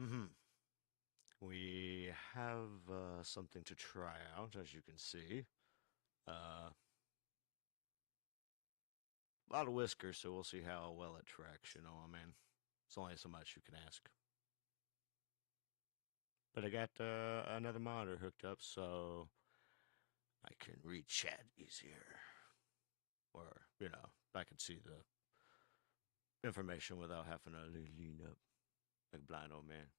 Hmm. We have something to try out, as you can see. A lot of whiskers, so we'll see how well it tracks, you know what I mean? It's only so much you can ask. But I got another monitor hooked up so I can read chat easier. Or, I can see the information without having to lean up like a blind old man.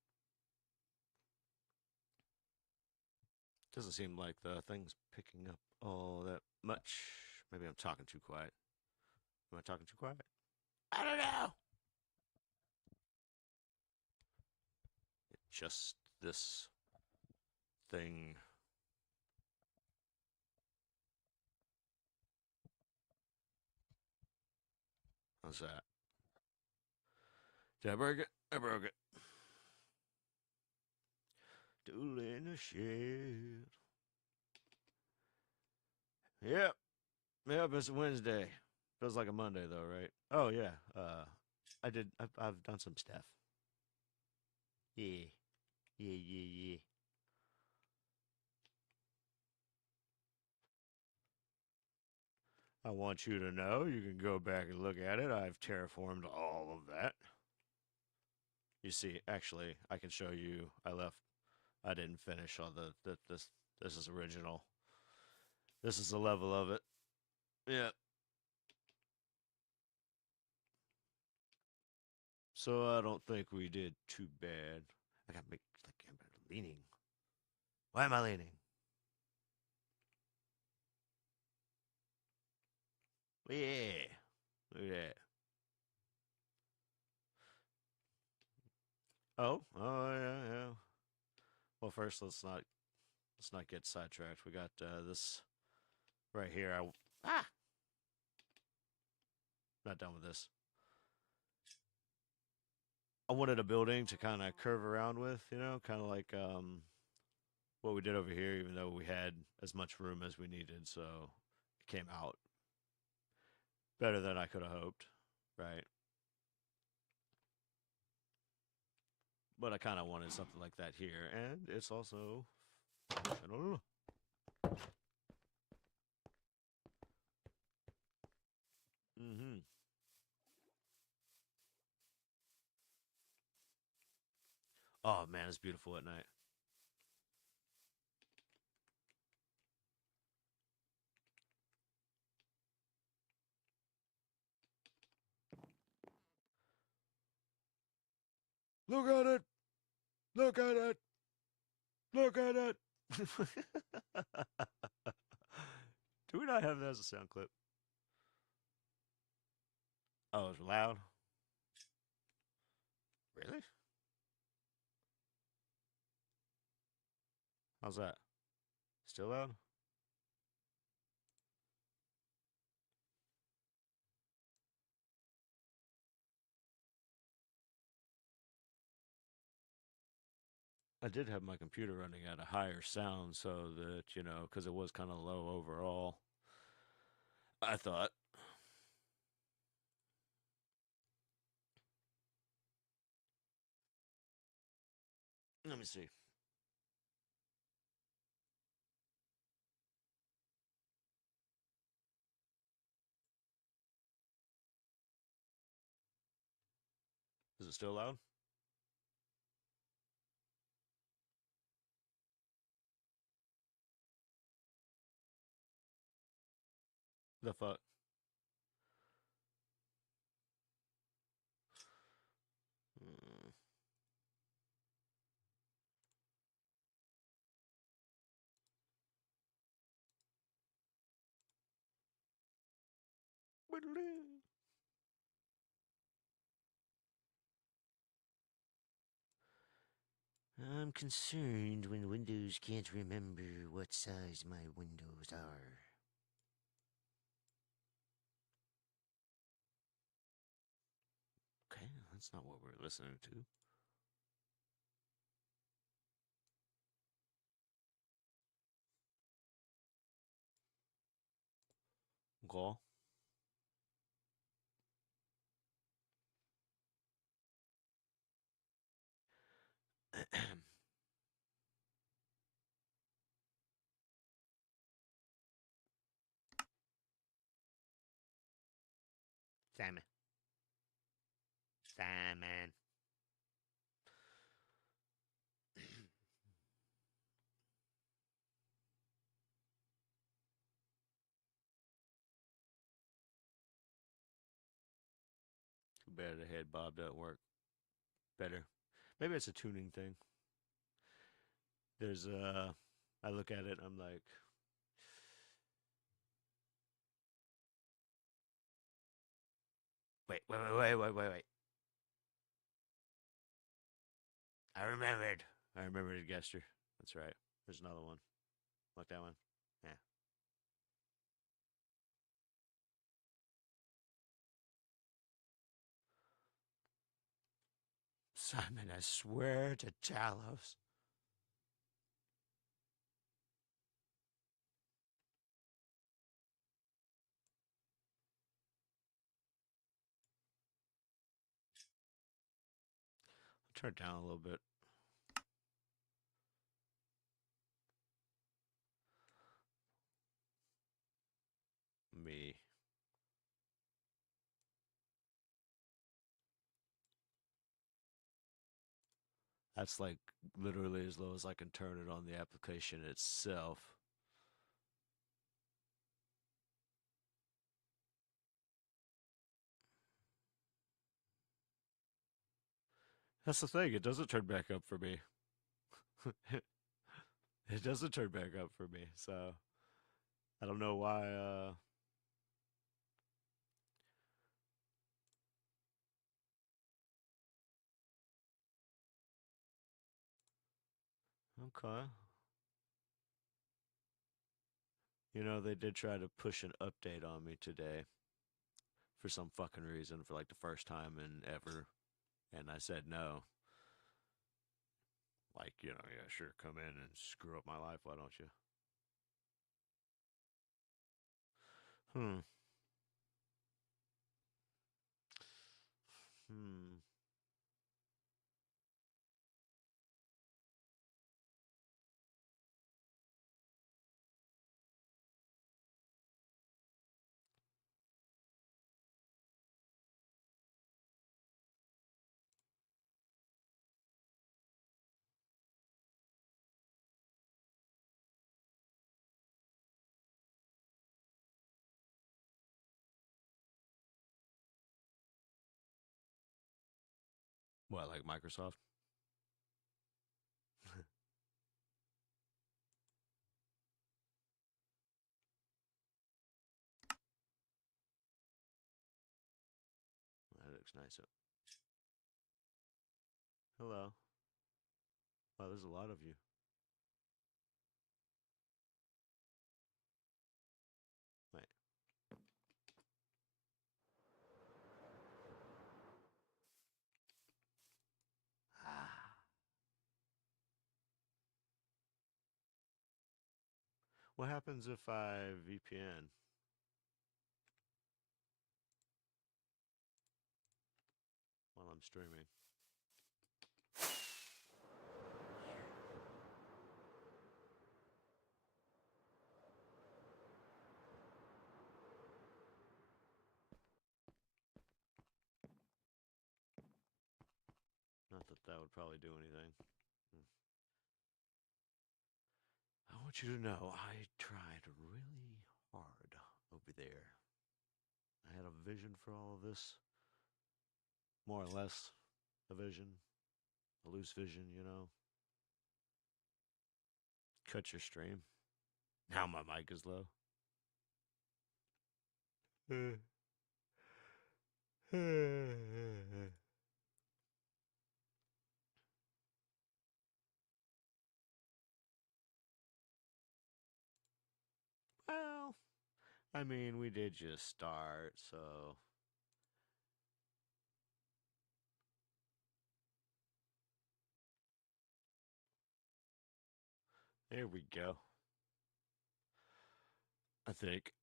Doesn't seem like the thing's picking up all that much. Maybe I'm talking too quiet. Am I talking too quiet? I don't know. Just this thing. How's that? Did I break it? I broke it. Tool in the shed. Yep. Yep, it's a Wednesday. Feels like a Monday though, right? Oh yeah. I've done some stuff. Yeah. Yeah, yeah, yeah. I want you to know you can go back and look at it. I've terraformed all of that. You see, actually, I can show you. I didn't finish all this is original. This is the level of it. Yeah. So I don't think we did too bad. I got make like I'm leaning. Why am I leaning? Yeah. Look at that. Oh yeah, yeah. Well, first let's not get sidetracked. We got this right here. Not done with this. I wanted a building to kind of curve around with, kind of like what we did over here, even though we had as much room as we needed. So it came out better than I could have hoped, right? But I kind of wanted something like that here, and it's also I don't know. Mm-hmm. Oh man, it's beautiful at night. Look at it! Look at it! Look at it! Do we not have that as a sound clip? Oh, it's loud. Really? How's that? Still loud? I did have my computer running at a higher sound so that, because it was kind of low overall. I thought. Let me see. Is it still loud? The fuck? Mm. I'm concerned when Windows can't remember what size my windows are. Okay, that's not what we're listening to. Okay. Salmon. Salmon. Too bad the head bob doesn't work better. Maybe it's a tuning thing. There's I look at it, I'm like, wait. I remembered a gesture. That's right. There's another one. Like that one. Yeah. Simon, I swear to Talos. I'll turn it down a little bit. Me. That's like literally as low as I can turn it on the application itself. That's the thing, it doesn't turn back up for me. It doesn't turn back up for me, so I don't know why. Okay. You know, they did try to push an update on me today for some fucking reason for like the first time in ever. And I said no. Like, you know, yeah, sure, come in and screw up my life, why don't you? Hmm. Hmm. What, like Microsoft? That looks nice. Hello. Wow, there's a lot of you. Wait. Ah. What happens if I VPN while I'm streaming? Not that that would probably do anything. I want you to know I tried really hard over there. I had a vision for all of this. More or less a vision. A loose vision, you know. Cut your stream. Now my mic is low. Well, I mean, we did just start, so there we go. I think.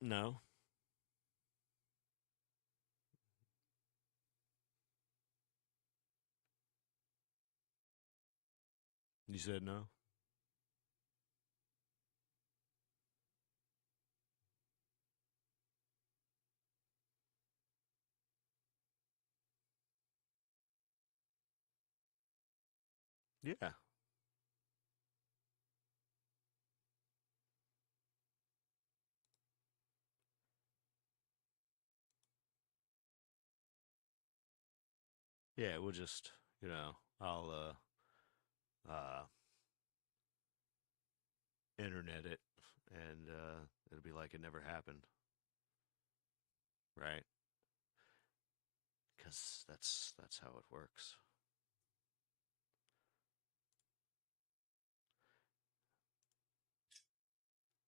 No. You said no? Yeah. Yeah, we'll just, I'll internet it, and it'll be like it never happened, right? Because that's how it works.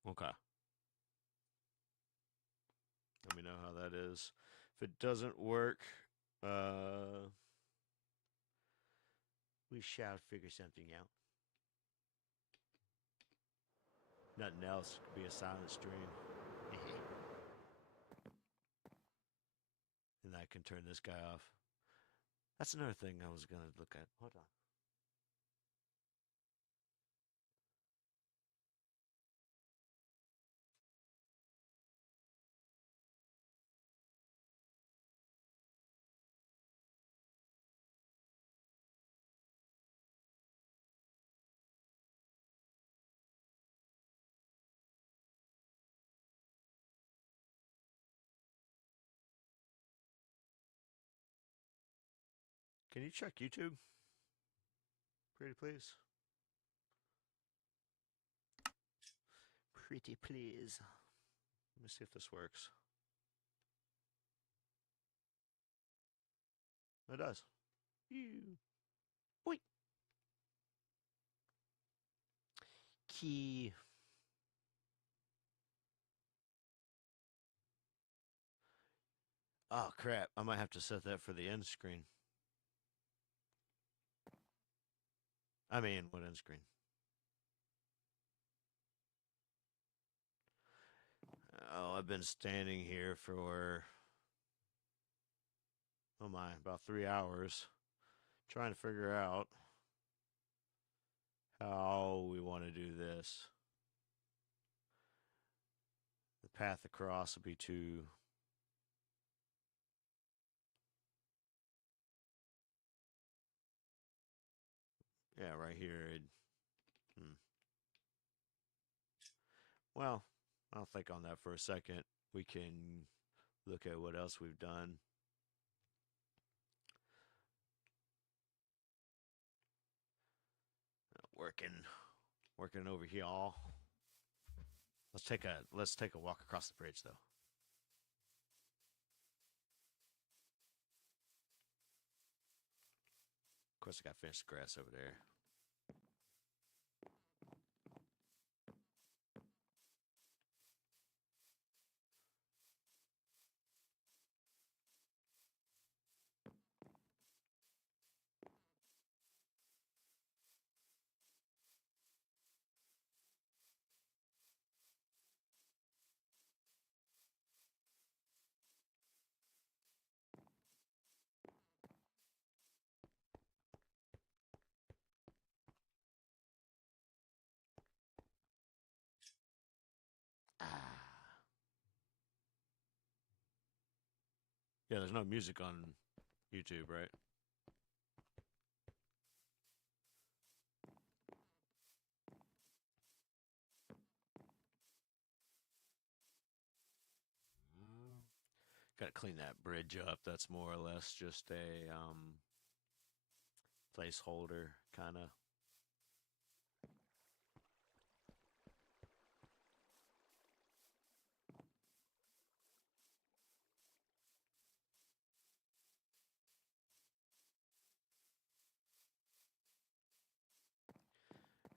Okay. Let me know how that is. If it doesn't work, we shall figure something out. Nothing else could be a silent stream. And I can turn this guy off. That's another thing I was going to look at. Hold on. Can you check YouTube? Pretty please. Pretty please. Let me see if this works. It does. Ew. Wait. Key. Oh, crap. I might have to set that for the end screen. I mean, what end screen? Oh, I've been standing here for, oh my, about 3 hours trying to figure out how we want to do this. The path across will be too. Yeah, right here. Well, I'll think on that for a second. We can look at what else we've done. Working over here. Let's take a walk across the bridge, though. Of course, I got finished grass over there. Yeah, there's no music on YouTube, right? Got to clean that bridge up. That's more or less just a placeholder, kind of.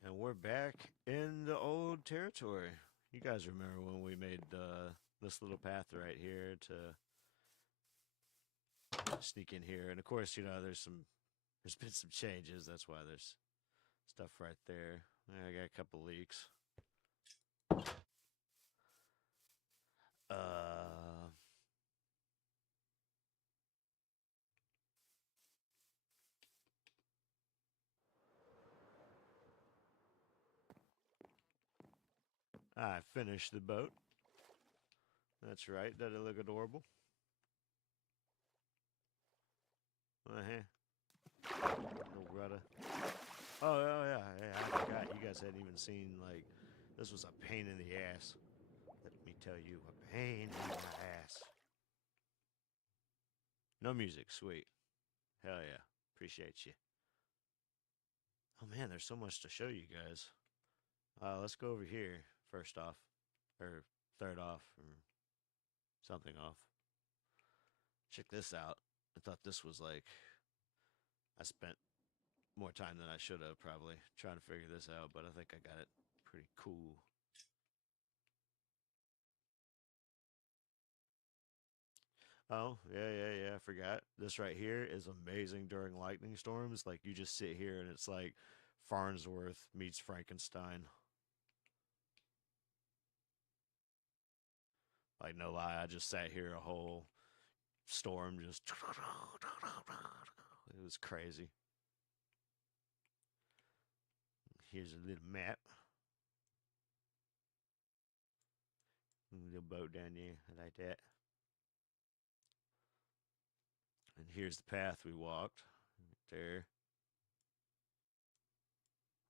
And we're back in the old territory. You guys remember when we made this little path right here to sneak in here? And of course, there's been some changes. That's why there's stuff right there. I got a couple leaks. I finished the boat. That's right. Does it look adorable? Uh-huh. Little rudder. Oh yeah, I forgot. You guys hadn't even seen, like, this was a pain in the ass. Let me tell you, a pain in the ass. No music, sweet. Hell yeah. Appreciate you. Oh man, there's so much to show you guys. Let's go over here first off, or third off, or something off. Check this out. I thought this was like, I spent more time than I should have probably trying to figure this out, but I think I got it pretty cool. Oh, yeah. I forgot. This right here is amazing during lightning storms. Like, you just sit here and it's like Farnsworth meets Frankenstein. Like, no lie, I just sat here a whole storm just. It was crazy. Here's a little map. A little boat down there. I like that. And here's the path we walked. Right there.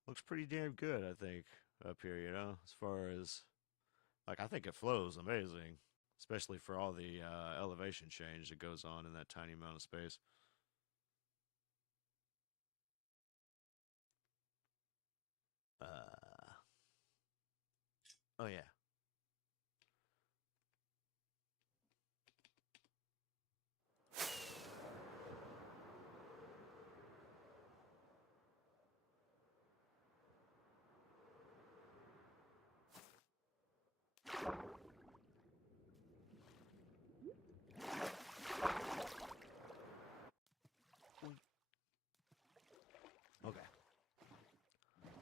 Looks pretty damn good, I think, up here, you know, as far as, like, I think it flows amazing, especially for all the elevation change that goes on in that tiny amount of space. Uh, oh, yeah. Okay.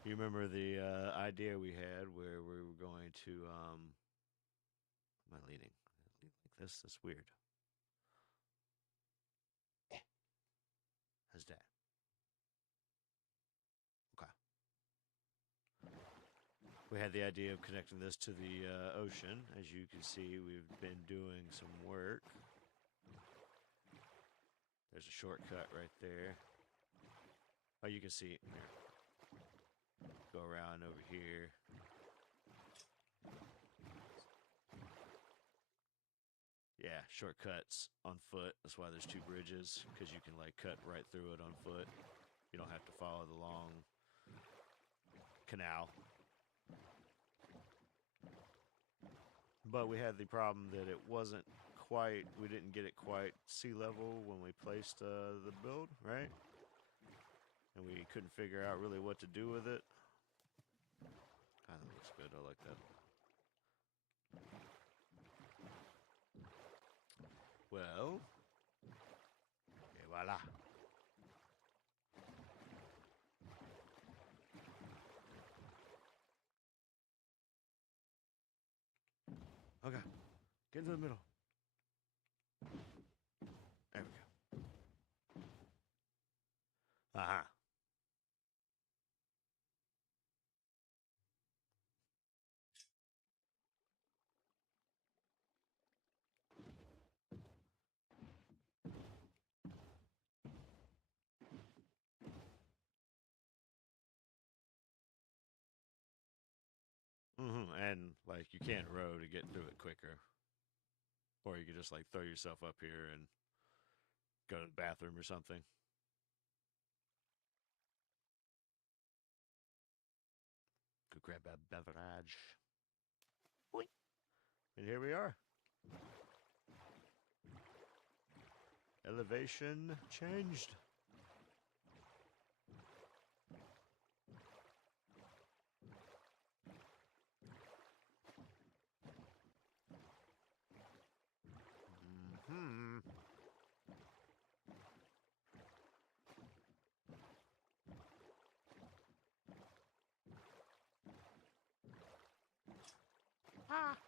You remember the idea we had where we were going to, am I leaning? Lean like this? That's weird. How's that? Okay. We had the idea of connecting this to the ocean. As you can see, we've been doing some work. There's a shortcut right there. Oh, you can see it. Here. Go around over here. Yeah, shortcuts on foot. That's why there's two bridges, because you can like cut right through it on foot. You don't have to follow the long canal. But we had the problem that it wasn't quite, we didn't get it quite sea level when we placed the build, right? And we couldn't figure out really what to do with it. Kind of looks good. I like that. Well, et voila. Okay, get into the middle. There we go. Uh-huh. And like you can't row to get through it quicker, or you could just like throw yourself up here and go to the bathroom or something. Go grab a beverage. Boing. And here we are. Elevation changed. Hmm. Ah.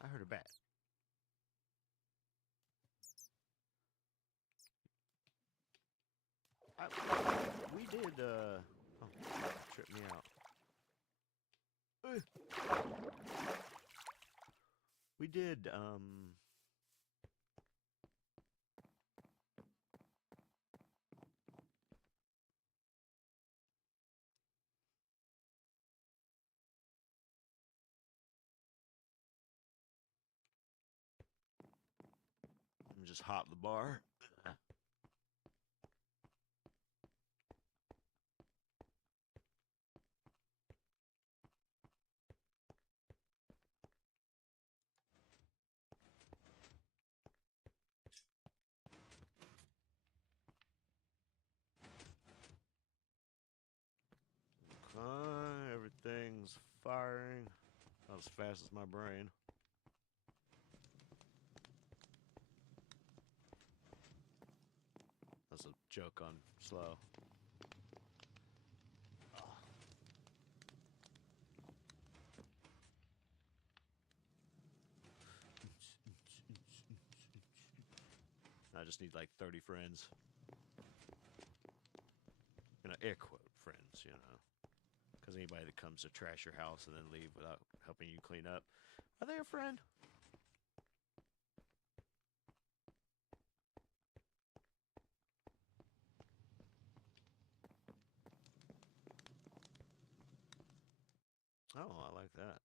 I heard a bat. I, we did, oh, tripped me out. We did, just hop the bar. Everything's firing. Not as fast as my brain. That's a joke on slow. I just need like 30 friends. Air quote friends, Because anybody that comes to trash your house and then leave without helping you clean up, are they a friend? Oh, I like that.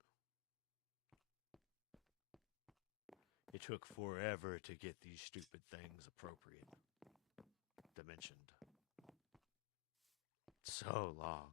It took forever to get these stupid things appropriate. Dimensioned. So long.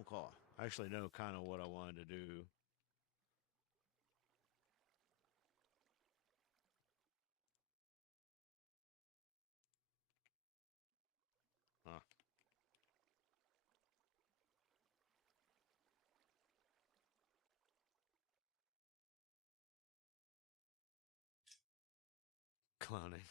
Okay. I actually know kind of what I wanted to do. Huh. Cloning.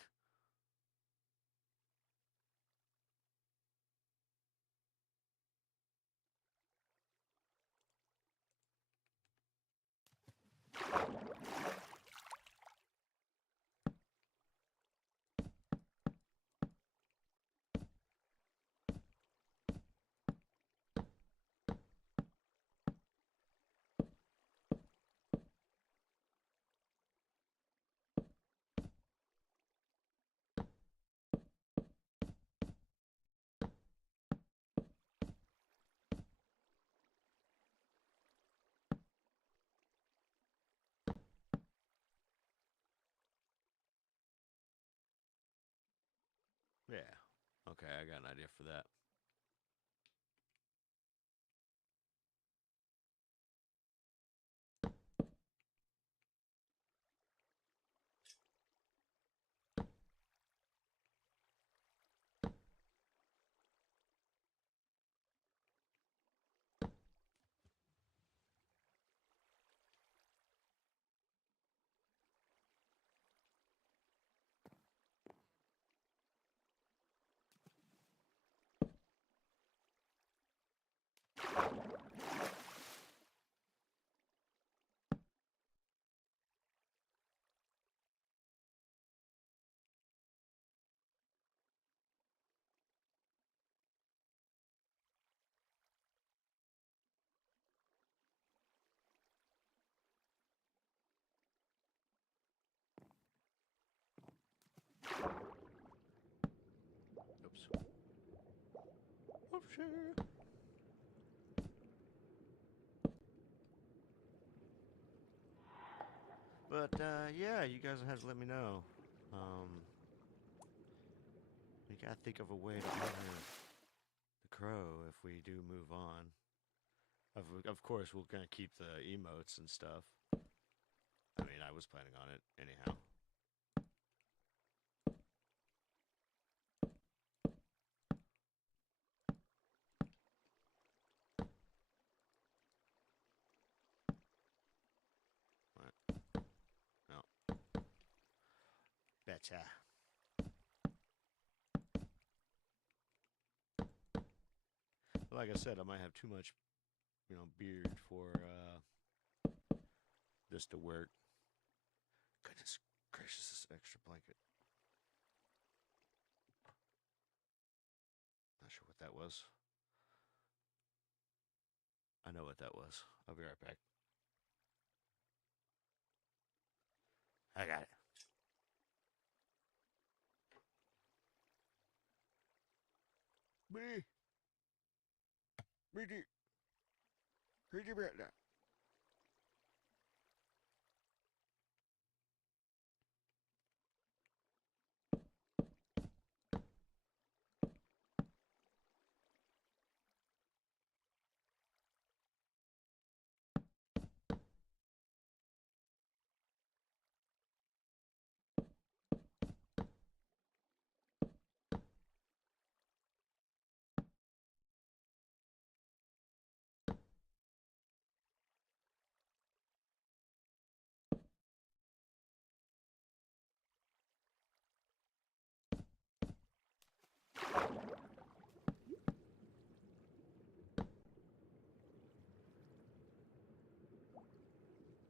Yeah. Okay, I got an idea for that. Oops. Oopsie. But, yeah, you guys have to let me know. We gotta think of a way to honor the crow if we do move on. Of course, we're gonna keep the emotes and stuff. I mean, I was planning on it anyhow. better. Like I said, I might have too much, beard for this to work. Goodness gracious, this extra blanket. Not sure what that was. I know what that was. I'll be right back. I got it. Me. Me. Me.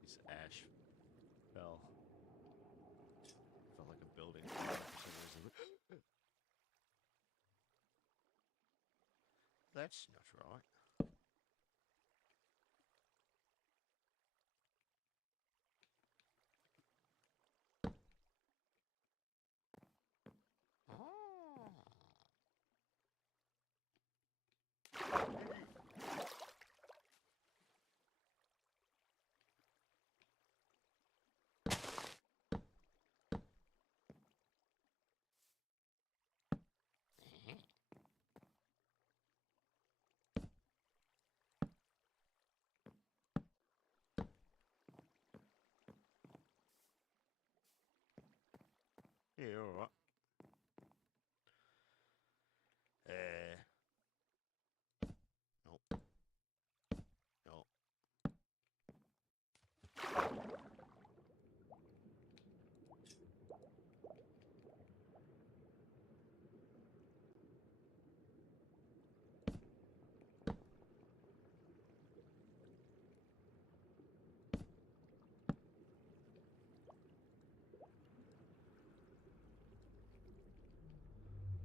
This ash fell. Felt like a building for some reason. That's not right. Yeah, all right. Nope. No.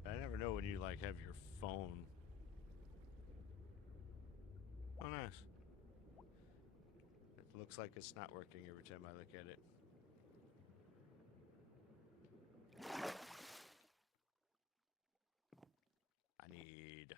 I never know when you like have your phone. Oh, nice. It looks like it's not working every time I look at it. I need.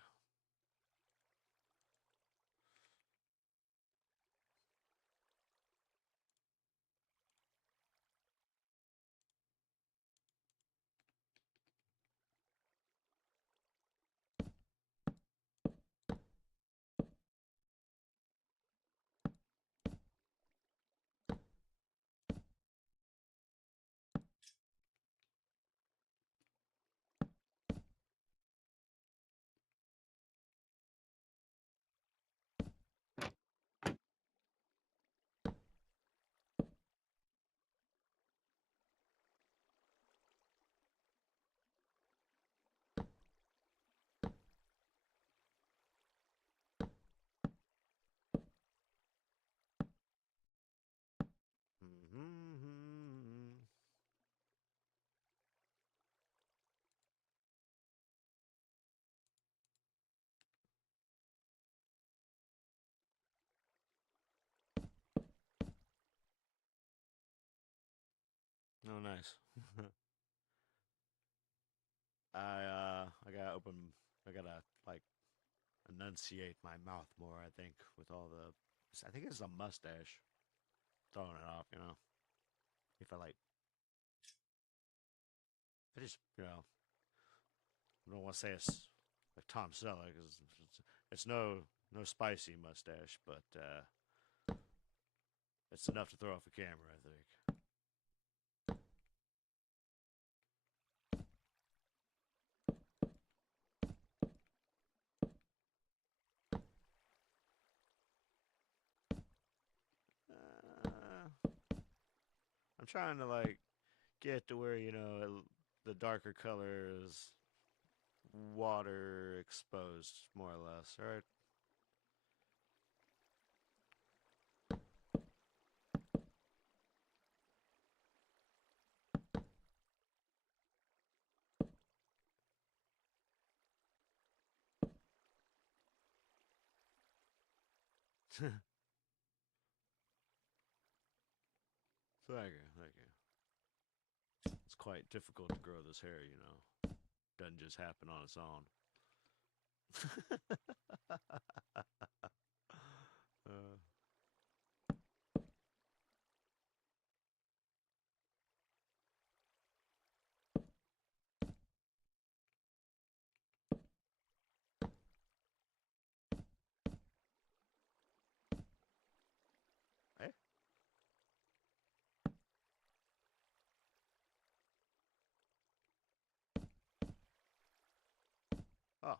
Mm-hmm. Oh, nice. I gotta open. I gotta like enunciate my mouth more. I think with all the. I think it's a mustache throwing it off. If I like, I just I don't want to say it's like Tom Selleck because it's no spicy mustache, but it's enough to throw off a camera. I think. I'm trying to like get to where, you know, the darker color is water exposed, more or less. All right. Thank you, thank you. It's quite difficult to grow this hair, you know. Doesn't just happen on its own. uh, hey? Oh.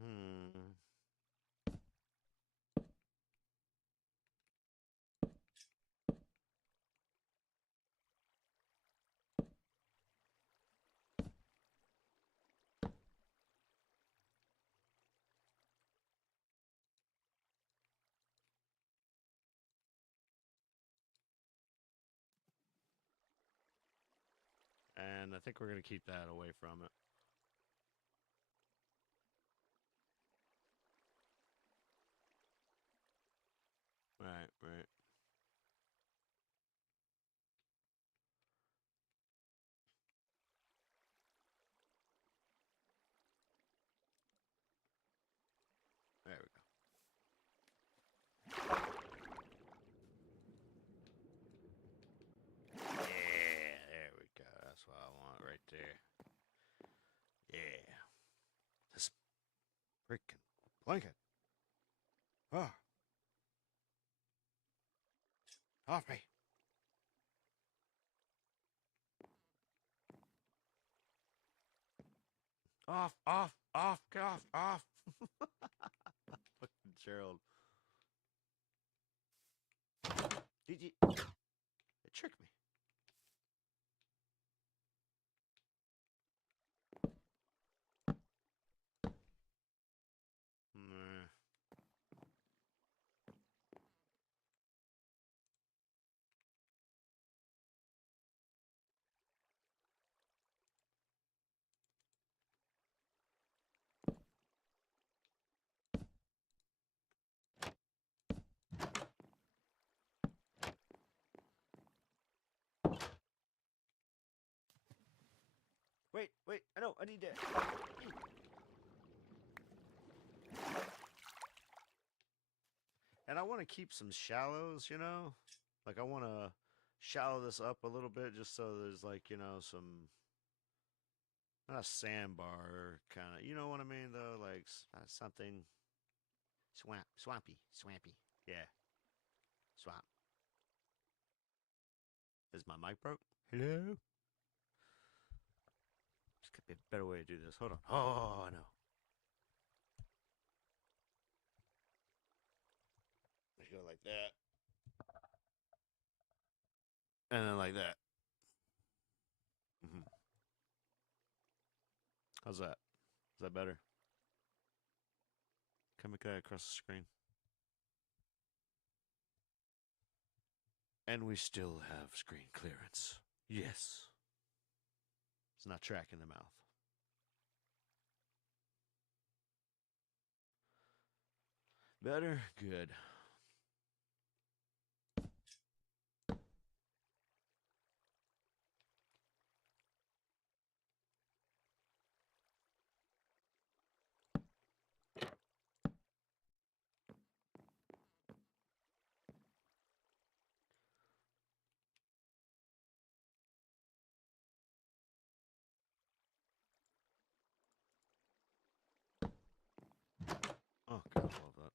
Hmm. And I think we're going to keep that away from it. Right, right. There we go. Yeah, there we go. That's what I want right there. Yeah. This freaking blanket. Oh, off me. Off, off, off, get off, off. Fucking Gerald. Did you? It tricked me. Nah. Wait, wait. I know. I need that. And I want to keep some shallows, you know? Like, I want to shallow this up a little bit just so there's, like, you know, some. Not a sandbar kind of. You know what I mean, though? Like, something. Swampy. Yeah, swamp. Is my mic broke? Hello? There's got to be a better way to do this. Hold on. Oh, I know. Let's go like that. And then like that. Mm-hmm. How's that? Is that better? Can I make that across the screen? And we still have screen clearance. Yes. It's not tracking the mouth. Better? Good. Oh, God, I love that.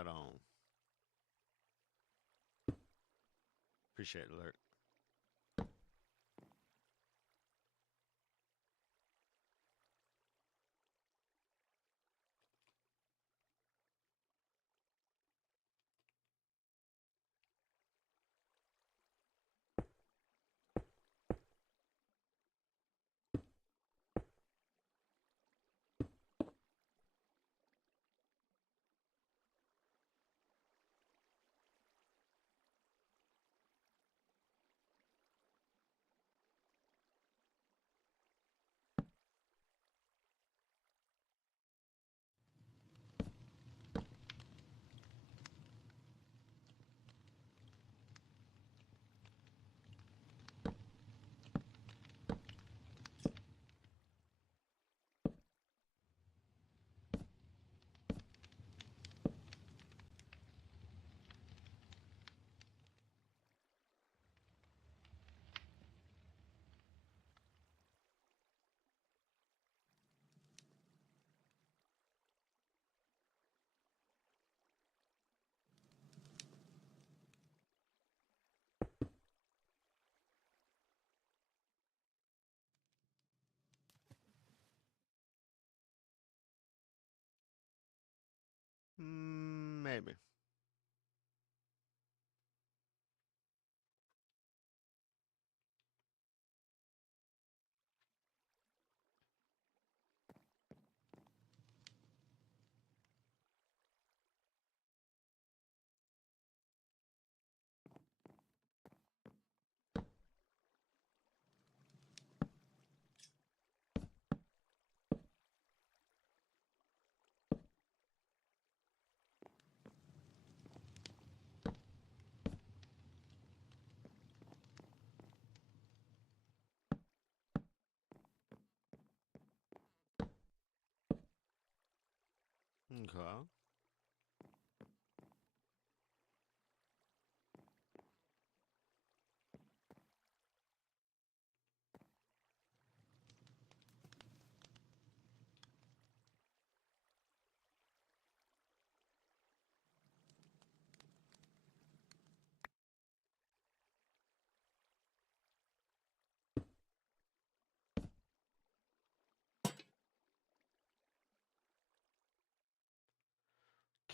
Right on. Appreciate it, alert. Maybe. Okay.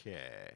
Okay.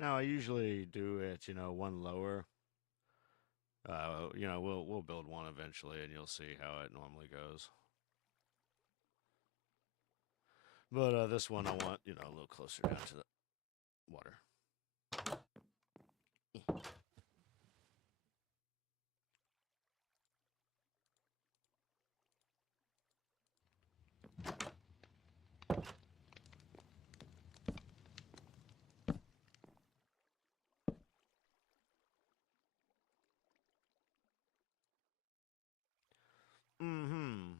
Now I usually do it, one lower. We'll build one eventually, and you'll see how it normally goes. But this one I want, a little closer down to the water. Mm-hmm.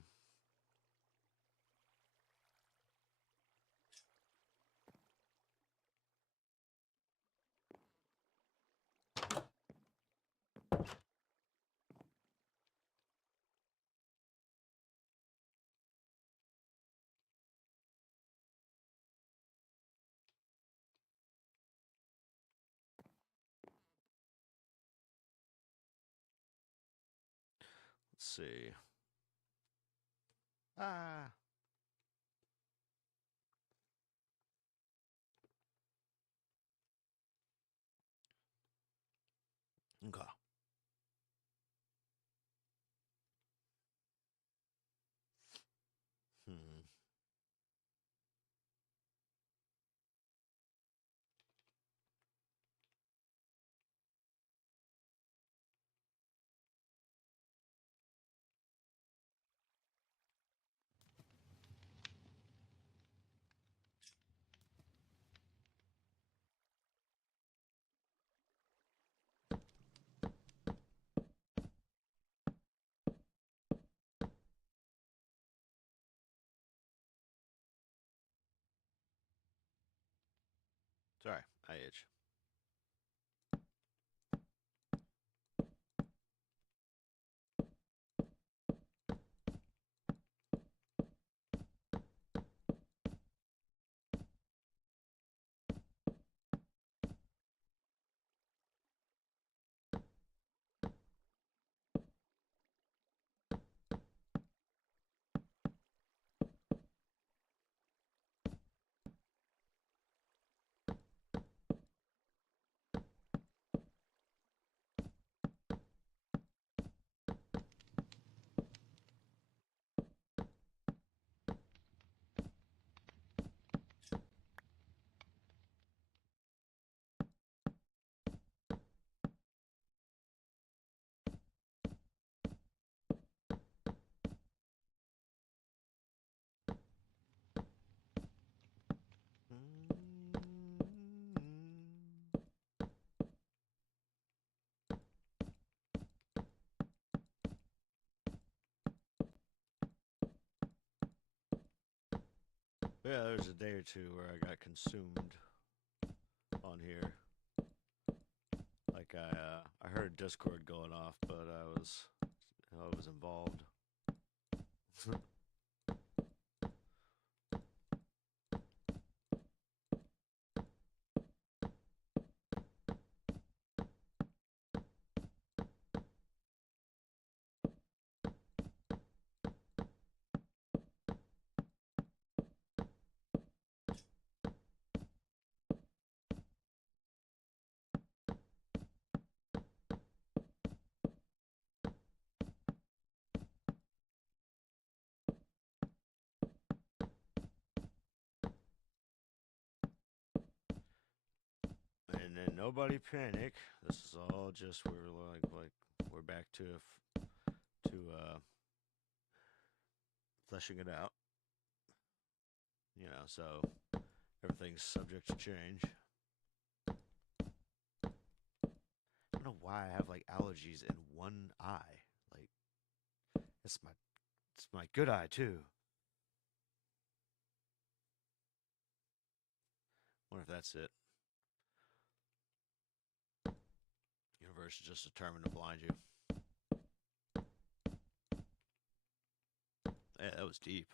see. Ah. Okay. Hmm. Sorry, I itch. Yeah, there's a day or two where I got consumed on here. Like I heard Discord going off, but I was involved. And then nobody panic. This is all just we're back to fleshing it out. You know, so everything's subject to change. I don't know why I have like allergies in one eye. Like it's my good eye too. Wonder if that's it. Universe is just determined to blind you. Yeah, that was deep.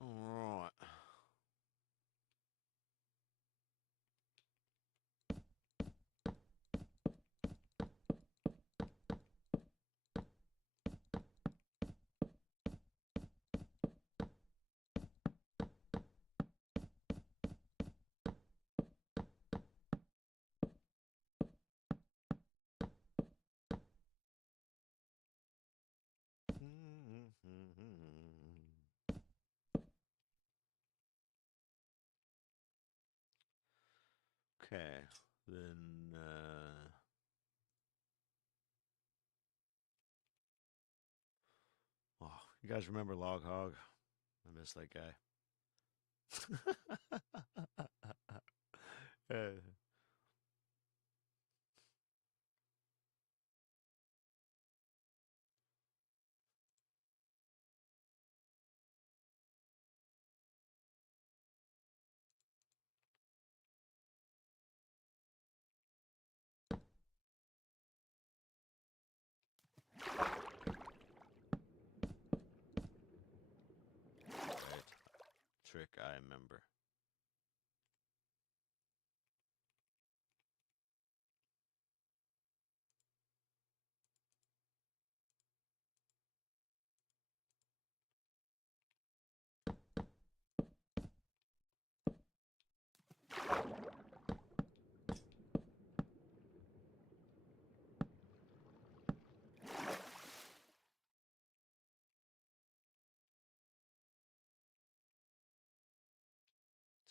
All right. Okay, then. Oh, you guys remember Log Hog? I miss that guy. trick I remember.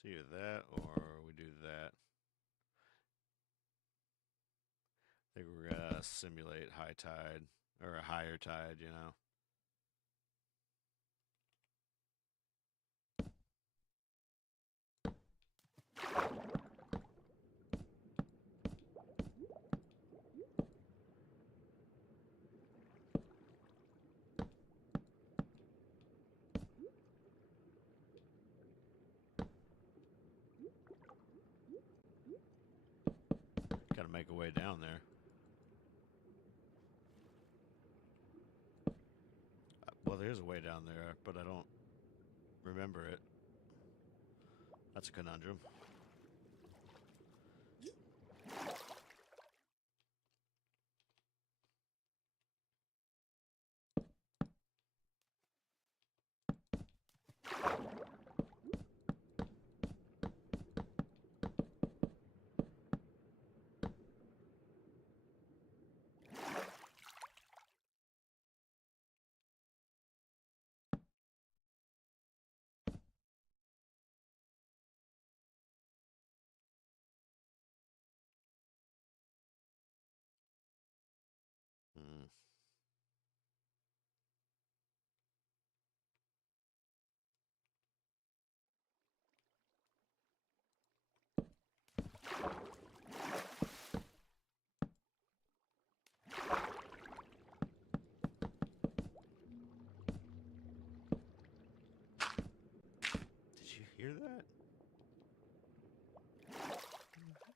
It's either that or we do that. I think we're gonna simulate high tide or a higher tide, you know. Gotta make a way down there. Well, there's a way down there, but I don't remember it. That's a conundrum. Hmm. Did you hear that?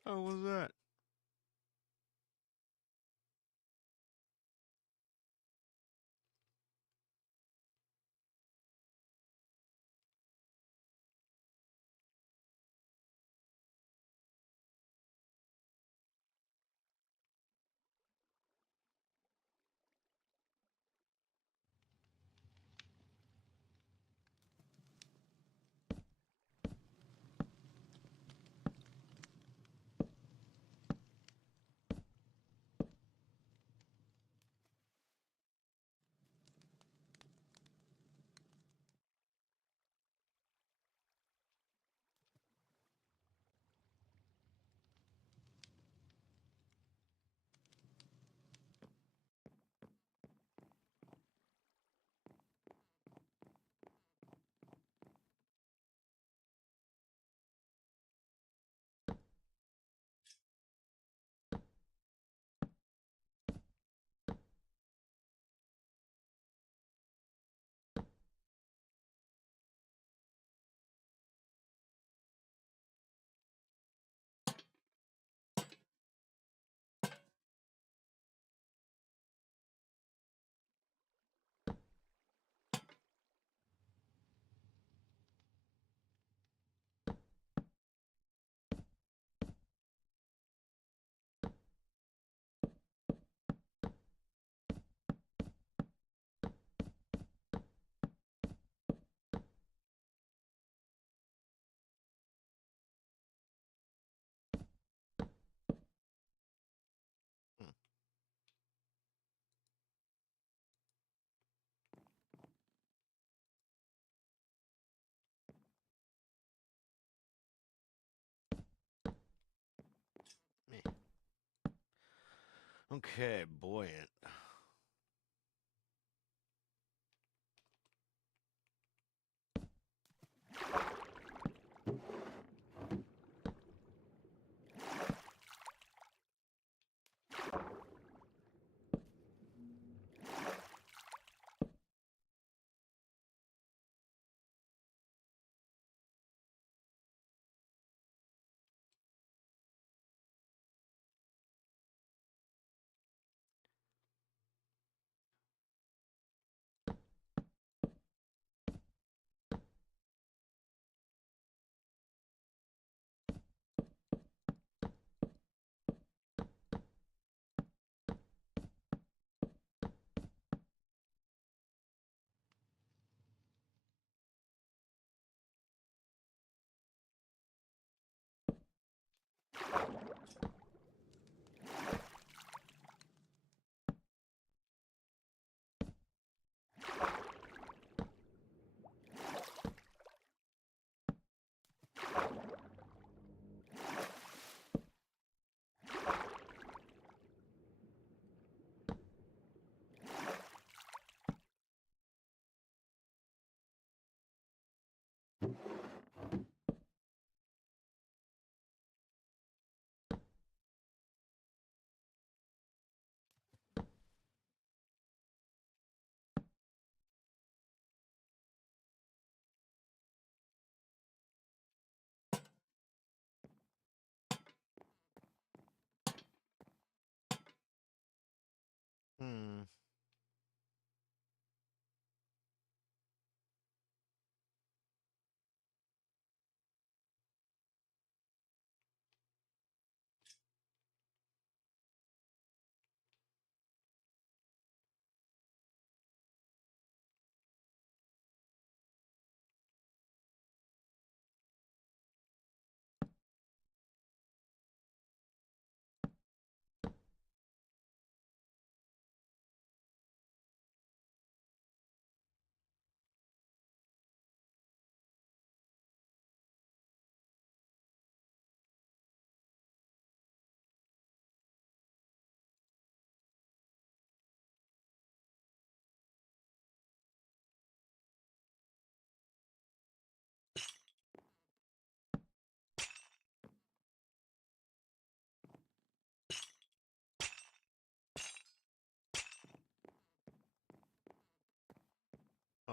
Oh, what was that? Hmm. Me. Okay, buoyant.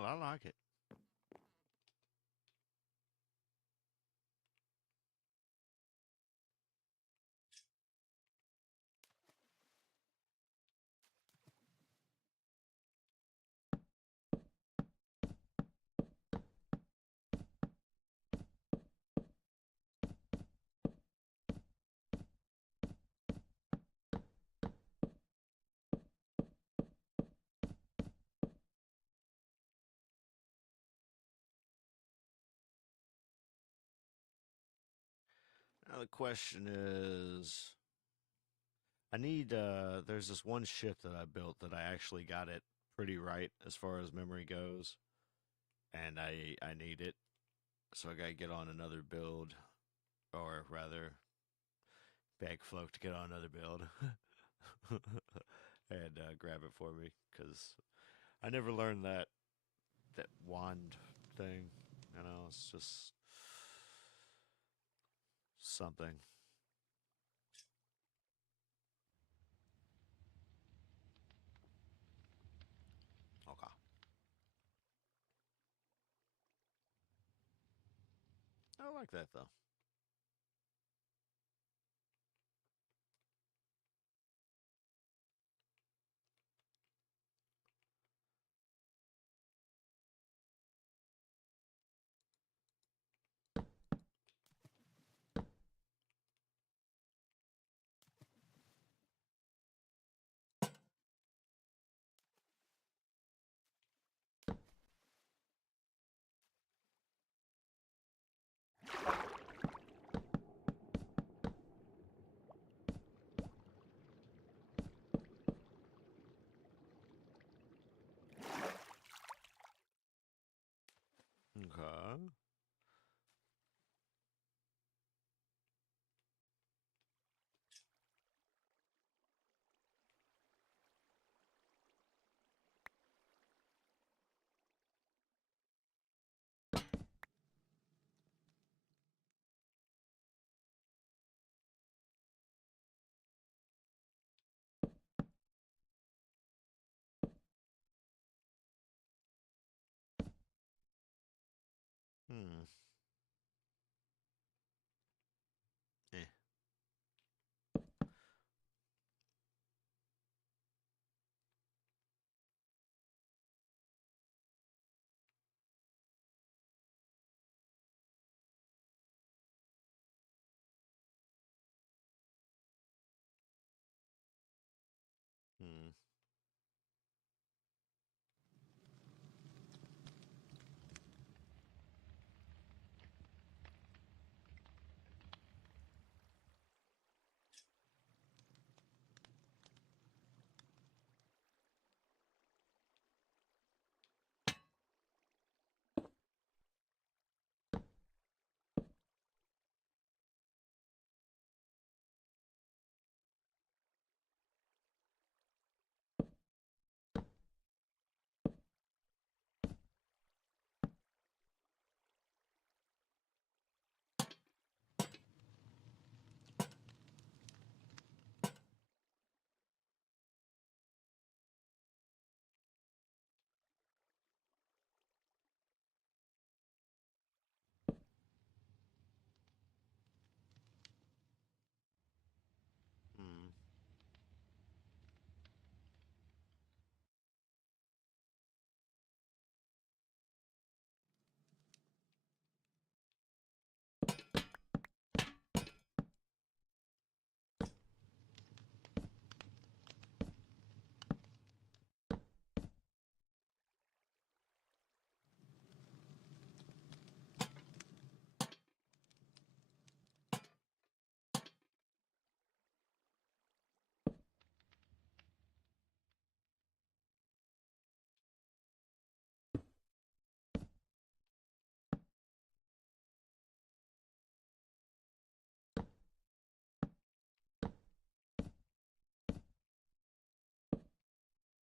I like it. Now the question is, I need. There's this one ship that I built that I actually got it pretty right as far as memory goes, and I need it, so I gotta get on another build, or rather, beg folk to get on another build, and grab it for me because I never learned that wand thing. You know, it's just something. Okay. I like that though. Okay. Hmm. Eh. Hmm. Hmm.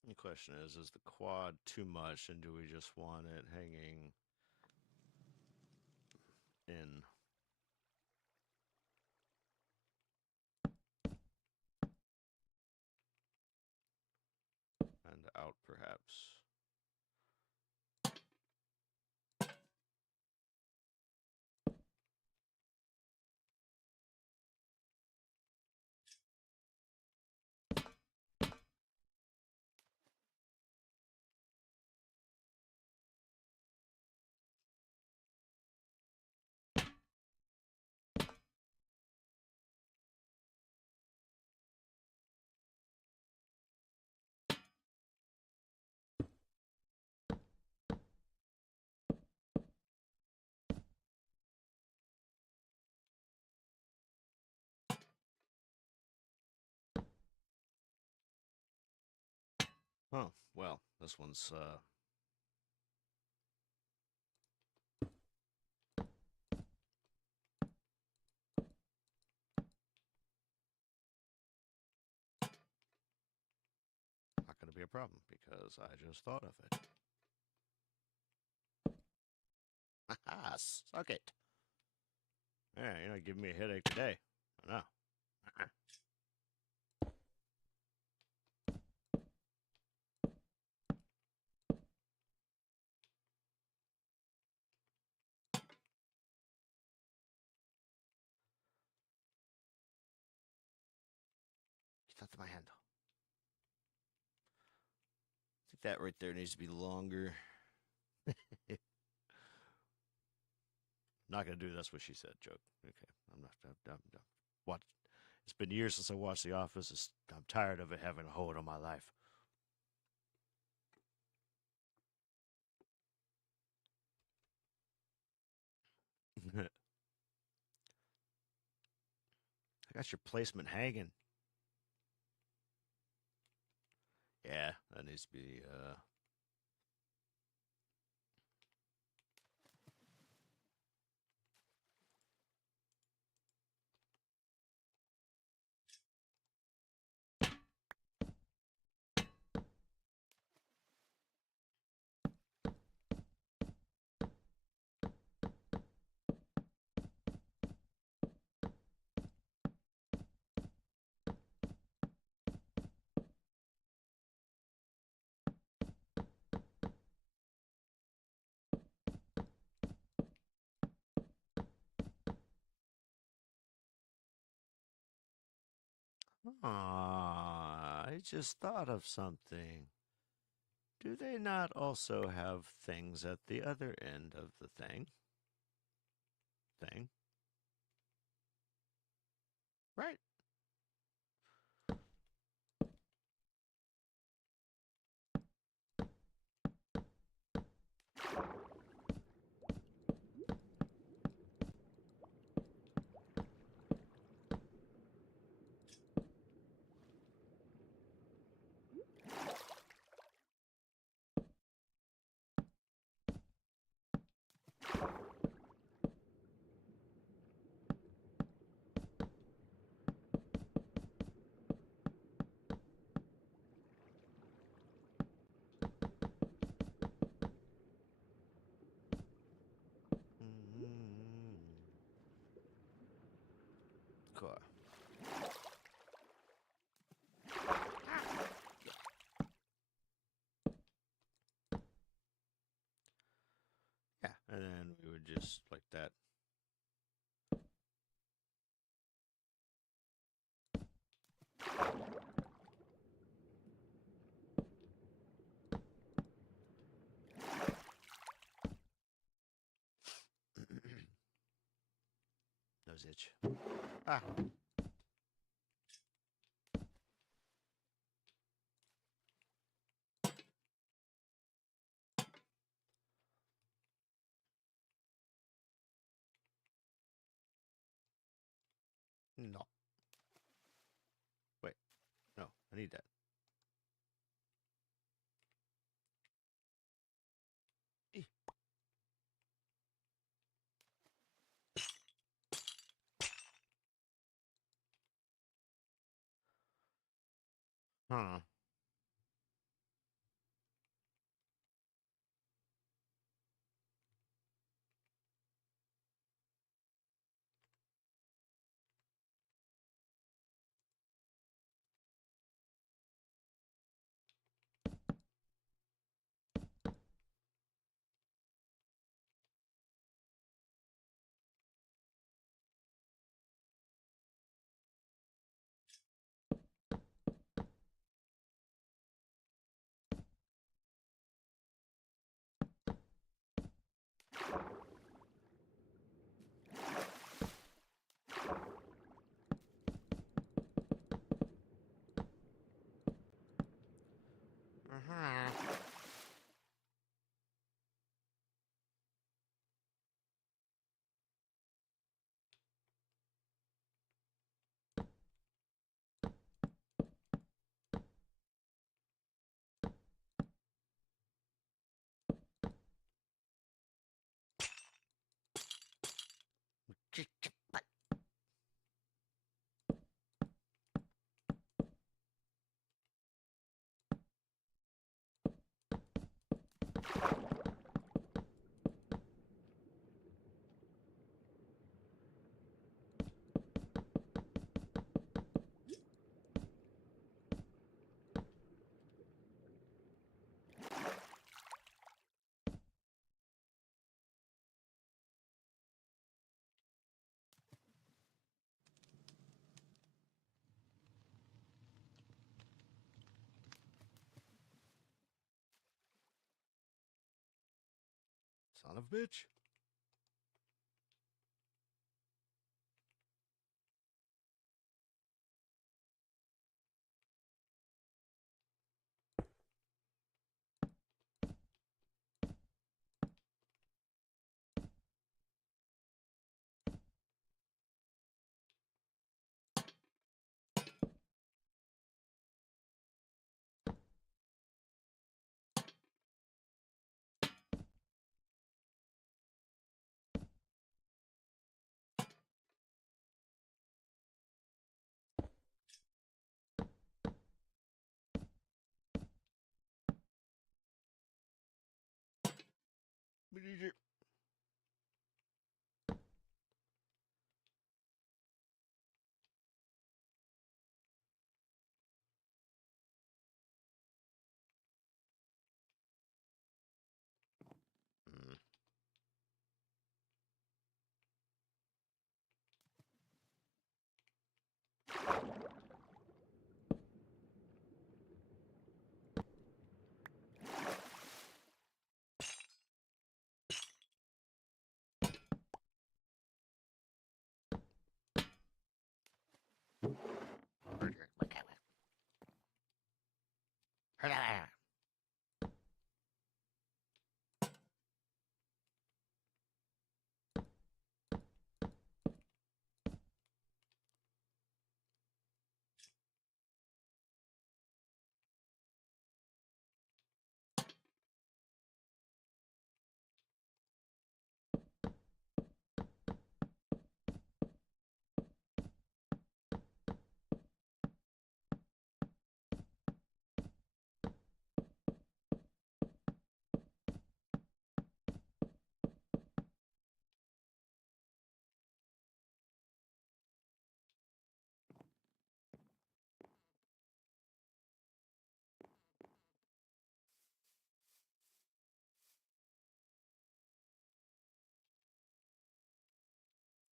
The question is the quad too much, and do we just want it hanging in and out, perhaps? Oh, well, this one's not going to be a problem because I just thought of it. Haha, suck it. Yeah, you're not giving me a headache today. I know. Get out of my hand. I think that right there needs to be longer. Not gonna do that's what she said joke. Okay, I'm not. I'm what? It's been years since I watched The Office. I'm tired of it having a hold on my life. I got your placement hanging. Yeah, that needs to be. I just thought of something. Do they not also have things at the other end of the thing? Thing, right? Mm-hmm. Cool. Yeah, and then we would just like that. Nose itch. Ah. No. Wait. No, I need that. Eh. Huh. Uh-huh. Son of a bitch.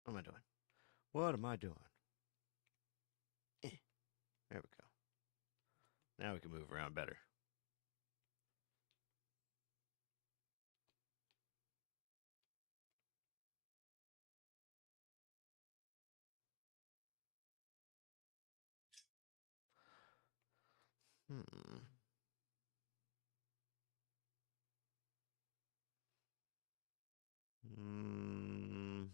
What am I doing? What am I doing? There we go. Now we can move around better. Hmm.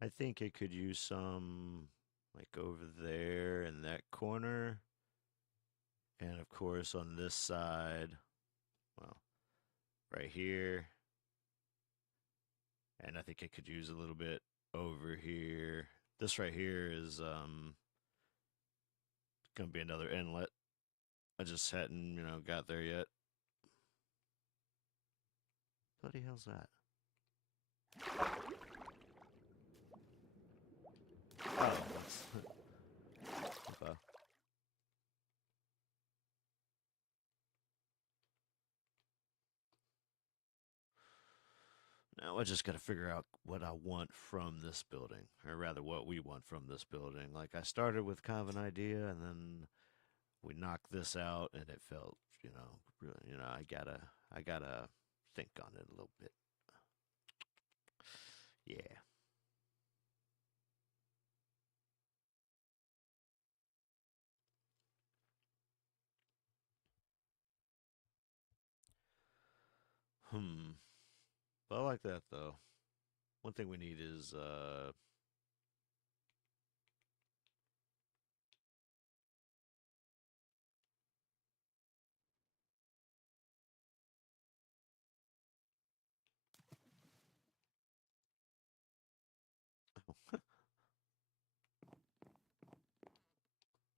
I think it could use some, like over there in that corner. And of course, on this side, well, right here. And I think it could use a little bit over here. This right here is gonna be another inlet. I just hadn't, got there yet. What the hell's that? Oh, that's okay. Now I just got to figure out what I want from this building, or rather, what we want from this building. Like I started with kind of an idea, and then we knocked this out, and it felt, really, I gotta think on it a little bit. Yeah. Hmm. But I like that though. One thing we need is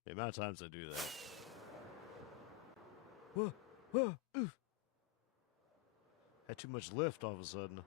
the amount of times I do that. Whoa, whoa, oof. Had too much lift all of a sudden.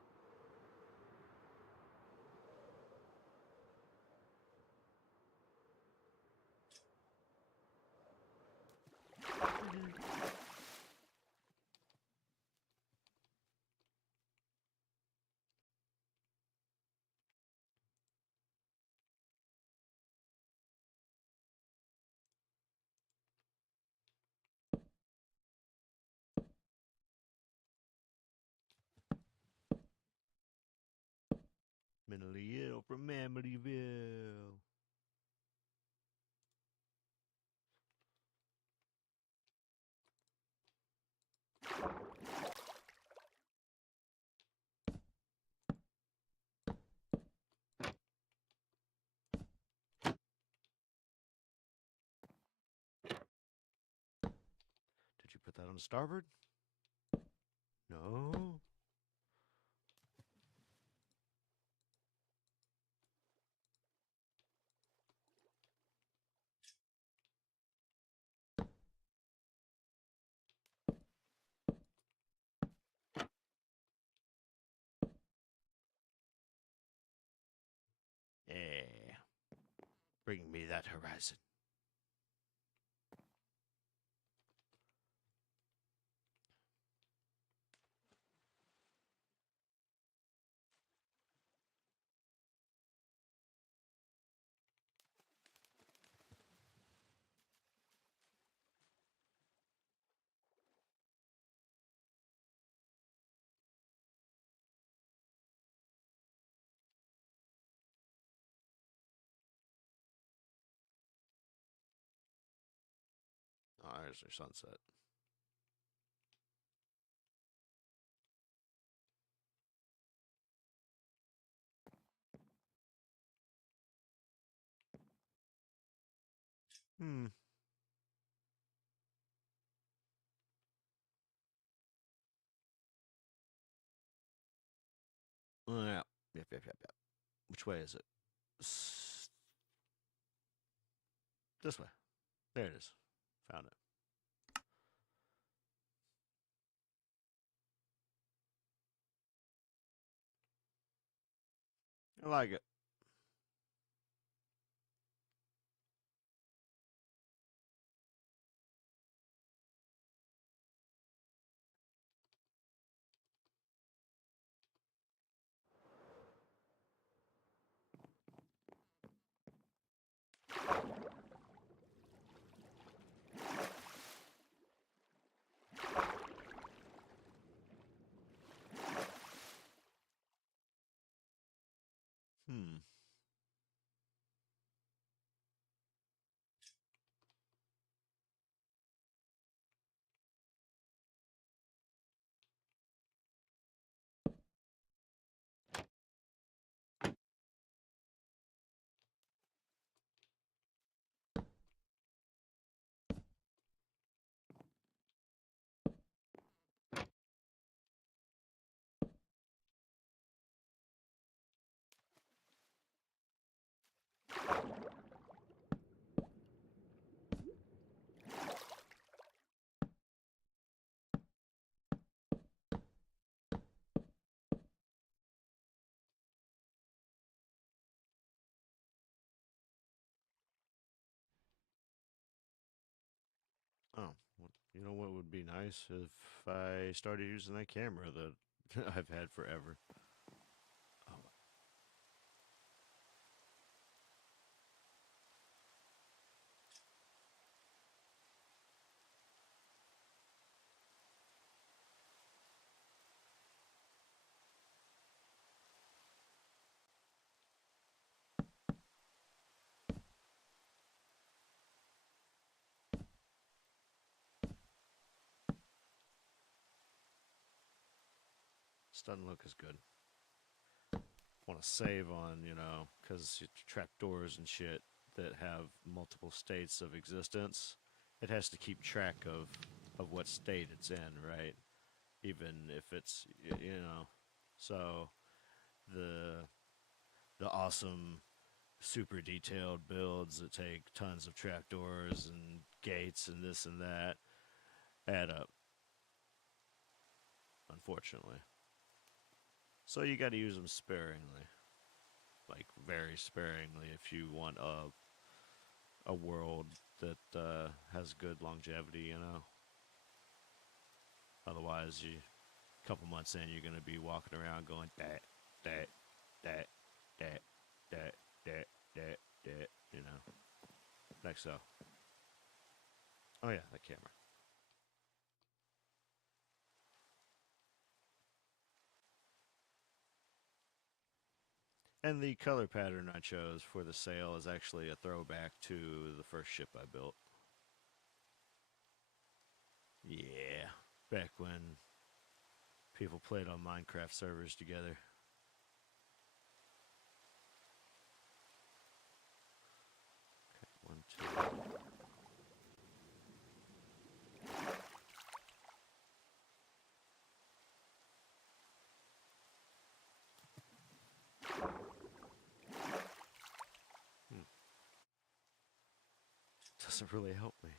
Mentally ill from Amityville. Did you put that on starboard? No. Yeah. Bring me that horizon. Oh, there's our sunset. Hmm. Yeah. Yep. Which way is it? This way. There it is. Found it. I like it. Hmm. Oh, well, you know what would be nice if I started using that camera that I've had forever. Oh, this doesn't look as good. Want to save on, because trapdoors and shit that have multiple states of existence, it has to keep track of what state it's in, right? Even if it's, so the the awesome super detailed builds that take tons of trapdoors and gates and this and that add up, unfortunately. So you got to use them sparingly, like very sparingly, if you want a world that has good longevity. Otherwise, a couple months in, you're gonna be walking around going that, that, that, that, that. Like so. Oh yeah, that camera. And the color pattern I chose for the sail is actually a throwback to the first ship I built. Yeah, back when people played on Minecraft servers together. Okay, 1, 2. Doesn't really help me.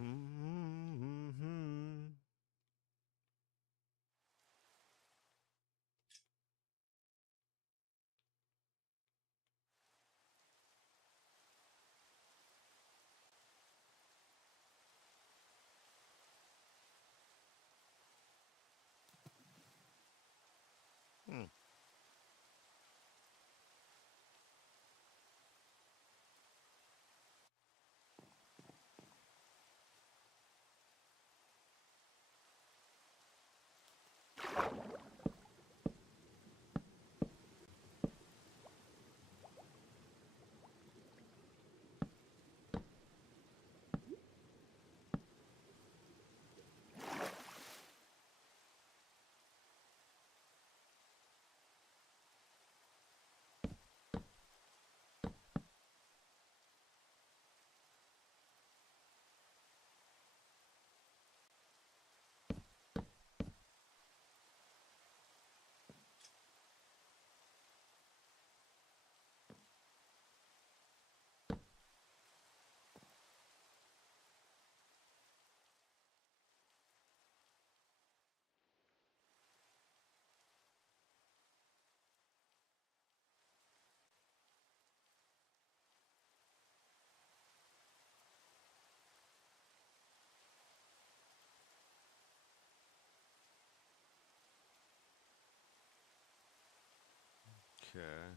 Mm-hmm. Hmm. Okay.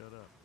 shut up.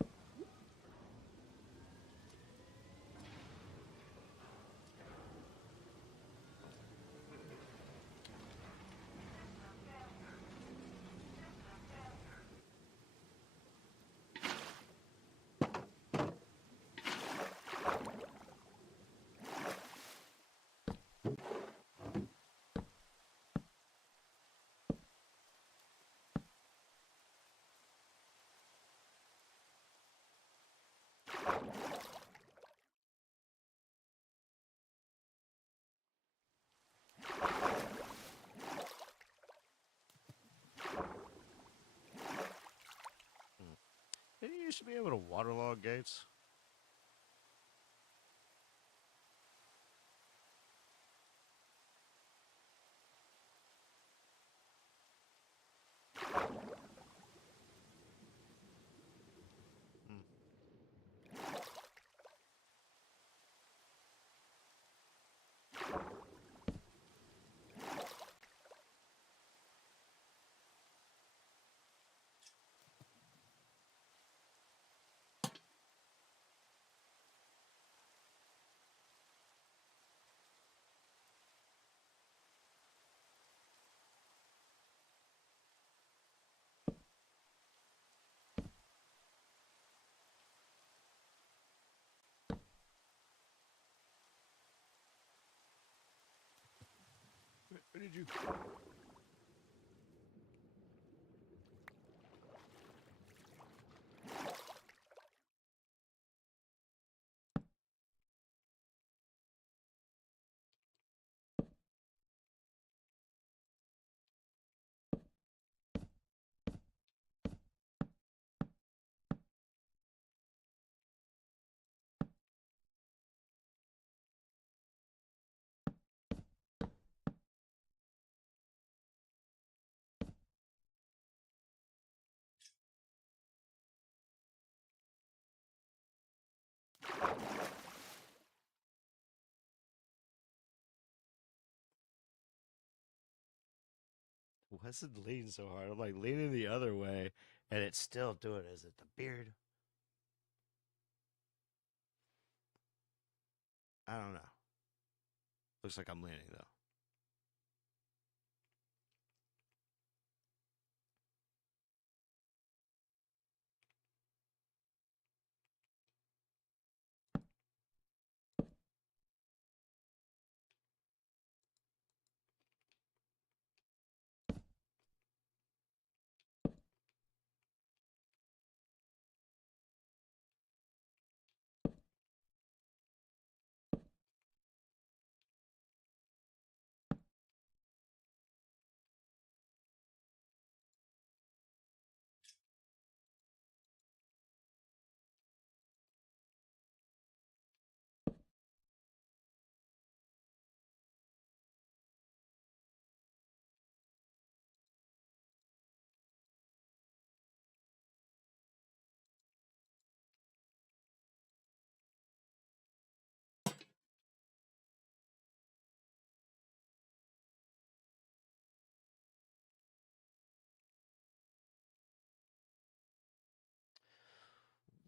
Didn't you used to be able to waterlog gates? Hmm. Where did you? Why's it leaning so hard? I'm like leaning the other way, and it's still doing it. Is it the beard? I don't know. Looks like I'm leaning though.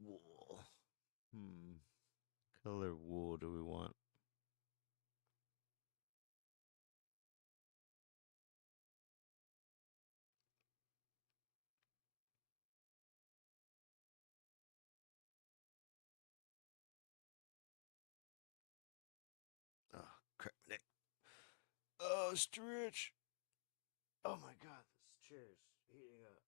Wool. Color wool do we want? Oh, crap, Nick. Oh, stretch. Oh my god, this chair's heating up.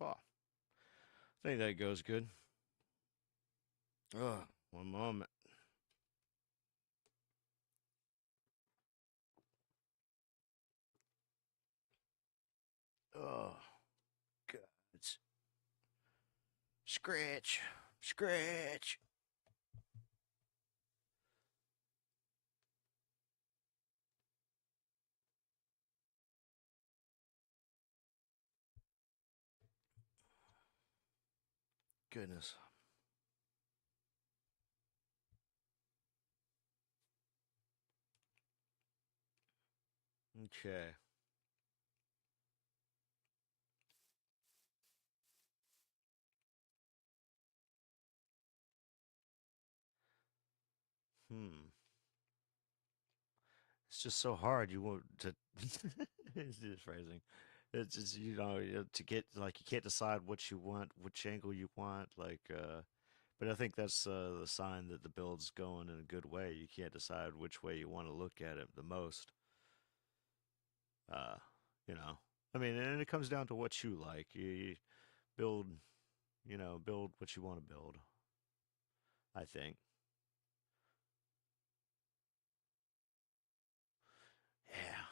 Mst9k. I think that goes good. Ugh, one moment. Oh, God. It's scratch. Scratch. Goodness. Okay. Hmm. It's just so hard. You want to. It's just phrasing. It's just to get like you can't decide what you want, which angle you want. But I think that's the sign that the build's going in a good way. You can't decide which way you want to look at it the most. Uh, you know. I mean, and it comes down to what you like. You build, build what you want to build. I think. Yeah.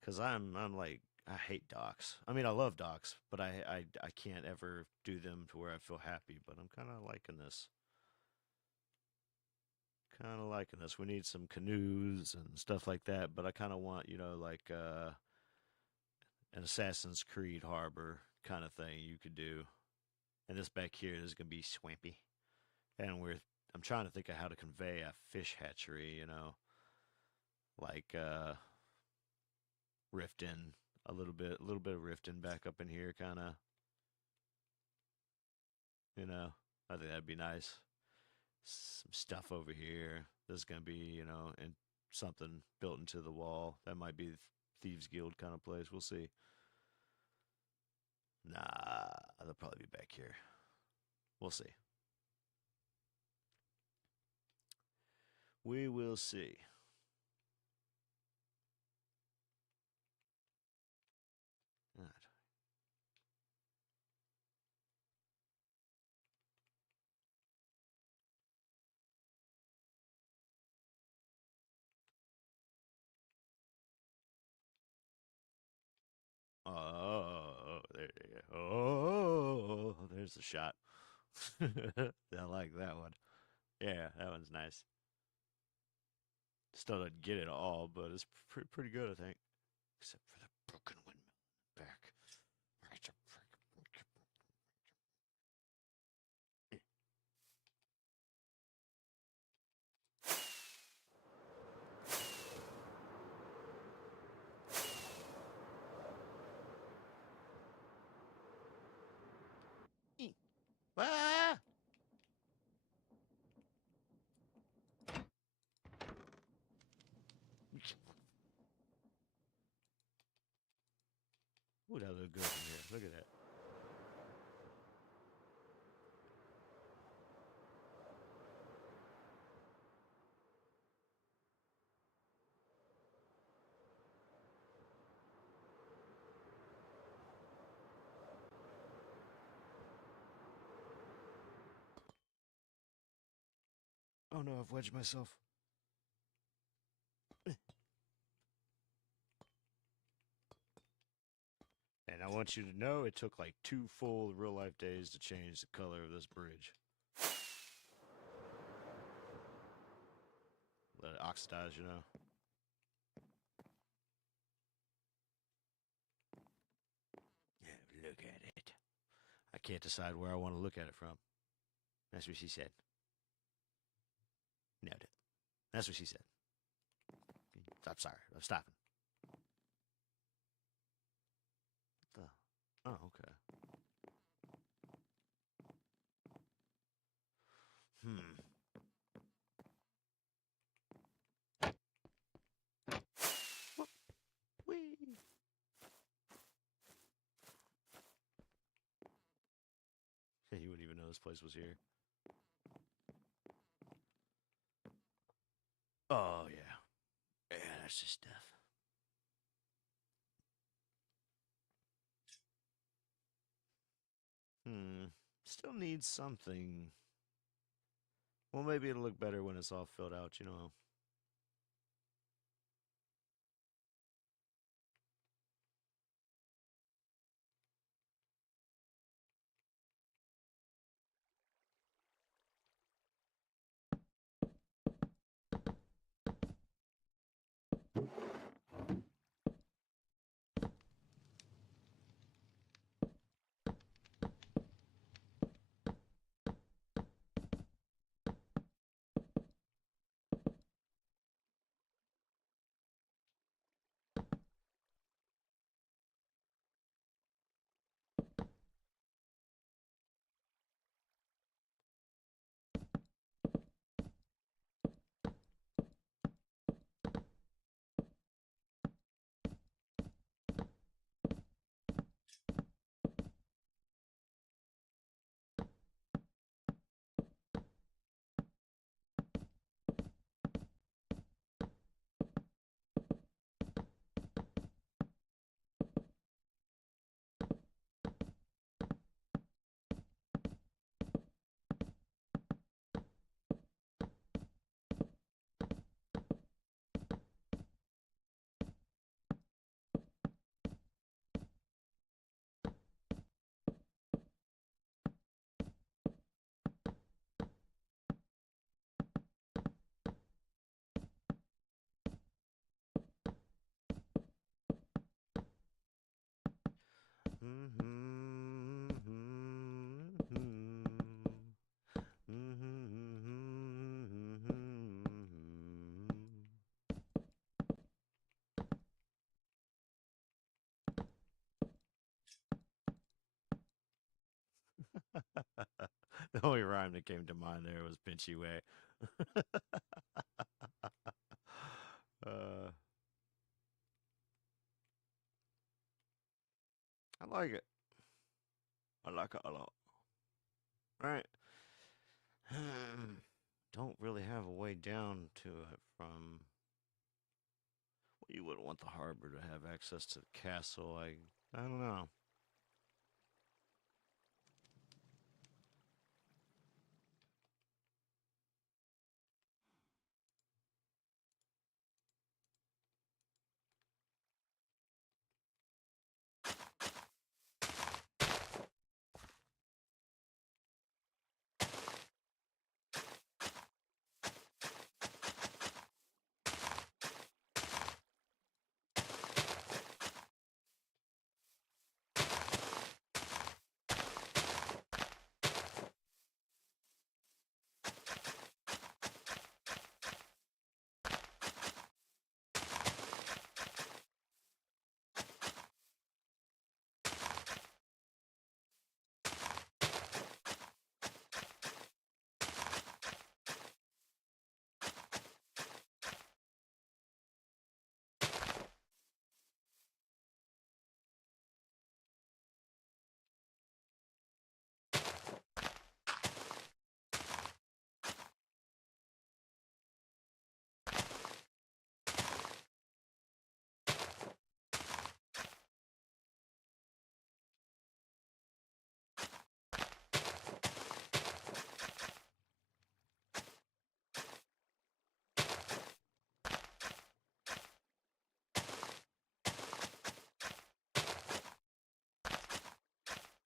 Because I'm like I hate docks. I mean, I love docks, but I can't ever do them to where I feel happy. But I'm kind of liking this. Kind of liking this. We need some canoes and stuff like that, but I kind of want like an Assassin's Creed harbor kind of thing you could do. And this back here is gonna be swampy, and I'm trying to think of how to convey a fish hatchery. Like rifting a little bit of rifting back up in here, kind of. You know, I think that'd be nice. Some stuff over here. There's gonna be, and something built into the wall. That might be Thieves Guild kind of place. We'll see. Nah, they'll probably be back here. We'll see. We will see. All right. Oh, there you go. Oh, there's the shot. I like that one. Yeah, that one's nice. Still doesn't get it all, but it's pretty good, I think. Except for the broken windmill back. Ah! Ooh, that look good in here. Look at that. Oh no, I've wedged myself. And I want you to know it took like 2 full real life days to change the color of this bridge. Let it oxidize, Yeah, look at it. I can't decide where I want to look at it from. That's what she said. Nailed it. That's what she said. I'm sorry. I'm stopping. The... Oh, okay. Hmm. Whoop. Wee. You wouldn't even know this place was here. Oh, yeah. Yeah, that's just stuff. Still needs something. Well, maybe it'll look better when it's all filled out, you know. The only rhyme that came to mind there was Pinchy Way. uh, I like it. I like it a lot. All right. Don't really have a way down to it from. Well, you wouldn't want the harbor to have access to the castle. I don't know.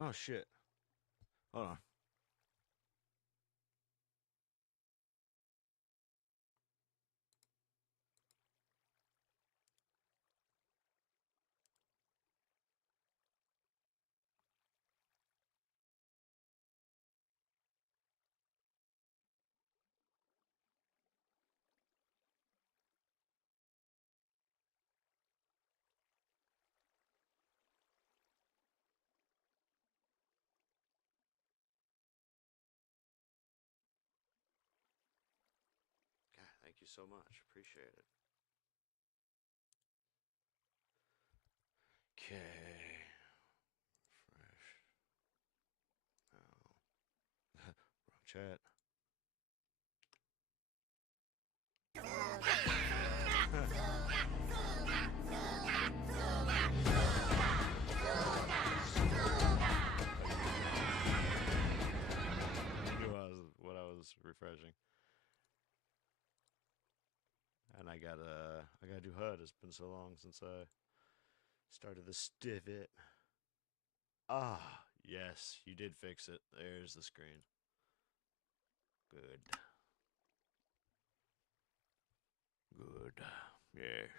Oh shit. Hold on. God, thank you so much. Appreciate it. Okay. Fresh. Oh. Wrong chat. gotta do HUD. It's been so long since I started the divot. Ah, yes, you did fix it. There's the screen. Good. Good. Yes.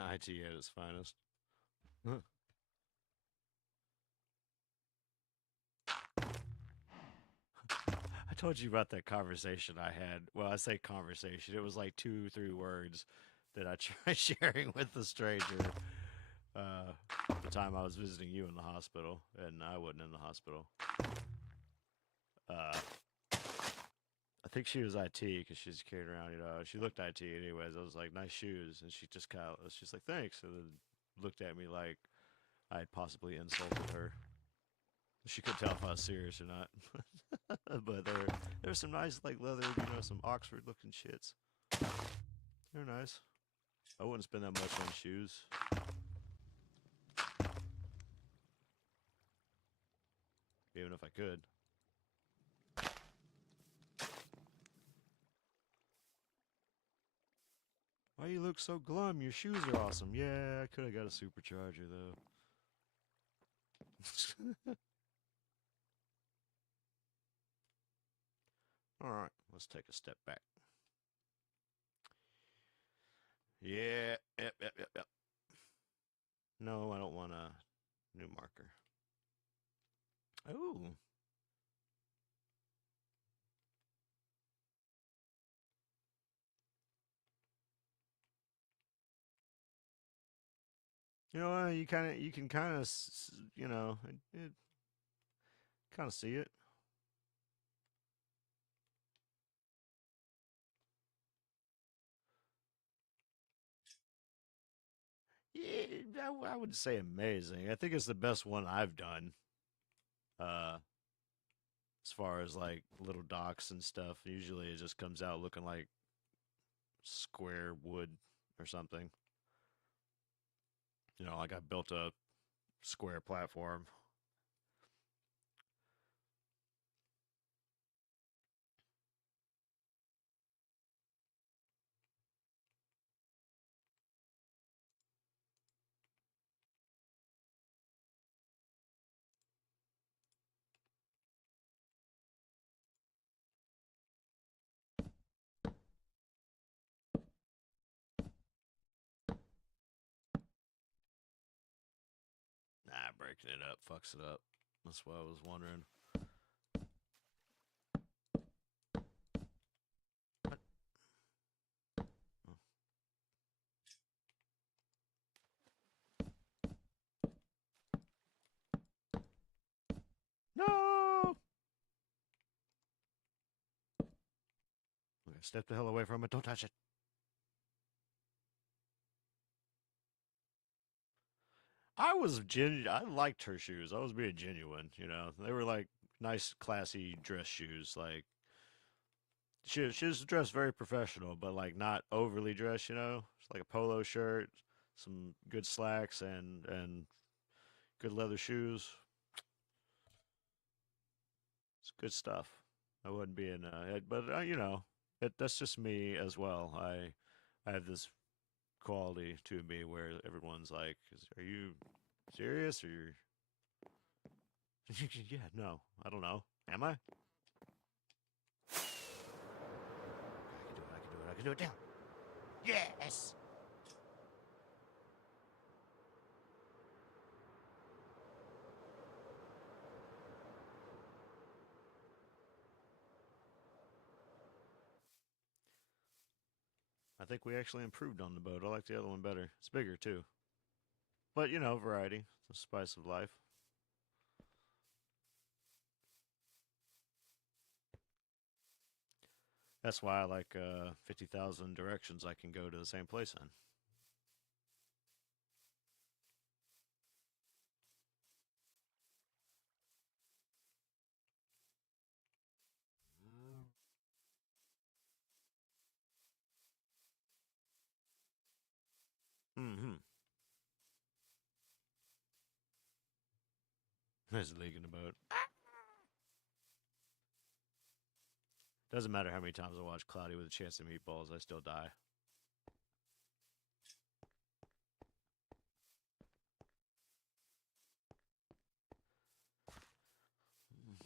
IT at its finest. I told you about that conversation I had. Well, I say conversation. It was like 2, 3 words that I tried sharing with the stranger. The time I was visiting you in the hospital, and I wasn't in the hospital. I think she was IT because she's carried around. She looked IT anyways. I was like, nice shoes, and she just kind of, she's like, thanks, and then looked at me like I had possibly insulted her. She couldn't tell if I was serious or not. But there were some nice like leather, some Oxford looking shits. They're nice. I wouldn't spend that much on shoes. Even if I could. Why you look so glum? Your shoes are awesome. Yeah, I could have got a supercharger though. Alright, let's take a step back. Yeah, yep. No, I don't want a new marker. Oh. You can kind of, kind of see it. Yeah, I would say amazing. I think it's the best one I've done. Uh, as far as like little docks and stuff, usually it just comes out looking like square wood or something. Like I built a square platform. Nah, breaking it up fucks it up. That's what I was wondering. What? Oh. No! Okay, step the hell away from it. Don't touch it. I liked her shoes. I was being genuine. They were like nice, classy dress shoes. Like she was dressed very professional, but like not overly dressed. It's like a polo shirt, some good slacks, and good leather shoes. It's good stuff. I wouldn't be in, but that's just me as well. I have this quality to me where everyone's like, "Are you serious?" Or you're, yeah, no, I don't know. Am I? I can do it now. Yes. think we actually improved on the boat. I like the other one better. It's bigger too. But you know, variety. It's the spice of life. That's why I like 50,000 directions I can go to the same place in. Mm-hmm. There's a leak in the boat. Doesn't matter how many times I watch Cloudy with a Chance of Meatballs, I still die.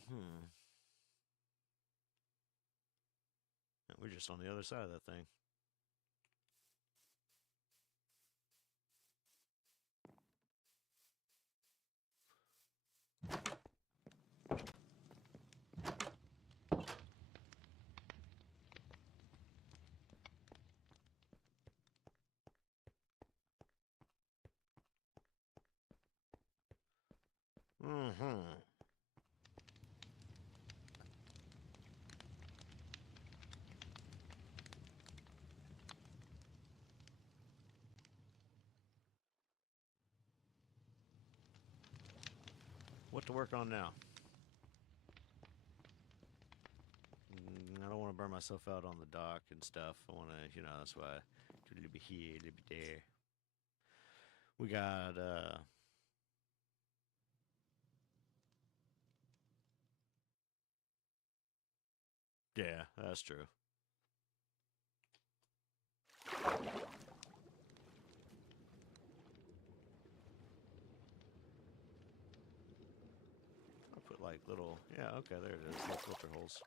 Hmm. We're just on the other side of that thing. Mm-hmm. What to work on now? I don't want to burn myself out on the dock and stuff. I want to, that's why do a little bit here, a little bit there. We got, yeah, that's true. I put like little, yeah, okay, there it is, little filter holes.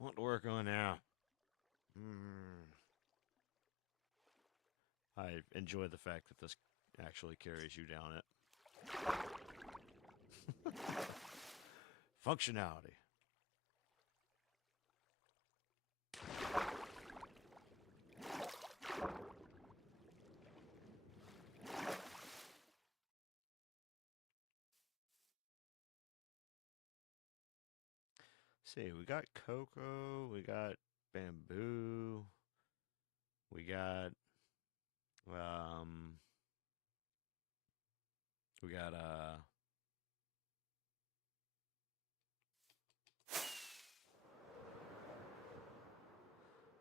What to work on now? Hmm. I enjoy the fact that this actually carries you down it. Functionality. See, we got cocoa, we got bamboo, we got um we got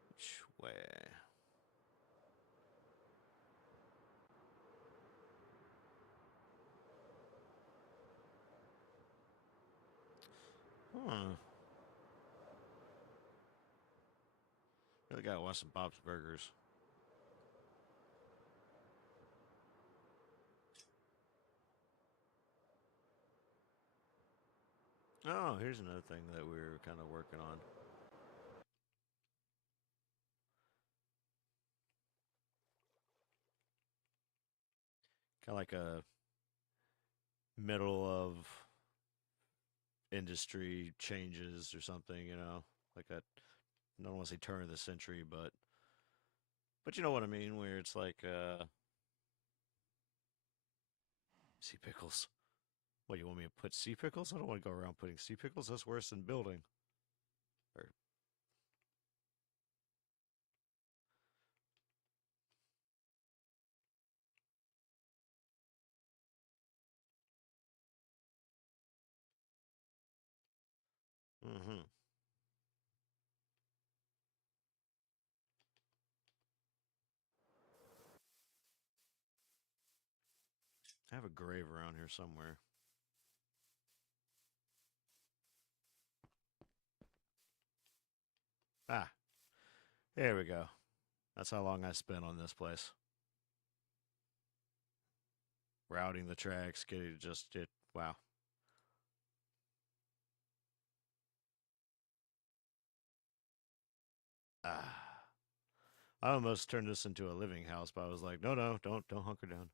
which way? Huh. Really gotta watch some Bob's Burgers. Oh, here's another thing that we are kind of working on. Kind of like a middle of industry changes or something, like that. I don't want to say turn of the century, but you know what I mean, where it's like sea pickles. What, you want me to put sea pickles? I don't want to go around putting sea pickles. That's worse than building. Or, mm-hmm. I have a grave around here somewhere. Ah, there we go. That's how long I spent on this place. routing the tracks, getting just it. Wow. Ah. I almost turned this into a living house, but I was like, no, no, don't hunker down.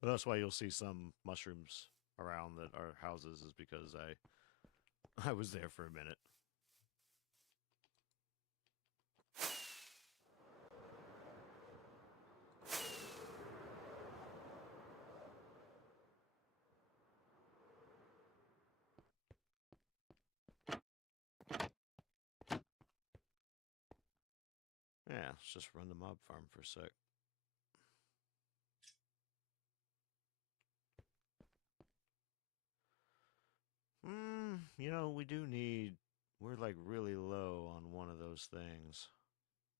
But that's why you'll see some mushrooms around that are houses, is because I was there for a minute. Yeah, let's just run the mob farm for a sec. You know, we do need. We're like really low on one of those things.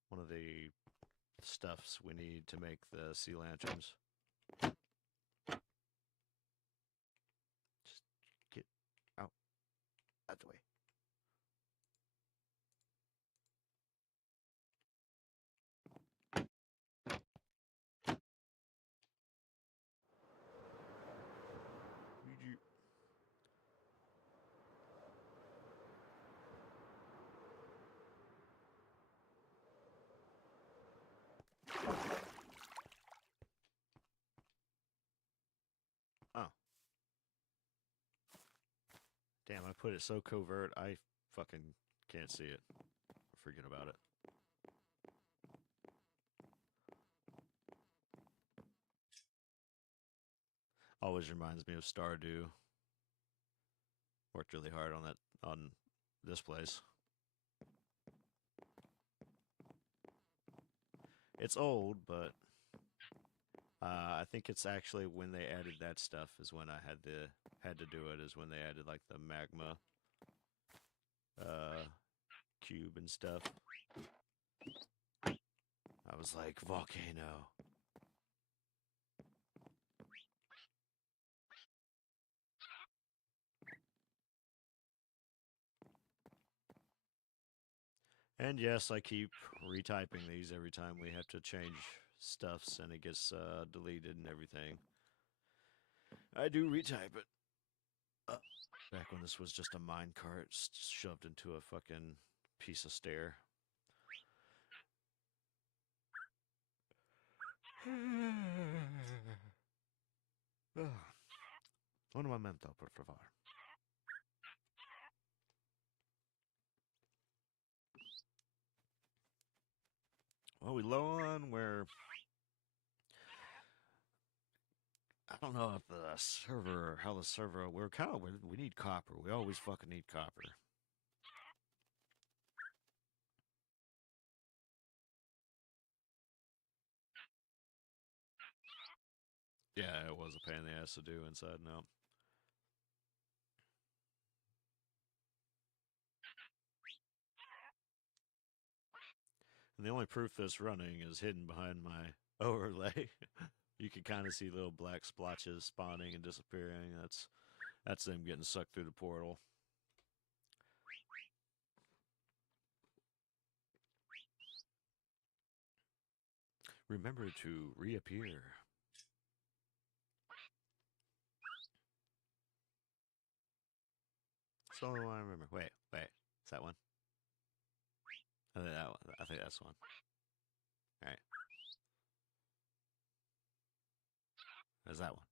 One of the stuffs we need to make the sea lanterns. Just get out that way. Oh, damn! I put it so covert, I fucking can't see it. Forget about it. Always reminds me of Stardew. Worked really hard on that on this place. It's old, but I think it's actually when they added that stuff is when I had to do it. Is when they added like the magma cube and stuff. I was like, volcano. And yes, I keep retyping these every time we have to change stuffs and it gets deleted and everything. I do retype it. Back when this was just a minecart shoved into a fucking piece of stair. Un momento, por favor. Well, we low on where I don't know if the server, how the server, we're kind of, we need copper. We always fucking need copper. Yeah, it was a pain in the ass to do inside and out. And the only proof that's running is hidden behind my overlay. You can kind of see little black splotches spawning and disappearing. That's them getting sucked through the portal. Remember to reappear. So I remember. Wait. Is that one? I think that one. I think that's one. All right. There's that one.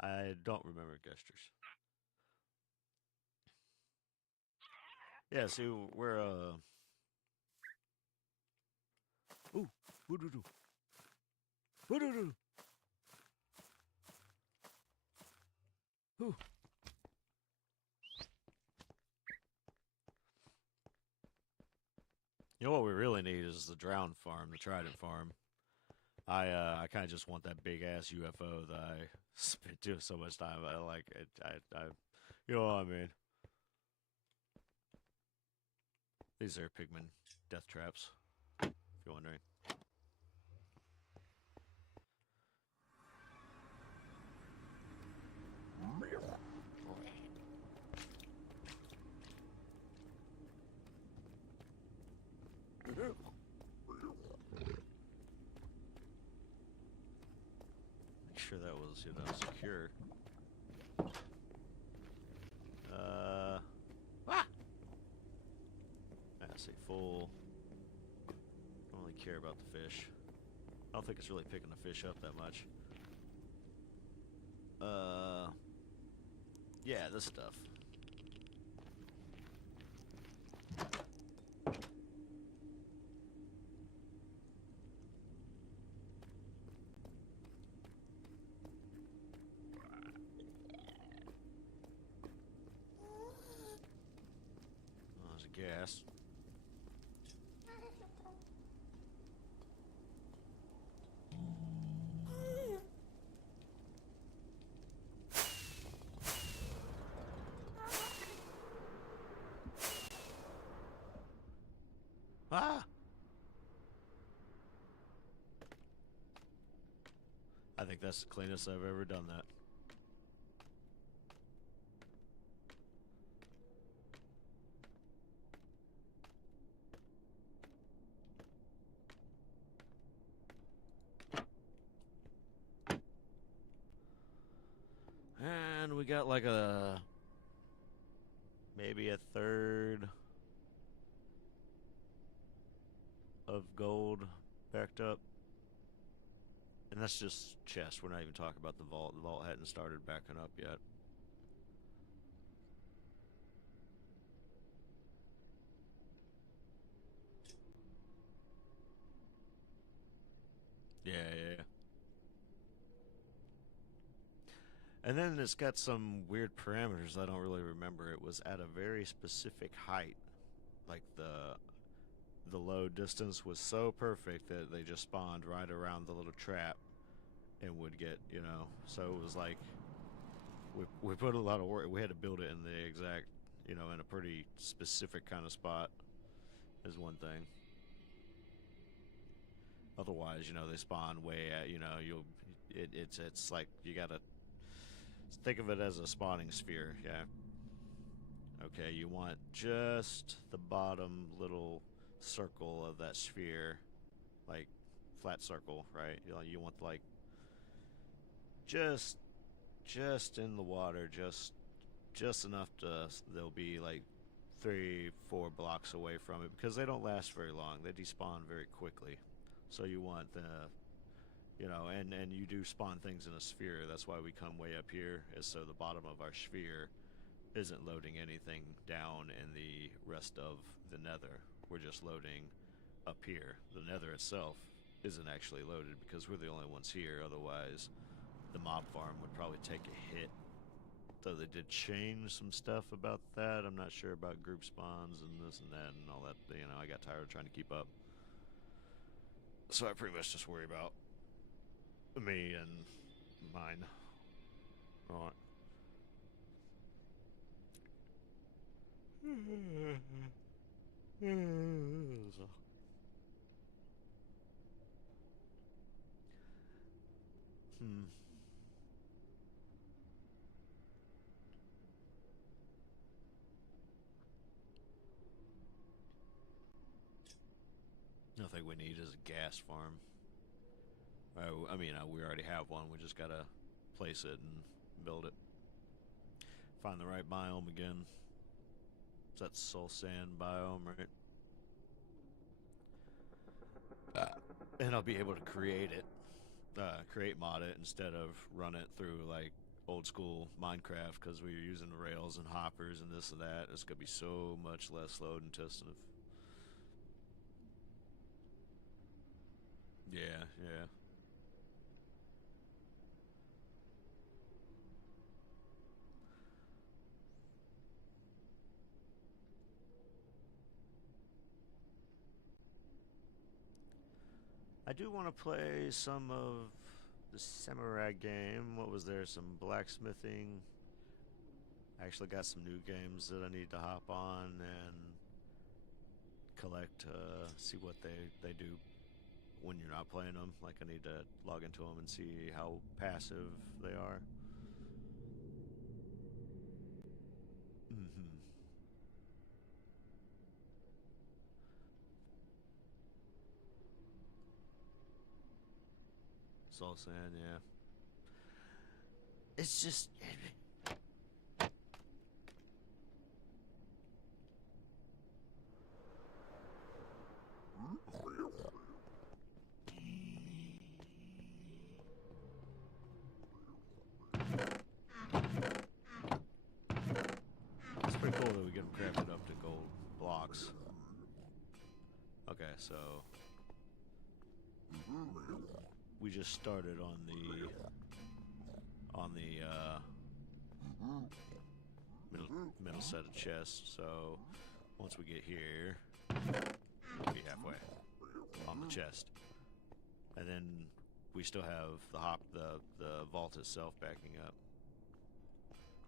I don't remember gestures. Yeah, see, we're ooh, woo-doo-doo. Woo-doo-doo. Ooh. You know what we really need is the drowned farm, the trident farm. I kind of just want that big ass UFO that I spent doing so much time. I like it. You know what I mean. These are pigman death traps, if you're wondering. sure that was, you know, secure. Ah! I say full. Don't really care about the fish. I don't think it's really picking the fish up that much. Yeah, this stuff. Oh, there's a gas. Ah! I think that's the cleanest I've ever done that. And we got like maybe a third of gold backed up. And that's just chest. We're not even talking about the vault. The vault hadn't started backing up yet. Yeah, yeah, yeah. And then it's got some weird parameters I don't really remember. It was at a very specific height. Like the load distance was so perfect that they just spawned right around the little trap and would get, you know. So it was like we put a lot of work. We had to build it in the exact, you know, in a pretty specific kind of spot is one thing. Otherwise, you know, they spawn way at, you know, it's like you gotta think of it as a spawning sphere, yeah. Okay, you want just the bottom little circle of that sphere, like flat circle, right? You want like just just in the water, just enough to they'll be like 3-4 blocks away from it because they don't last very long. They despawn very quickly. So you want the, you know, and you do spawn things in a sphere. That's why we come way up here, is so the bottom of our sphere isn't loading anything down in the rest of the nether. We're just loading up here. The nether itself isn't actually loaded because we're the only ones here. Otherwise, the mob farm would probably take a hit. Though they did change some stuff about that. I'm not sure about group spawns and this and that and all that. You know, I got tired of trying to keep up. So I pretty much just worry about me and mine. Alright. Hmm. Nothing we need is a gas farm. I mean, we already have one. We just gotta place it and build it. Find the right biome again. Is that soul sand biome, right? And I'll be able to create it, create mod it instead of run it through like old school Minecraft because we were using the rails and hoppers and this and that. It's gonna be so much less load intensive. Yeah, yeah. I do want to play some of the samurai game. What was there? Some blacksmithing. I actually got some new games that I need to hop on and collect, see what they do when you're not playing them. Like I need to log into them and see how passive they are. Mm-hmm. Soul Sand, yeah. It's just. It's pretty cool that we get them crafted up to gold blocks. Okay, so we just started on the middle set of chests. So once we get here, we'll be halfway on the chest, and then we still have the vault itself backing up.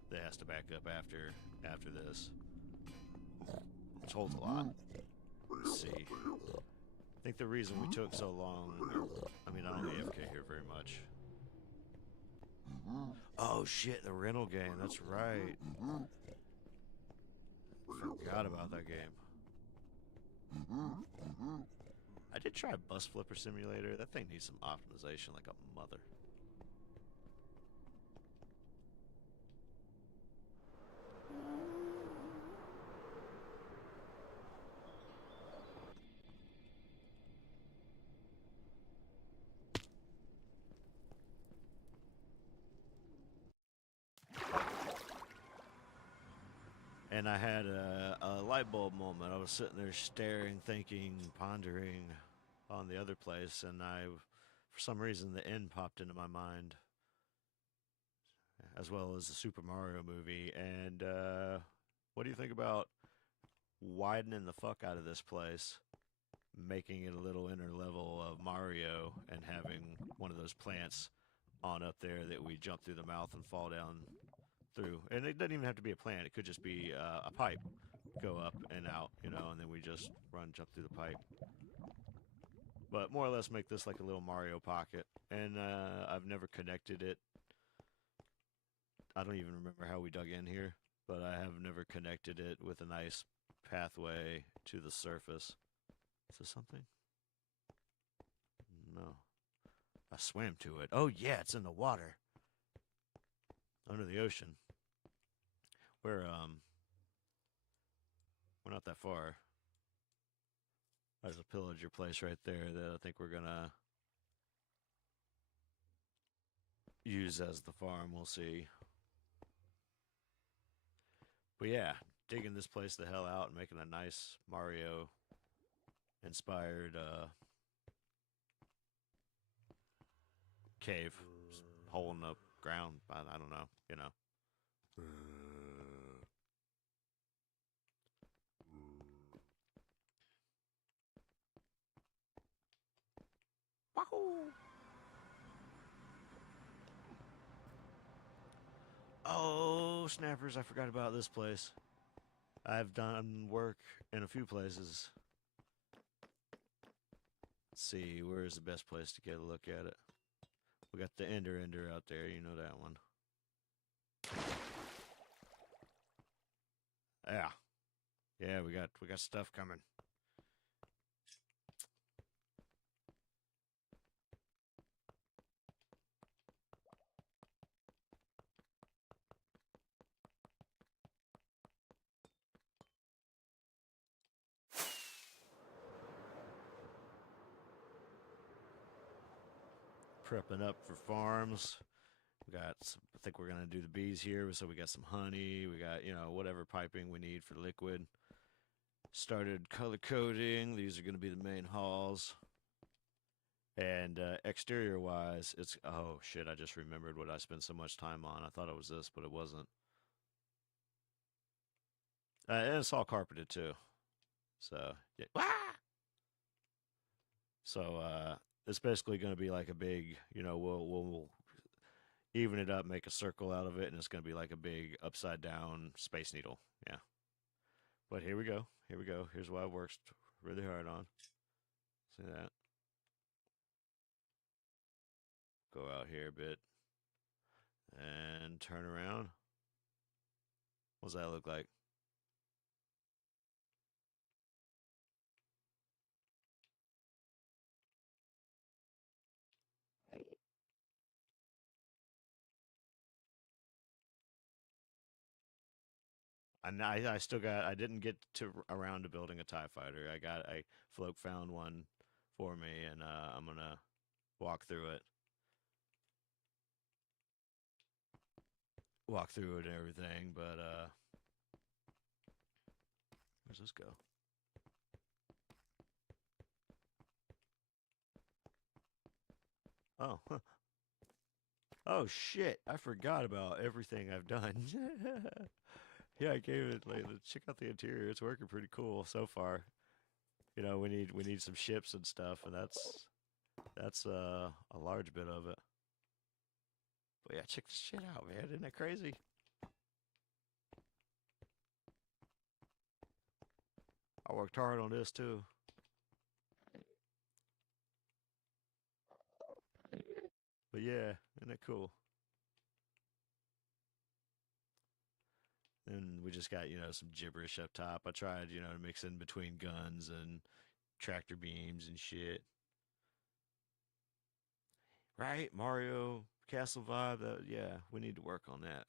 That has to back up after this, which holds a lot. Let's see. I think the reason we took so long. I mean, I don't AFK here very much. Oh shit, the rental game. That's right. Forgot about that game. I did try Bus Flipper Simulator. That thing needs some optimization like a mother. And I had a light bulb moment. I was sitting there staring, thinking, pondering on the other place, and for some reason, the end popped into my mind, as well as the Super Mario movie. And what do you think about widening the fuck out of this place, making it a little inner level of Mario, and having one of those plants on up there that we jump through the mouth and fall down through? And it doesn't even have to be a plant. It could just be a pipe. Go up and out, and then we just jump through the pipe. But more or less make this like a little Mario pocket. And I've never connected it. I don't even remember how we dug in here, but I have never connected it with a nice pathway to the surface. Is this something? No. I swam to it. Oh yeah, it's in the water. Under the ocean. We're not that far. There's a pillager place right there that I think we're gonna use as the farm. We'll see. But yeah, digging this place the hell out and making a nice Mario inspired cave, hole in the ground. I don't know, Wahoo! Oh, snappers, I forgot about this place. I've done work in a few places. Let's see, where's the best place to get a look at it? We got the Ender out there, you know that one. Yeah. Yeah, we got stuff coming. Prepping up for farms. We got some, I think we're gonna do the bees here, so we got some honey, we got, whatever piping we need for liquid. Started color coding. These are gonna be the main halls. And exterior wise, it's, oh shit, I just remembered what I spent so much time on. I thought it was this, but it wasn't. And it's all carpeted too. So yeah. So it's basically going to be like a big, we'll even it up, make a circle out of it, and it's going to be like a big upside down Space Needle. Yeah. But here we go. Here we go. Here's what I've worked really hard on. See that? Go out here a bit and turn around. What does that look like? And I still got. I didn't get to around to building a Tie Fighter. I Floke found one for me, and I'm gonna walk through it, and everything. But where's this go? Oh, huh. Oh shit! I forgot about everything I've done. Yeah, I gave it like check out the interior. It's working pretty cool so far. You know, we need some ships and stuff, and that's a large bit of it. But yeah, check this shit out, man. Isn't that crazy? I worked hard on this too. But yeah, isn't that cool? And we just got, some gibberish up top. I tried, to mix in between guns and tractor beams and shit. Right? Mario Castle vibe. Yeah, we need to work on that.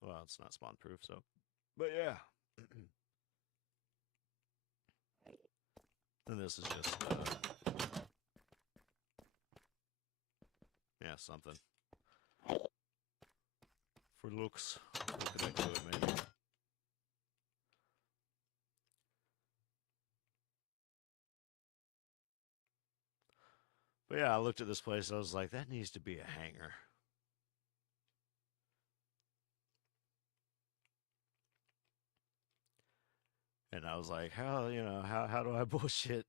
Well, it's not spawn proof, so. But yeah. And this is just, yeah, something. For looks. Look at that, maybe. But yeah, I looked at this place. I was like, that needs to be a hangar. And I was like, how do I bullshit?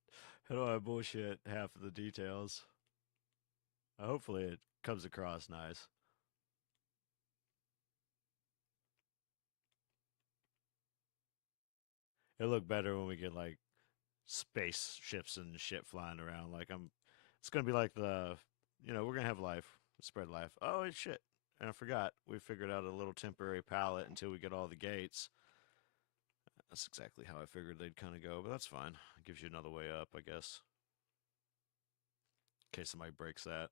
How do I bullshit half of the details? Hopefully it comes across nice. It'll look better when we get like space ships and shit flying around. It's gonna be like we're gonna have life, spread life. Oh shit! And I forgot we figured out a little temporary pallet until we get all the gates. That's exactly how I figured they'd kind of go, but that's fine. It gives you another way up, I guess, in case somebody breaks that.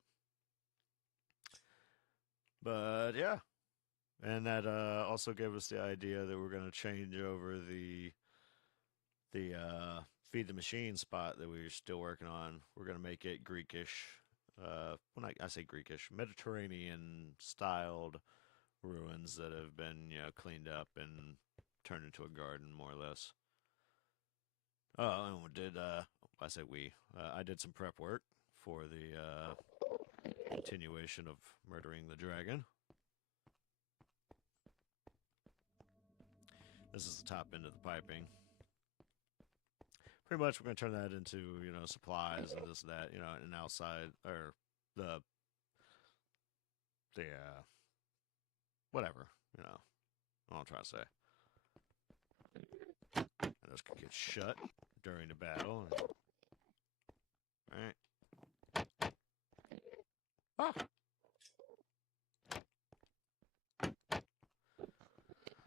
But yeah, and that also gave us the idea that we're gonna change over the feed the machine spot that we're still working on. We're gonna make it Greekish. When I say Greekish, Mediterranean styled ruins that have been cleaned up and turned into a garden more or less. Oh, and we did. I say we. I did some prep work for the continuation of murdering the dragon. This is the top end of the piping. Pretty much, we're going to turn that into supplies and this and that, and outside or the whatever, what I'm trying to say. And this could get shut during the battle. All right. Ah.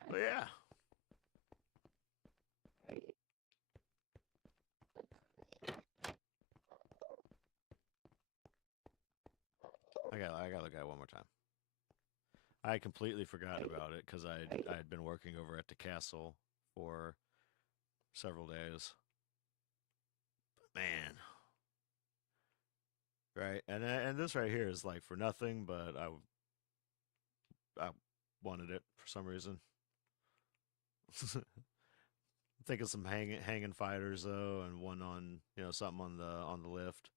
But yeah. I gotta look at it one more time. I completely forgot about it because I had been working over at the castle for several days. But man, right? And this right here is like for nothing, but I wanted it for some reason. Think of some hanging fighters though, and one on something on the lift.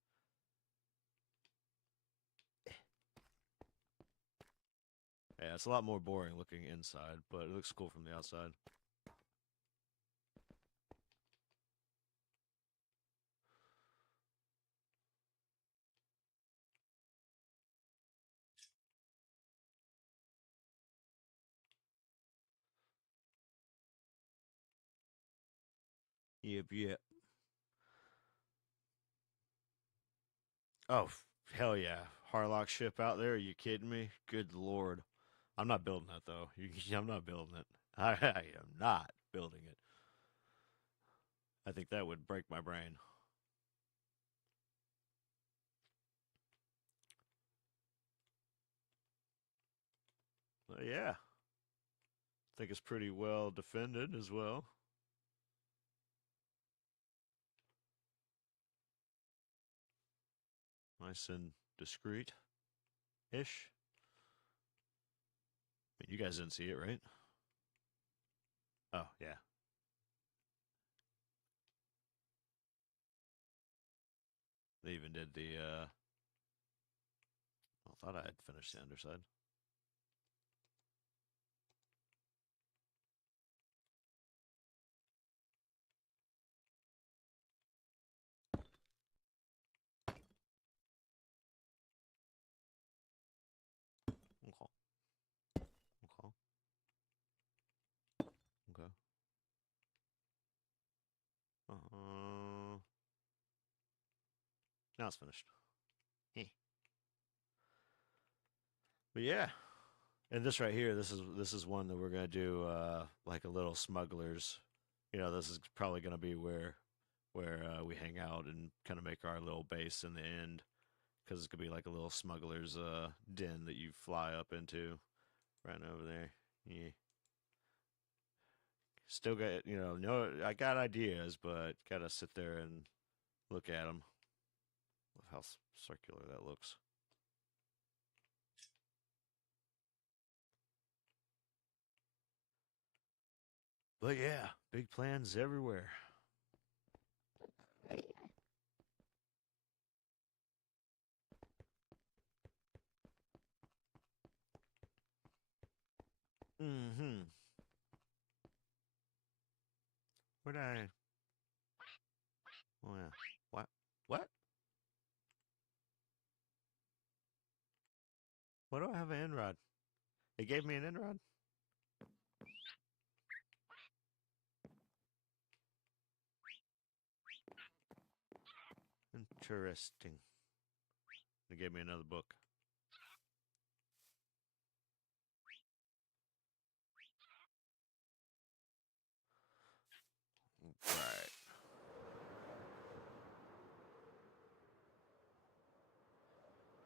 Yeah, it's a lot more boring looking inside, but it looks cool from the outside. Yep, yep. Oh, hell yeah. Harlock ship out there? Are you kidding me? Good lord. I'm not building that though. I'm not building it. I am not building it. I think that would break my brain. Yeah, I think it's pretty well defended as well. Nice and discreet-ish. I mean, you guys didn't see it, right? Oh, yeah. They even did the, I thought I had finished the underside. Okay. Okay. Okay. Uh, now it's finished. Heh. But yeah, and this right here, this is one that we're gonna do like a little smugglers. You know, this is probably gonna be where we hang out and kind of make our little base in the end, because it's gonna be like a little smugglers den that you fly up into right over there. Yeah, still got no. I got ideas, but gotta sit there and look at them. Love how circular that looks. But yeah, big plans everywhere. Mm-hmm. Where'd I? Oh yeah. What? What? Why do I have an end rod? It gave me an end rod. Interesting. It gave me another book. Right.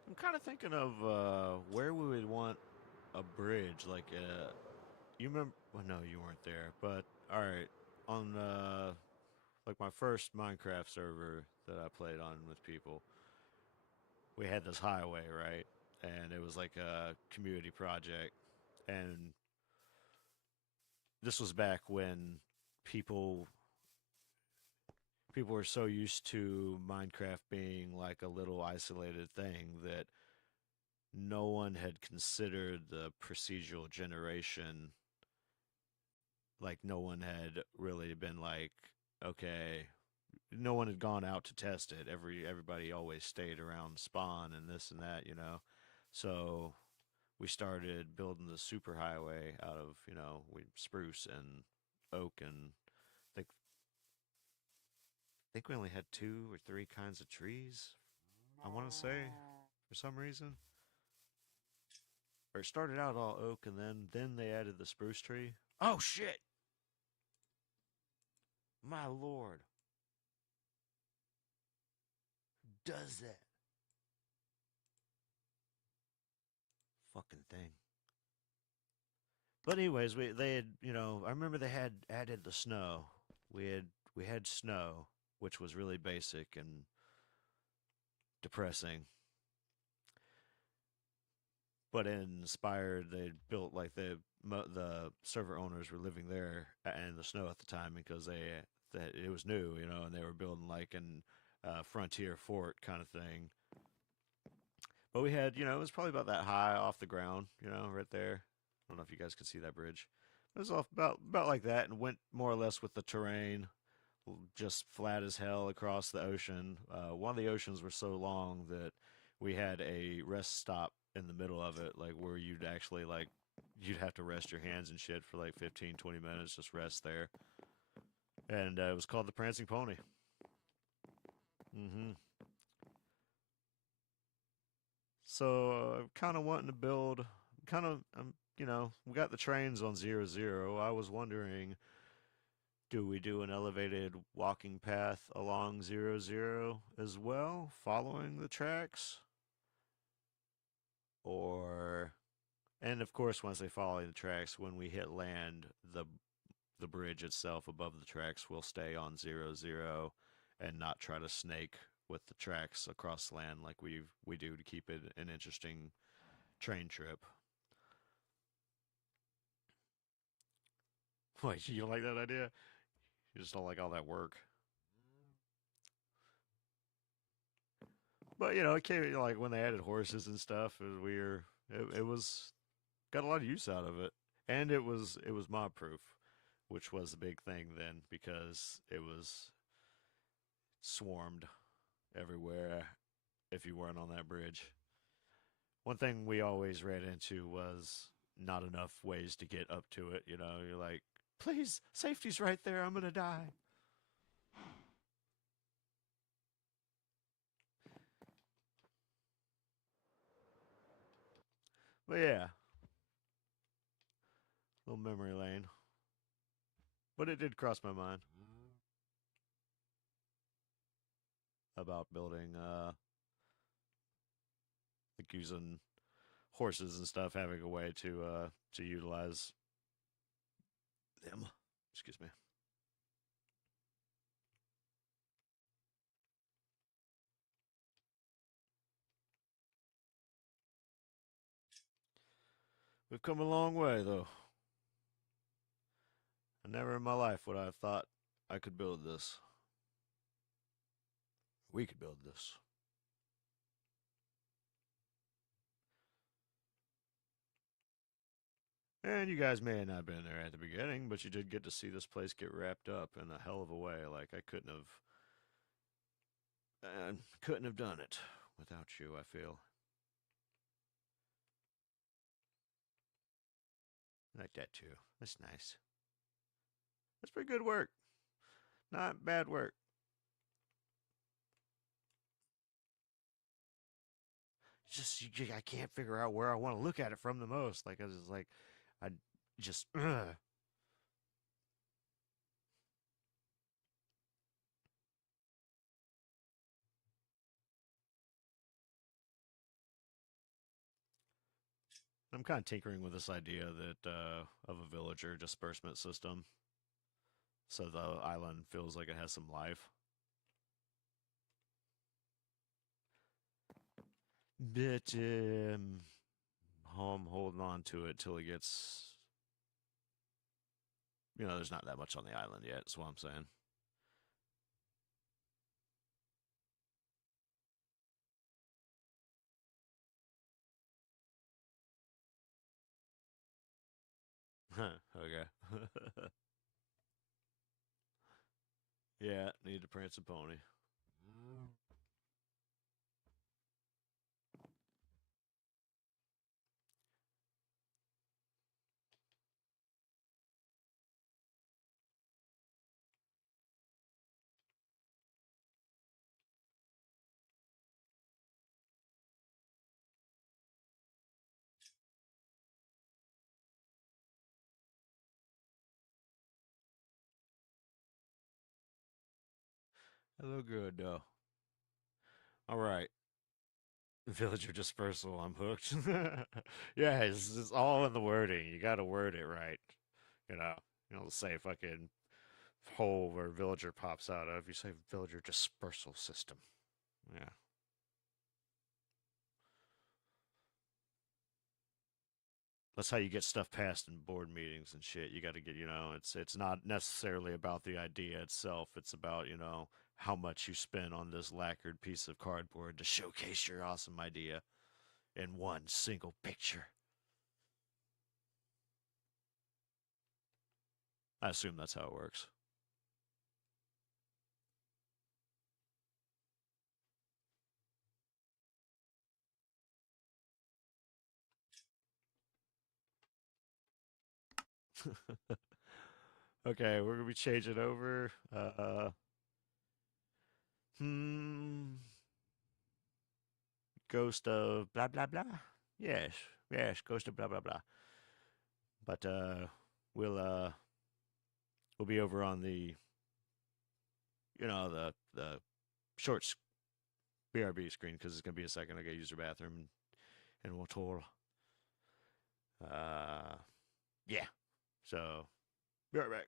I'm kind of thinking of where we would want a bridge. Like, you remember? Well, no, you weren't there. But all right, on like my first Minecraft server that I played on with people, we had this highway, right? And it was like a community project. And this was back when people people were so used to Minecraft being like a little isolated thing that no one had considered the procedural generation. Like no one had really been like, okay, no one had gone out to test it. Everybody always stayed around spawn and this and that, So we started building the superhighway out of spruce and oak, and think we only had 2 or 3 kinds of trees. I want to say for some reason, or it started out all oak, and then they added the spruce tree. Oh shit! My lord, does that fucking thing? But anyways, they had I remember they had added the snow. We had snow, which was really basic and depressing. But inspired, they built like the server owners were living there in the snow at the time because that it was new, and they were building like an frontier fort kind of thing. But we had, it was probably about that high off the ground, right there. I don't know if you guys could see that bridge. It was off about like that, and went more or less with the terrain, just flat as hell across the ocean. One of the oceans were so long that we had a rest stop in the middle of it, like where you'd actually like you'd have to rest your hands and shit for like 15, 20 minutes, just rest there. And it was called the Prancing Pony. Mm-hmm. So kind of wanting to build, kind of, we got the trains on 0, 0. I was wondering, do we do an elevated walking path along 0, 0 as well, following the tracks? Or And of course, once they follow the tracks, when we hit land, the bridge itself above the tracks will stay on 0, 0 and not try to snake with the tracks across land like we do to keep it an interesting train trip. Wait, you don't like that idea? You just don't like all that work. But it came like when they added horses and stuff. It was got a lot of use out of it, and it was mob proof, which was a big thing then because it was swarmed everywhere if you weren't on that bridge. One thing we always ran into was not enough ways to get up to it. You're like, please, safety's right there. I'm gonna die. But yeah, little memory lane. But it did cross my mind about building, like using horses and stuff, having a way to utilize them. Excuse me. We've come a long way, though. I never in my life would I have thought I could build this. We could build this. And you guys may have not been there at the beginning, but you did get to see this place get wrapped up in a hell of a way. Like I couldn't have done it without you. I feel I like that too. That's nice. That's pretty good work. Not bad work. I can't figure out where I want to look at it from the most. Like I was like, I just. I'm kind of tinkering with this idea that of a villager disbursement system, so the island feels like it has some life. But I'm holding on to it till it gets. There's not that much on the island yet. That's what I'm saying. Okay. Yeah, need to prance a pony. I look good though. All right. Villager dispersal. I'm hooked. Yeah, it's all in the wording. You got to word it right. You know, say fucking hole where villager pops out of. You say villager dispersal system. Yeah. That's how you get stuff passed in board meetings and shit. You got to get, it's not necessarily about the idea itself. It's about, how much you spend on this lacquered piece of cardboard to showcase your awesome idea in one single picture. I assume that's how it works. Okay, we're gonna be changing over. Hmm, Ghost of blah blah blah. Yes, yes, Ghost of blah blah blah. But we'll uh, we'll be over on the short BRB screen because it's gonna be a second. I gotta use the bathroom and we'll tour. Yeah. So, be right back.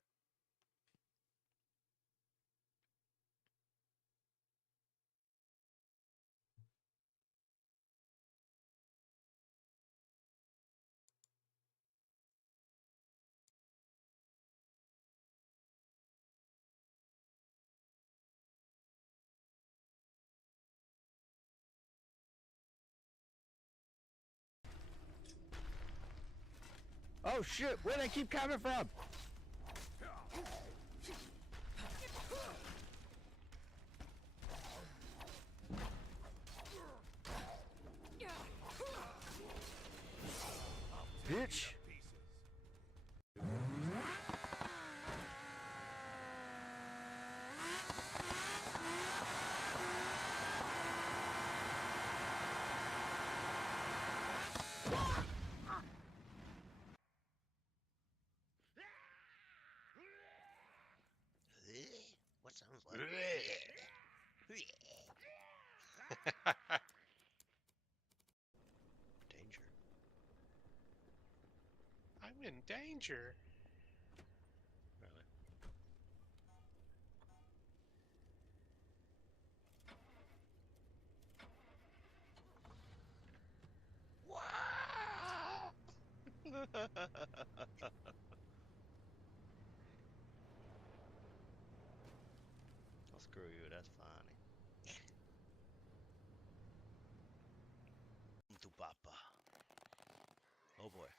Oh shit, where they keep coming from? Bitch. What sounds like? Danger. I'm in danger. Really? Wow! I'll screw you, that's funny. To Papa. Oh boy.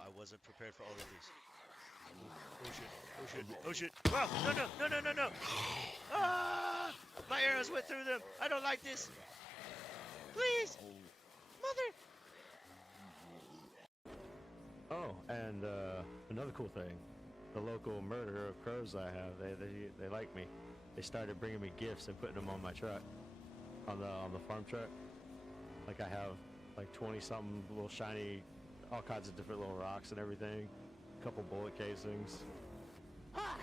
I wasn't prepared for all of these. Oh shit. Oh shit. Oh shit. Wow! No, no, no, no, no, no! Ah! My arrows went through them! I don't like this! Please! Mother! Oh, and another cool thing, the local murder of crows I have, they like me. They started bringing me gifts and putting them on my truck, on the farm truck. Like I have like 20 something little shiny, all kinds of different little rocks and everything, a couple bullet casings. Ah!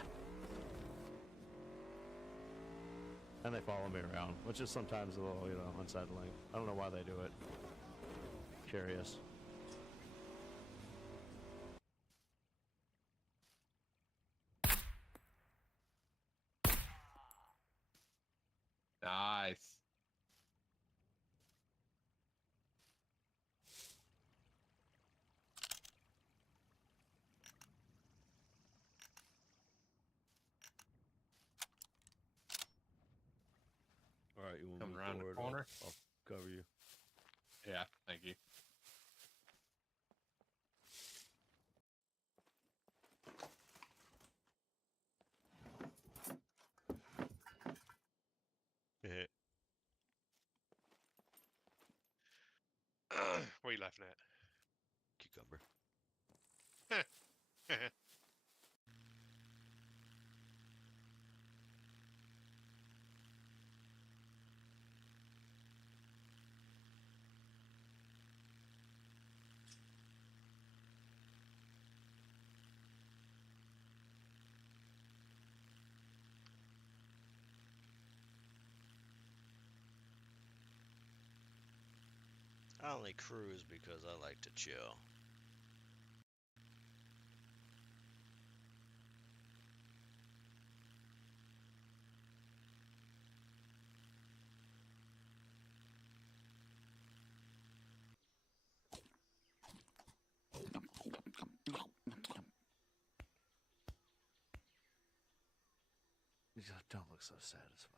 And they follow me around, which is sometimes a little, unsettling. I don't know why they do it. Curious. Nice. All right, you want Coming me around the forward? corner. I'll cover you. Yeah, thank you. What are you laughing Cucumber. at? I only cruise because I like to chill. You just don't look so satisfied.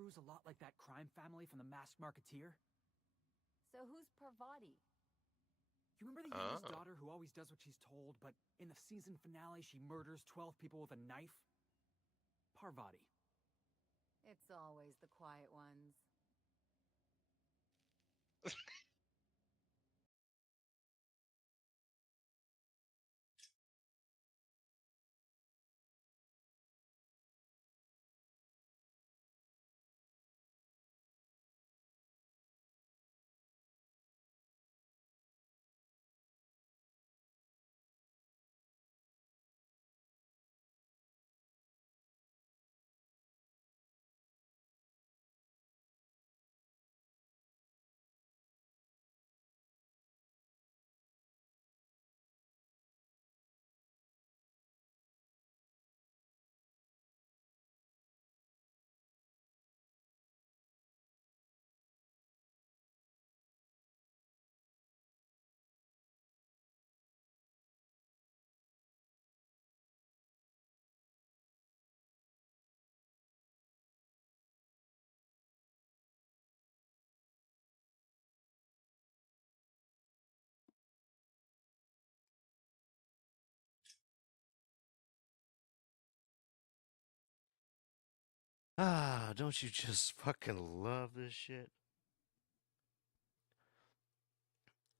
crew's a lot like that crime family from the Masked Marketeer? So who's Parvati? You remember the youngest Oh. daughter who always does what she's told, but in the season finale she murders 12 people with a knife? Parvati. It's always the quiet ones. Ah, don't you just fucking love this shit?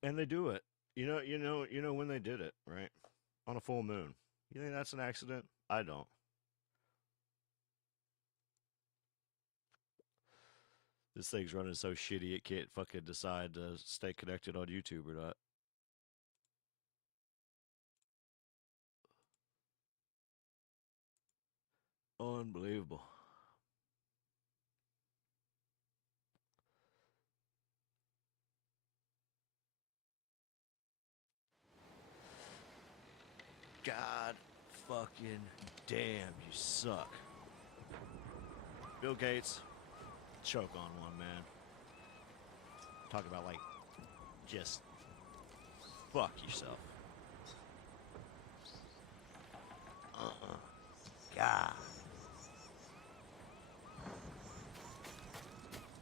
And they do it. You know when they did it, right? On a full moon. You think that's an accident? I don't. This thing's running so shitty it can't fucking decide to stay connected on YouTube or not. Unbelievable. God fucking damn, you suck. Bill Gates, choke on one, man. Talk about, like, just fuck yourself. God.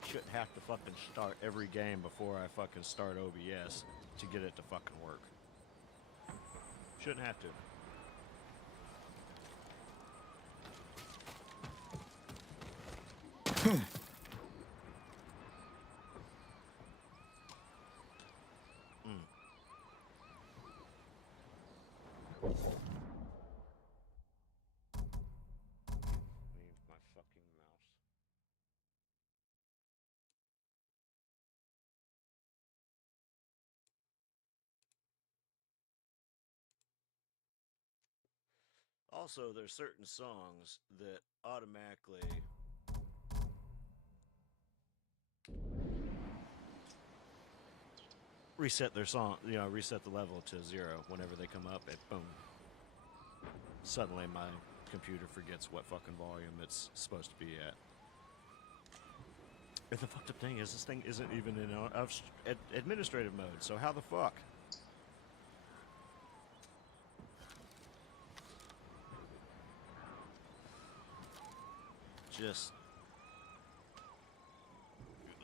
Shouldn't have to fucking start every game before I fucking start OBS to get it to fucking work. Shouldn't have to. Leave my fucking mouse. Also, there's certain songs that automatically reset their song, reset the level to 0 whenever they come up, and boom. Suddenly my computer forgets what fucking volume it's supposed to be at. And the fucked up thing is, this thing isn't even in administrative mode, so how the fuck? Just...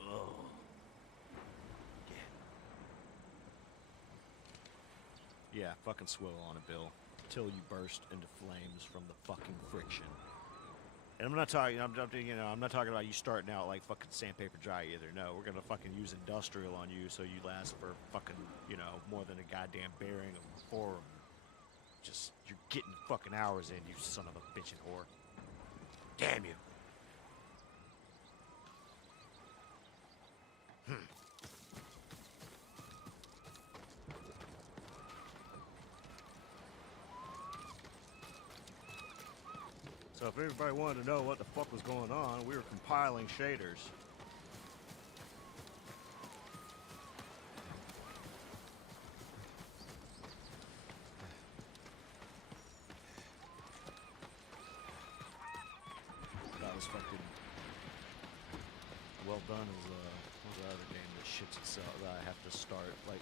Oh. Yeah, fucking swill on it, Bill. Till you burst into flames from the fucking friction. And I'm not talking, I'm not talking about you starting out like fucking sandpaper dry either. No, we're gonna fucking use industrial on you so you last for fucking, more than a goddamn bearing of 4. Just, you're getting fucking hours in, you son of a bitchin' whore. Damn you. So if everybody wanted to know what the fuck was going on, we were compiling shaders. That was fucking well done as what's the other game that shits itself that I have to start. Like,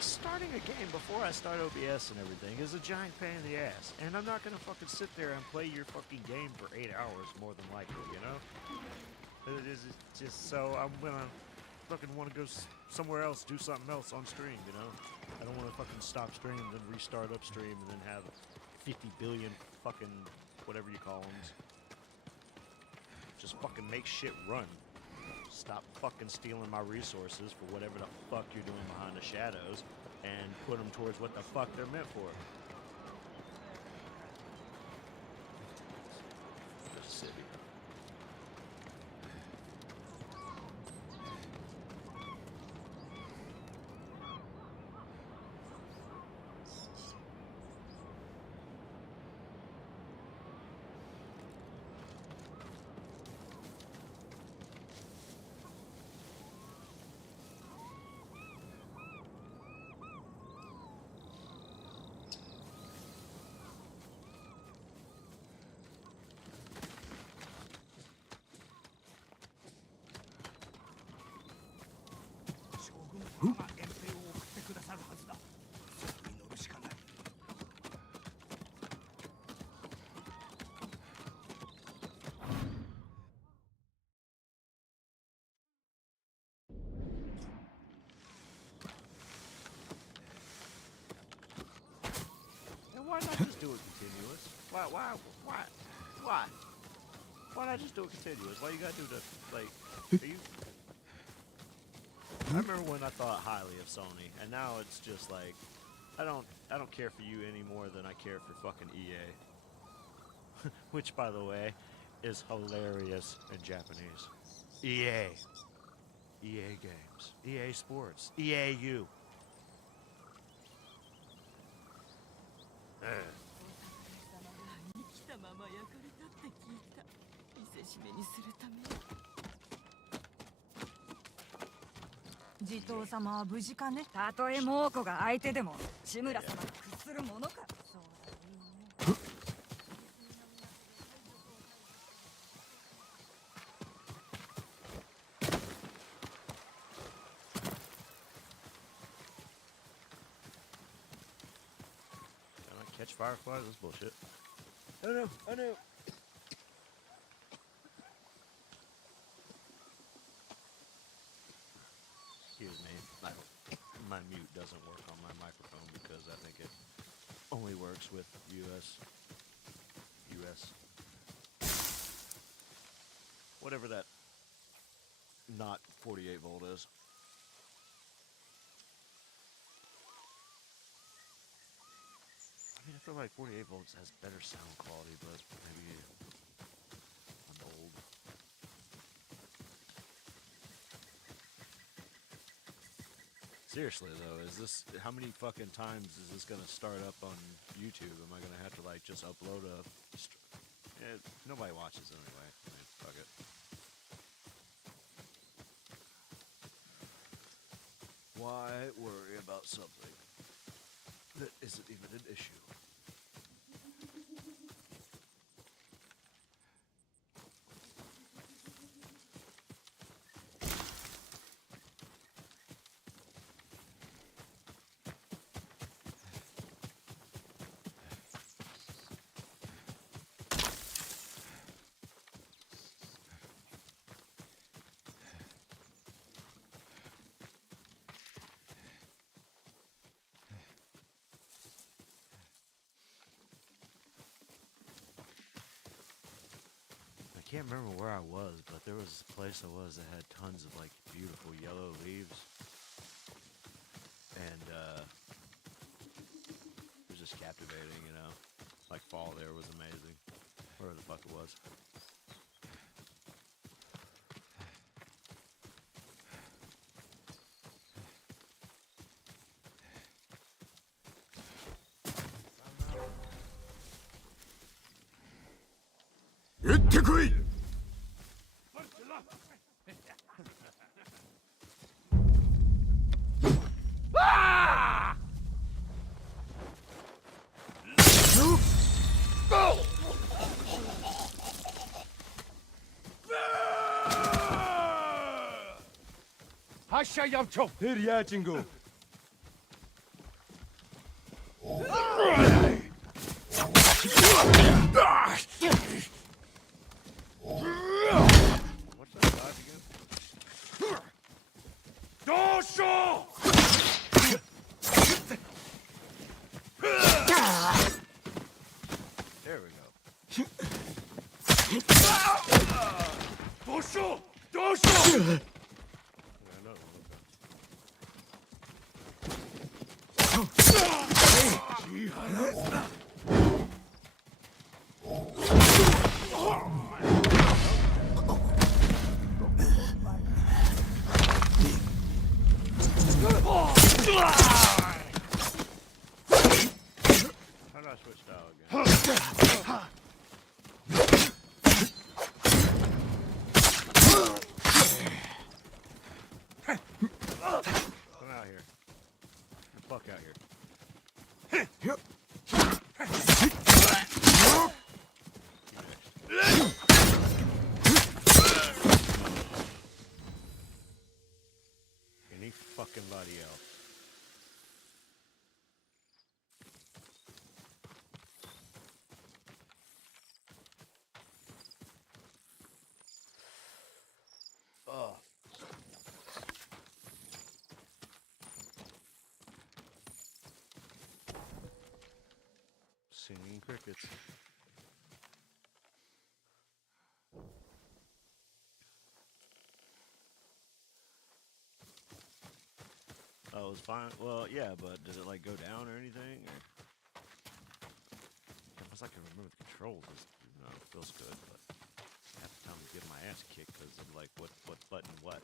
starting a game before I start OBS and everything is a giant pain in the ass. And I'm not gonna fucking sit there and play your fucking game for 8 hours more than likely, It is just so I'm gonna fucking want to go somewhere else, do something else on stream, you know? I don't want to fucking stop stream, then restart upstream, and then have 50 billion fucking whatever you call them. Just fucking make shit run. Stop fucking stealing my resources for whatever the fuck you're doing behind the shadows, and put them towards what the fuck they're meant for. Just sit here. Why not just do it continuous? Why? Why not just do it continuous? Why you gotta do the, like, are you... I remember when I thought highly of Sony, and now it's just like, I don't care for you any more than I care for fucking EA. Which, by the way, is hilarious in Japanese. EA. EA Games. EA Sports. EAU. 地頭様は無事かね。たとえ猛虎が相手でも志村様に屈するものか。そうだよね。Catch fireflies? That's bullshit. I know. Excuse me. My mute doesn't work on my microphone because I think it only works with US. Whatever that not 48 volt is. I mean, I feel like 48 volts has better sound quality, but maybe I'm old. Seriously though, is this, how many fucking times is this gonna start up on YouTube? Am I gonna have to like just upload a... nobody watches anyway. I mean, fuck it. Why worry about something that isn't even an issue? I can't remember where I was, but there was a place I was that had tons of like beautiful yellow leaves, and it was just captivating, you know. Like fall there was amazing, wherever the fuck it was. Haşayamço. Hiryachingu. What's that How do I switch style again? Come out here. Get the fuck out here. Any fucking body else. Oh. Singing crickets. Oh, it was fine. Well, yeah, but does it like go down or anything? Or... Unless I can remember the controls, you know, it feels good, but half the time I'm getting my ass kicked because I'm like, what button, what?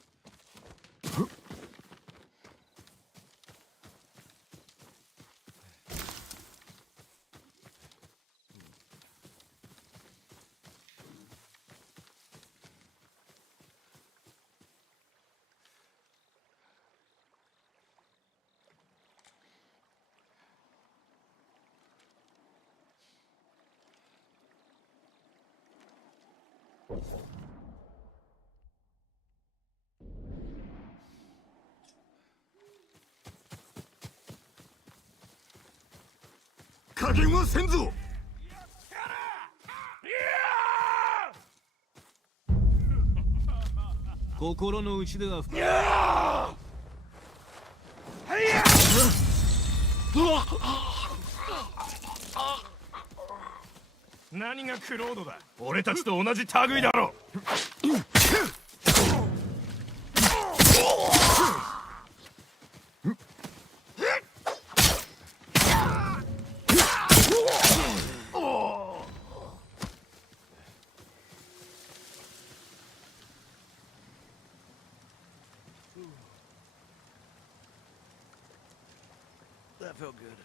That felt good.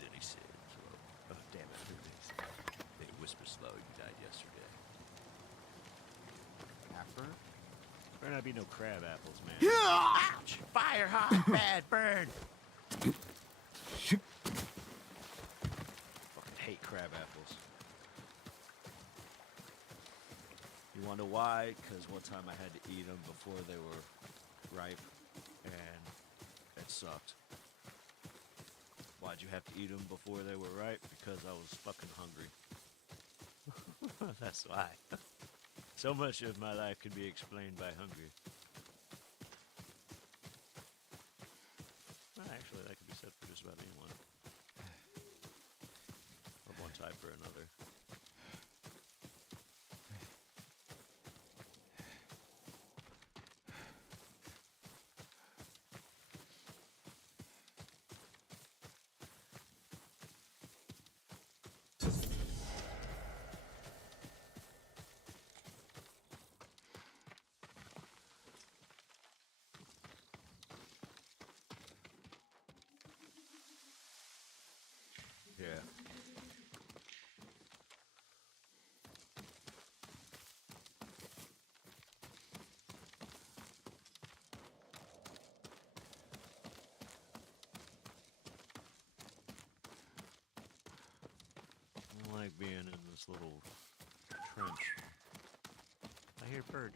Then he said, oh, damn it, who is it? They whisper slow, you died yesterday. After? Better not be no crab apples, man. Ouch! Fire hot, bad burn! Fucking hate crab apples. You wonder why? Because one time I had to eat them before they were ripe, and it sucked. Why'd you have to eat them before they were ripe? Because I was fucking hungry. That's why. So much of my life can be explained by hungry. Well, actually, that could be said for just about anyone. Of one type or another. Yeah. I don't like being in this little trench. I hear a bird.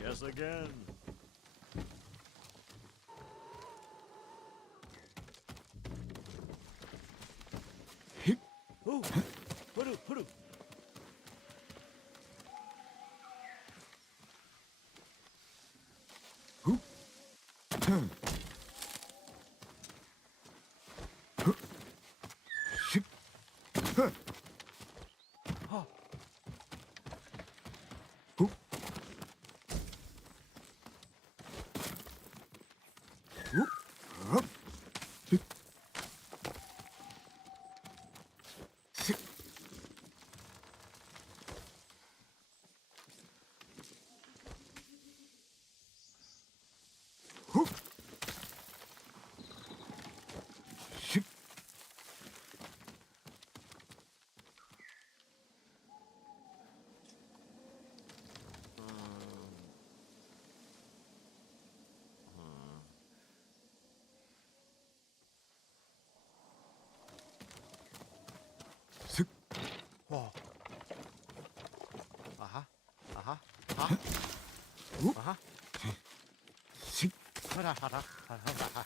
Yes, again. Ooh! Hoodoo! Hoodoo! Oh. Whoa. Uh-huh. Uh-huh. Uh-huh. Uh-huh. Hada, hada, hada, hada.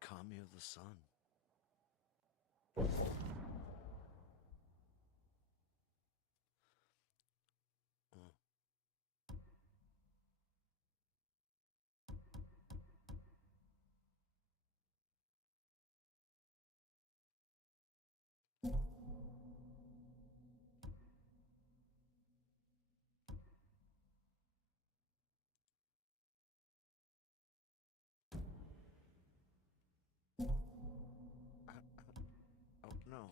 Kami of the Sun. Oh, no.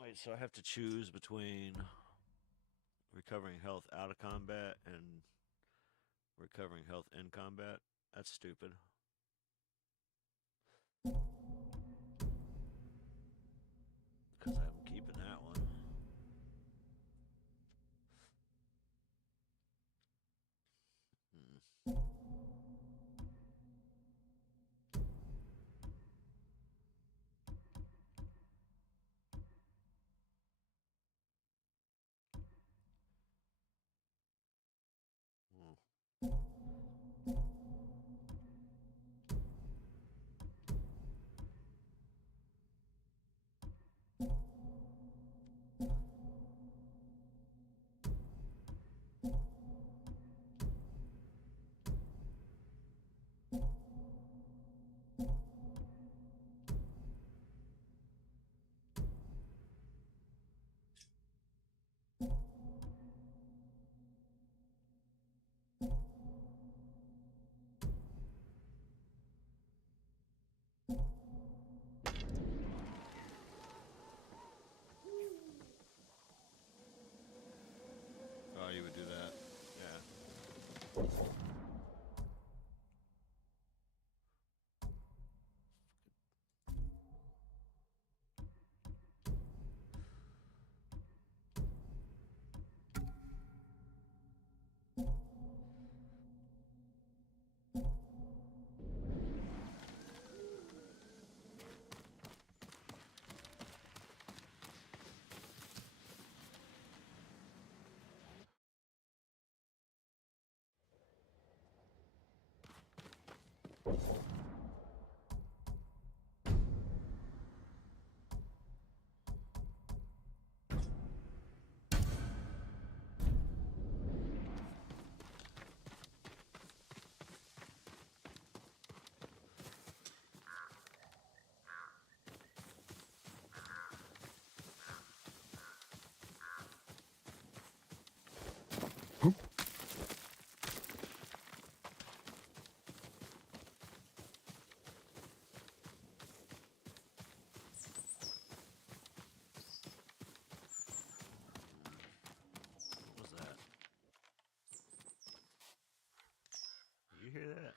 Wait, so I have to choose between recovering health out of combat and recovering health in combat? That's stupid. Because I'm keeping that one. you hear that?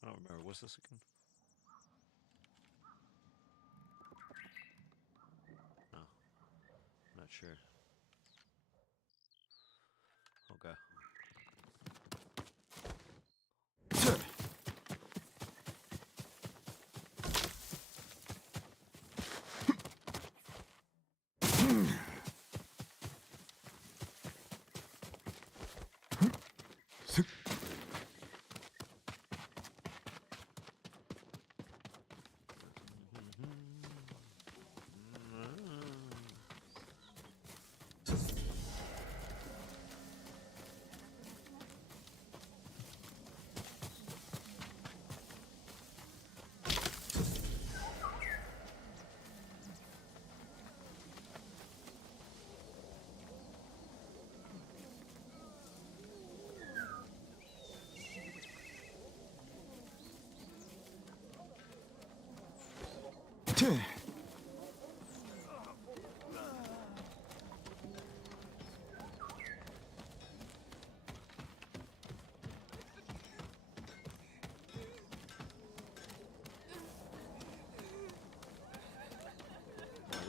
I don't remember. What's this again? No. Not sure. Okay.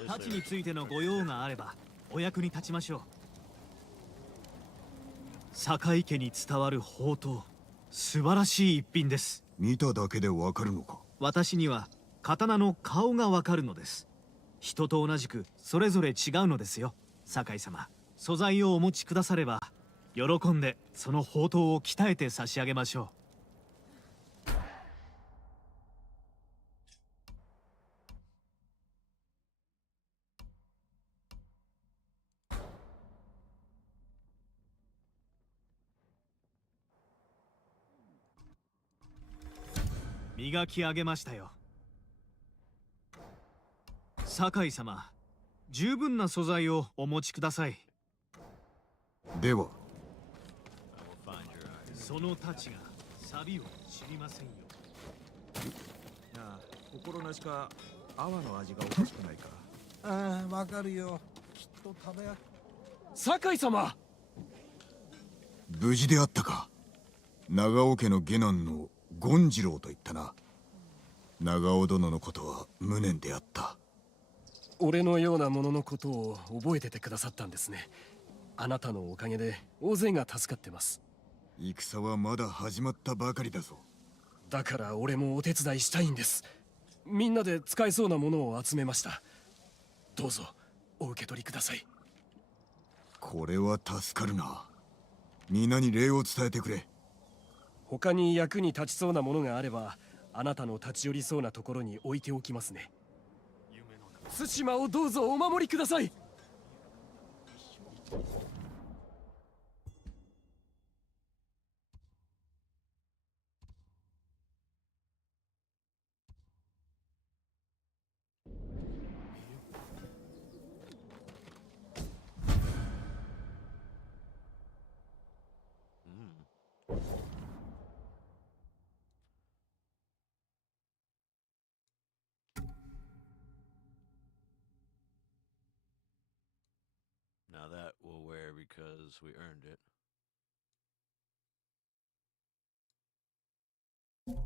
太刀についてのご用があればお役に立ちましょう。堺家に伝わる宝刀、素晴らしい一品です。見ただけでわかるのか？私には刀の顔がわかるのです。人と同じくそれぞれ違うのですよ。堺様、素材をお持ちくだされば喜んでその宝刀を鍛えて差し上げましょう。磨き上げましたよ。堺様、十分な素材をお持ちください。ではその太刀が錆を知りませんよ。なあ、心なしか泡の味がおかしくないか。ああ、わかるよ。きっと食べや。堺様、無事であったか。長尾家の下男の権次郎と言ったな。長尾殿のことは無念であった。俺のようなもののことを覚えててくださったんですね。あなたのおかげで大勢が助かってます。戦はまだ始まったばかりだぞ。だから俺もお手伝いしたいんです。みんなで使えそうなものを集めました。どうぞお受け取りください。これは助かるな。皆に礼を伝えてくれ。他に役に立ちそうなものがあれば、あなたの立ち寄りそうなところに置いておきますね。対馬をどうぞお守りください。Now that we'll wear because we earned it. Mm.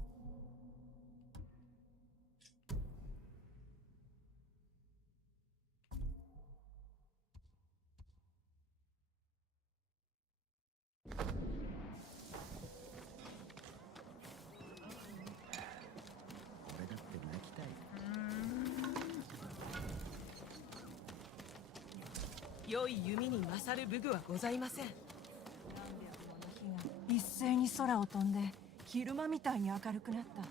良い弓に勝る武具はございません。一斉に空を飛んで昼間みたいに明るくなった。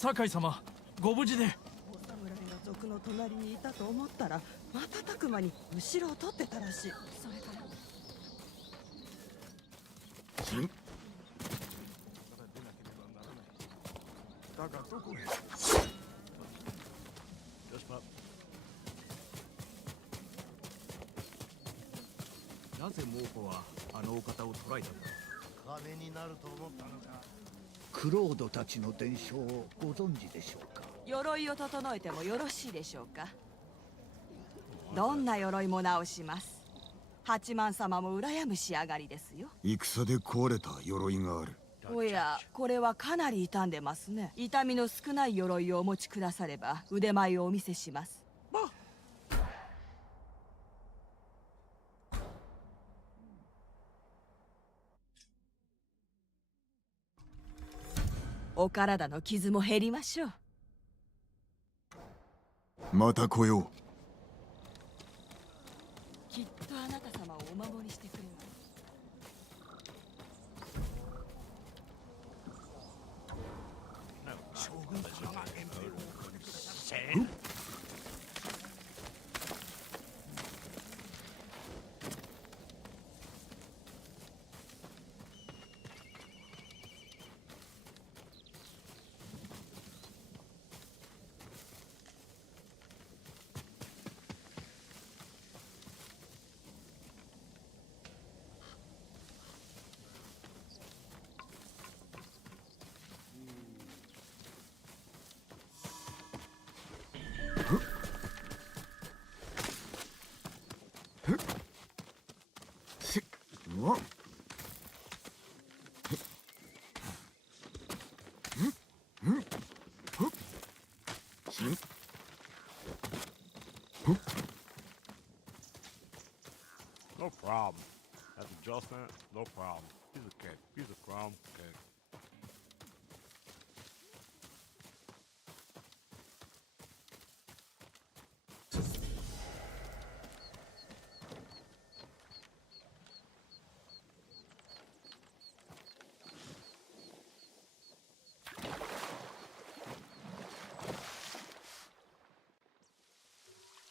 酒井様、ご無事で。お侍が族の隣にいたと思ったら瞬く間に後ろを取ってたらしい。それからだがどこへ。 Just up. なぜ猛虎はあのお方を捕らえたんだ。金になると思ったのか。クロードたちの伝承をご存知でしょうか。鎧を整えてもよろしいでしょうか。どんな鎧も直します。八幡様も羨む仕上がりですよ。戦で壊れた鎧がある。おや、これはかなり傷んでますね。痛みの少ない鎧をお持ちくだされば腕前をお見せします。お体の傷も減りましょう。また来よう。きっとあなた様をお守りしてくれます。将軍様が源平を送ってくださる。Sand? No problem. That adjustment, no problem. Piece of cake. Piece of crumb cake.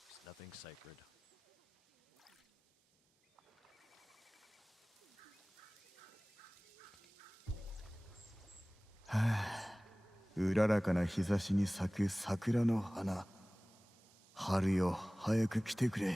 It's nothing sacred. うららかな日差しに咲く桜の花。春よ、早く来てくれ。I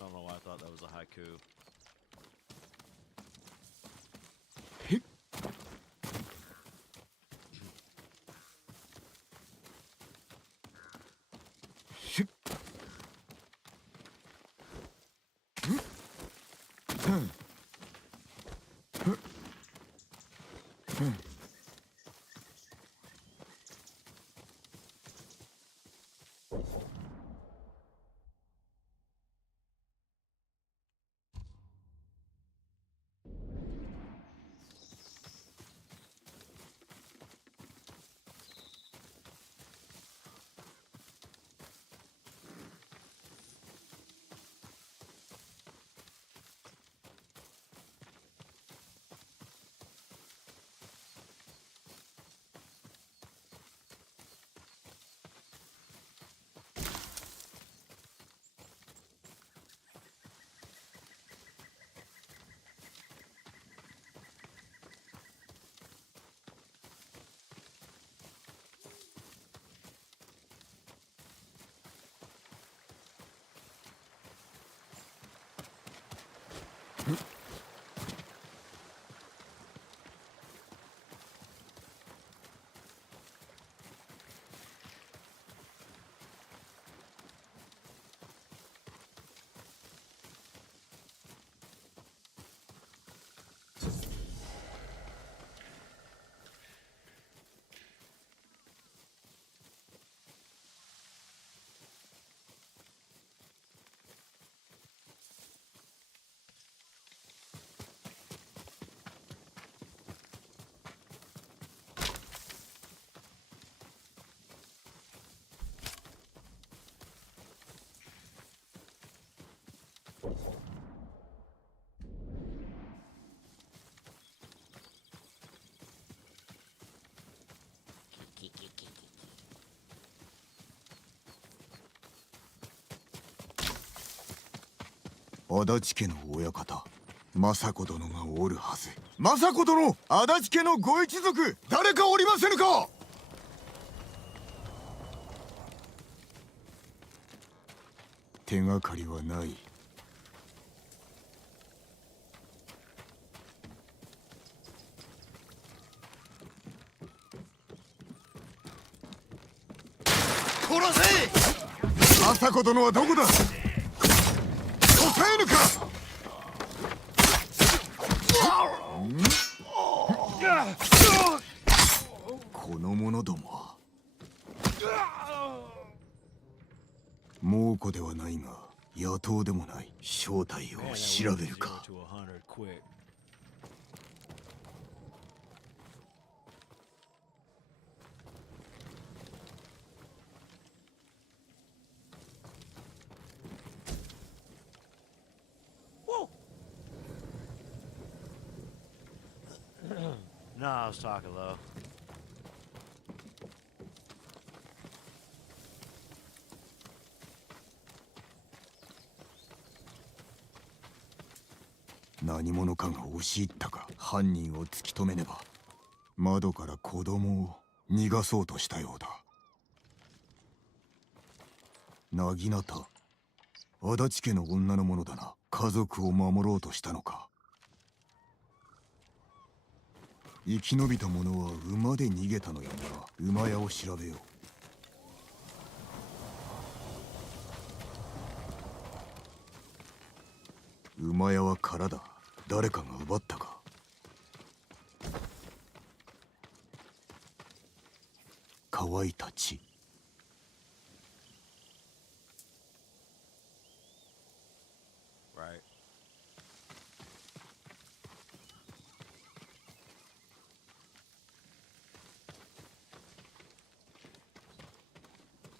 don't know why I thought that was a haiku. 足立家の親方政子殿がおるはず。政子殿、足立家のご一族誰かおりませぬか。手がかりはない。殺せ。政子殿はどこだ。答えぬか。この者どもは猛虎ではないが野党でもない。正体を調べるか。No, I was talking low. 何者かが押し入ったか。犯人を突き止めねば。窓から子供を逃がそうとしたようだ。薙刀、足立家の女のものだな。家族を守ろうとしたのか。生き延びた者は馬で逃げたのやな。馬屋を調べよう。馬屋は空だ。誰かが奪ったか。乾いた血。Right.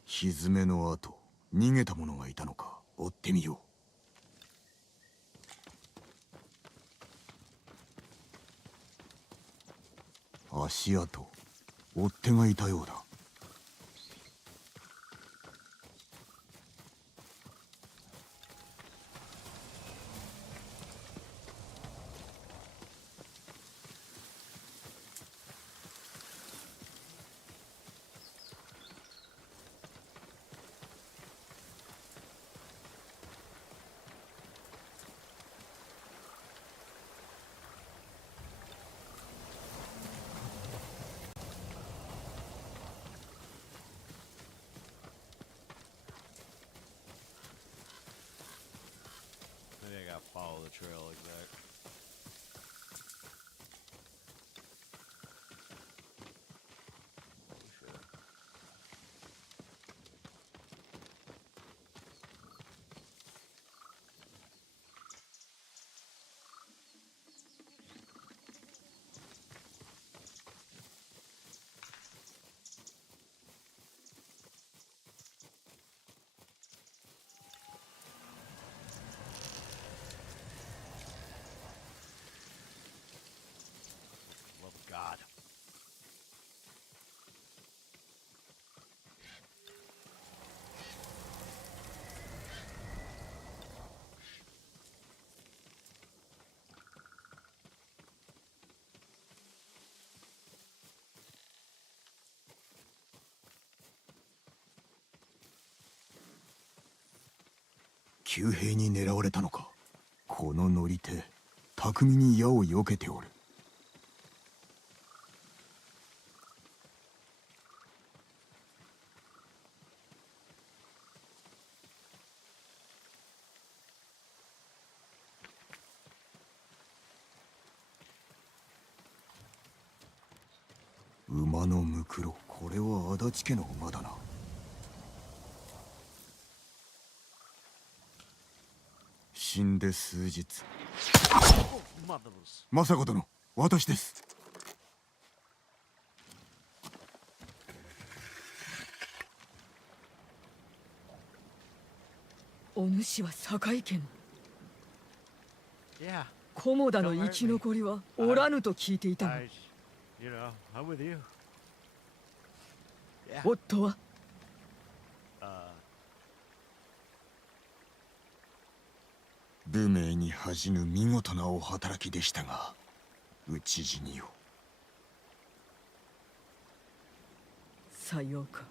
ひづめの後、逃げた者がいたのか。追ってみよう。足跡、追っ手がいたようだ。Maybe I gotta follow the trail exact. Love God.旧兵に狙われたのか。この乗り手、巧みに矢を避けておる。馬のムクロ、これは足立家の馬だな。死んで数日。政子殿、私です。お主は堺家の。Yeah. 菰田の生き残りはおらぬと聞いていたが。You know, I'm with you. Yeah. 夫は武名に恥じぬ見事なお働きでしたが、討ち死にを。さようか。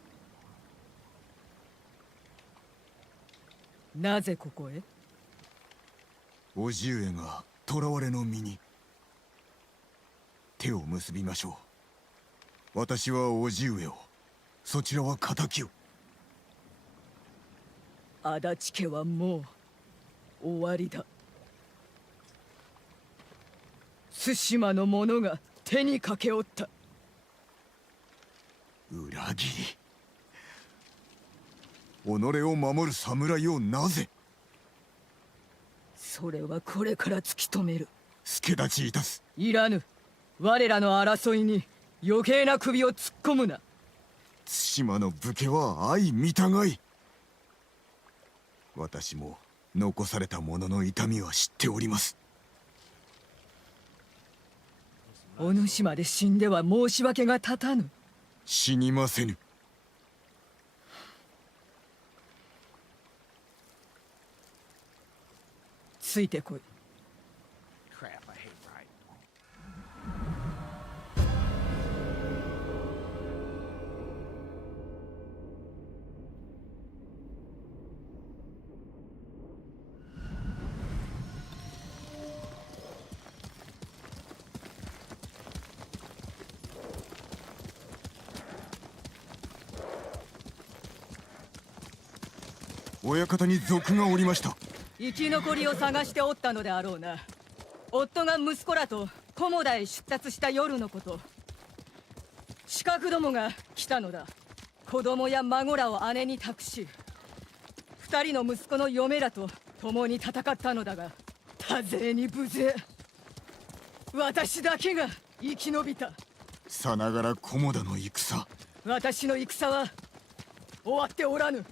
なぜここへ？叔父上が囚われの身に。手を結びましょう。私は叔父上を、そちらは敵を。足立家はもう終わりだ。対馬の者が手にかけおった。裏切り。己を守る侍をなぜ？それはこれから突き止める。助立ちいたす。いらぬ。我らの争いに余計な首を突っ込むな。対馬の武家は相見たがい。私も残された者の痛みは知っております。お主まで死んでは申し訳が立たぬ。死にませぬ。ついてこい。親方に賊がおりました。生き残りを探しておったのであろうな。夫が息子らと菰田へ出立した夜のこと。刺客どもが来たのだ。子供や孫らを姉に託し、二人の息子の嫁らと共に戦ったのだが、多勢に無勢。私だけが生き延びた。さながら菰田の戦。私の戦は終わっておらぬ。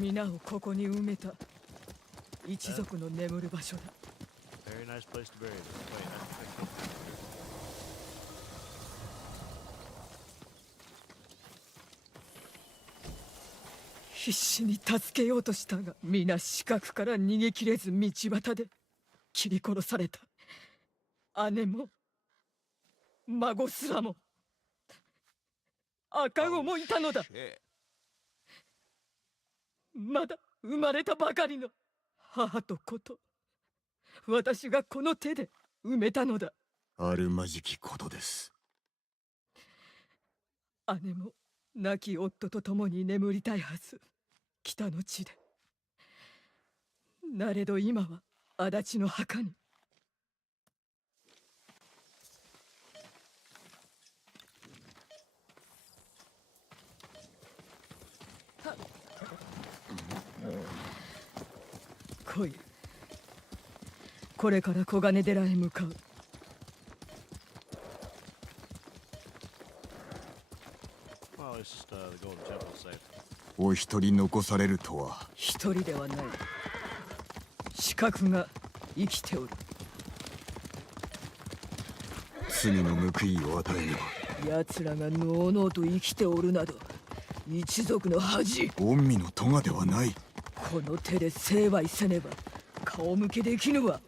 皆をここに埋めた一族の眠る場所だ。必死に助けようとしたが、皆死角から逃げきれず道端で切り殺された。姉も孫すらも、赤子もいたのだ。まだ生まれたばかりの母と子と、私がこの手で埋めたのだ。あるまじきことです。姉も亡き夫と共に眠りたいはず、北の地で。なれど今は足立の墓に。来い。これから黄金寺へ向かう。お一人残されるとは。一人ではない。刺客が生きておる。罪の報いを与えねば。奴らがのうのうと生きておるなど、一族の恥。御身の咎ではない。この手で成敗せねば顔向けできぬわ。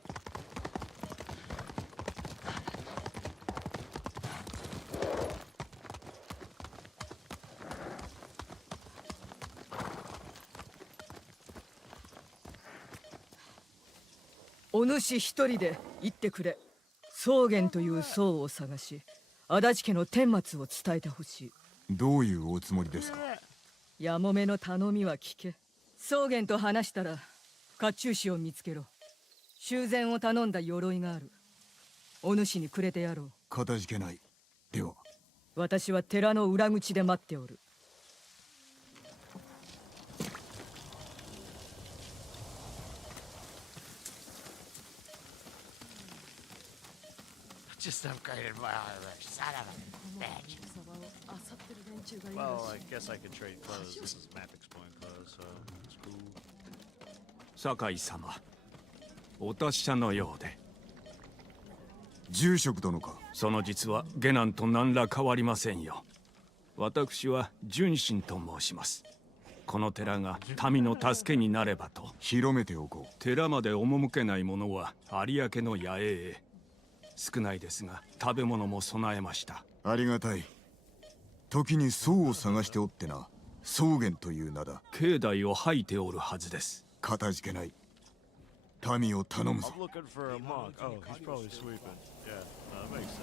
お主一人で行ってくれ。草原という僧を探し、足立家の顛末を伝えてほしい。どういうおつもりですか？やもめの頼みは聞け。草原と話したら甲冑師を見つけろ。修繕を頼んだ鎧がある。お主にくれてやろう。かたじけない。では。私は寺の裏口で待っておる。just upgraded my armor, son of a bitch. Well, I guess I could trade clothes. This is map exploring clothes, so it's cool. 酒井様、お達者のようで。住職殿か。その実は下男と何ら変わりませんよ。私は純真と申します。この寺が民の助けになればと広めておこう。寺まで赴けない者は有明の野営へ。少ないですが食べ物も備えました。ありがたい。時に僧を探しておってな。草原という名だ。境内を吐いておるはずです。かたじけない。民を頼むぞ。 I'm looking for a monk. Oh, he's probably sweeping. Yeah, that makes sense.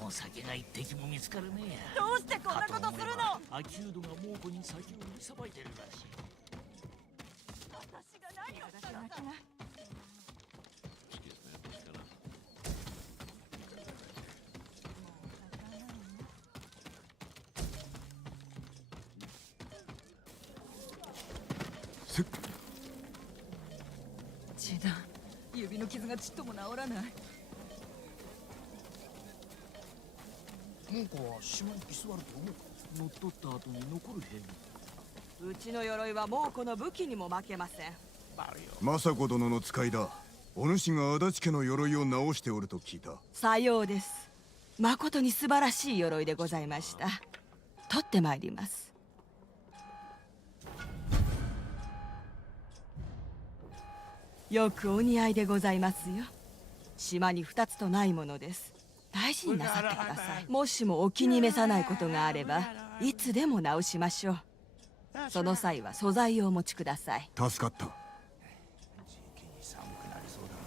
もう先が一滴も見つかるねえどうしてこんなことするの？アキュードが猛虎に先を見さばいてるらしい。私が何をしたら？ Excuse me, I'm just gonna. 血だ。指の傷がちっとも治らない。猛虎は島に居座ると思う。乗っ取った後に残る兵に。うちの鎧は猛虎の武器にも負けません。政子殿の使いだ。お主が足立家の鎧を直しておると聞いた。さようです。誠に素晴らしい鎧でございました。取ってまいります。よくお似合いでございますよ。島に2つとないものです。大事になさってください。もしもお気に召さないことがあればいつでも直しましょう。その際は素材をお持ちください。助かった。寒くなりそうだな。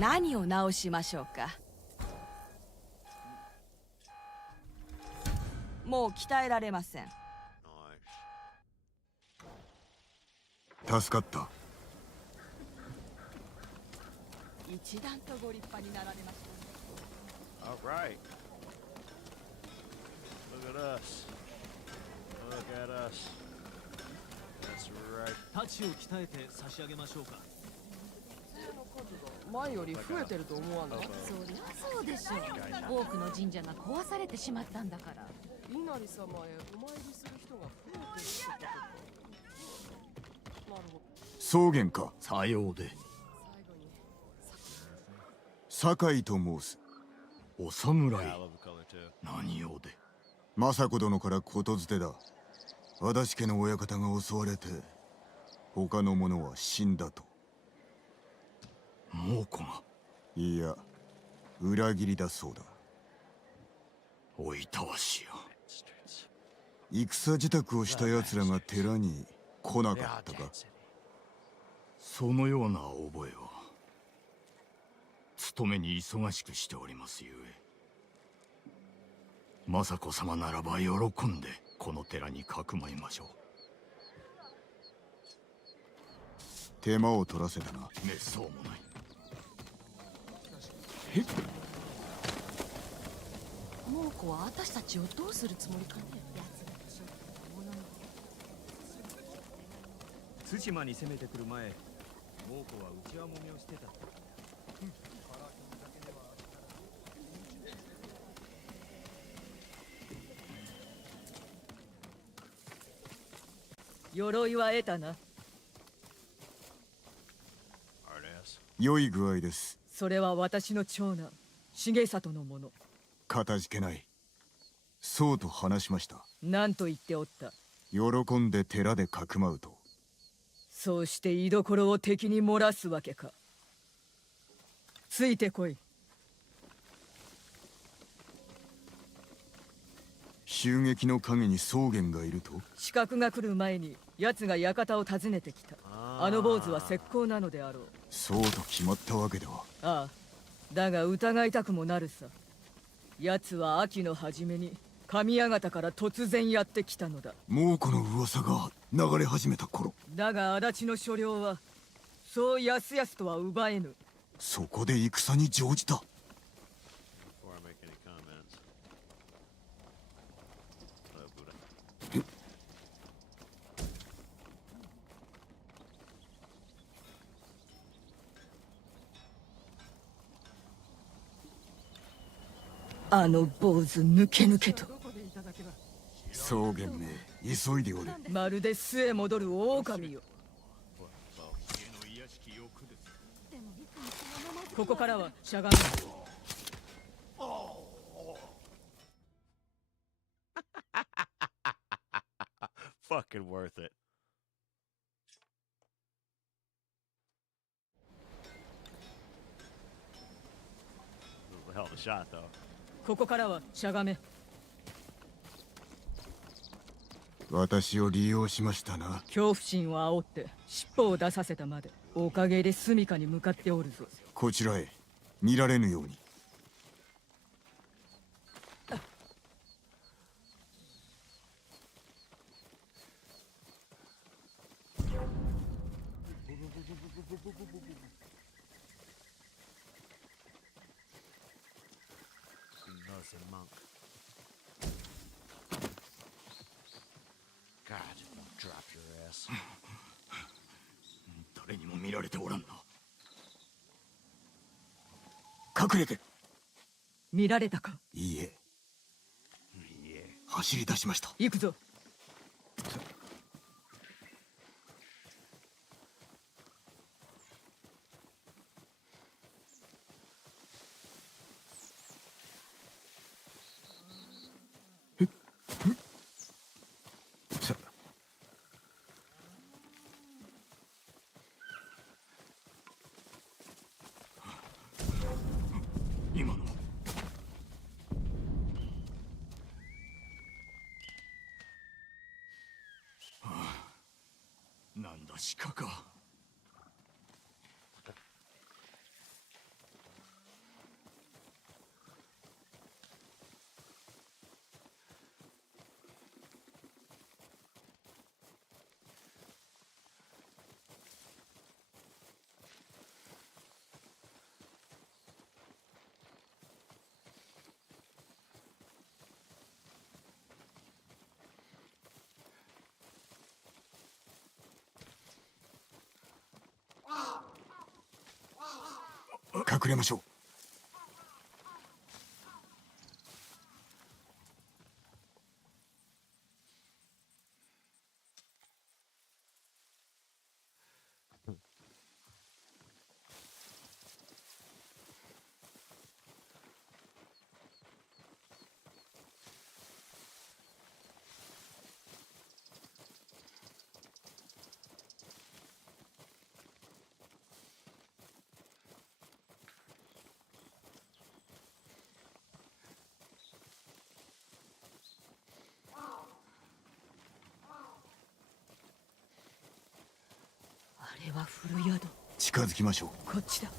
何を直しましょうか。もう鍛えられません。助かった。一段とご立派になられました。 All right. Look at us. Look at us. That's right. 太刀を鍛えて差し上げましょうか。前より増えてると思わない？そりゃそうでしょう。多くの神社が壊されてしまったんだから。稲荷様へお参りする人が増えてるってことか。なるほど。草原か。さようで。酒井と申す。お侍。 Yeah, I love the color too. 何用で。政子殿からことづてだ。足立家の親方が襲われて他の者は死んだと。猛虎が。いや、裏切りだそうだ。おいたわしや。戦支度をした奴らが寺に来なかったか。そのような覚えは。勤めに忙しくしておりますゆえ。政子様ならば喜んでこの寺にかくまいましょう。手間を取らせたな。めっそうもない。猛虎は私たちをどうするつもりかね。対馬に攻めてくる前、猛虎は内輪もめをしてた。鎧は得たな。良い具合です。それは私の長男重里のもの。かたじけない。そうと話しました。何と言っておった。喜んで寺でかくまうと。そうして居所を敵に漏らすわけか。ついてこい。襲撃の陰に草原がいると。刺客が来る前に奴が館を訪ねてきた。あの坊主は石膏なのであろう。そうと決まったわけでは。ああ、だが疑いたくもなるさ。奴は秋の初めに神谷方から突然やってきたのだ。猛虎の噂が流れ始めた頃、だが足立の所領はそうやすやすとは奪えぬ。そこで戦に乗じた。 Before I make any comments. Oh, Buddha. あの坊主抜け抜けと。草原め、急いでおれ。まるで巣へ戻る狼よ。ここからはしゃがむ。Fucking worth it. This was a hell of a shot, though. ここからはしゃがめ。私を利用しましたな。恐怖心を煽って尻尾を出させたまで。おかげで住処に向かっておるぞ。こちらへ、見られぬように。Monk. God, drop your ass. 誰にも見られておらんな。隠れて。見られたか。いいえ。走り出しました。行くぞ。今のなんだ鹿か。隠れましょう。あれは古宿。近づきましょう。こっちだ。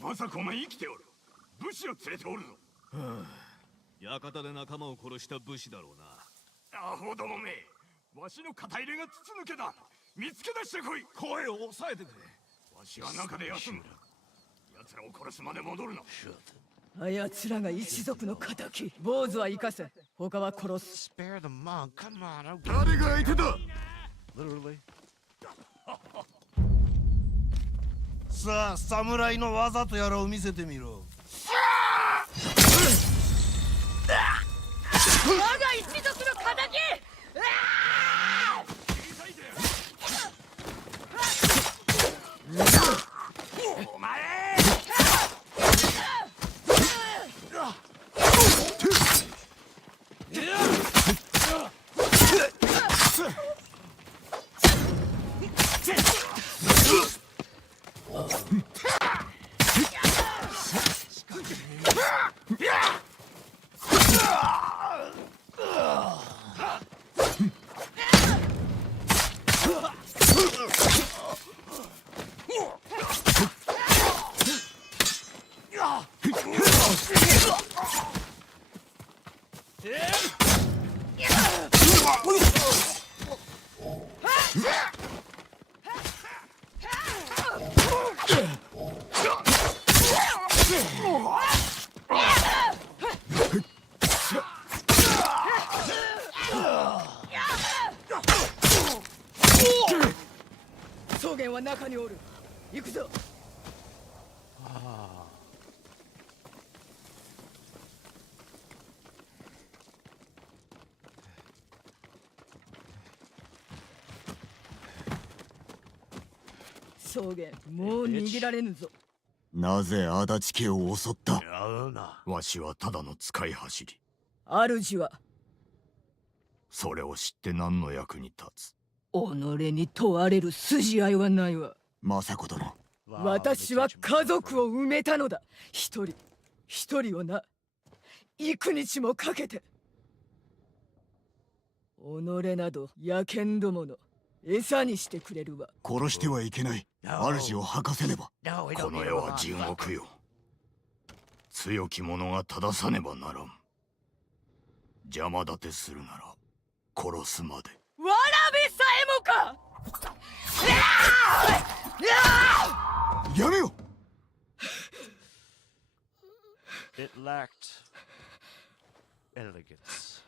まさかお前生きておる。武士を連れておるぞ。館で仲間を殺した武士だろうな。アホどもめ、わしの肩入れが筒抜けだ。見つけ出してこい。声を抑えてくれ。わしは中で休む。奴らを殺すまで戻るな。あやつらが一族の敵。坊主は生かせ、他は殺す。Spare the monk. Come on. 誰が相手だ。 Literally. さあ、侍の技とやらを見せてみろ。我が一族の敵。お前。証言は中におる。行くぞ。証言、もう逃げられぬぞ。なぜ足立家を襲った？やるな。わしはただの使い走り。主はそれを知って何の役に立つ？己に問われる筋合いはないわ。政子殿。私は家族を埋めたのだ。一人をな、幾日もかけて。己など野犬どもの餌にしてくれるわ。殺してはいけない。主を吐かせねば。この世は地獄よ。強き者が正さねばならん。邪魔立てするなら殺すまで。わらべさえもか。やめよ。It lacked elegance.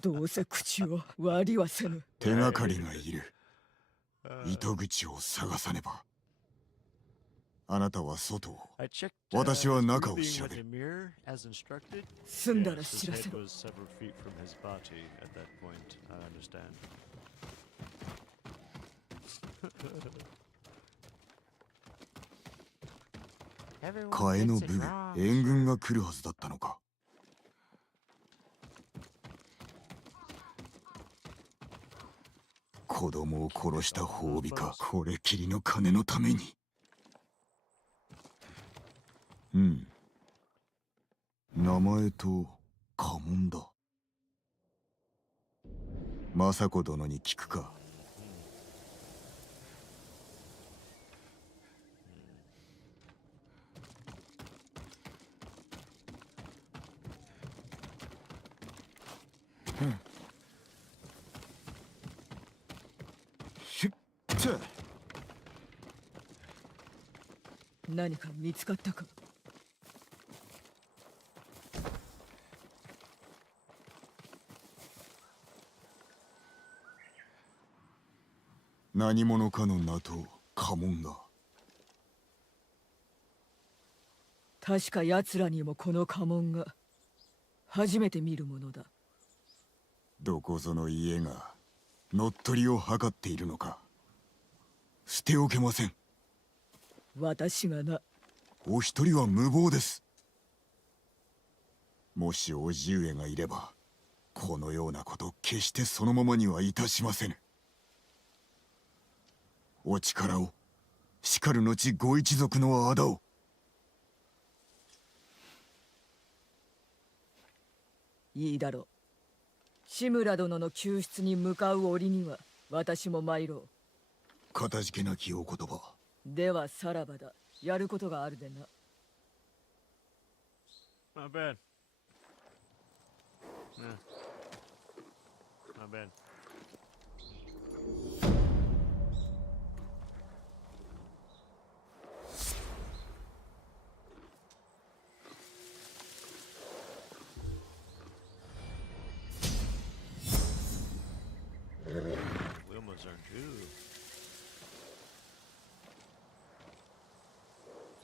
どうせ口を割りはせぬ。手がかりがいる。糸口を探さねば。あなたは外を、私は中を調べる。済んだら知らせろ。替えの武具、援軍が来るはずだったのか。子供を殺した褒美か。これきりの金のために。名前と家紋だ。政子殿に聞くか。何か見つかったか。何者かの名と家紋が。確か奴らにもこの家紋が。初めて見るものだ。どこぞの家が乗っ取りを図っているのか。捨ておけません。私がな。お一人は無謀です。もし叔父上がいればこのようなこと決してそのままにはいたしませぬ。お力を、しかる後ご一族の仇を。いいだろう。志村殿の救出に向かう折には私も参ろう。かたじけなきお言葉。ではさらばだ。やることがあるでな。Not bad. Yeah. Not bad. We almost earned two.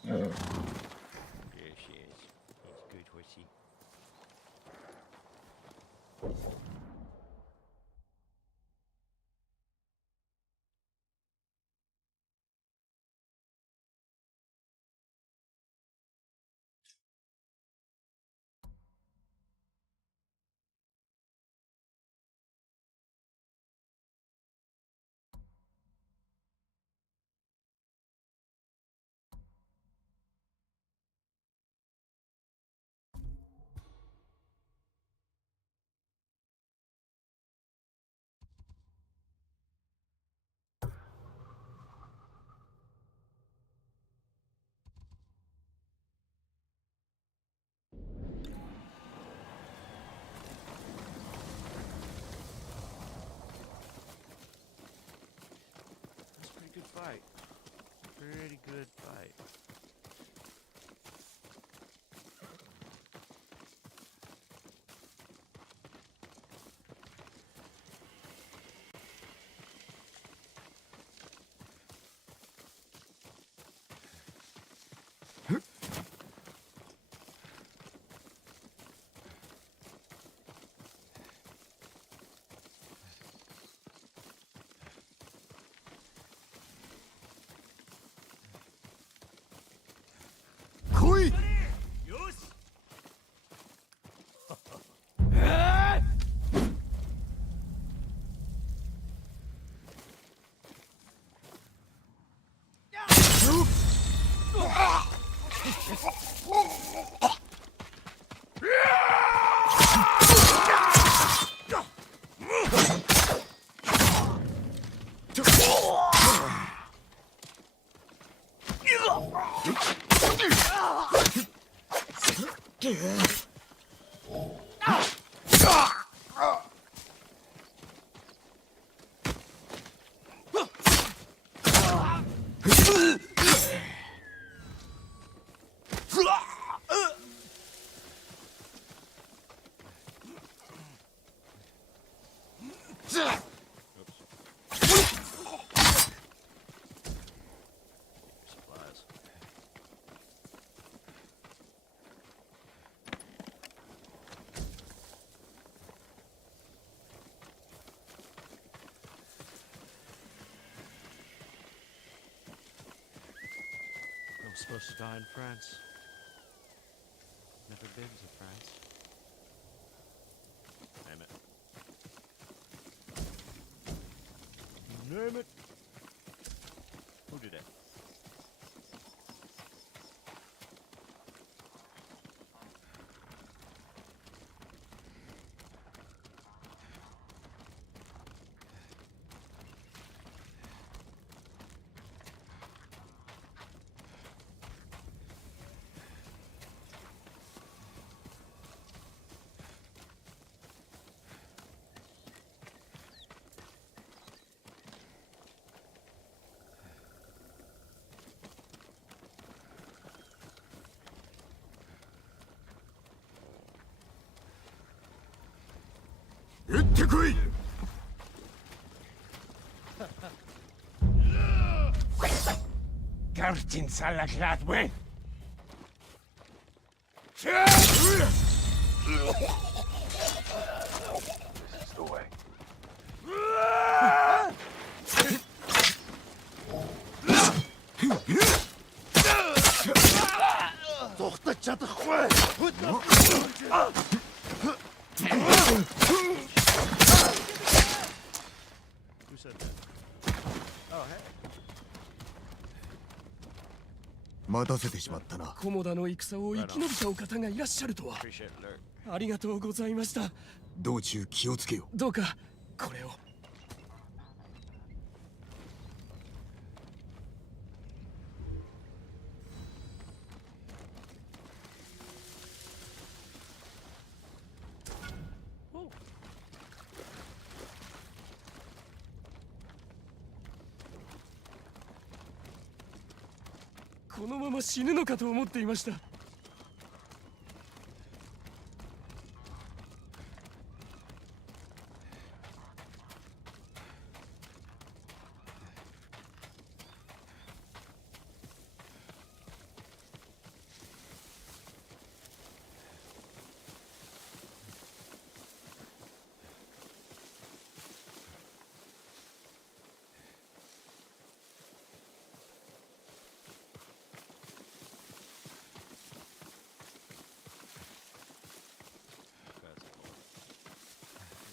Yes, yes. He's good, horsey. Good fight. Pretty good fight. Supplies. I'm supposed to die in France. Never been to France. Name it. Name it. Who did it? Gartin salaklatwe. This is the way. Tohta çatıkwe. Who said that? Oh, hey. 待たせてしまったな。菰田の戦を生き延びたお方がいらっしゃるとは。 Appreciate it, Lurk. ありがとうございました。道中気をつけよ。どうかこれを。このまま死ぬのかと思っていました。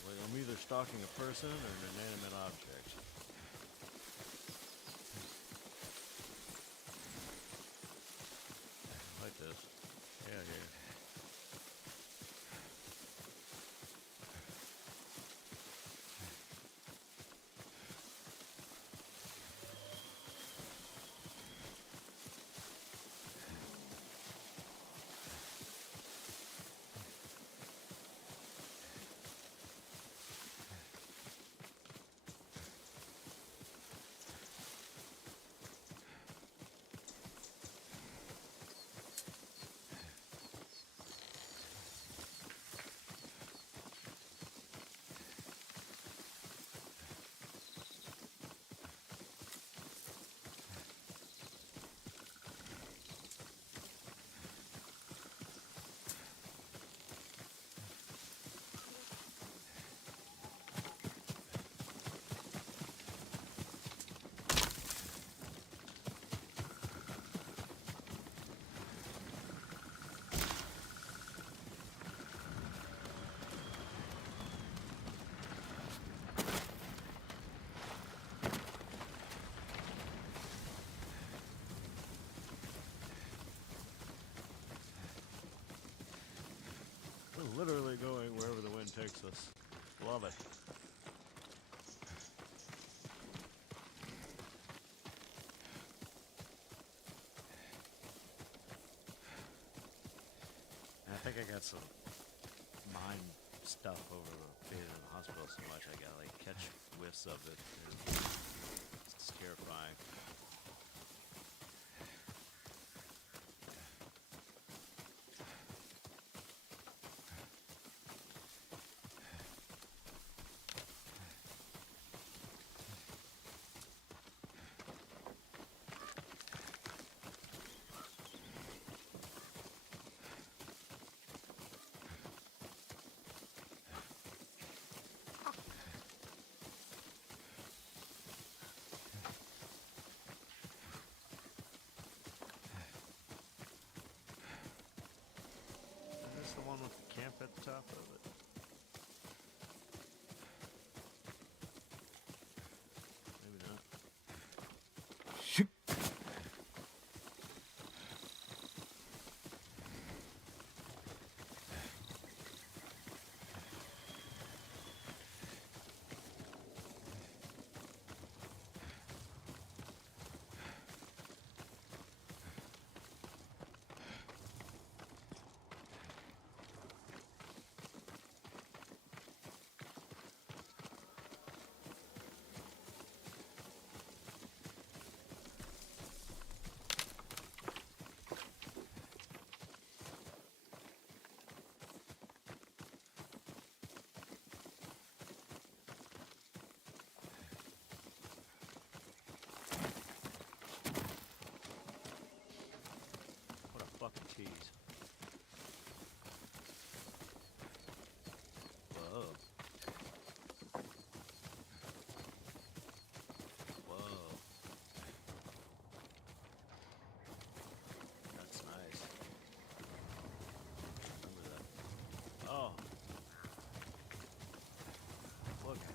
Well, I'm either stalking a person or an inanimate object. Like this. Yeah, yeah. We're literally going wherever the wind takes us. Love it. I think got some mind stuff over being in the hospital so much. I gotta like catch whiffs of it. And it's terrifying. The one with the camp at the top of it. Maybe not. Fucking tease. Whoa. Whoa. That's nice. Remember that. Oh. Look at it.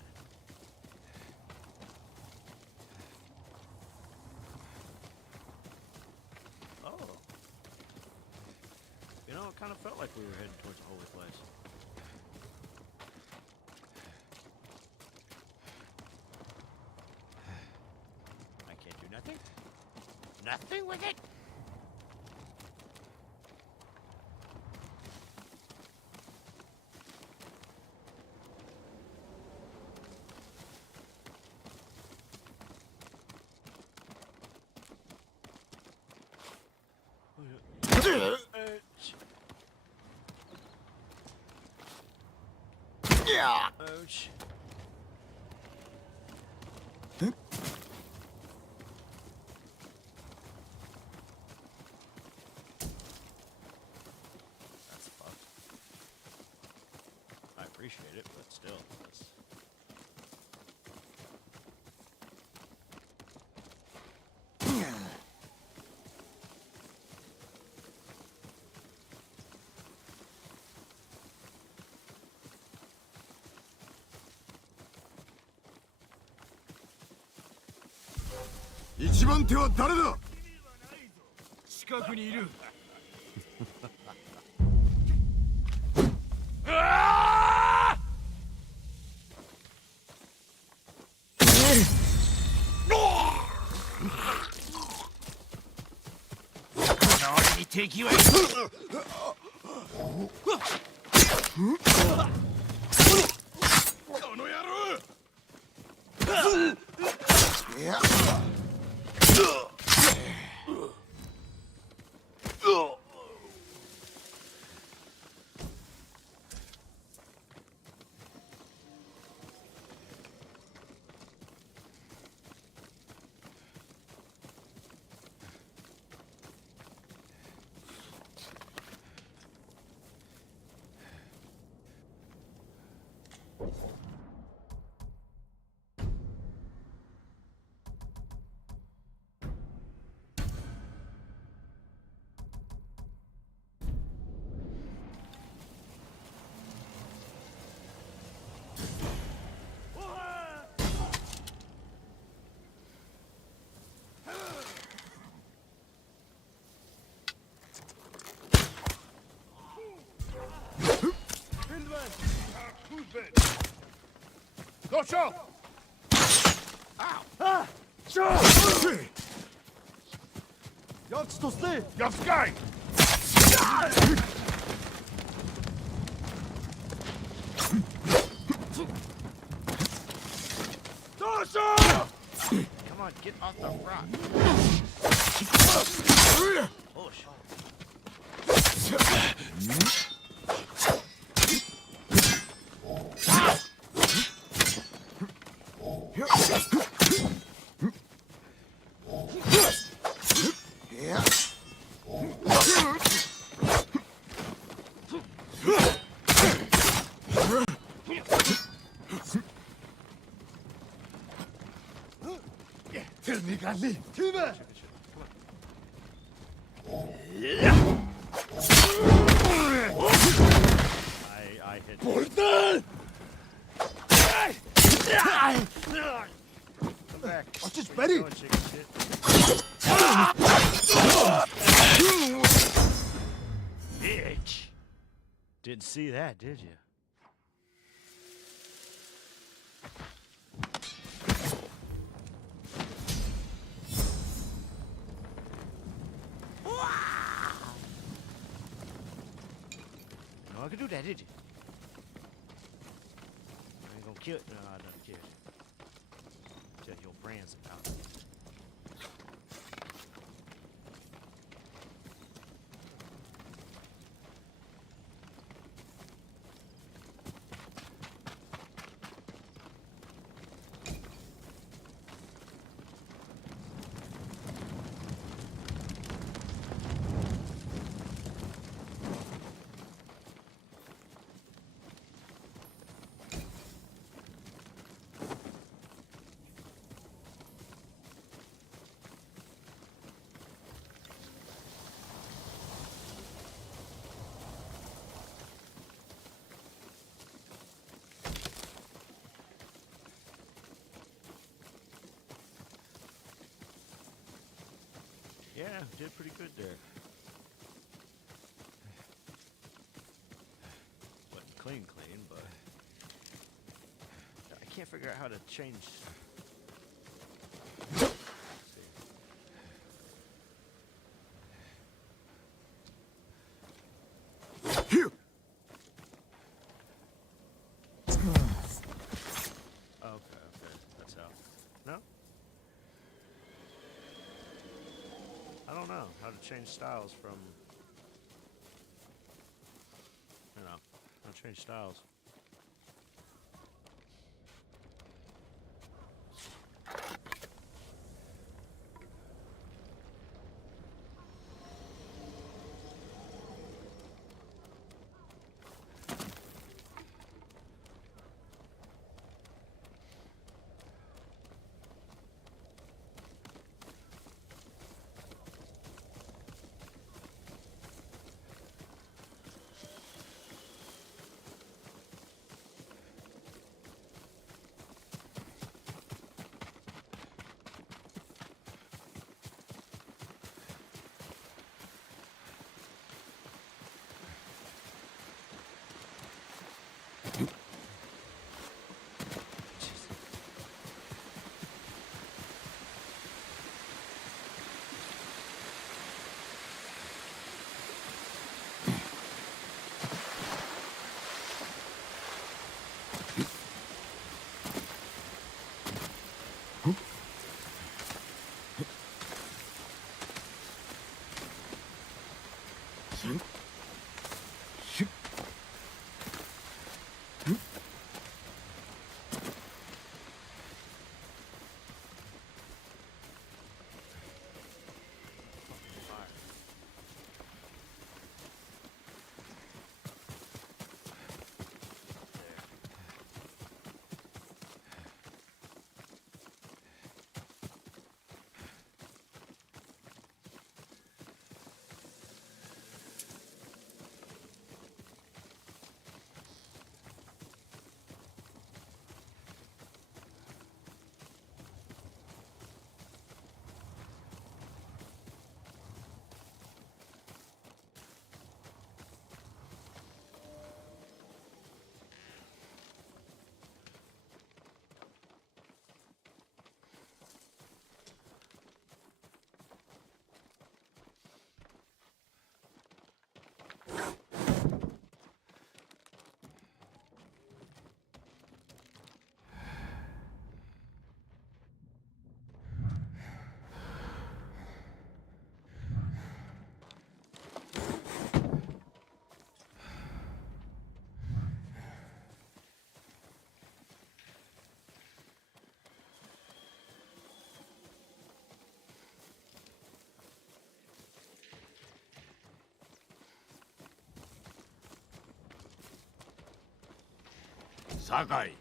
Oh. You know, it kind of felt like we were heading towards a holy place. I can't do nothing? Nothing with it? Ouch. That's fucked. I appreciate it, but still, that's...一番手は誰だ。近くにいる。俺に敵はいる。この野郎。いや。Go, show! Ow! Ah! Show! Jak to ty? Jak sky! on, get off the rock. Oh shit. Tell me, Gandhi. Timber. I hit. Bolton! Come back. Watch this, Betty. Going, chicken shit. Bitch. Didn't see that, did you? No, I could do that, did you? I ain't gonna kill it. No, I don't kill it. Tell your friends about it. Yeah, did pretty good there. Wasn't clean, but I can't figure out how to change. Let's see. Okay, that's how. No? I don't know how to change styles from, how to change styles. 酒井。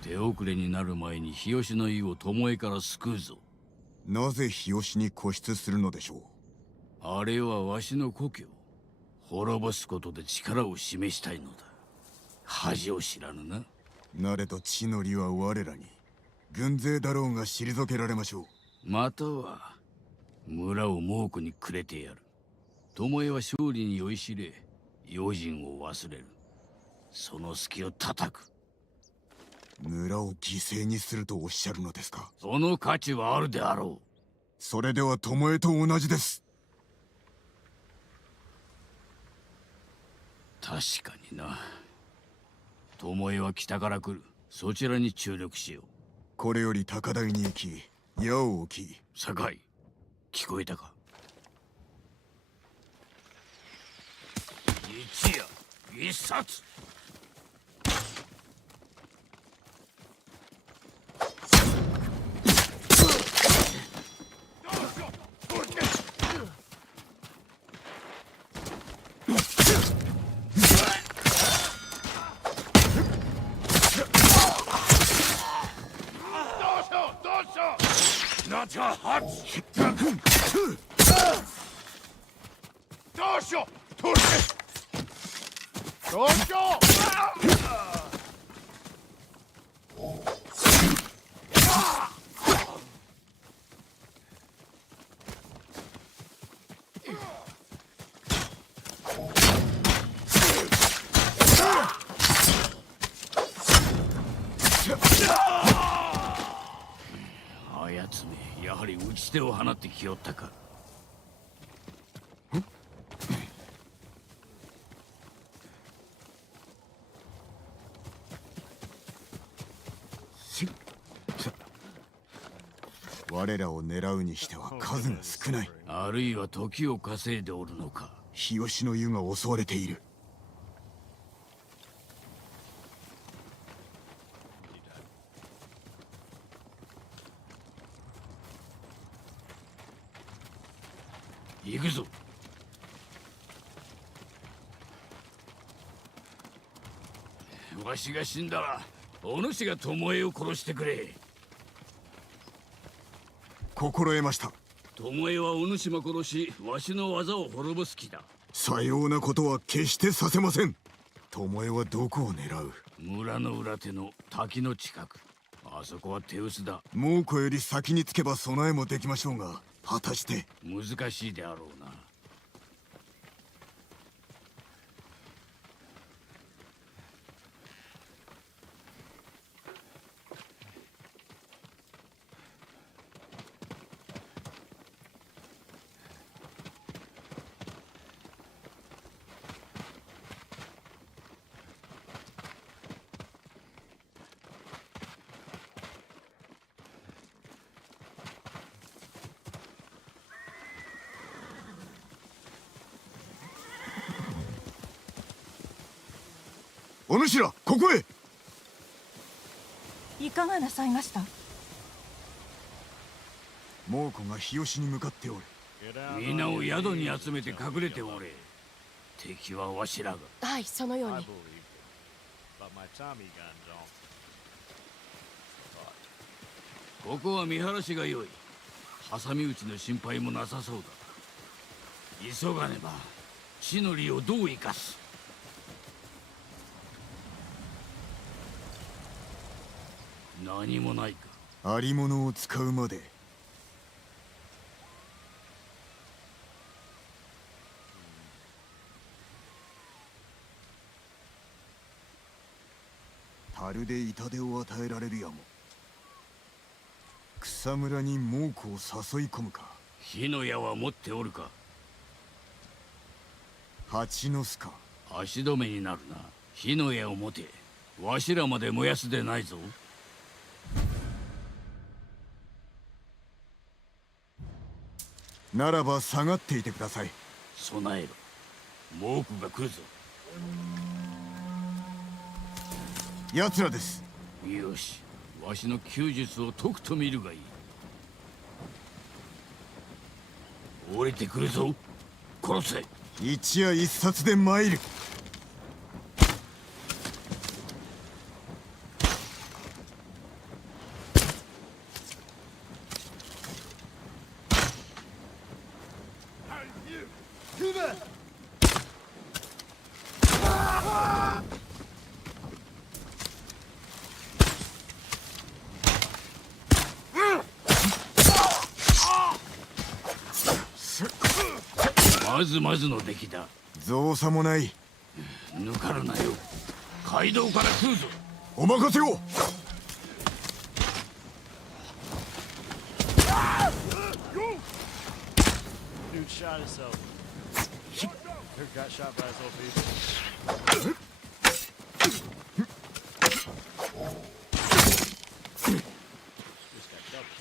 手遅れになる前に日吉の意を巴から救うぞ。なぜ日吉に固執するのでしょう。あれはわしの故郷。滅ぼすことで力を示したいのだ。恥を知らぬな。なれど地の利は我らに。軍勢だろうが退けられましょう。または村を猛虎にくれてやる。巴は勝利に酔いしれ、用心を忘れる。その隙を叩く。村を犠牲にするとおっしゃるのですか。その価値はあるであろう。それでは巴と同じです。確かにな。巴は北から来る。そちらに注力しよう。これより高台に行き矢を置き。酒井、聞こえたか。一夜一冊。あやつめ、やはり打ち手を放ってきよったか。我らを狙うにしては数が少ない。あるいは時を稼いでおるのか。日吉の湯が襲われている。行くぞ。わしが死んだらお主が巴を殺してくれ。心得ました。巴はお主も殺し、わしの技を滅ぼす気だ。さようなことは決してさせません。巴はどこを狙う。村の裏手の滝の近く。あそこは手薄だ。猛虎より先につけば備えもできましょうが、果たして。難しいであろうな。お主らここへ。いかがなさいました。猛虎が日吉に向かっておる。皆を宿に集めて隠れておれ。敵はわしらが。はい、そのように。ここは見晴らしが良い。挟み撃ちの心配もなさそうだ。急がねば地の利をどう生かす。何もないか。ありものを使うまで。樽で痛手を与えられるやも。草むらに猛虎を誘い込むか。火の矢は持っておるか。蜂の巣か。足止めになるな。火の矢を持て。わしらまで燃やすでないぞ。ならば下がっていてください。備えろ。猛虎が来るぞ。奴らです。よし、わしの弓術を解くと見るがいい。降りてくるぞ。殺せ。一夜一冊で参る。まずの出来だ。造作もない。抜かるなよ。街道から来るぞ。お任せを。Dude shot himself. Or got shot by his own people. Just got doubled.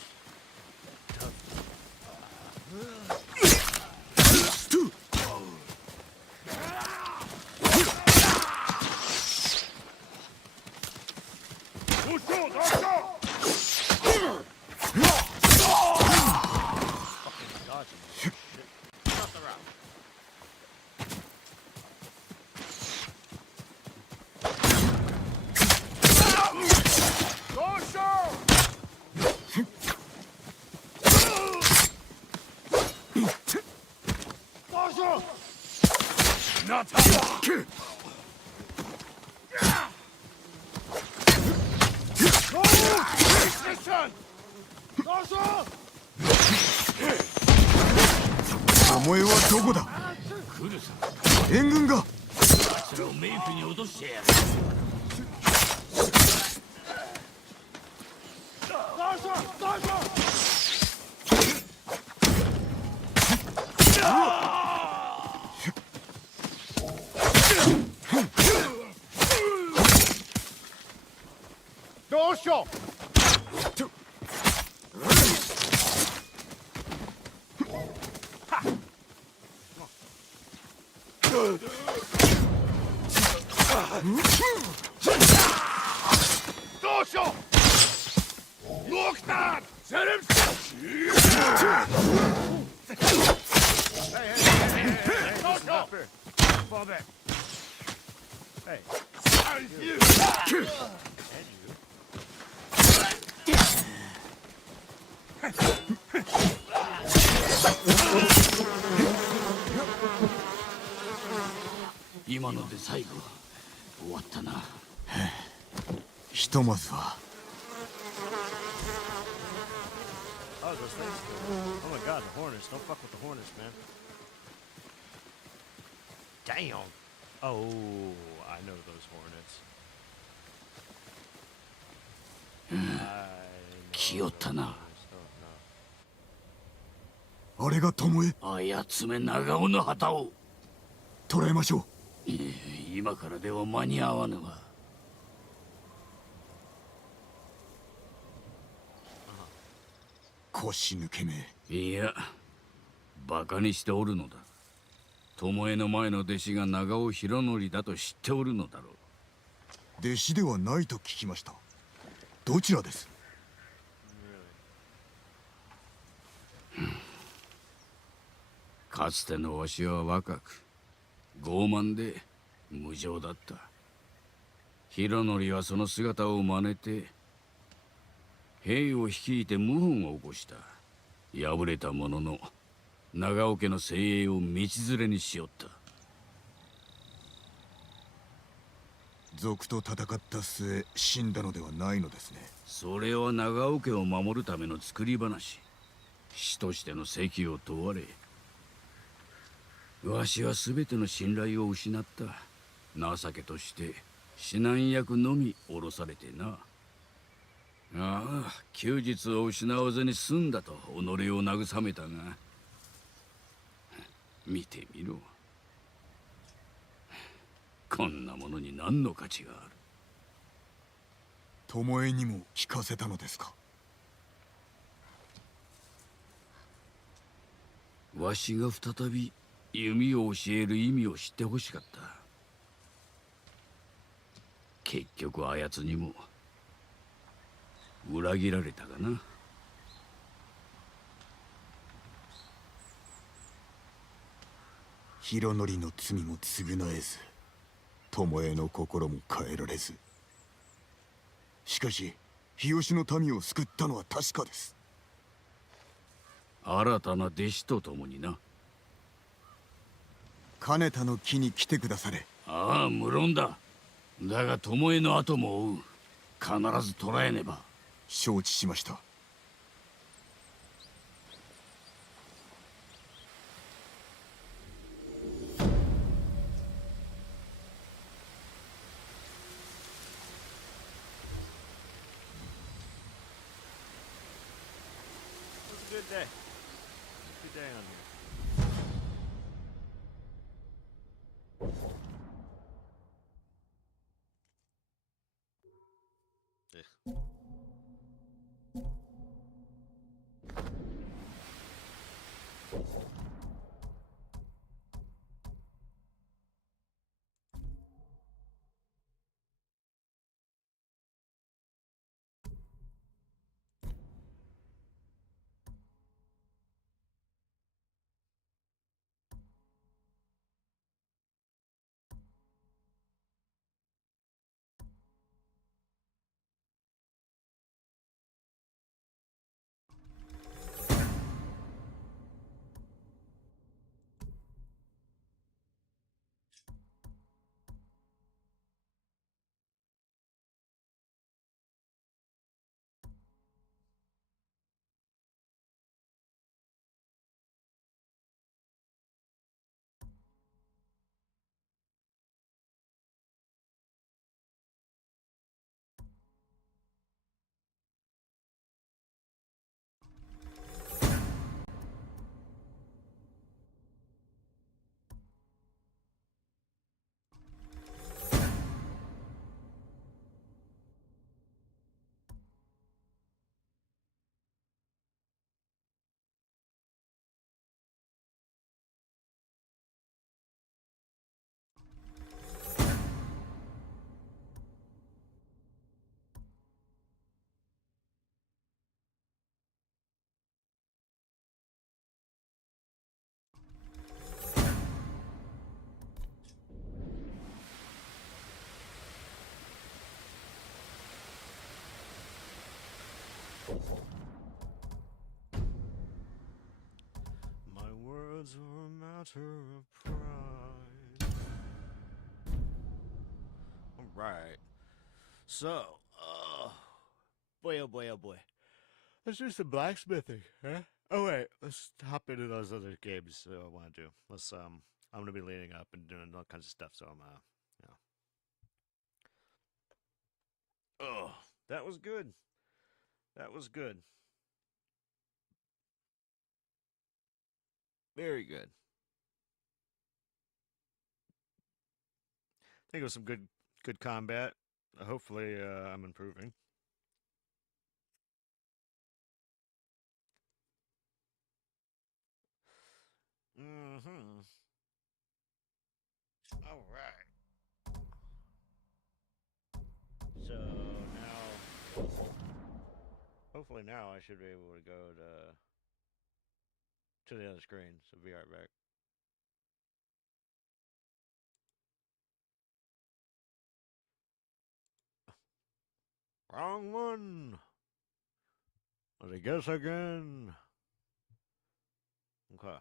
お前はどこだ。来るさ。援軍が。それをメイクに脅してやる。どうしよう。どうしよう。動くな。セレブ。Fall back. Hey. You. And you. 今ので最後。終わったな。ひとまずは。Oh, those things. Oh my god, the hornets. Don't fuck with the hornets, man. Damn. Oh, I know those hornets. 来よったな。あれが巴。あやつめ長尾の旗を捕らえましょう。今からでは間に合わぬわ。腰抜けめ。いや、バカにしておるのだ。巴の前の弟子が長尾博則だと知っておるのだろう。弟子ではないと聞きました。どちらです。かつてのわしは若く傲慢で無情だった。博則はその姿を真似て兵を率いて謀反を起こした。敗れたものの長尾家の精鋭を道連れにしよった。賊と戦った末死んだのではないのですね。それは長尾家を守るための作り話。師としての責を問われ、わしは全ての信頼を失った。情けとして指南役のみ降ろされてな。ああ、休日を失わずに済んだと己を慰めたが、見てみろ。こんなものに何の価値がある。巴にも聞かせたのですか。わしが再び弓を教える意味を知ってほしかった。結局あやつにも裏切られたがな。広則の罪も償えず、巴の心も変えられず。しかし日吉の民を救ったのは確かです。新たな弟子と共にな。金田の木に来てくだされ。ああ、無論だ。だが巴の後も追う。必ず捕らえねば。承知しました。Good day. Good day on here. Ugh. My words are a matter of pride. Alright. So, boy, oh boy, oh boy. Let's do some blacksmithing, huh? Oh wait, let's hop into those other games that I want to do. I'm gonna be leaning up and doing all kinds of stuff, so Oh, that was good. That was good. Very good. I think it was some good combat. Hopefully, I'm improving. Mm-hmm. All right. So now, hopefully now I should be able to go to the other screen. So be right back. Wrong one. Let me guess again. Okay.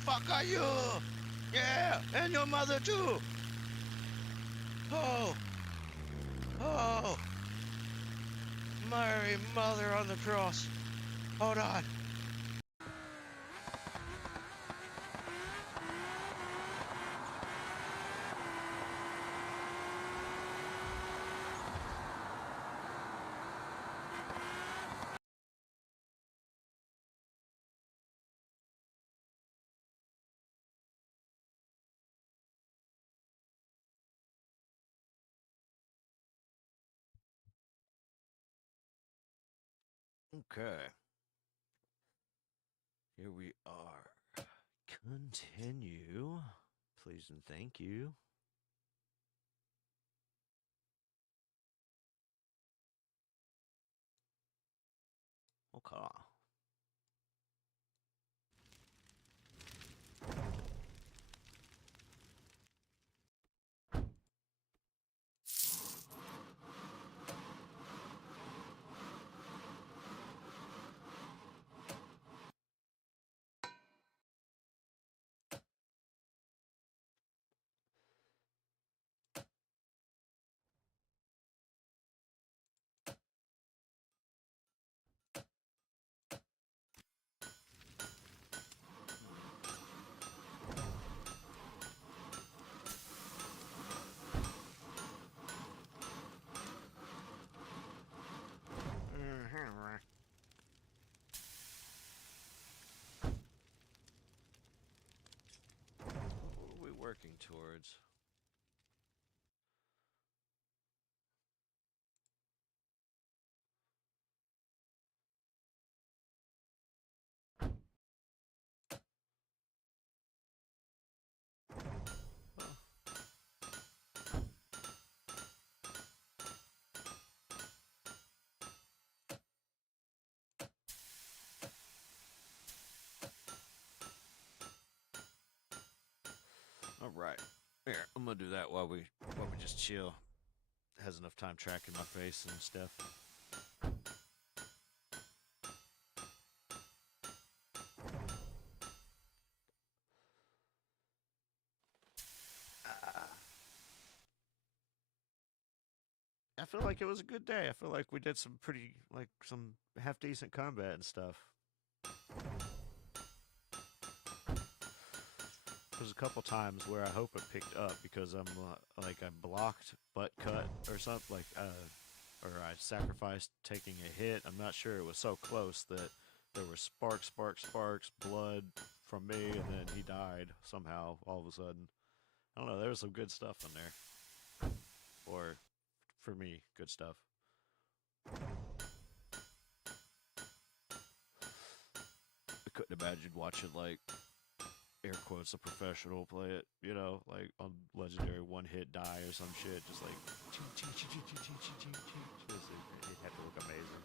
Fuck are you? Yeah, and your mother too. Mother on the cross. Hold on. Okay. Here we are. Continue. Please and thank you. Okay. What are we working towards? All right. Here, I'm gonna do that while we just chill. Has enough time tracking my face and stuff. I feel like it was a good day. I feel like we did some pretty, like, some half decent combat and stuff. There's a couple times where I hope it picked up because I'm like I blocked butt cut or something, like or I sacrificed taking a hit. I'm not sure. It was so close that there were sparks, blood from me, and then he died somehow all of a sudden. I don't know. There was some good stuff in there, or for me, good stuff. I couldn't imagine watching, like, air quotes, a professional play it, you know, like on legendary one hit die or some shit, just like it had to look amazing.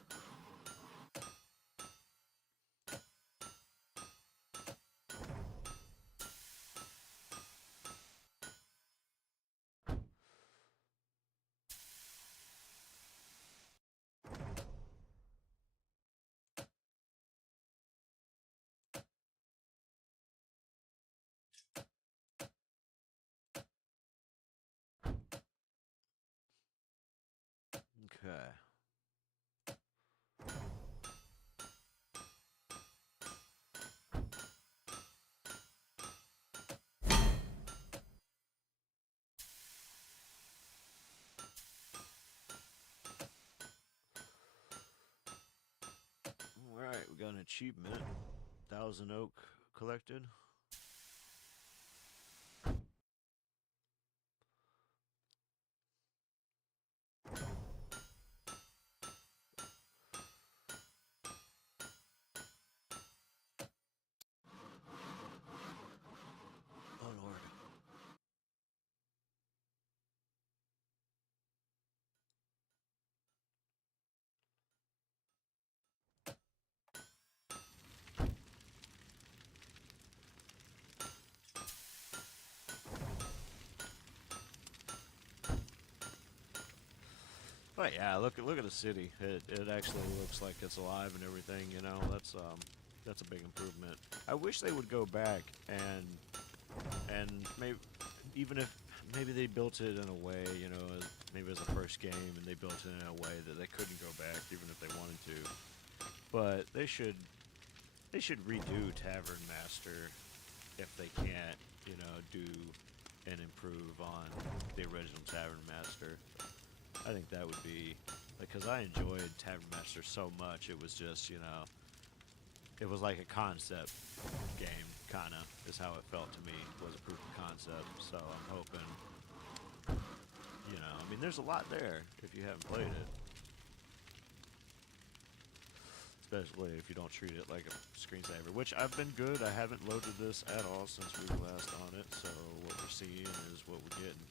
Okay. Alright, we got an achievement. 1,000 oak collected. Oh Lord. But yeah, look at the city. It actually looks like it's alive and everything. You know, that's a big improvement. I wish they would go back and maybe even if maybe they built it in a way, you know, maybe it was the first game and they built it in a way that they couldn't go back even if they wanted to. But they should redo Tavern Master if they can't, you know, do and improve on the original Tavern Master. I think that would be, because I enjoyed Tavern Master so much. It was just, you know, it was like a concept game, kind of, is how it felt to me, was a proof of concept. So I'm hoping, you know, I mean, there's a lot there if you haven't played it. Especially if you don't treat it like a screensaver, which I've been good. I haven't loaded this at all since we were last on it, so what we're seeing is what we're getting.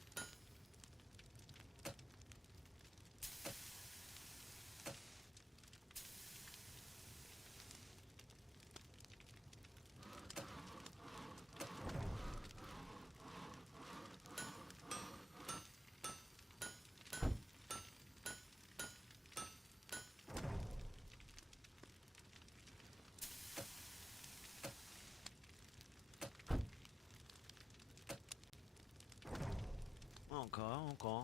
Okay, okay.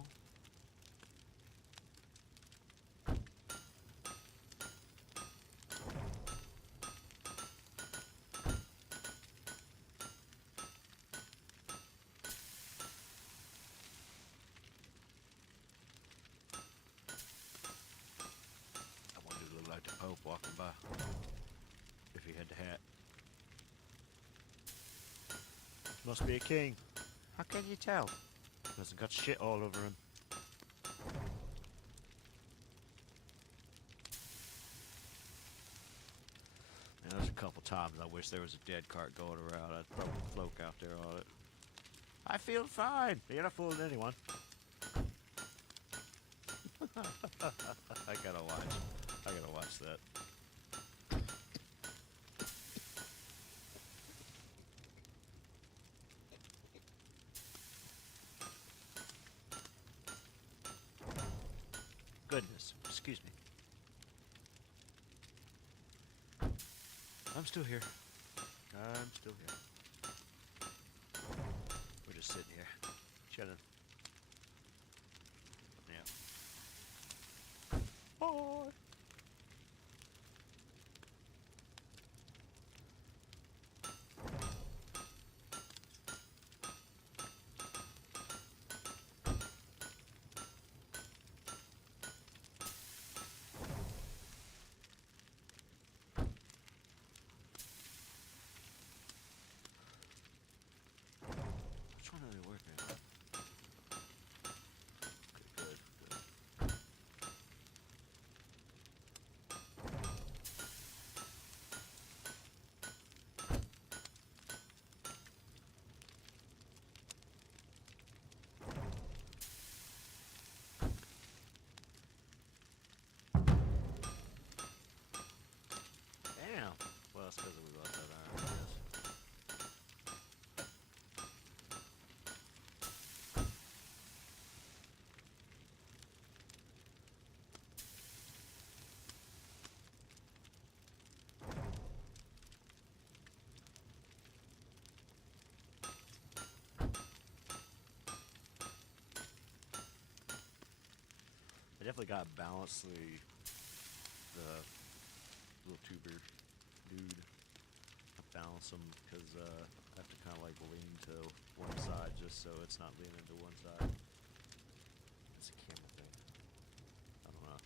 I wanted to look like the Pope walking by, if he had the hat. Must be a king. How can you tell? Hasn't got shit all over him. And there's a couple times I wish there was a dead cart going around. I'd throw a cloak out there on it. I feel fine. You're not fooling anyone. I gotta watch that. Goodness, excuse me. I'm still here. I'm still here. We're just sitting here, chilling. Yeah. Bye. Which one are they working on? Good, good. Damn. Well, that's because we lost that iron, I guess. I definitely got to balance the little tuber dude. I balance him because I have to kind of like lean to one side just so it's not leaning to one side. It's a camera thing. I don't know.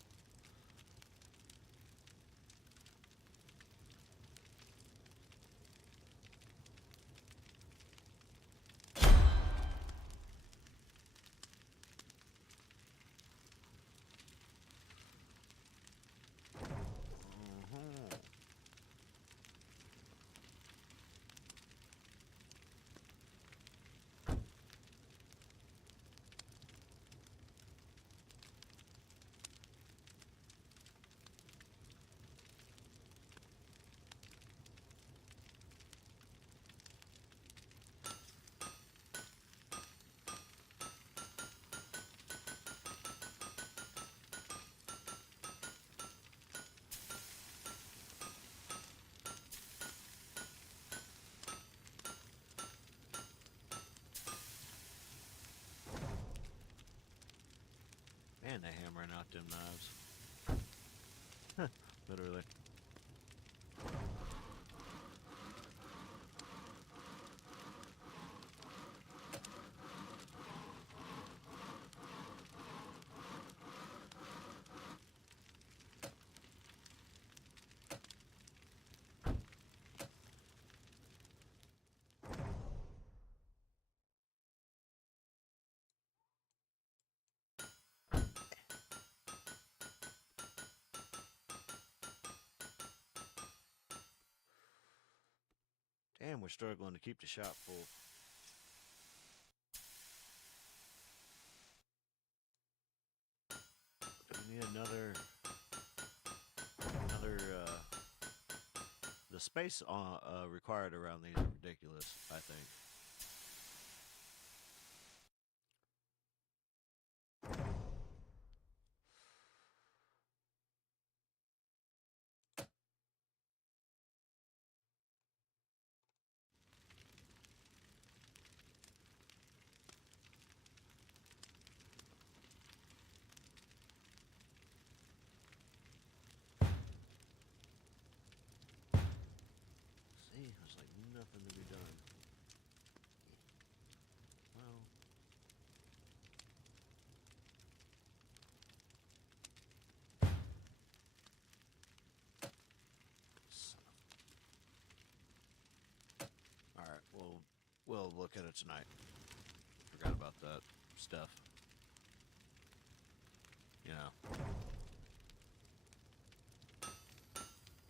Man, they hammering out them knives. Literally. Damn, we're struggling to keep the shop full. We need another, the space required around these are ridiculous, I think. See, there's like nothing to be done. Well. Alright, we'll look at it tonight. Forgot about that stuff. You know.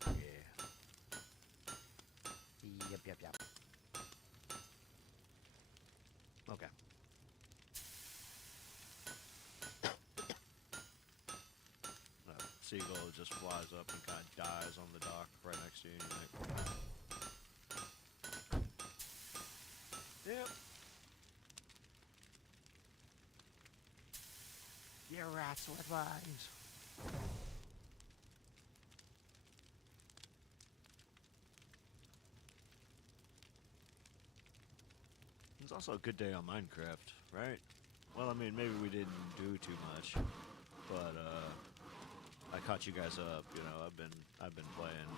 Yeah. Yep. Okay. Seagull just flies up and kind of dies on the dock right next to you. And you're like, yep. You're rats with eyes. It's also a good day on Minecraft, right? Well, I mean, maybe we didn't do too much, but I caught you guys up. You know, I've been playing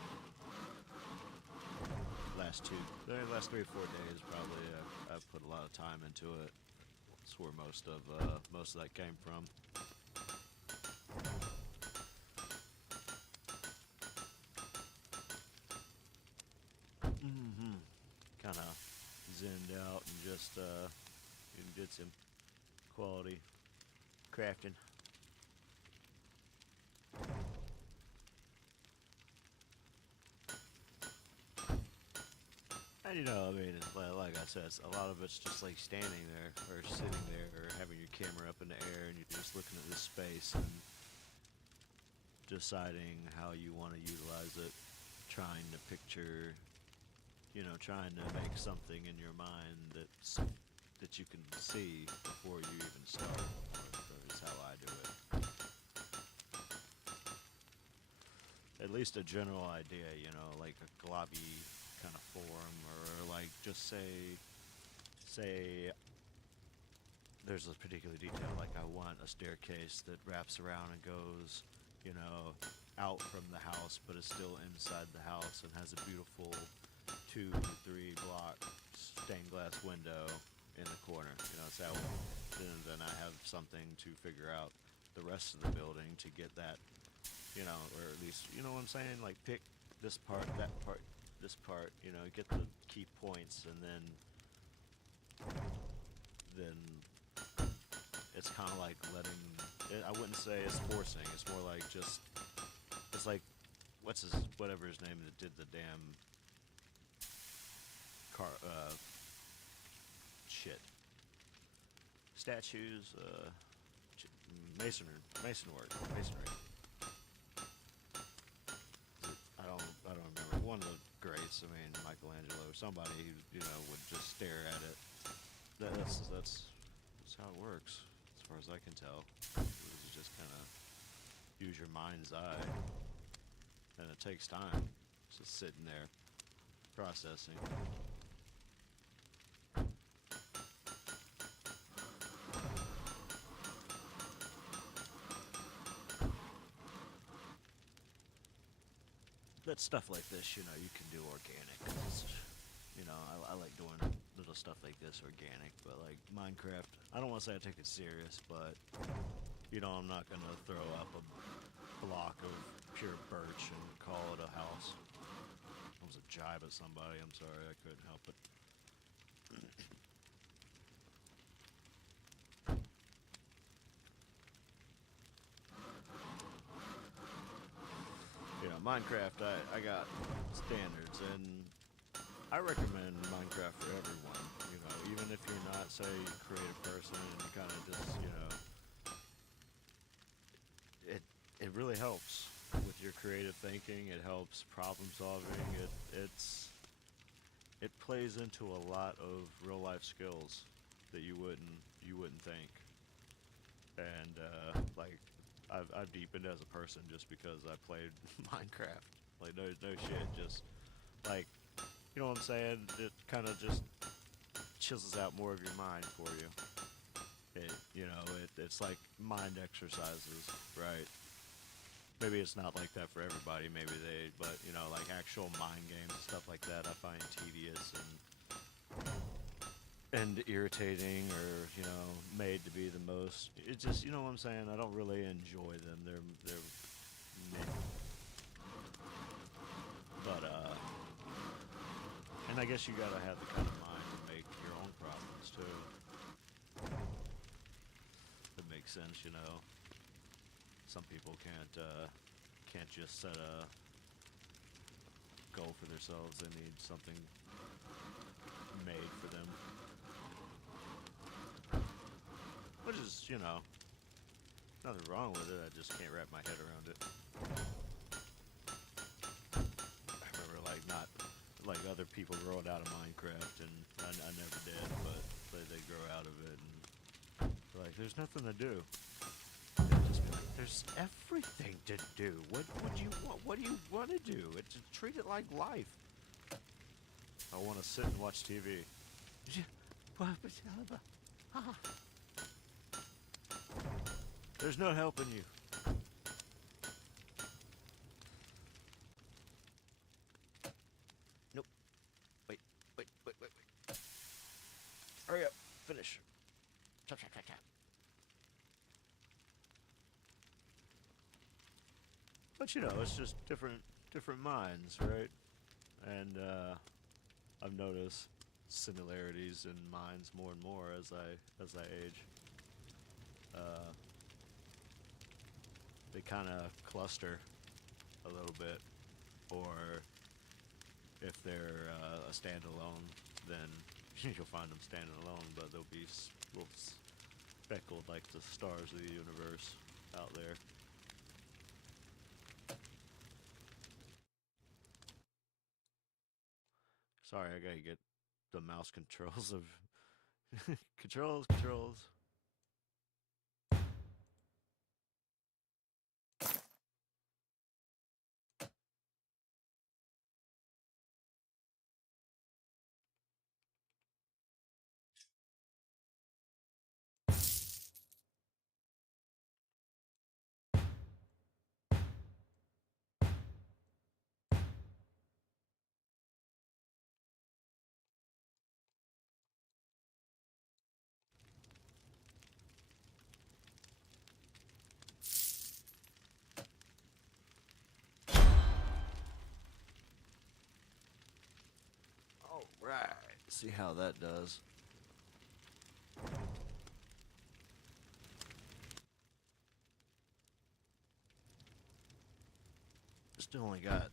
last 3 or 4 days probably. I've put a lot of time into it. That's where most of that came from. Kind of zenned out and just did some quality crafting. And you know, I mean, like I said, a lot of it's just like standing there or sitting there or having your camera up in the air and you're just looking at this space and deciding how you want to utilize it, trying to picture, you know, trying to make something in your mind that you can see before you even start. That's how I do it. At least a general idea, you know, like a globby kind of form, or like just say there's a particular detail, like I want a staircase that wraps around and goes, you know, out from the house, but is still inside the house and has a beautiful 2-3 block stained glass window in the corner. You know, so then I have something to figure out the rest of the building to get that, you know, or at least, you know what I'm saying? Like pick this part, that part, this part, you know, get the key points, and then it's kind of like letting, I wouldn't say it's forcing, it's more like just, it's like, whatever his name that did the damn statues, masonry. I don't remember. One of the greats. I mean, Michelangelo or somebody who, you know, would just stare at it. That's how it works, as far as I can tell. You just kind of use your mind's eye, and it takes time. Just sitting there, processing. that stuff like this, you know, you can do organic. You know, I like doing little stuff like this organic, but like Minecraft, I don't want to say I take it serious, but you know, I'm not gonna throw up a block of pure birch and call it a house. That was a jibe at somebody. I'm sorry, I couldn't help it. You know, Minecraft, I got standards, and I recommend Minecraft for everyone. You know, even if you're not, say, a creative person and you kind of just, you know, it really helps with your creative thinking. It helps problem solving. It plays into a lot of real life skills that you wouldn't think. And like I've deepened as a person just because I played Minecraft. Like no shit, just like you know what I'm saying. It kind of just chisels out more of your mind for you. It's like mind exercises, right? Maybe it's not like that for everybody. But you know, like actual mind games and stuff like that, I find tedious and irritating, or you know, made to be the most. It just, you know what I'm saying. I don't really enjoy them. They're meh. But and I guess you gotta have the kind of mind to make your own problems too. It makes sense, you know. Some people can't just set a goal for themselves. They need something made for them. Which is, you know, nothing wrong with it. I just can't wrap my head around it. I remember not like other people growing out of Minecraft, and I never did, but they grow out of it, and like there's nothing to do. Just be like, there's everything to do. What would you want? What do you want to do? Treat it like life. I want to sit and watch TV. There's no helping you. Nope. Wait. Hurry up. Finish. Chop. But you know, it's just different minds, right? And I've noticed similarities in minds more and more as I age. They kind of cluster a little bit, or if they're a standalone, then you'll find them standing alone, but they'll be speckled like the stars of the universe out there. Sorry, I gotta get the mouse controls of controls. Right. See how that does. Still only got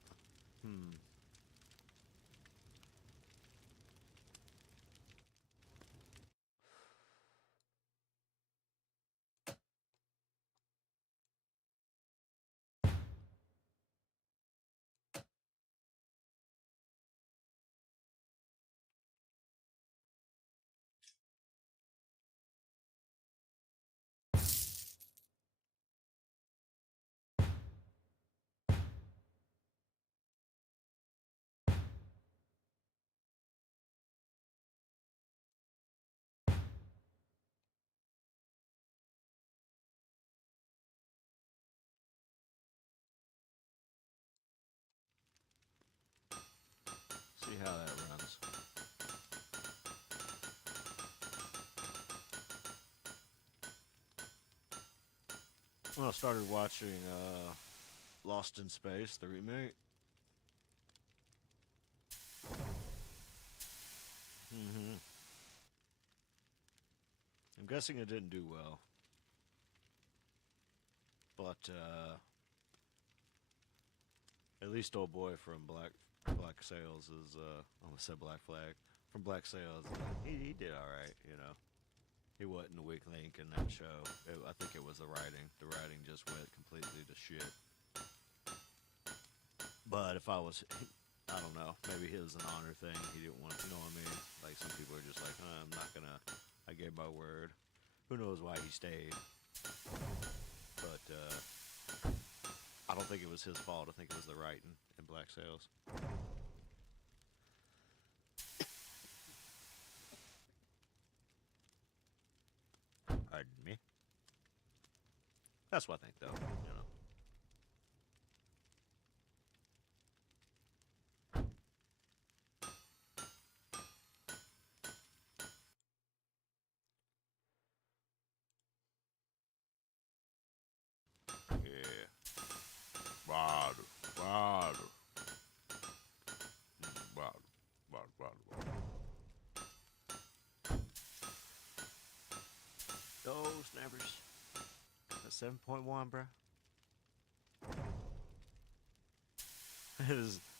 Well, I started watching Lost in Space, the remake. I'm guessing it didn't do well. But at least old boy from Black Sails is I almost said Black Flag. From Black Sails, he did alright, you know. He wasn't a weak link in that show. I think it was the writing. The writing just went completely to shit. But if I was, I don't know, maybe it was an honor thing. He didn't want, you know what I mean? Like some people are just like, I'm not gonna, I gave my word. Who knows why he stayed? But I don't think it was his fault. I think it was the writing in Black Sails. Pardon me. That's what I think, though. You know. Yeah. Water. Water. Water. Water. Water. Oh, snappers. That's 7.1, bro.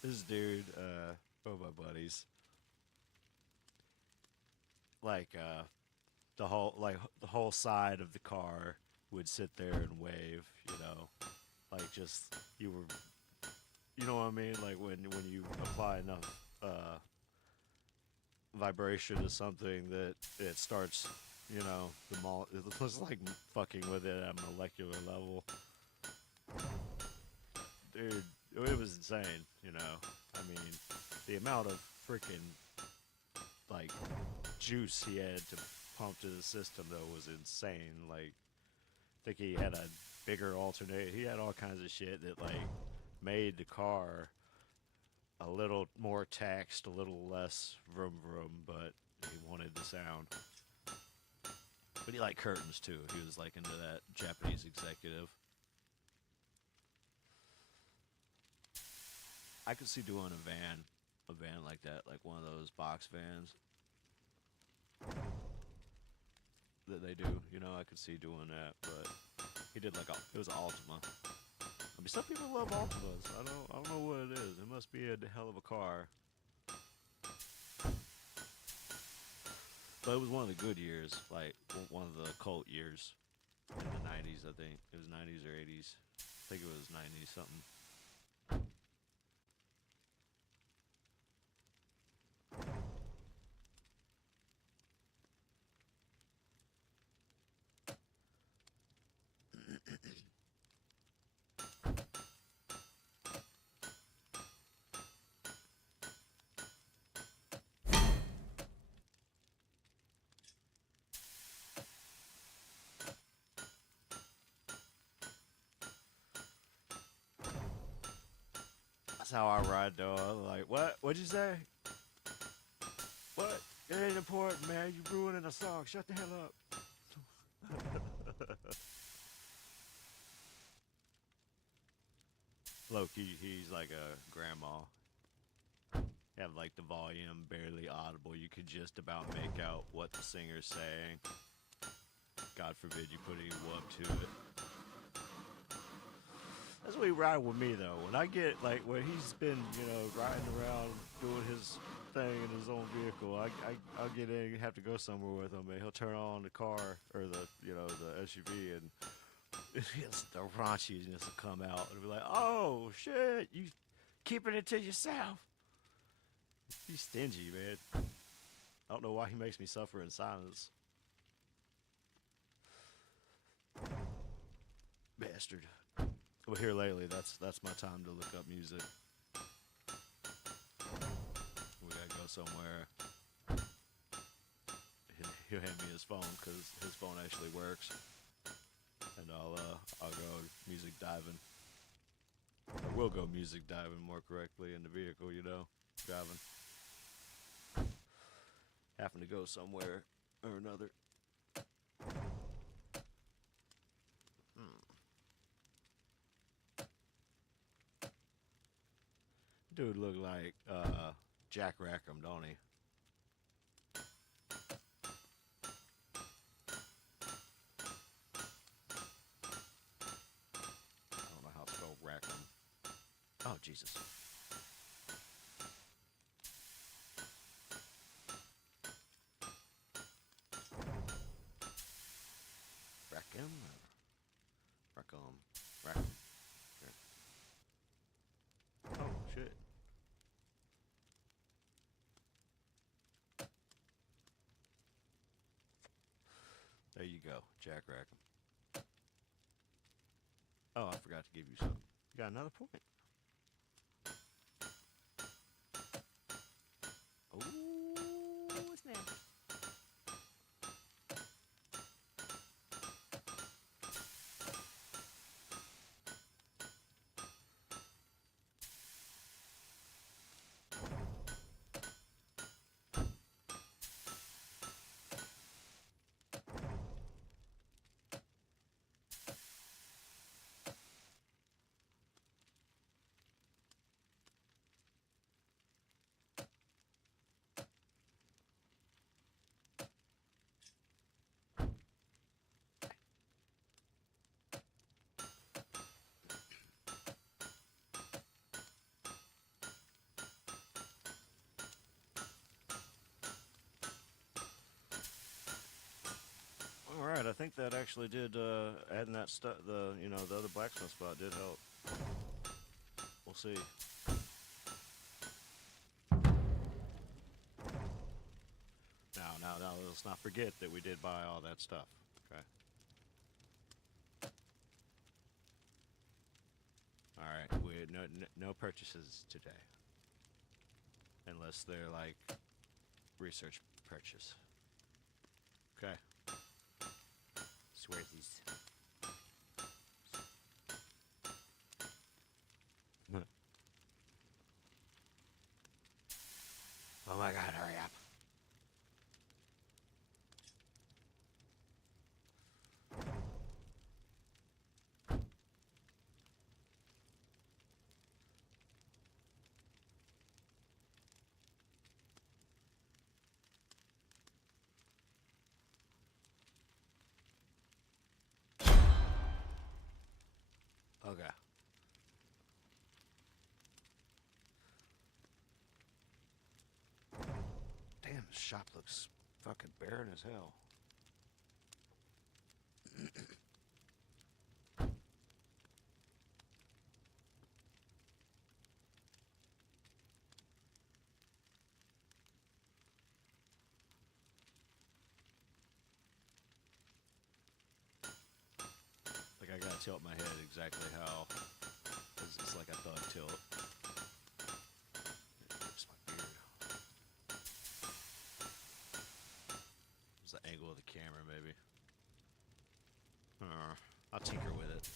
This dude, one of my buddies, like the whole side of the car would sit there and wave, you know, like just you know what I mean, like when you apply enough vibration to something that it starts, you know, it was like fucking with it at a molecular level. Dude, it was insane, you know. I mean, the amount of freaking, like, juice he had to pump to the system, though, was insane. Like, I think he had a bigger alternator. He had all kinds of shit that, like, made the car a little more taxed, a little less vroom vroom, but he wanted the sound. But he liked curtains, too. He was, like, into that Japanese executive. I could see doing a van like that, like one of those box vans that they do. You know, I could see doing that, but he did like it was an Altima. I mean, some people love Altimas. I don't know what it is. It must be a hell of a car. But it was one of the good years, like one of the cult years in the 90s, I think. It was 90s or 80s. I think it was 90s something. That's how I ride, though. I'm like, what? What'd you say? What? It ain't important, man. You ruining a song. Shut the hell up. Loki, he's like a grandma. Have like the volume barely audible. You could just about make out what the singer's saying. God forbid you put any whoop to it. That's what he ride with me, though. When I get, like, when he's been, you know, riding around doing his thing in his own vehicle, I'll get in and have to go somewhere with him, and he'll turn on the car, or the, you know, the SUV, and the raunchiness will come out, and be like, oh, shit, you keeping it to yourself. He's stingy, man. I don't know why he makes me suffer in silence. Bastard. Well, here lately, that's my time to look up music. We gotta go somewhere. He'll hand me his phone because his phone actually works, and I'll go music diving. Or we'll go music diving more correctly in the vehicle, you know, driving. Having to go somewhere or another. Dude look like Jack Rackham, don't he? I don't know how to spell Rackham. Oh, Jesus. Rackham? Rackham. Rackham. Here. Oh, shit. There you go, Jack Rackham. Oh, I forgot to give you something. You got another point. Oh, snap. All right, I think that actually did adding that stuff. The the other blacksmith spot did help. We'll see. Now, let's not forget that we did buy all that stuff. Okay. All right, we no purchases today, unless they're like research purchase. Okay. Swearsies. Oh my God! Hurry up. Okay. Damn, the shop looks fucking barren as hell. Like I gotta tilt my head exactly how. It's like a thug tilt. It's my beard. It's the angle of the camera, maybe. I'll tinker with it.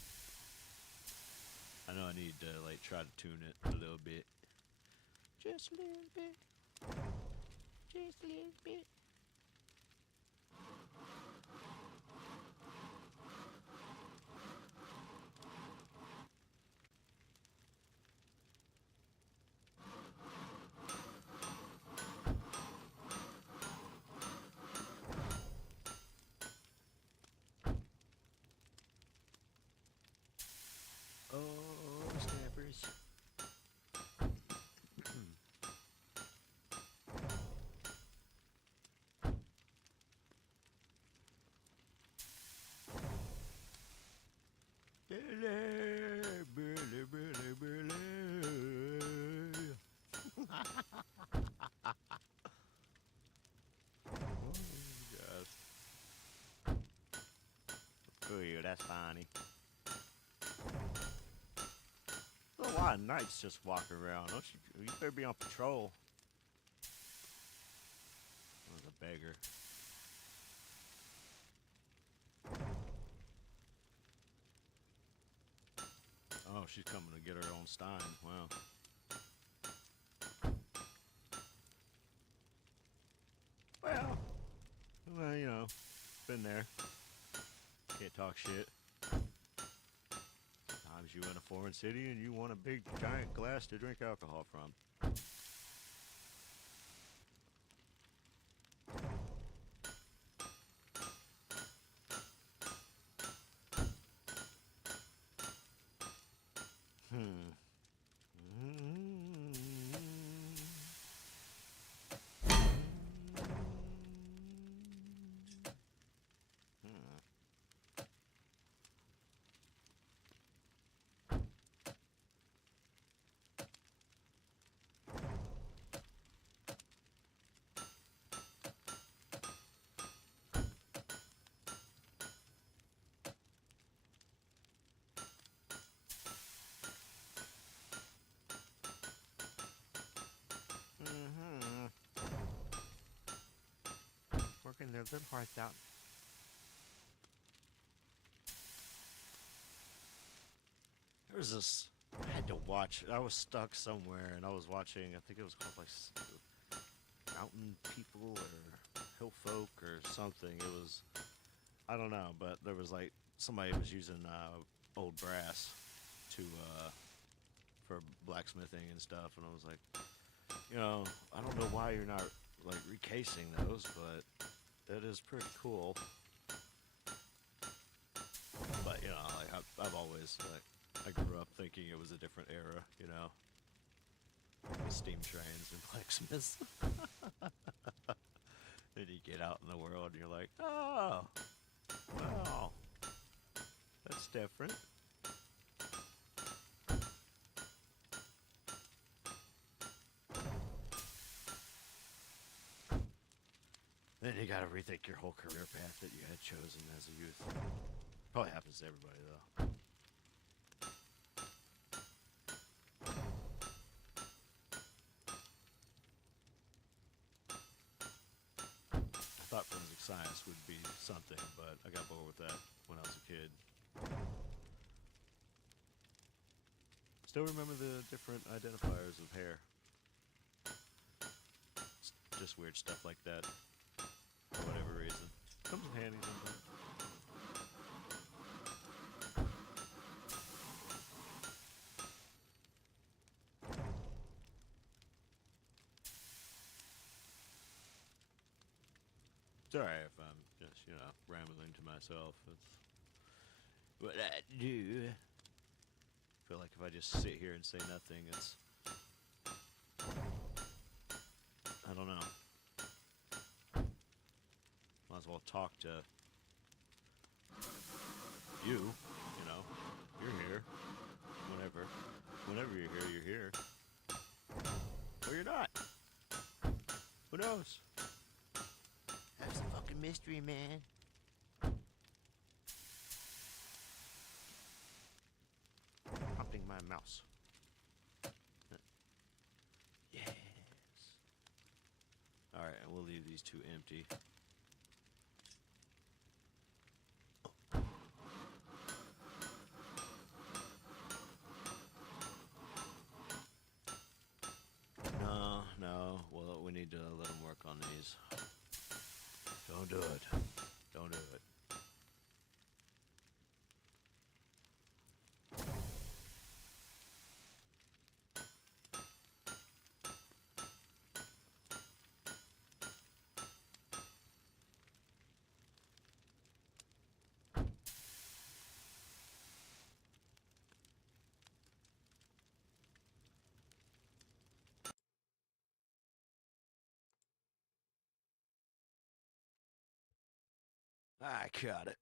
I know I need to like try to tune it a little bit. Just a little bit. Just a little bit. Oh, snappers. Billy, Billy, Billy. Oh, gosh. Oh, yeah, that's funny. A lot of knights just walking around. Don't you better be on patrol. There's a beggar. Oh, she's coming to get her own stein. Wow. Well, you know, been there. Can't talk shit. Sometimes Was you in a foreign city and you want a big giant glass to drink alcohol from? Working their little hearts out. There was this. I had to watch. I was stuck somewhere, and I was watching. I think it was called like Mountain People or Hill Folk or something. It was. I don't know, but there was like somebody was using old brass to for blacksmithing and stuff, and I was like, I don't know why you're not like recasing those, but it is pretty cool. But like I've always like I grew up thinking it was a different era, with steam trains and blacksmiths. Then you get out in the world and you're like, oh, wow, that's different. Then you gotta rethink your whole career path that you had chosen as a youth. Probably happens to everybody, though. I thought forensic science would be something, but I got bored with that when I was a kid. Still remember the different identifiers of hair. It's just weird stuff like that. For whatever reason. Comes in handy sometimes. It's alright if I'm just, rambling to myself. It's what I do. I feel like if I just sit here and say nothing, it's... I don't know. Might as well talk to you, You're here. Whenever you're here, you're here. Or you're not. Who knows? That's a fucking mystery, man. Prompting my mouse. Yes. Alright, and we'll leave these two empty. No. Well, we need to let them work on these. Don't do it. Don't do it. I got it.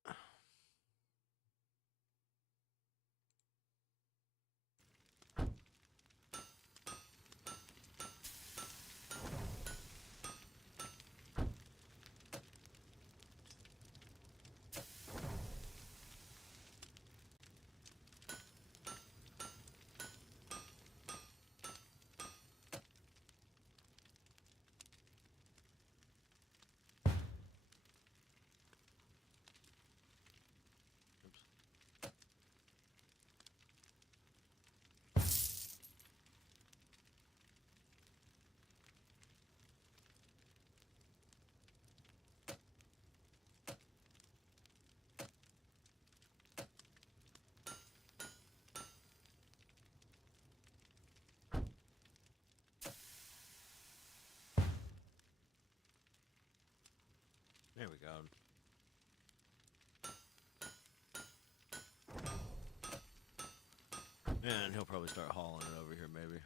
There we go. And he'll probably start hauling it over here, maybe.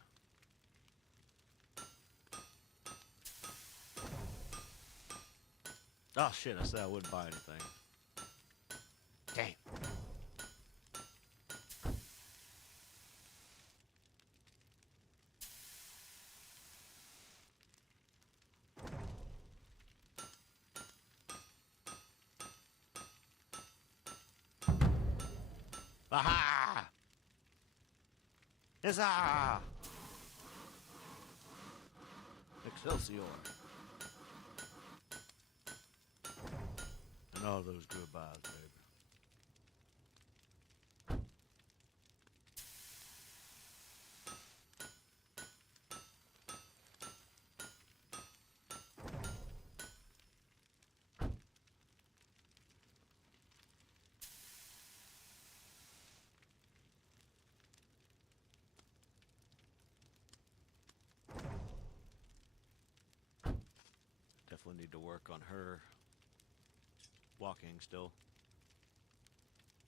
Oh shit, I said I wouldn't buy anything. Dang. Aha! Huzzah! Excelsior. And all those goodbyes, baby. Definitely need to work on her walking still.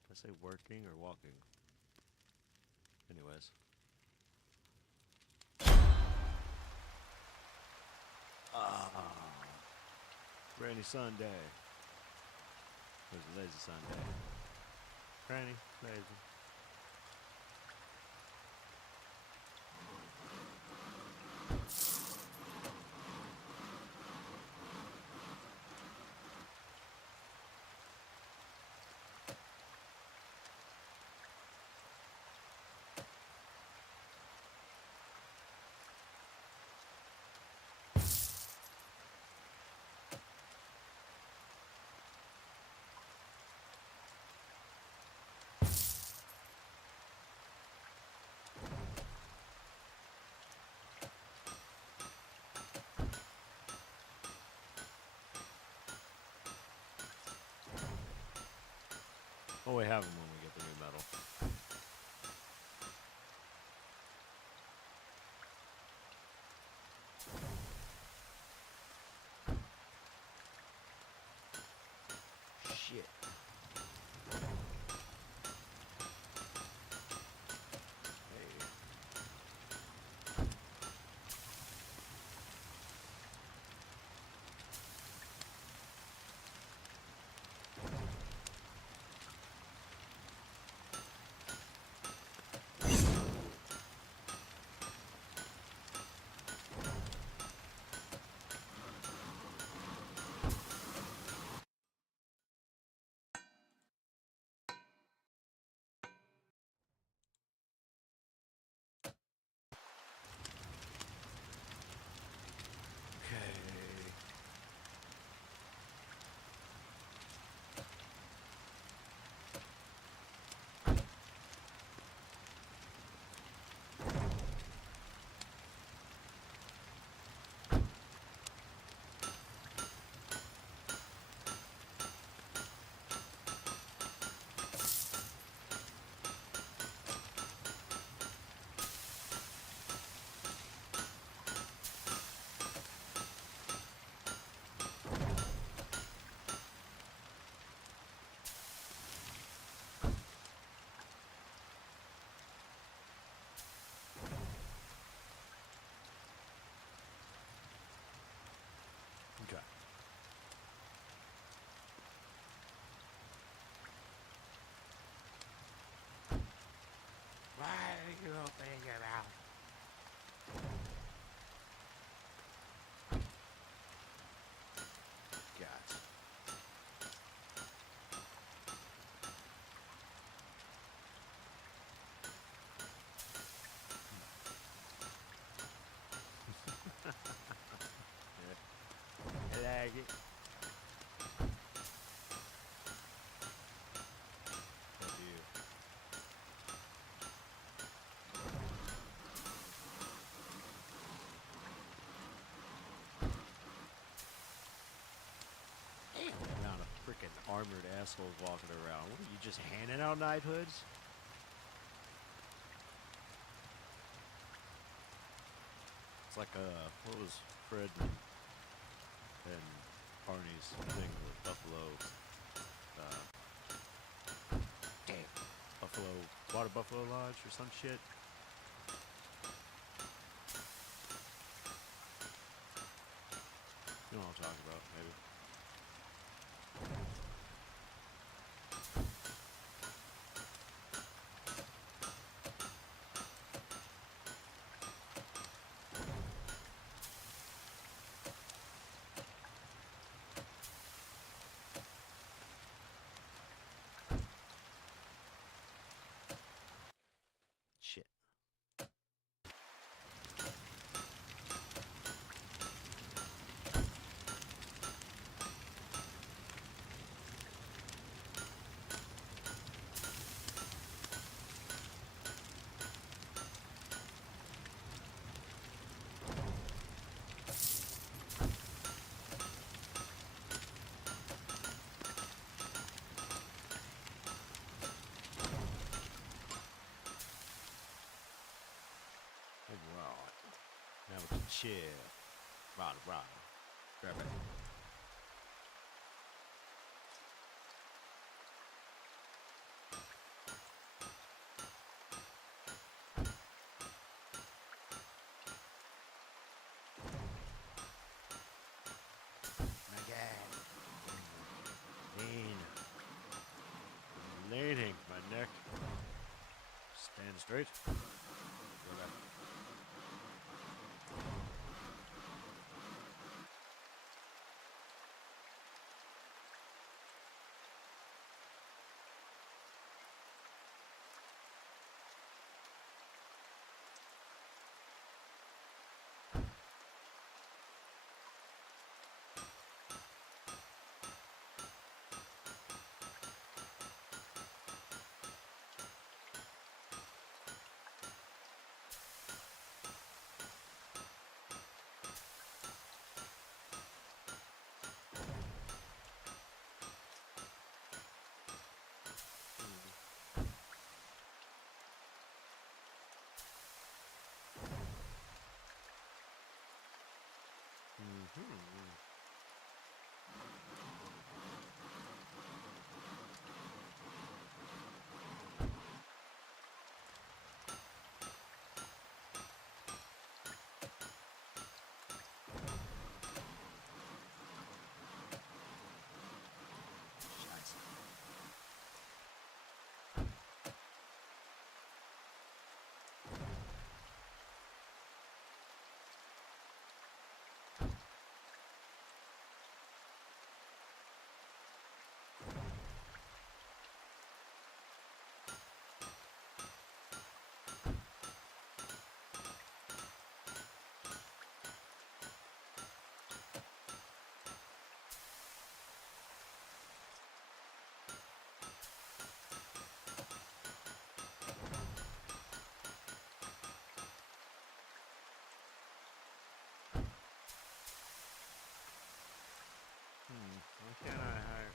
Did I say working or walking? Anyways. Rainy Sunday. There's a lazy Sunday. Rainy, lazy. Oh, we have them when we get the new metal. Shit. Okay. Why are you opening your mouth? God. I like it. Love you. Amount of freaking armored assholes walking around. What are you, just handing out knighthoods? It's like what was Fred and Barney's thing with Buffalo. Damn. Water Buffalo Lodge or some shit. You know what I'm talking about, maybe. Shit. Right. Now we can chill. Right. Grab it. My God. Leaning my neck. Stand straight. Go back. Why can't I hire?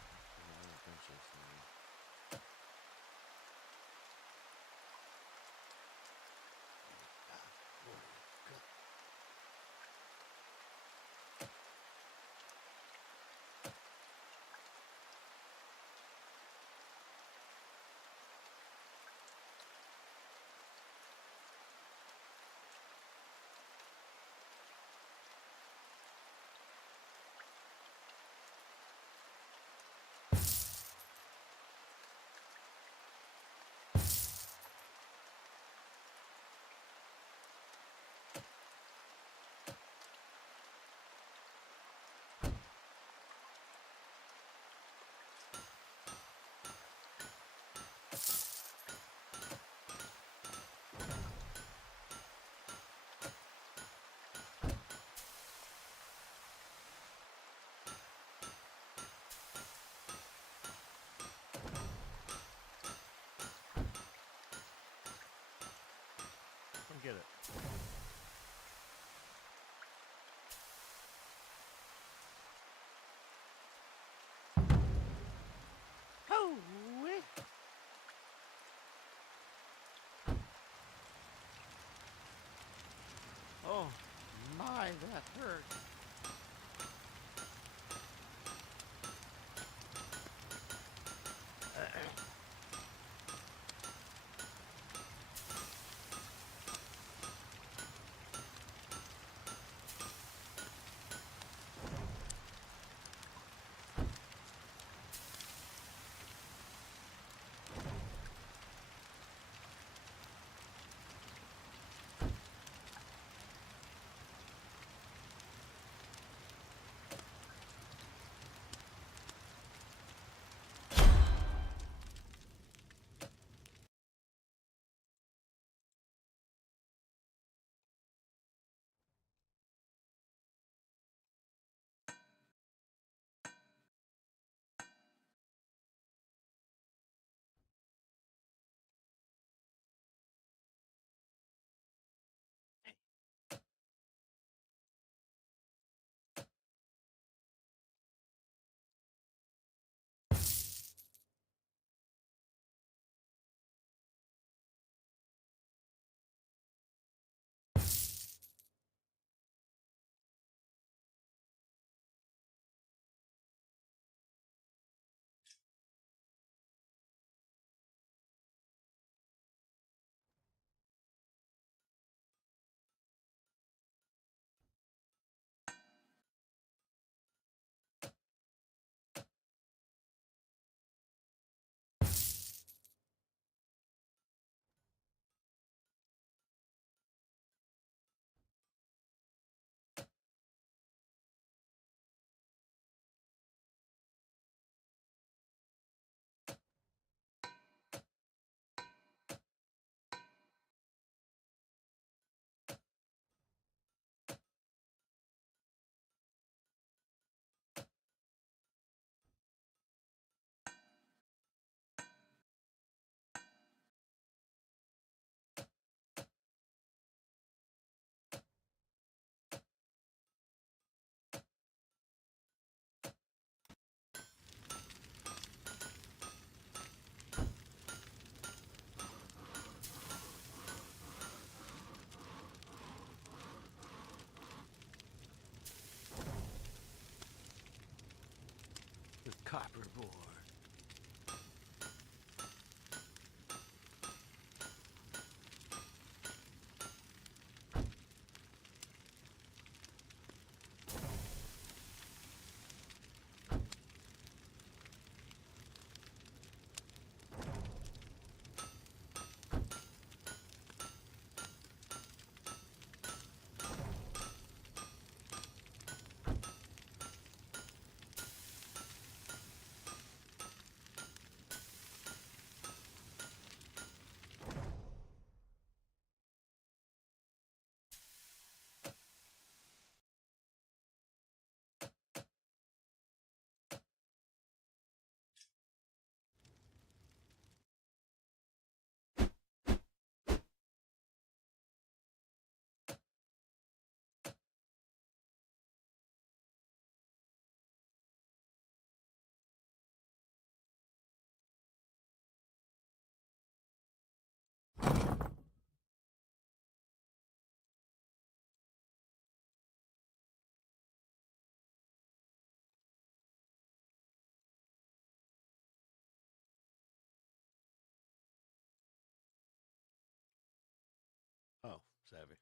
Come get it. Oh my, that hurt. board. Oh, savvy.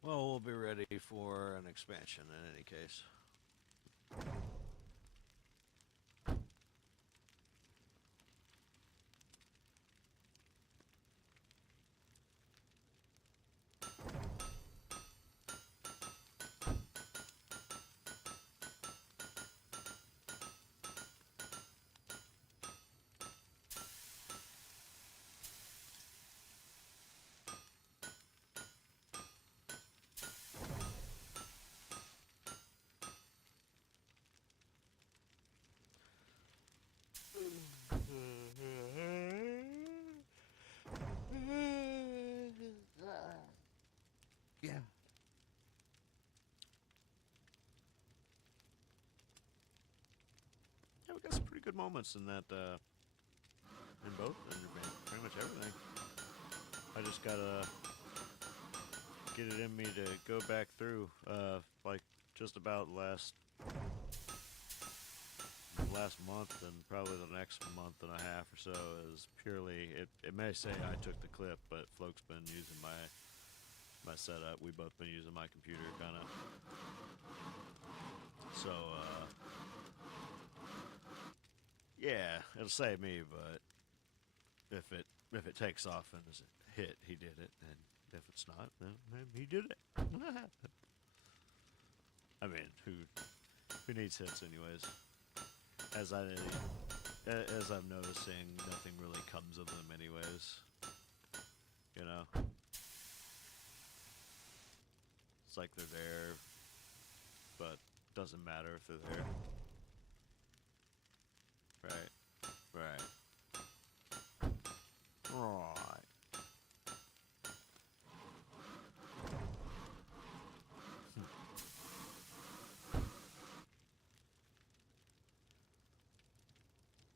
Well, we'll be ready for an expansion in any case. Yeah. Yeah, we got some pretty good moments in that, in both, in pretty much everything. I just gotta get it in me to go back through, like, just about last month and probably the next month and a half or so is purely, it may say I took the clip, but Floke's been using my setup. We've both been using my computer, kind of. So, yeah, it'll save me, but if it takes off and is a hit, he did it, and if it's not, then he did it. I mean, who needs hits anyways? as I'm noticing, nothing really comes of them anyways. You know? It's like they're there, but doesn't matter if they're there. Right. Right. Right.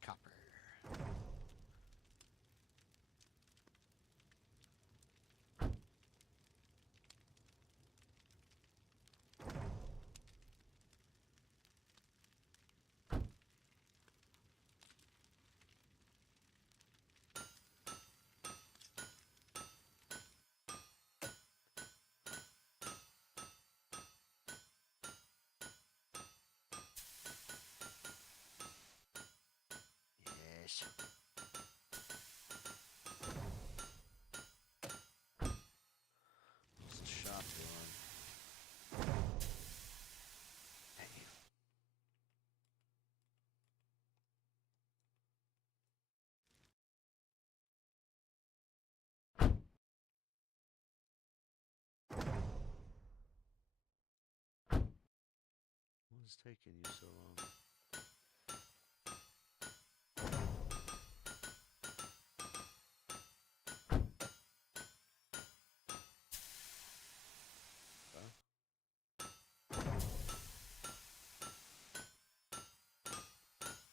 Copper. Yes. What's the shop doing? Hey. What's taking you so long?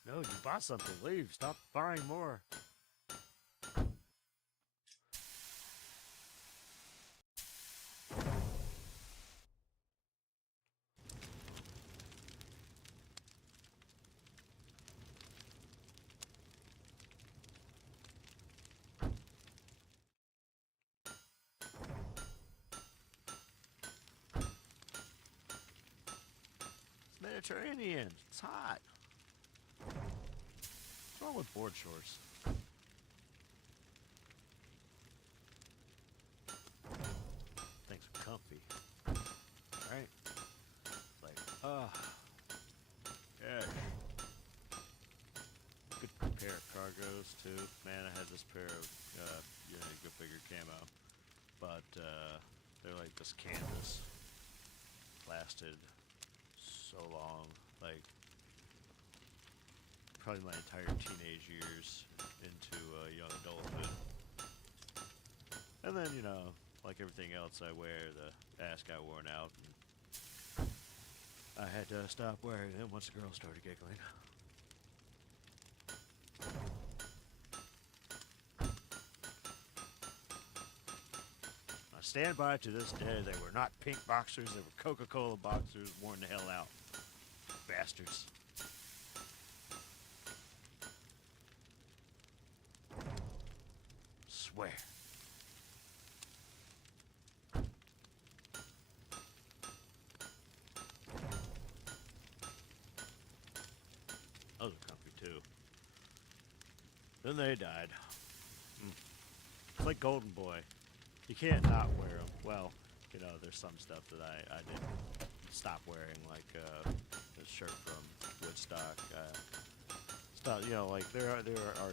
No, you bought something. Leave. Stop buying more. It's Mediterranean. It's hot. What's wrong with board shorts? Things are comfy. Alright? Like, yeah. Good pair of cargos, too. Man, I had this pair of, you know, go figure camo. But, they're like this canvas. Lasted so long. Like, probably my entire teenage years into young adulthood. And then, you know, like everything else I wear, the ass got worn out. And I had to stop wearing them once the girls started giggling. I stand by to this day, they were not pink boxers, they were Coca-Cola boxers, worn the hell out. Bastards. Swear. Those are comfy too. Then they died. It's like Golden Boy. You can't not wear them. Well, you know, there's some stuff that I did stop wearing, like this shirt from Woodstock. Stuff, you know, like there are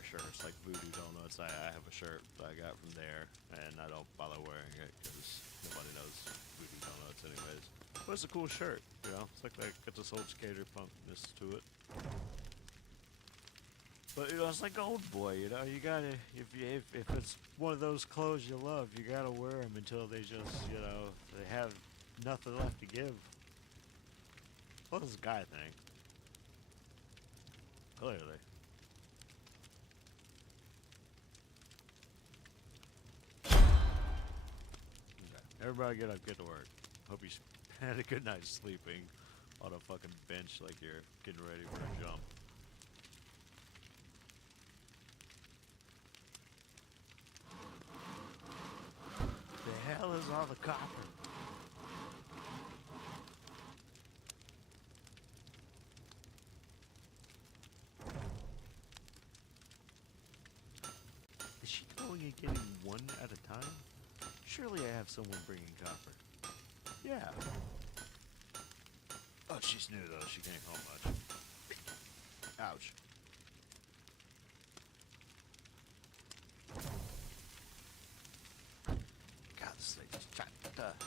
shirts like Voodoo Donuts. I have a shirt that I got from there, and I don't bother wearing it because nobody knows Voodoo Donuts anyways. But it's a cool shirt, you know. It's like got this old skater punkness to it. But you know, it's like Old Boy, you know. You gotta, if it's one of those clothes you love, you gotta wear them until they just, you know, they have nothing left to give. What is a guy thing? Clearly. Okay. Everybody get up, get to work. Hope you had a good night sleeping on a fucking bench like you're getting ready for a jump. The hell is all the copper? Is she going and getting one at a time? Surely I have someone bringing copper. Yeah. Oh, she's new though. She can't home much. Ouch.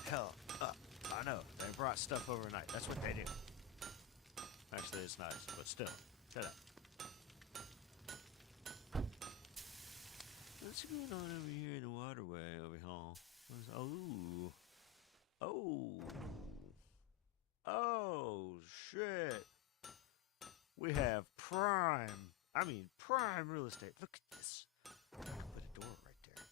hell up. I know. They brought stuff overnight. That's what they do. Actually, it's nice, but still. Shut up. What's going on over here in the waterway over here? Oh. Oh. Oh, shit. We have prime real estate. Look at this. I could put a door right there.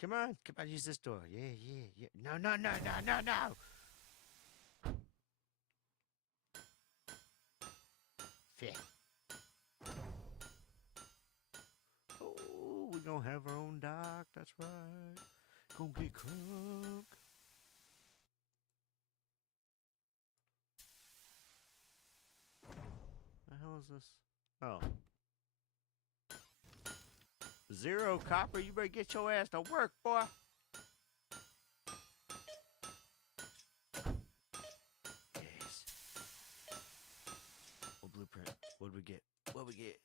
Come on, use this door. Yeah. No. Fit. Oh, we gonna have our own dock. That's right. Gonna get crunk. The hell is this? Oh. 0 copper. You better get your ass to work, boy. Yes. What blueprint? What'd we get? What we get?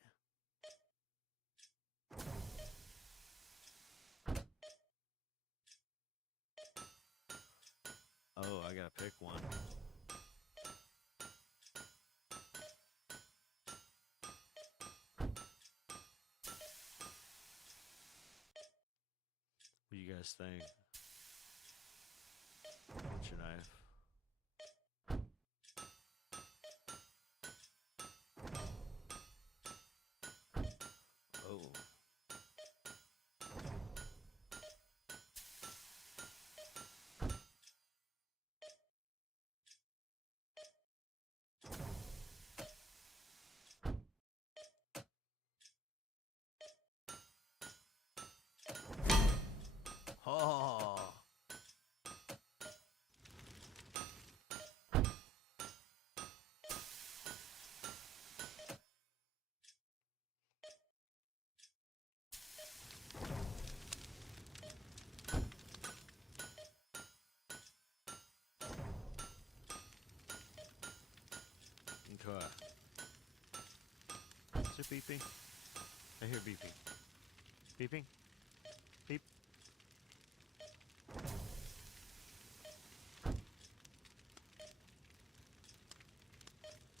Oh, I gotta pick one. What do you guys think? What's your knife? Oh. Oh. Okay. Is it beeping? I hear beeping. Beeping? Beep.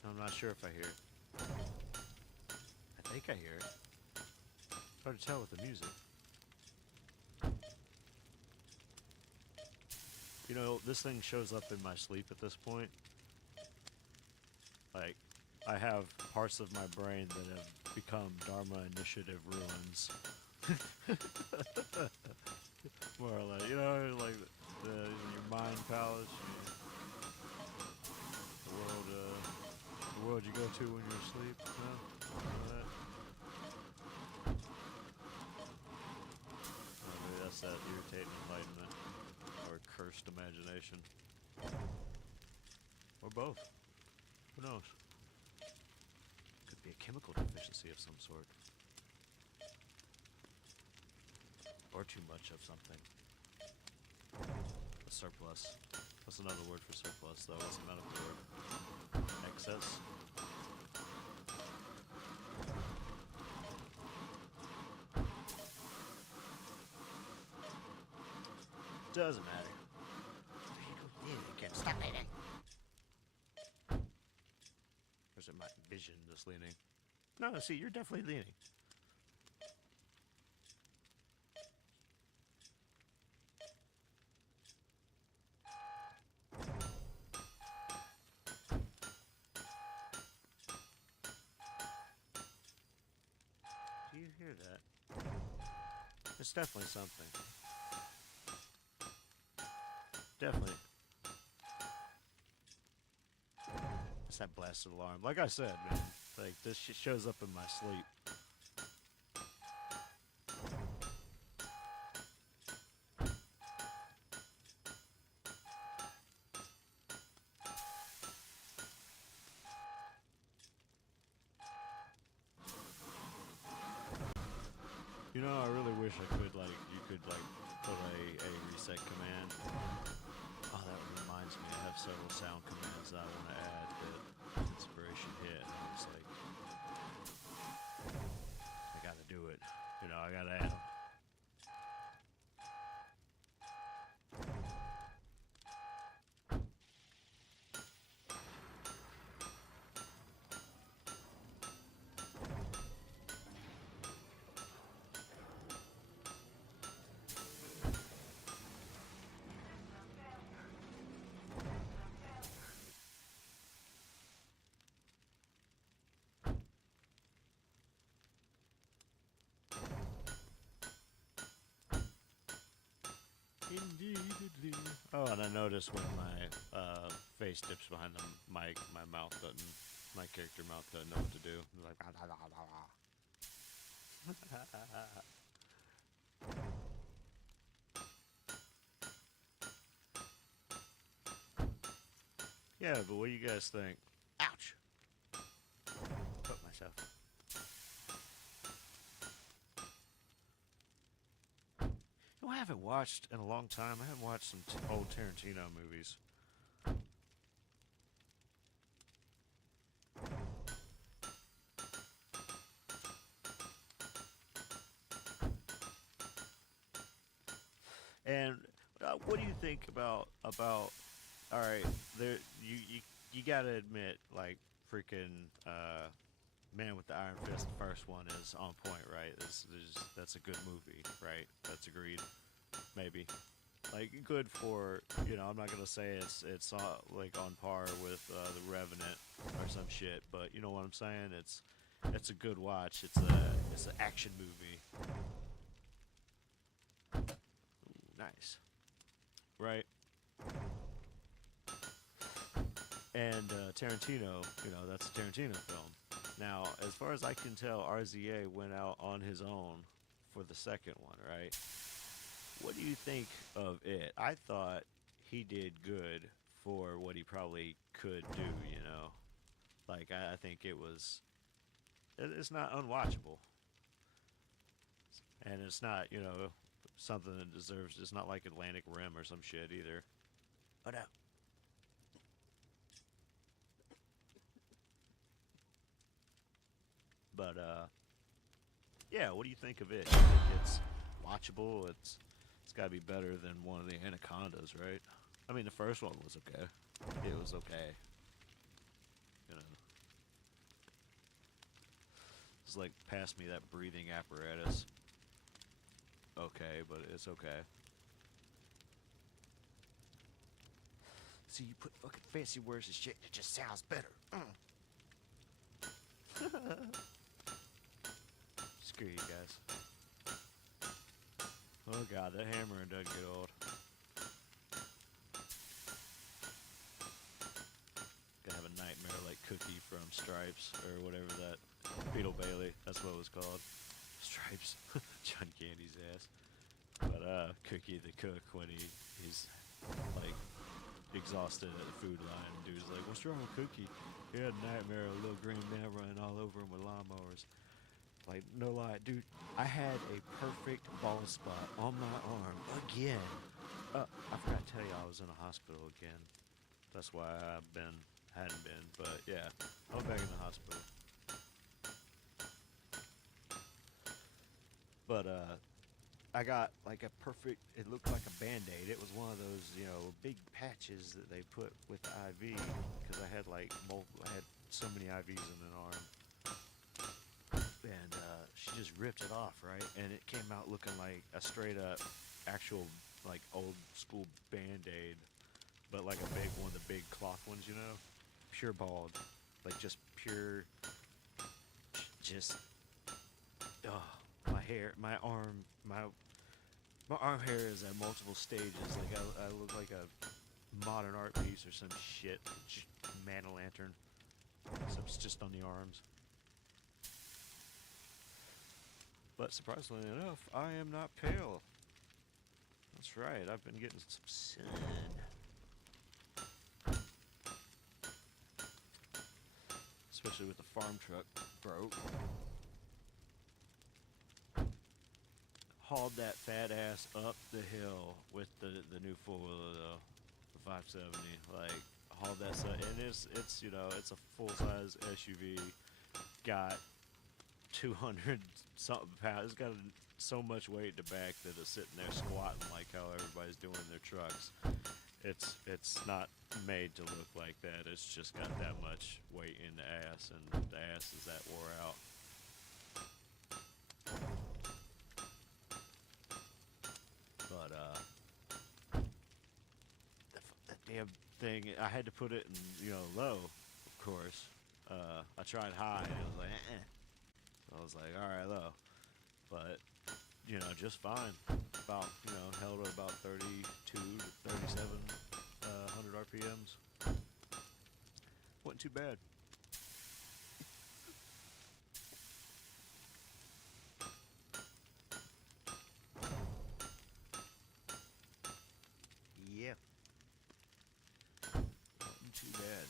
I'm not sure if I hear it. I think I hear it. Hard to tell with the music. You know, this thing shows up in my sleep at this point. Like, I have parts of my brain that have become Dharma Initiative ruins. More or less, you know, like your mind palace, the world you go to when you're asleep. That. Maybe that's that irritating enlightenment or cursed imagination, or both. Who knows? Could be a chemical deficiency of some sort. Or too much of something. A surplus. What's another word for surplus, though? What's a metaphor? Excess? Doesn't matter. Stop leaning. Or is it my vision that's leaning? No, see, you're definitely leaning. Do you hear that? It's definitely something. What's that blasted alarm? Like I said, man, like this shit shows up in my sleep. You know, I really wish I could, like, you could, like, put a reset command. Oh, that reminds me, I have several sound commands that I want to add that inspiration hit, and I'm just like, I gotta do it. You know, I gotta add them. Indeedly. Oh, and I noticed when my face dips behind the mic, my character mouth doesn't know what to do. It's like, "Ah, ah, ah, ah, ah." Yeah, but what do you guys think? Ouch! Put myself. You know, I haven't watched in a long time. I haven't watched some old Tarantino movies. And what do you think about all right, there you gotta admit, like, freaking Man with the Iron Fist, the first one is on point, right? That's a good movie, right? That's agreed. Maybe. Like, good for, you know, I'm not gonna say it's like on par with The Revenant or some shit, but you know what I'm saying? It's a good watch. It's an action movie. Ooh, nice. Right? And Tarantino, you know, that's a Tarantino film. Now, as far as I can tell, RZA went out on his own for the second one, right? What do you think of it? I thought he did good for what he probably could do, you know? Like, I think it's not unwatchable. And it's not, you know, something that deserves, it's not like Atlantic Rim or some shit either. Oh no. But, yeah, what do you think of it? You think it's watchable? It's gotta be better than one of the Anacondas, right? I mean, the first one was okay. It was okay. You know. It's like, pass me that breathing apparatus. Okay, but it's okay. See, you put fucking fancy words and shit, it just sounds better. Screw you guys. Oh god, that hammering doesn't get old. Gonna have a nightmare like Cookie from Stripes, or whatever that. Beetle Bailey, that's what it was called. Stripes. John Candy's ass. But Cookie the cook, when he's like exhausted at the food line, and dude's like, "What's wrong with Cookie?" He had a nightmare of a little green man running all over him with lawnmowers. Like, no lie, dude, I had a perfect bald spot on my arm again. I forgot to tell you, I was in a hospital again. That's why I hadn't been, but yeah, I'm back in the hospital. But I got like a perfect, it looked like a Band-Aid. It was one of those, you know, big patches that they put with the IV, because I had like I had so many IVs in an arm. And she just ripped it off, right? And it came out looking like a straight up actual, like, old school Band-Aid, but like a big one, the big cloth ones, you know? Pure bald. Like, just pure, just, my hair, my arm hair is at multiple stages. Like, I look like a modern art piece or some shit. Man-o-lantern. arms, just on the arms. But surprisingly enough, I am not pale. That's right, I've been getting some sun. Especially with the farm truck broke. Hauled that fat ass up the hill with the new four-wheeler though, the 570. Like hauled that stuff, and it's you know it's a full-size SUV. Got 200 something pounds. It's got so much weight in the back that it's sitting there squatting like how everybody's doing in their trucks. It's not made to look like that. It's just got that much weight in the ass, and the ass is that wore out. But that damn thing, I had to put it in, you know, low, of course. I tried high, and it was like, eh. So I was like, all right, low. But, you know, just fine. About, you know, held at about 32 to 3700 RPMs. Wasn't too bad. Yeah. Wasn't too bad.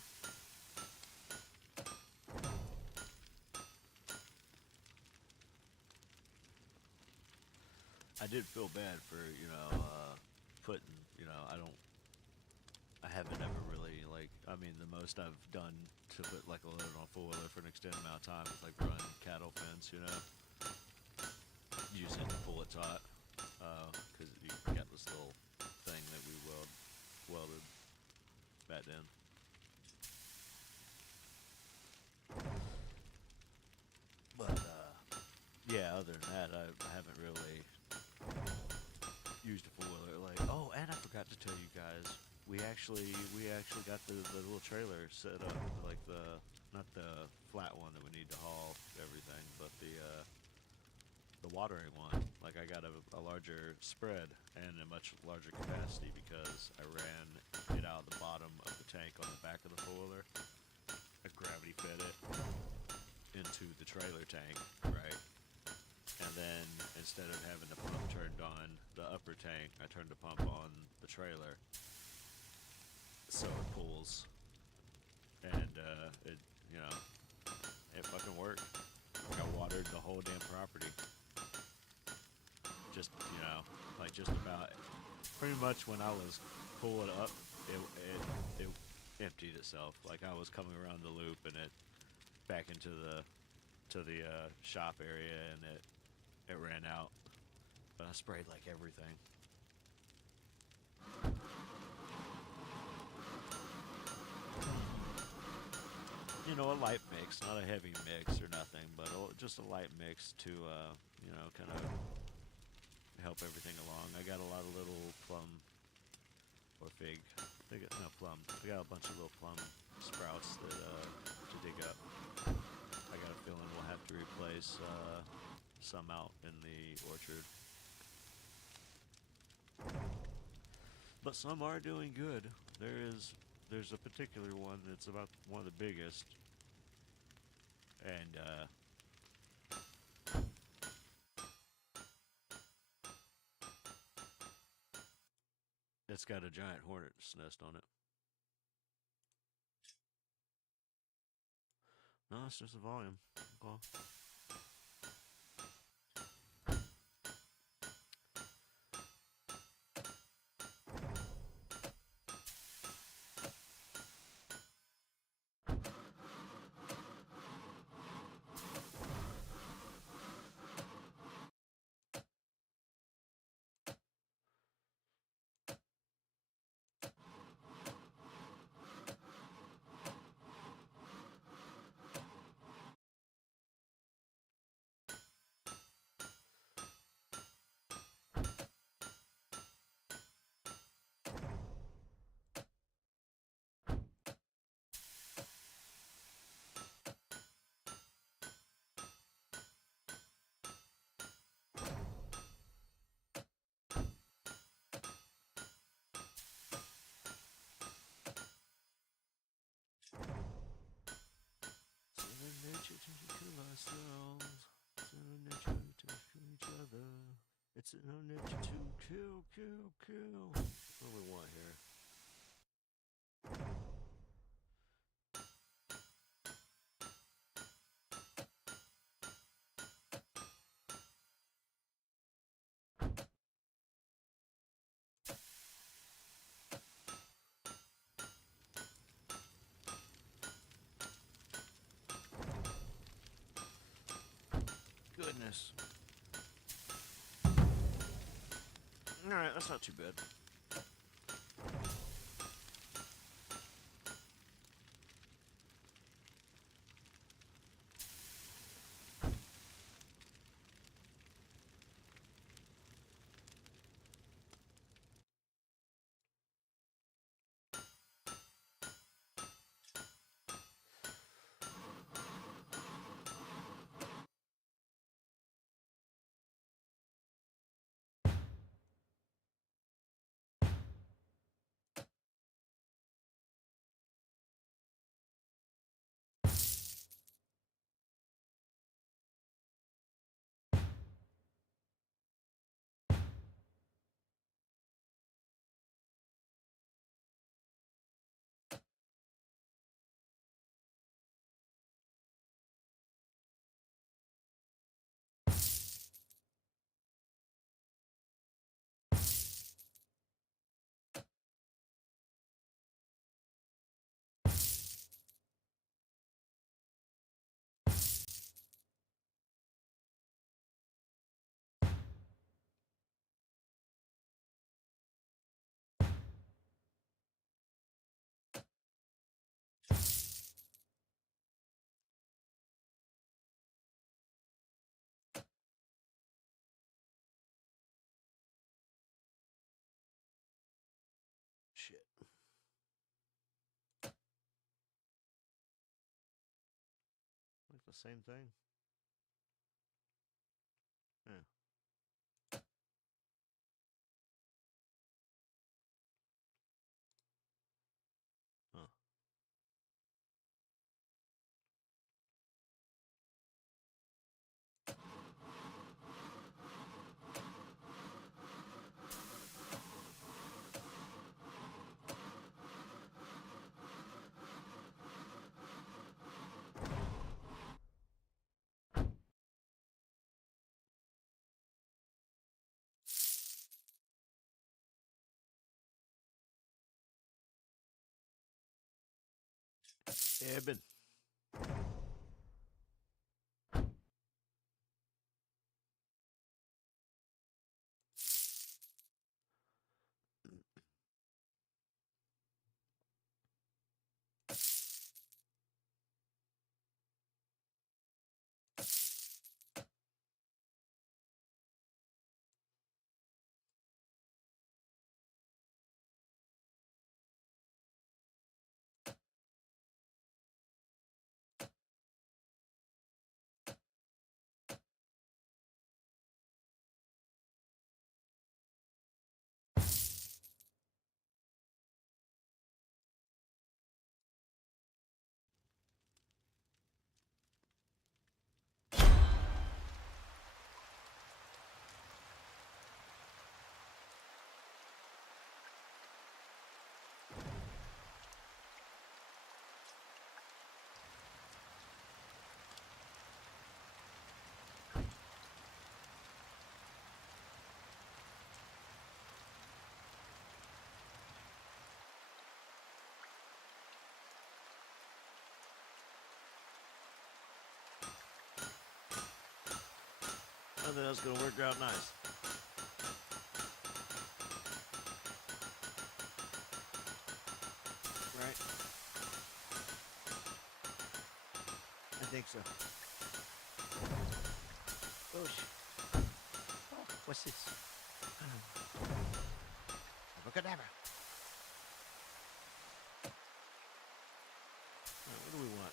I did feel bad for, you know, putting, you know, I haven't ever really, like, I mean, the most I've done to put, like, a load on a four-wheeler for an extended amount of time is, like, run cattle fence, you know? Use it to pull it taut, because you got this little thing that we welded back then. But, yeah, other than that, I haven't really used a four-wheeler. Like, oh, and I forgot to tell you guys, we actually got the little trailer set up, like not the flat one that we need to haul everything, but the watering one. Like, I got a larger spread and a much larger capacity because I ran it out of the bottom of the tank on the back of the four-wheeler. I gravity fed it into the trailer tank, right? And then instead of having the pump turned on the upper tank, I turned the pump on the trailer, so it pulls, and it, you know, it fucking worked. I watered the whole damn property. Just, you know, like just about, pretty much when I was pulling up, it emptied itself. Like I was coming around the loop and it back into the shop area, and it ran out. But I sprayed like everything. You know, a light mix, not a heavy mix or nothing, but just a light mix to, you know, kind of help everything along. I got a lot of little plum or fig. No, plum. I got a bunch of little plum sprouts that to dig up. I got a feeling we'll have to replace some out in the orchard. But some are doing good. There's a particular one that's about one of the biggest, and it's got a giant hornet's nest on it. No, it's just the volume. Okay. kill ourselves. It's in our nature to kill each other. It's in our nature to kill. What do we want here? Goodness. Alright, that's not too bad. Shit. Like the same thing? Yeah. Huh. Eben. I think that's gonna work out nice. Right? I think so. Oh shit. Oh, what's this? Abracadabra. What do we want?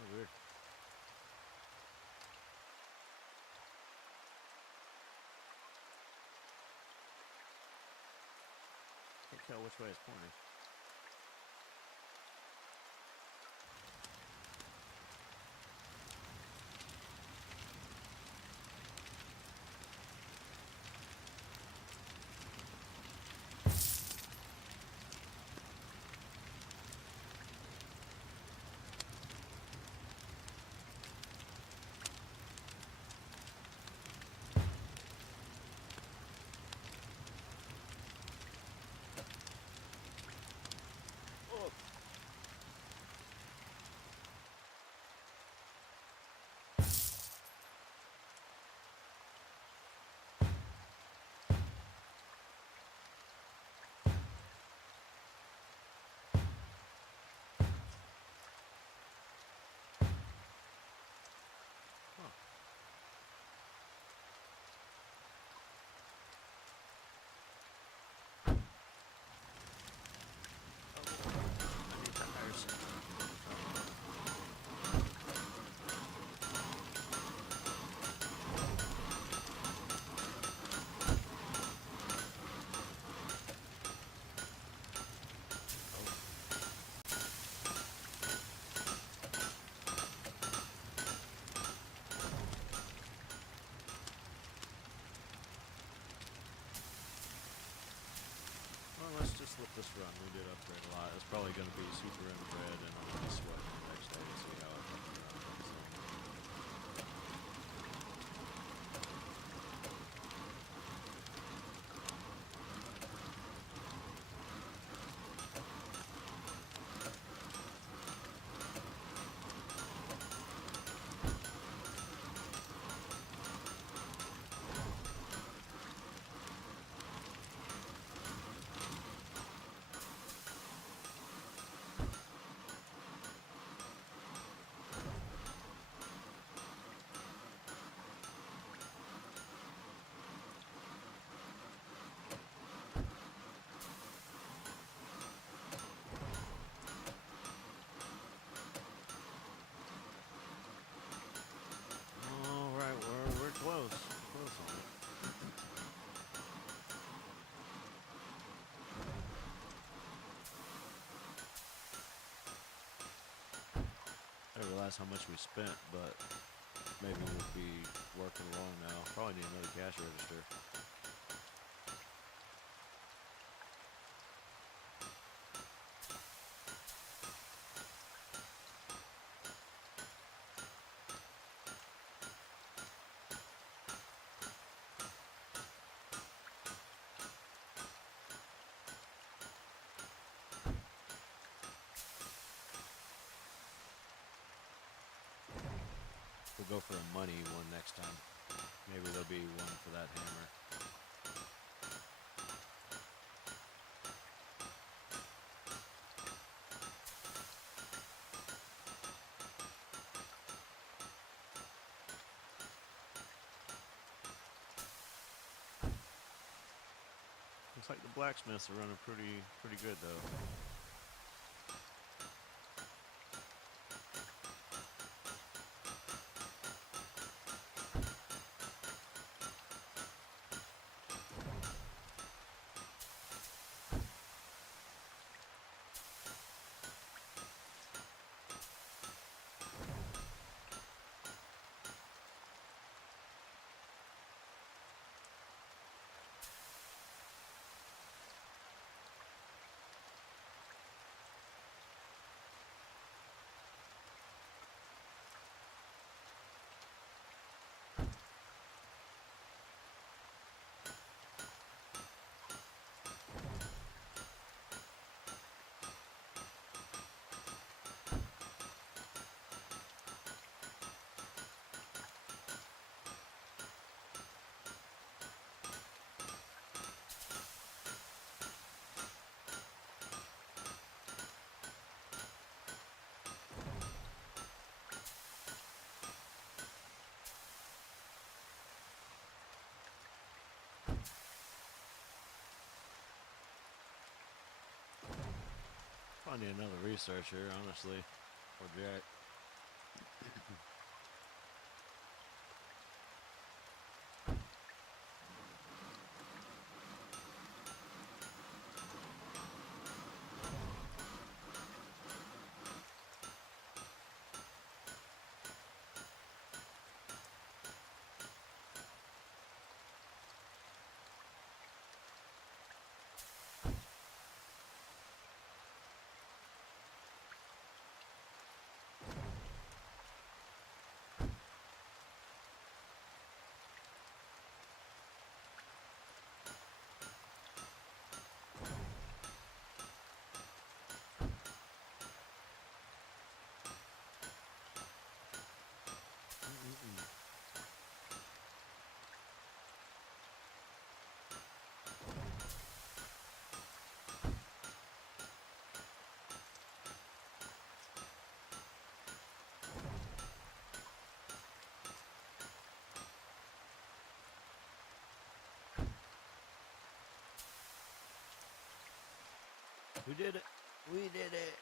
Oh, weird. Can't tell which way it's pointing. Well, let's just let this run. We did upgrade a lot. It's probably going to be super infrared and I'm going to sweat the next day to see how it fucking runs. Alright, we're close. Close on it. I didn't realize how much we spent, but maybe we'll be working along now. Probably need another cash register. We'll go for a money one next time. Maybe there'll be one for that hammer. Looks like the blacksmiths are running pretty good though. I need another researcher, honestly, or Jack. We did it. We did it.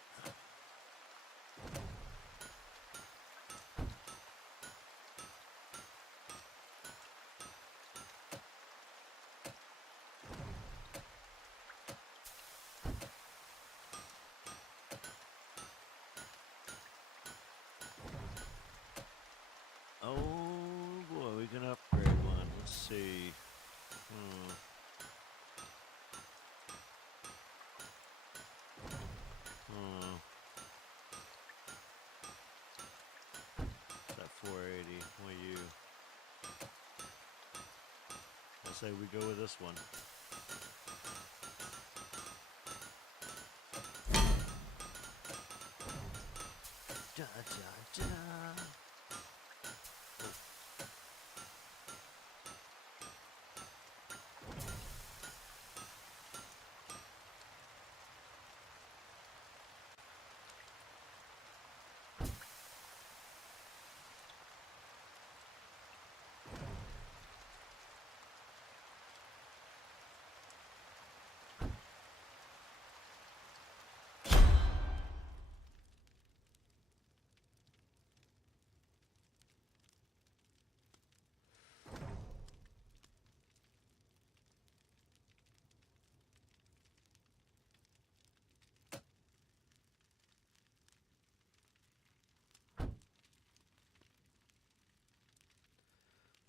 Oh boy, we can upgrade one. Let's see. That 480. What you? I say we go with this one. Da, da, da.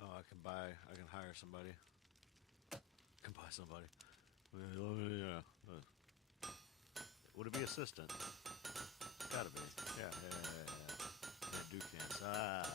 Oh, I can hire somebody. I can buy somebody. Yeah. Would it be assistant? Gotta be. Yeah. Yeah, Ducans. Ah.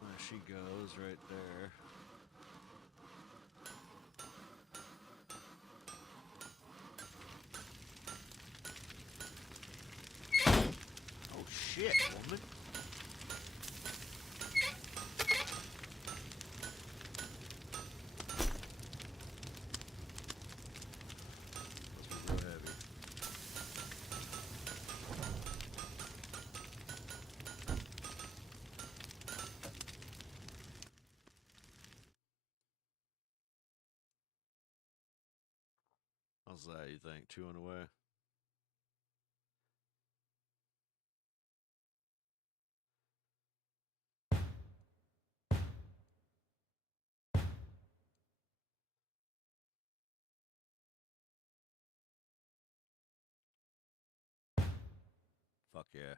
There she goes, right there. Oh shit, woman. Must be real heavy. How's that, you think? 2 on the way? Fuck yeah.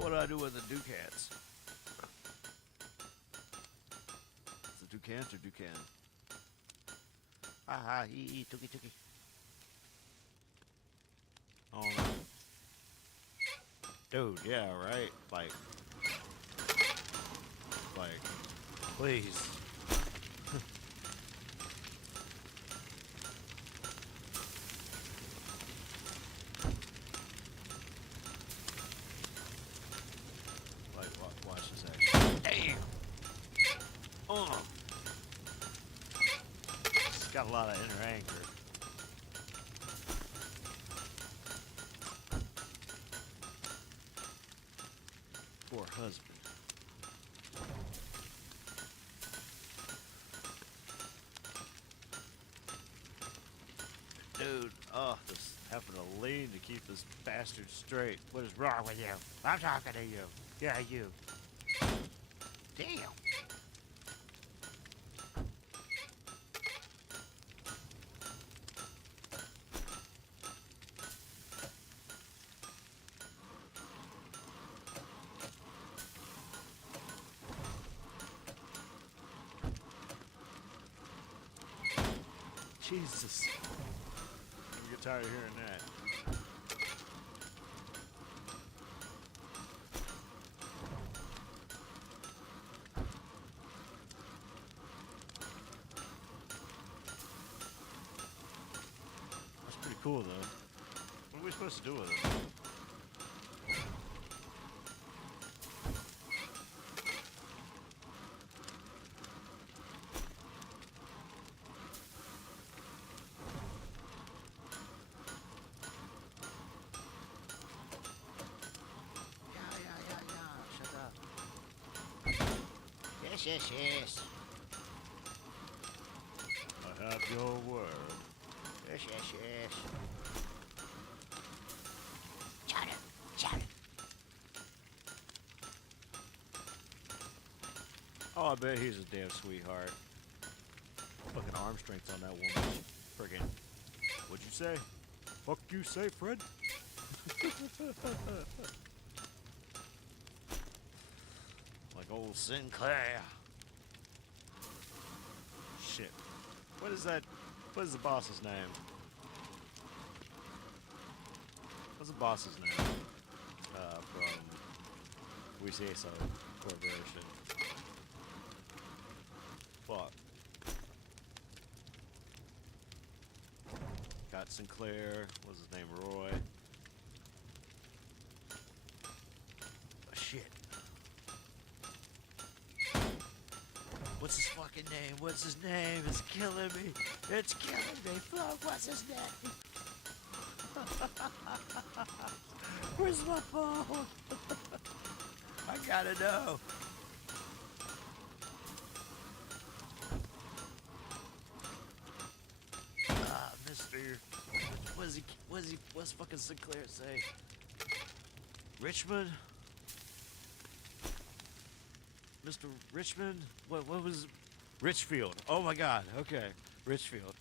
What do I do with the Ducats? Is it Ducans or Ducan? Ha, tuki. Oh no. Dude, yeah, right? Like, please. Watch this action. Damn! Oh! It's got a lot of inner anger. Poor husband. Dude, this having to lean to keep this bastard straight. What is wrong with you? I'm talking to you. Yeah, you. Damn. Jesus. tired of hearing that. That's pretty cool, though. What are we supposed to do with it? Shut up. Yes. I have your word. Yes. Shout it. Oh, I bet he's a damn sweetheart. Fucking arm strength on that woman. Friggin'. What'd you say? Fuck you say, Fred? Like old Sinclair. Shit. What is that? What is the boss's name? What's the boss's name? From We Say So Corporation. Fuck. Got Sinclair. What's his name? Roy. Oh, shit. What's his fucking name? What's his name? It's killing me. It's killing me. Fuck, what's his name? Where's my phone? I gotta know. Mr. What's fucking Sinclair say? Richmond? Mr. Richmond? What was Richfield? Oh my god, okay. Richfield.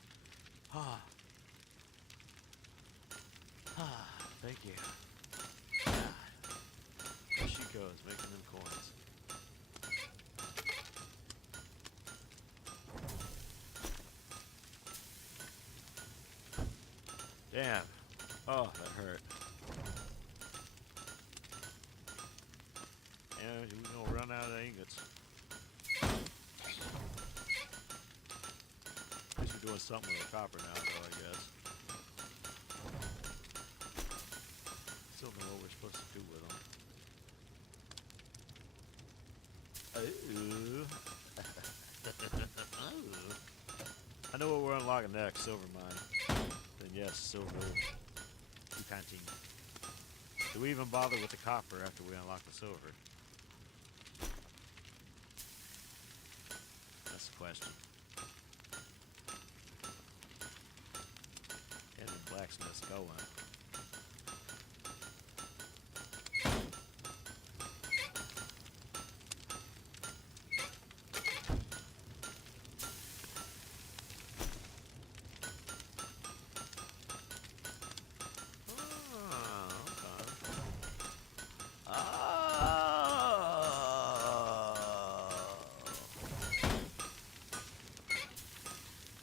Thank you. God. There she goes, making them coins. Damn. Oh, that hurt. Yeah, we're gonna run out of ingots. At least we're doing something with the copper now, though, I guess. Still don't know what we're supposed to do with them. I know what we're unlocking next, silver mine. Then yes, silver hunting. Do we even bother with the copper after we unlock the silver? That's the question. And the blacksmith's going.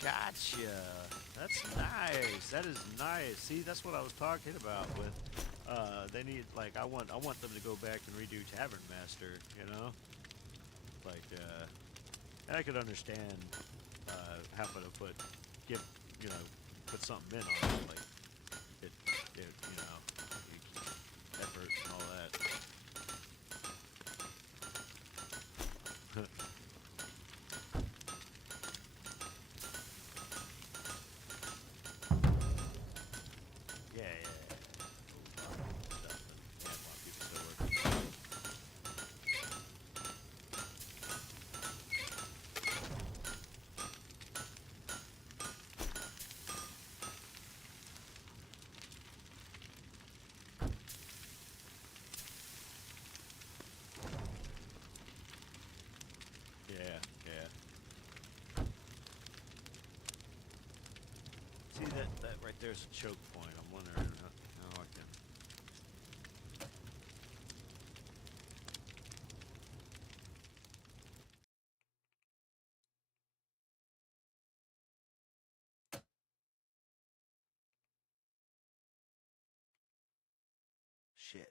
Gotcha. That's nice. That is nice. See, that's what I was talking about with they need, like, I want them to go back and redo Tavern Master, you know? Like, and I could understand having to put something in on it, like it you know, effort and all that. See that right there's a choke point. I'm wondering how I can shit.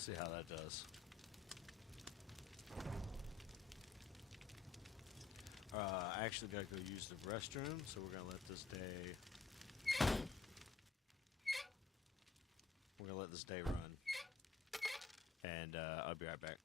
See how that does. I actually gotta go use the restroom, so we're gonna let this day. We're gonna let this day run, and I'll be right back.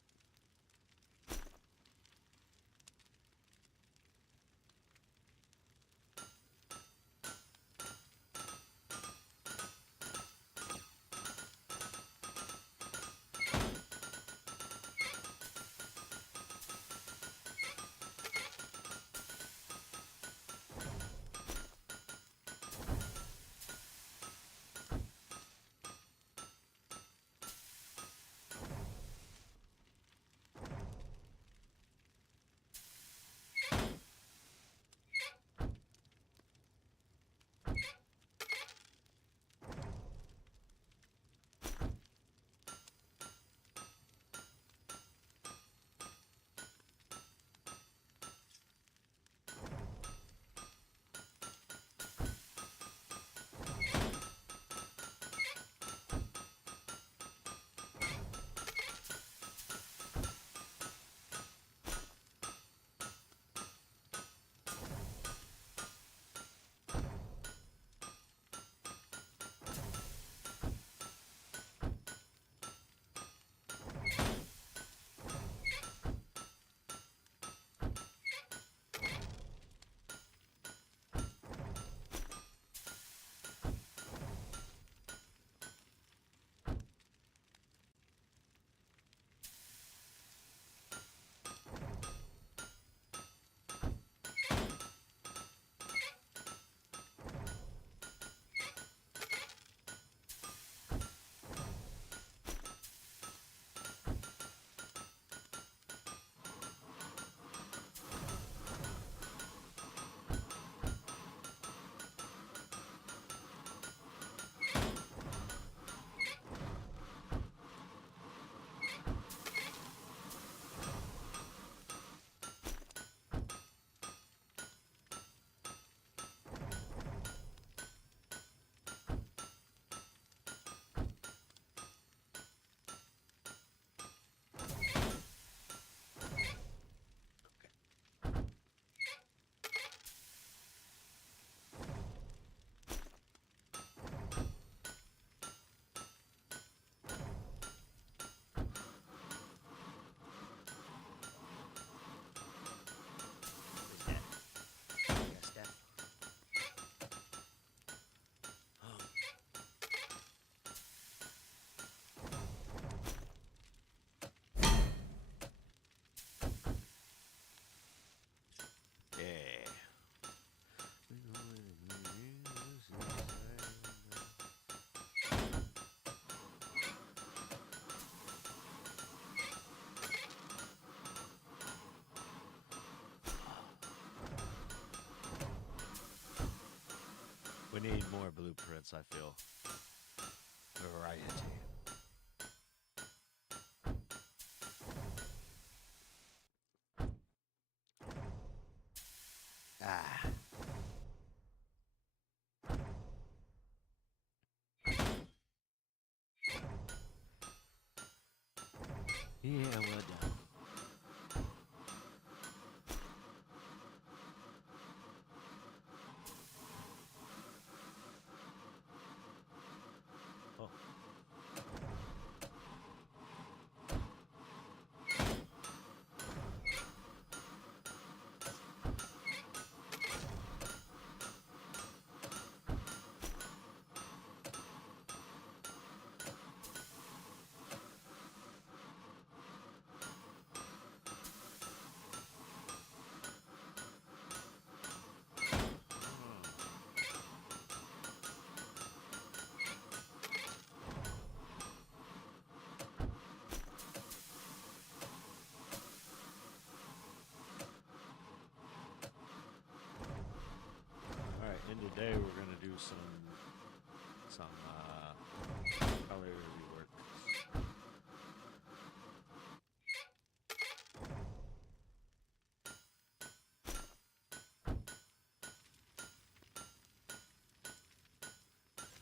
We need more blueprints, I feel. Variety. Ah. Yeah, well done. Oh. today we're gonna do some color rework.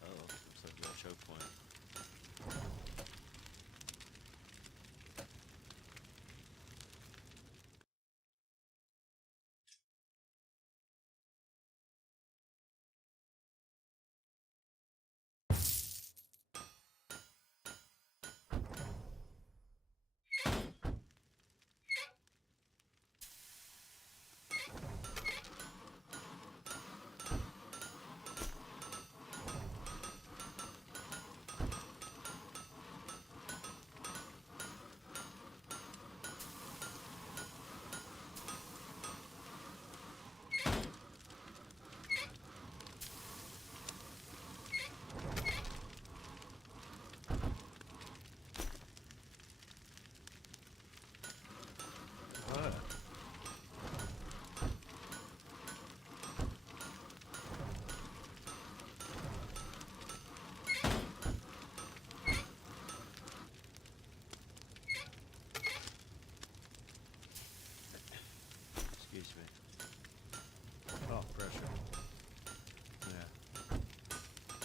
Oh, looks like a choke point. Excuse me. Oh, pressure. Yeah.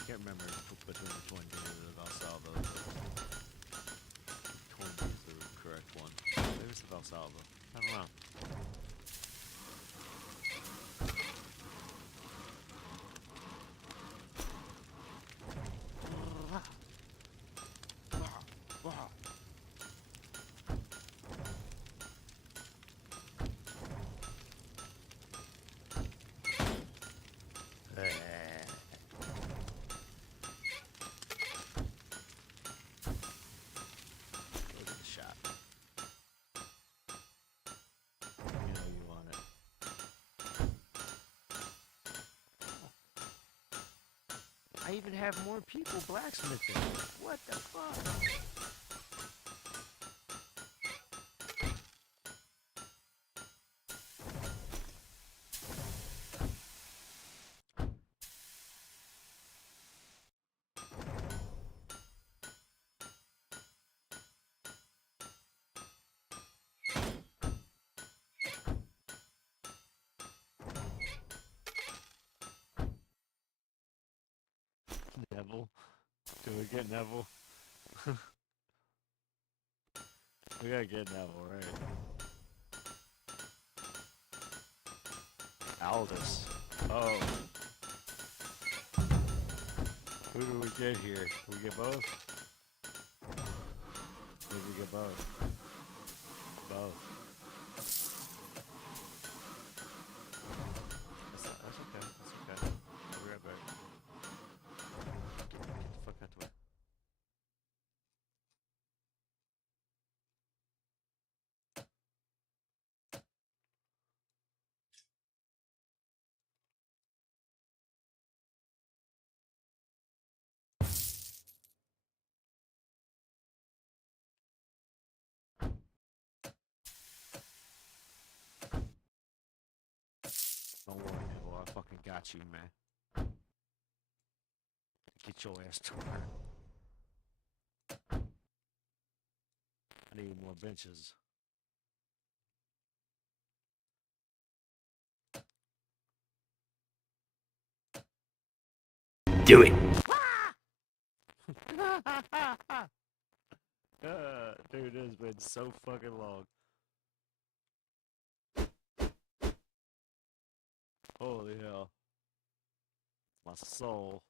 Can't remember between the Twin Bees and the Valsalva. Twin Bees is the correct one. Maybe it's the Valsalva. I don't know. I even have more people blacksmithing. What the fuck? Neville? Can we get Neville? We gotta get Neville, right? Aldous. Oh. Who do we get here? We get both? Maybe we get both. Both. That's okay. That's okay. I'll be right back. Get the fuck out the way. Don't worry, Neville. I fucking got you, man. Get your ass to work. I need more benches. Do it. Dude, it has been so fucking long. Holy hell. My soul.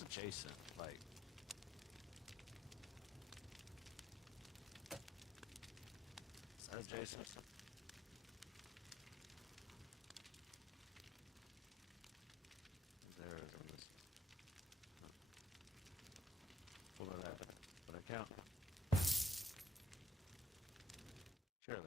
What's adjacent? Like. Is that adjacent? There is on this. What about that? Would I count? Surely.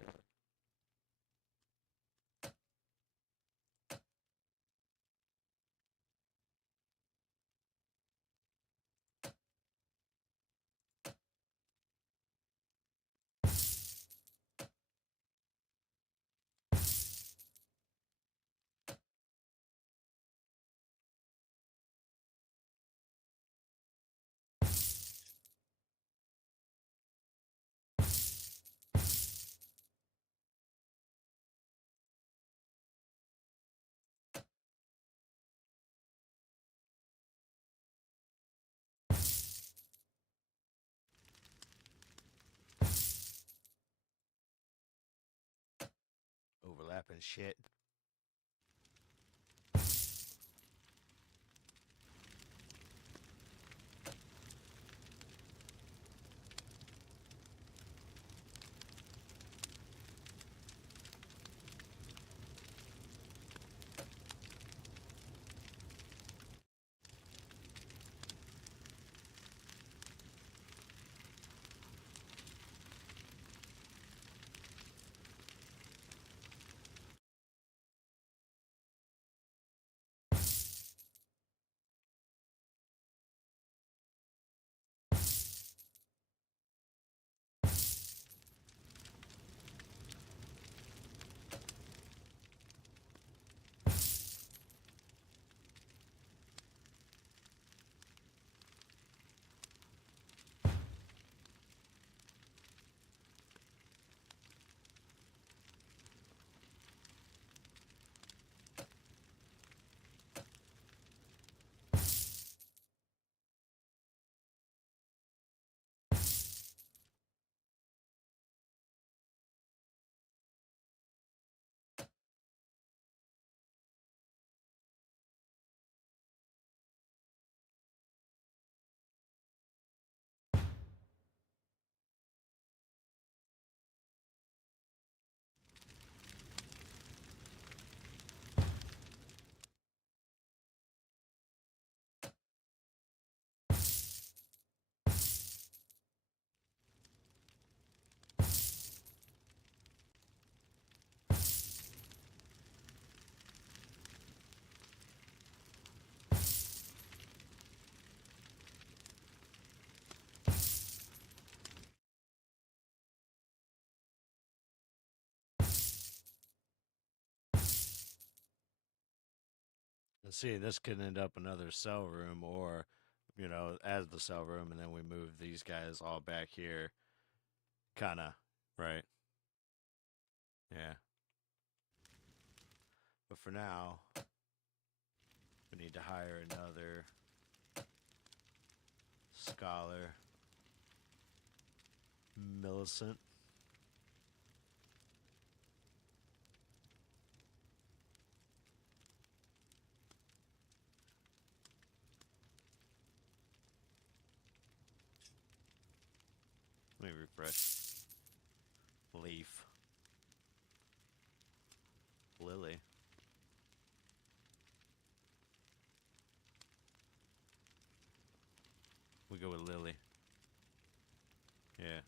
Overlapping shit. And see, this could end up another cell room, or, you know, as the cell room, and then we move these guys all back here. Kinda, right? Yeah. But for now, we need to hire another scholar. Millicent. Let me refresh. Leaf. Lily. We go with Lily. Yeah.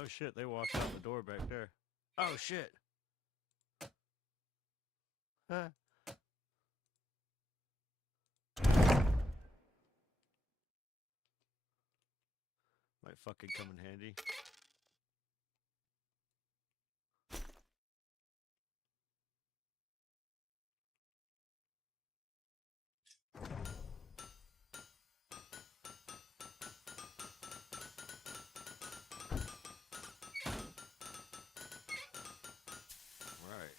Oh shit, they walked out the door back there. Oh shit. Huh. Might fucking come in handy. Right.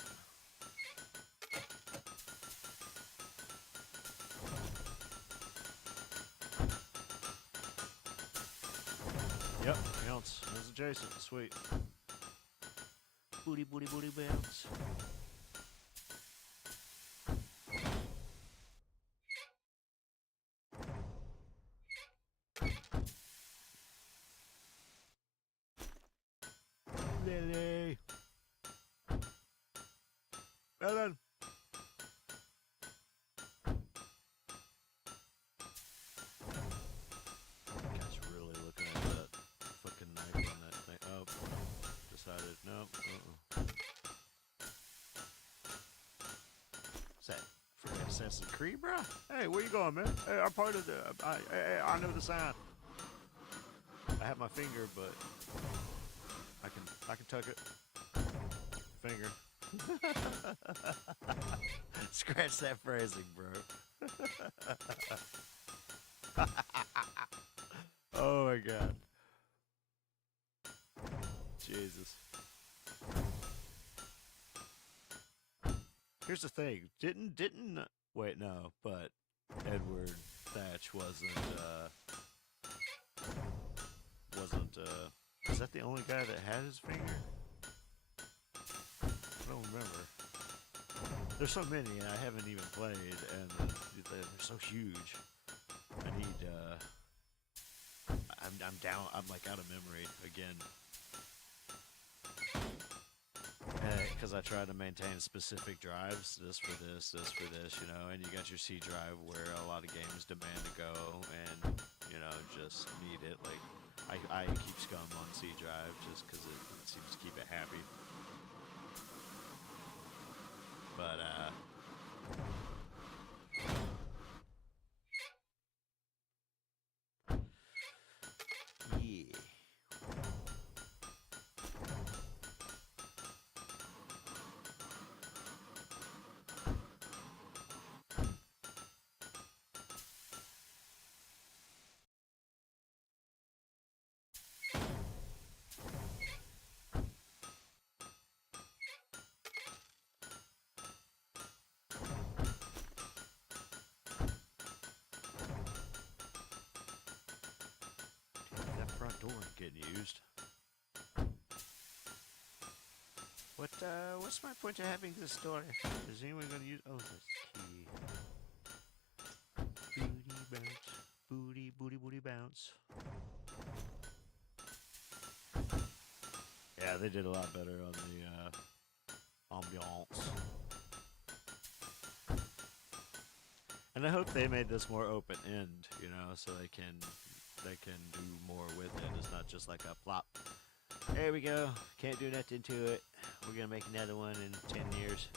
Yep, bounce. There's adjacent. Sweet. Booty, booty, booty, bounce. Lily. Ellen. Guy's really looking at that fucking knife on that thing. Oh, decided no. What's that? Freaking Assassin's Creed, bro? Hey, where you going, man? Hey, I'm part of the. I know the sign. I have my finger, but I can tuck it. Finger. Scratch that phrasing, bro. Oh my god. Jesus. Here's the thing. Didn't wait, no, but Edward Thatch wasn't is that the only guy that had his finger? I don't remember. There's so many, and I haven't even played, and they're so huge. I need, I'm down, I'm like out of memory again. Because I try to maintain specific drives, this for this, you know, and you got your C drive where a lot of games demand to go, and, you know, just need it. Like, I keep Scum on C drive just because it seems to keep it happy. But, yeah. That front door ain't getting used. What's my point of having this door? Is anyone gonna use? Oh, this key. Booty bounce, booty, booty, booty bounce. Yeah, they did a lot better on the ambiance. And I hope they made this more open end, you know, so they can do more with it. It's not just like a plop. There we go. Can't do nothing to it. We're gonna make another one in 10 years.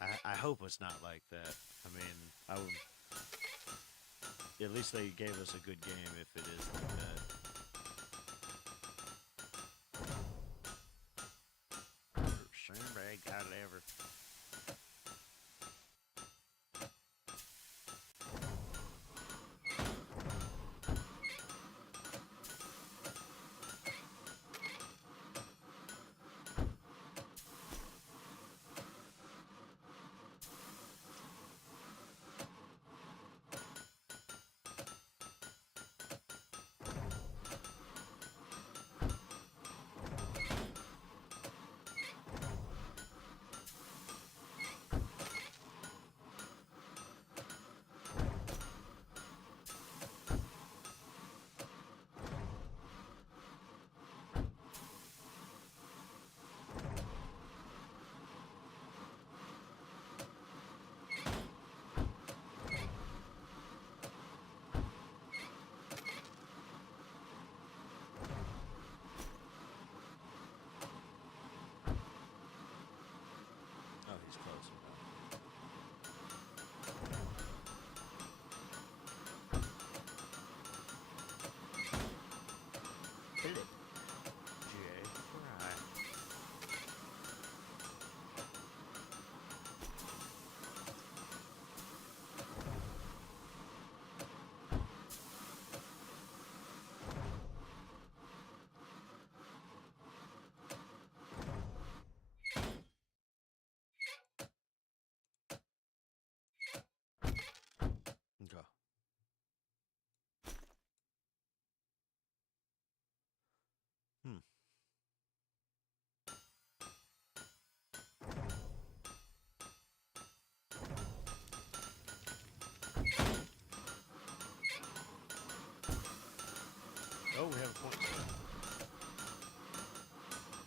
I hope it's not like that. I mean, at least they gave us a good game if it is like that. Somebody got lever.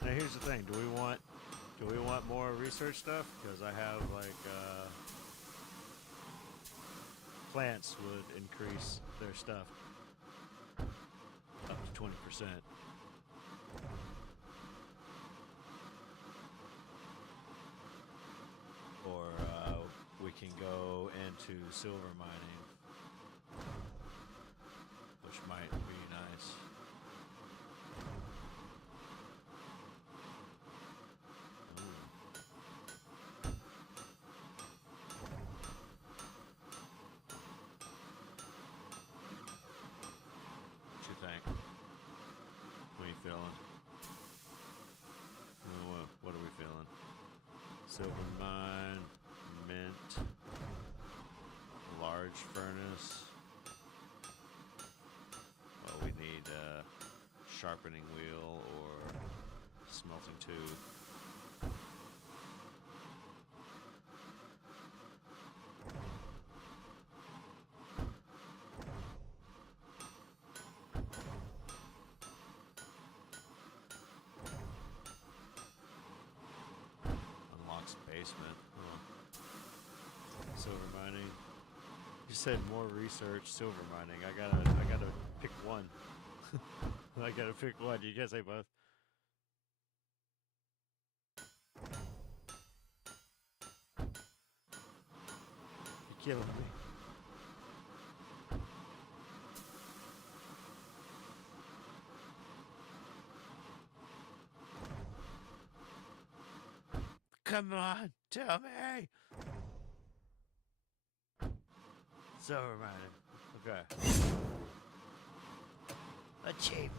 Now here's the thing: do we want more research stuff? Because I have like plants would increase their stuff up to 20%. Or we can go into silver mining, which might be nice. What you think? What are you feeling? What are we feeling? Silver mine, mint, large furnace. Well, we need a sharpening wheel or smelting tube. Unlocks basement. Huh. Silver mining. You said more research, silver mining. I gotta pick one. I gotta pick one. You can't say both. You're killing me. Come on, tell me. Silver mining. Okay. Achievement.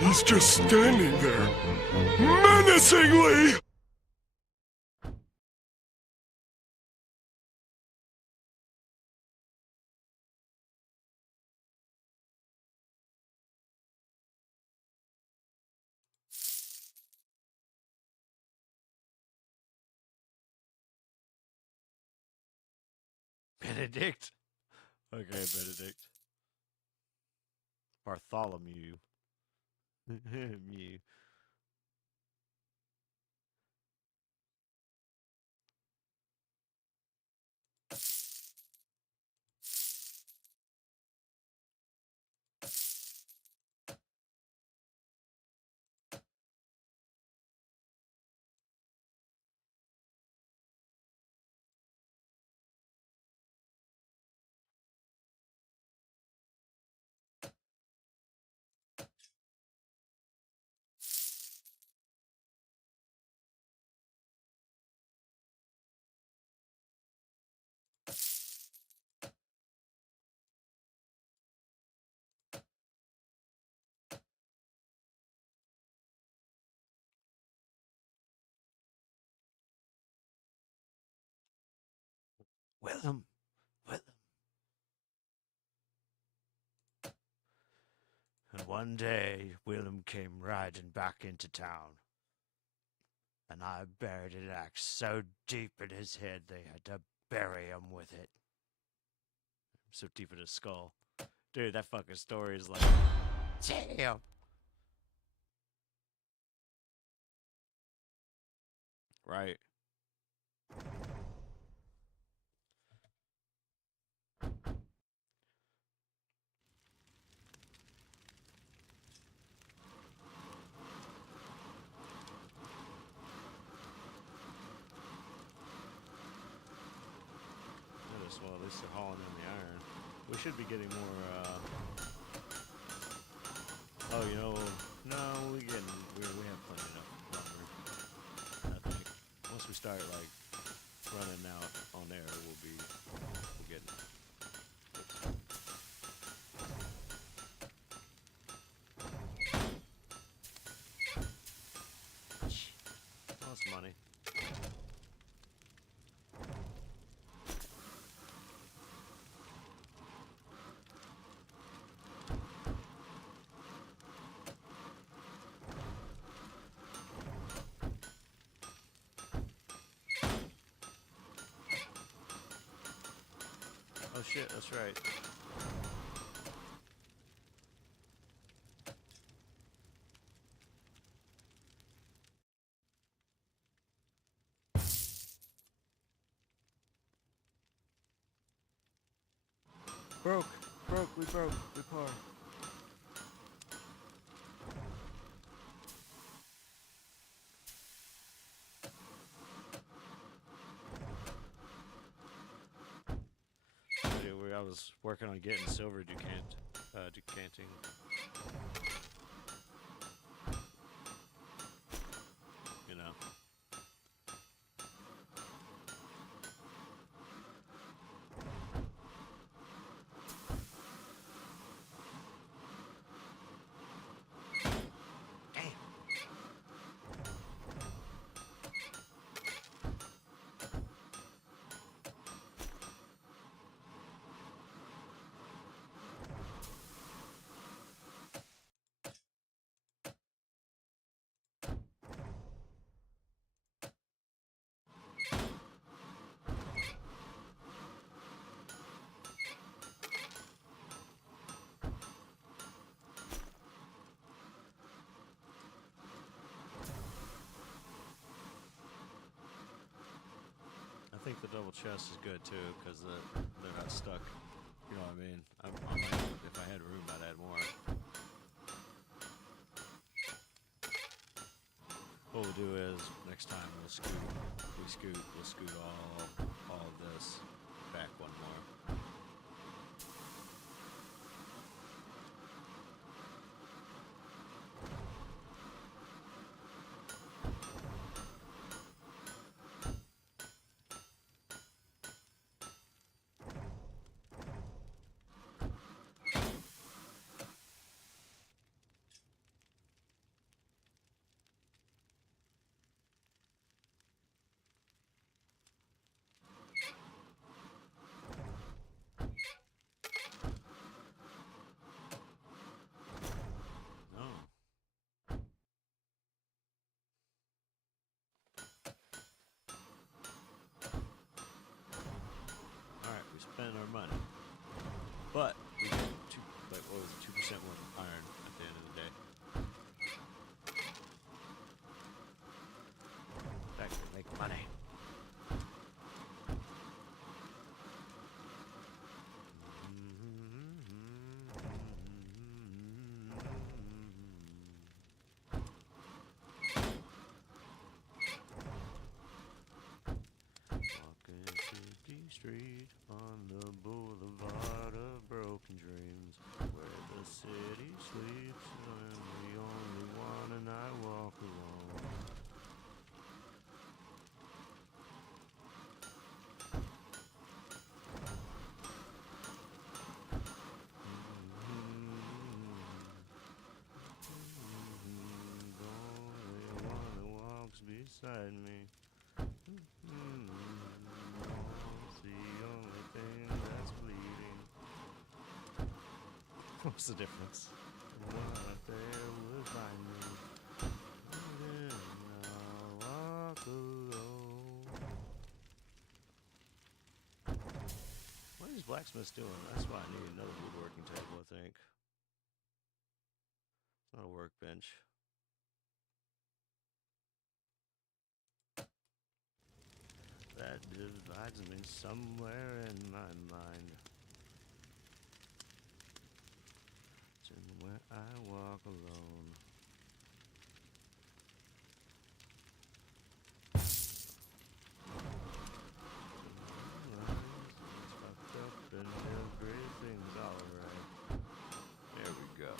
He's just standing there, menacingly! Benedict. Okay, Benedict. Bartholomew. Mew. Willem. And one day, Willem came riding back into town. And I buried an axe so deep in his head they had to bury him with it. So deep in his skull. Dude, that fucking story is like, damn. Right. Well, at least they're hauling in the iron. We should be getting more, oh, you know, no, we have plenty enough lumber, I think. Once we start, like, running out on air, we'll get it. Lost money. Oh shit, that's right. Broke, we par. Where I was working on getting silver decanting. You know. I think the double chest is good too, because they're not stuck. You know what I mean? I might, if I had room, I'd add more. What we'll do is next time we'll scoot all of this back one more. Spend our money, but we get what was it, 2% more iron at the end of the day. Back to make money. Walking city street on the boulevard of broken dreams, where the city sleeps and I'm the only one and I walk alone. The only one that walks beside me. The only thing that's bleeding. What's the difference? What there would find me. Then I'll walk alone. What is blacksmith doing? That's why I need another woodworking table, I think. It's not a workbench. That divides me somewhere in my mind. It's in where I walk alone. It's fucked up and everything's alright. There we go.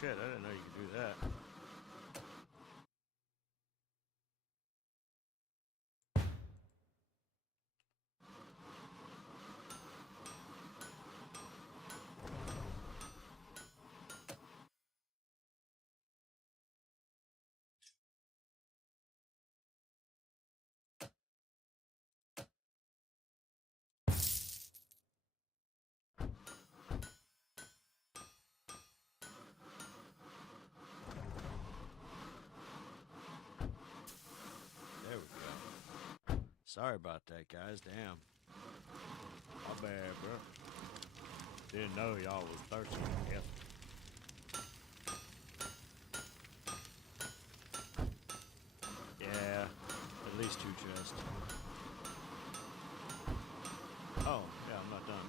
shit, I didn't know you could do that. There we go. Sorry about that, guys. Damn. My bad, bro. Didn't know y'all was thirsty. Yep. Yeah, at least 2 chests. Oh, yeah, I'm not done.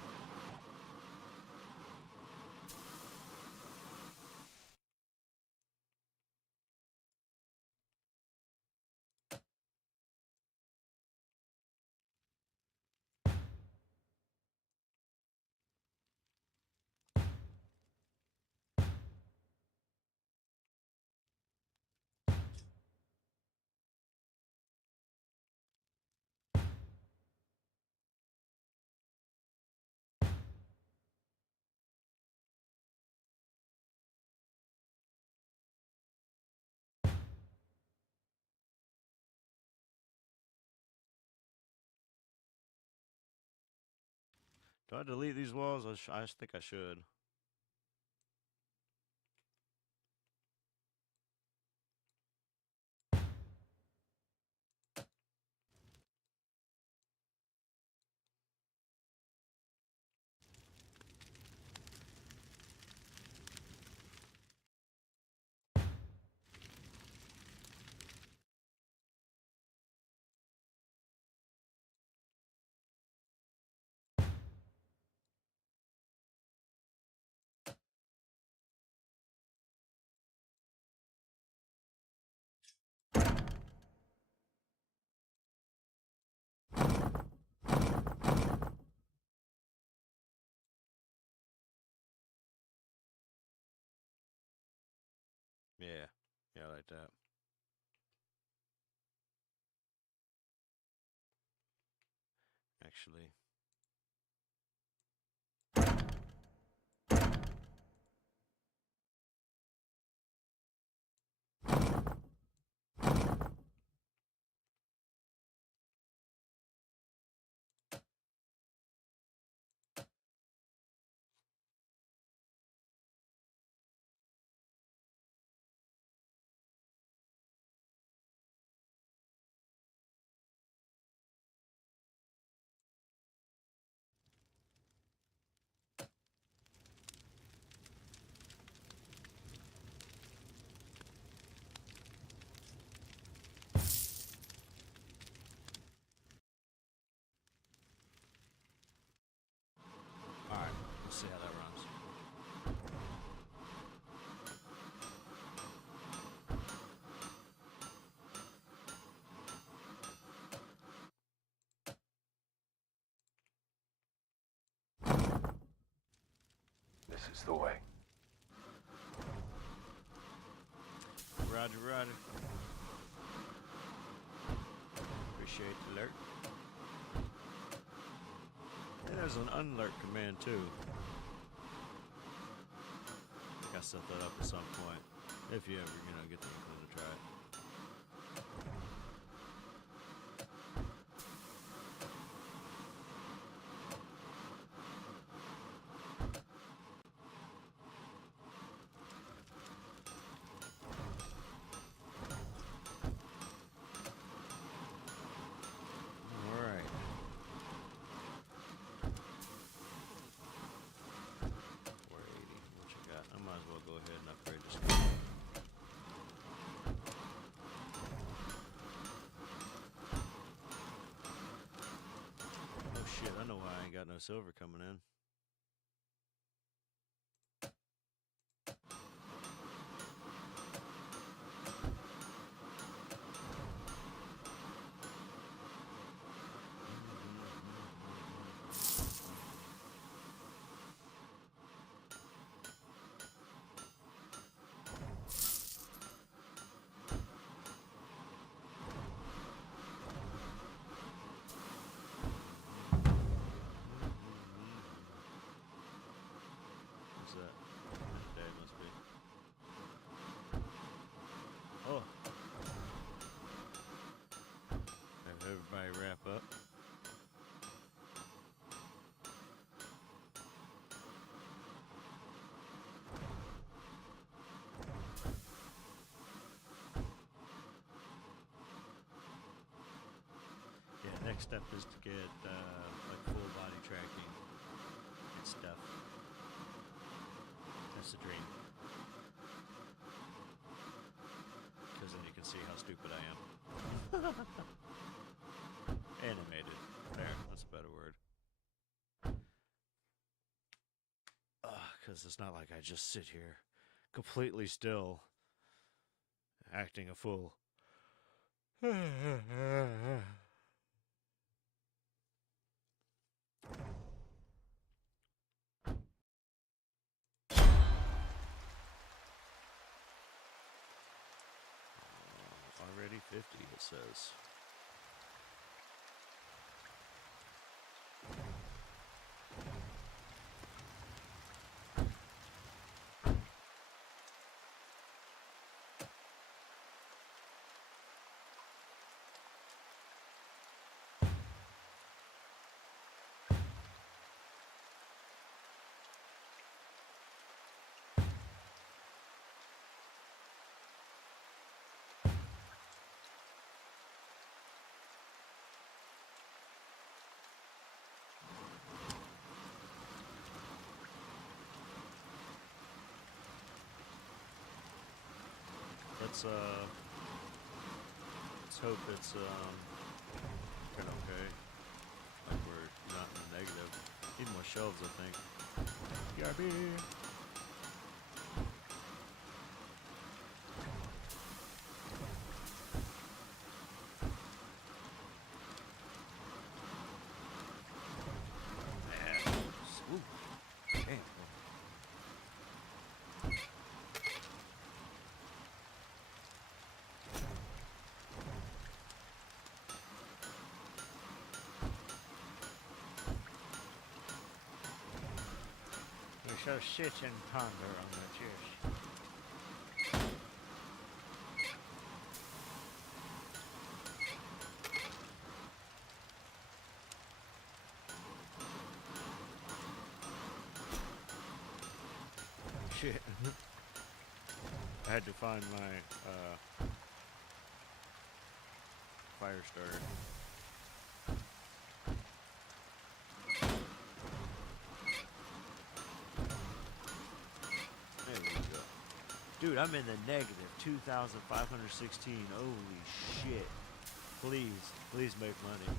Do I delete these walls? I think I should. Yeah. Yeah, like that. Actually. Alright, let's see how that runs. This is the way. Roger, roger. Appreciate the alert. And there's an unalert command too. I think I set that up at some point. If you ever, get the inkling to try it. Alright. What you got? I might as well go ahead and upgrade this guy. Oh shit, I know why I ain't got no silver coming in. up. Yeah, next step is to get like full body tracking and stuff. That's the dream. Because then you can see how stupid I am. Animated. There, that's a better word. Because it's not like I just sit here completely still, acting a fool. Already 50, it says. Let's hope it's kind of okay. Like we're not in the negative. Need more shelves, I think. BRB. Ooh. Damn. We shall sit and ponder on the juice. Shit. I had to find my fire starter. There we go. Dude, I'm in the negative 2,516. Holy shit. Please make money.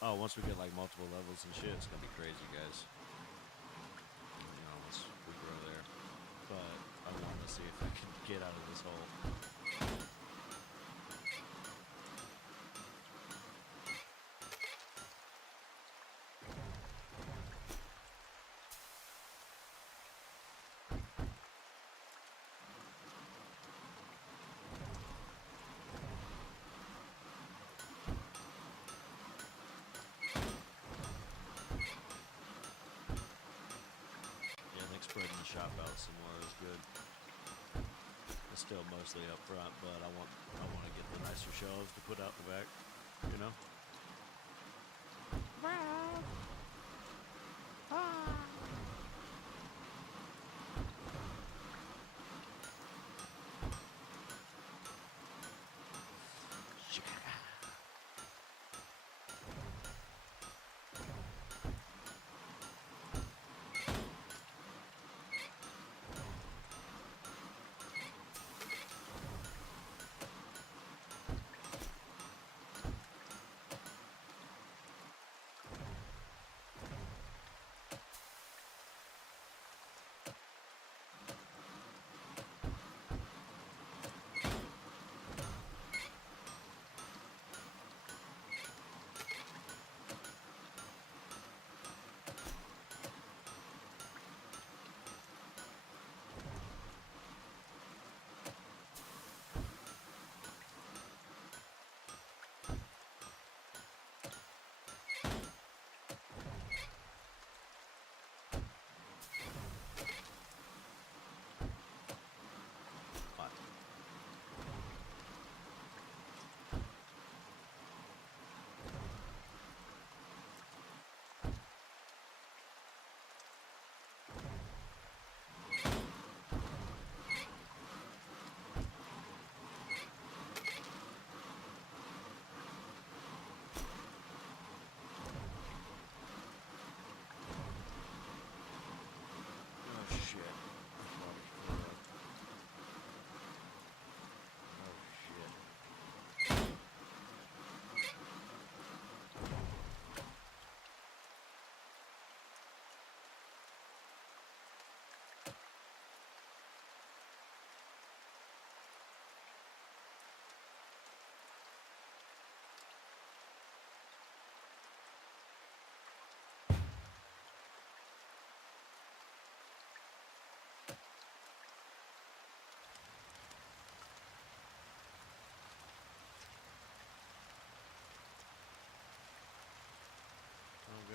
Oh, once we get like multiple levels and shit, it's gonna be crazy, guys. You know, once we grow there. But I want to see if I can get out of this hole. Spreading the shop out some more is good. It's still mostly up front, but I want to get the nicer shelves to put out the back, you know?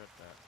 regret that.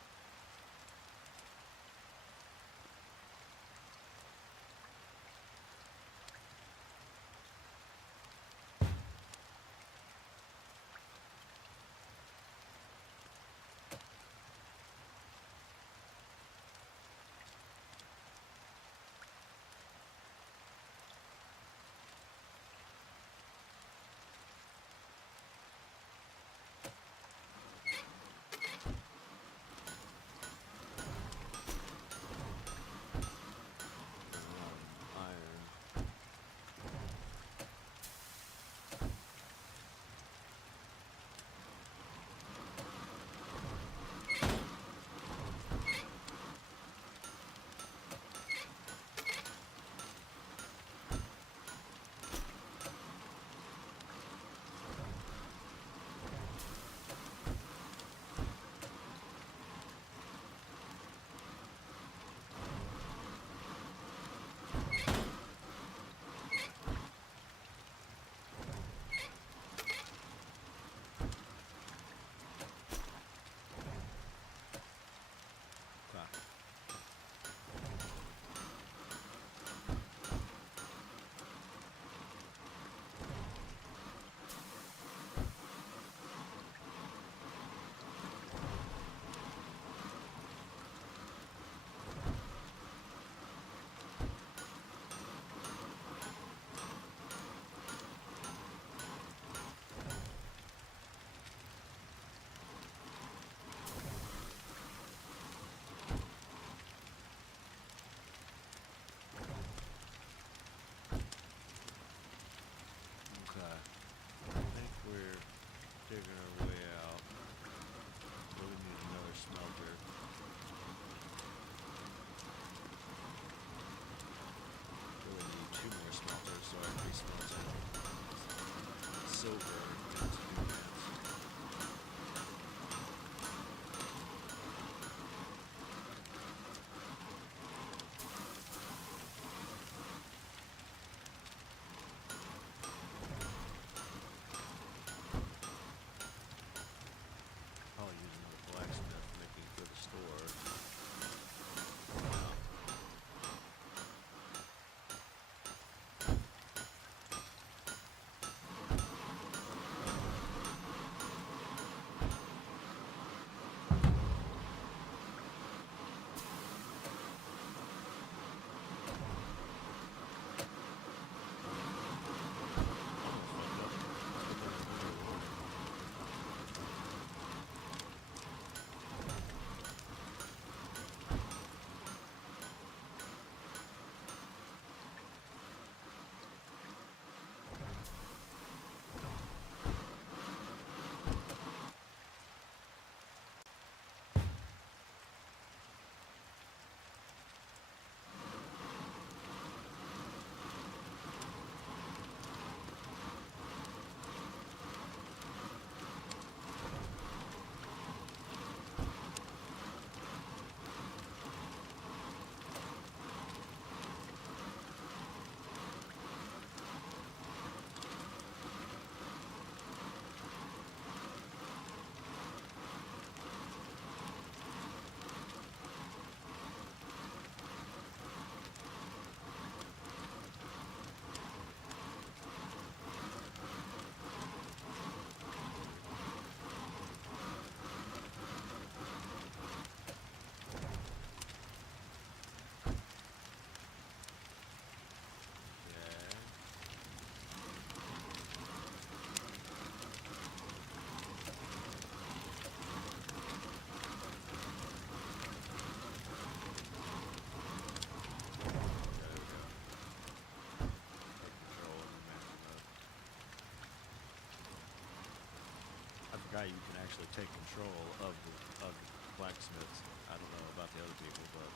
Forgot you can actually take control of the blacksmiths. I don't know about the other people, but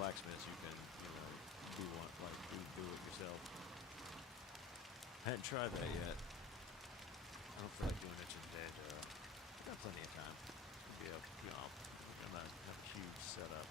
blacksmiths you can, you know, do it yourself. I hadn't tried that yet. I don't feel like doing it today, though. I've got plenty of time. Be a, you know, not a huge setup.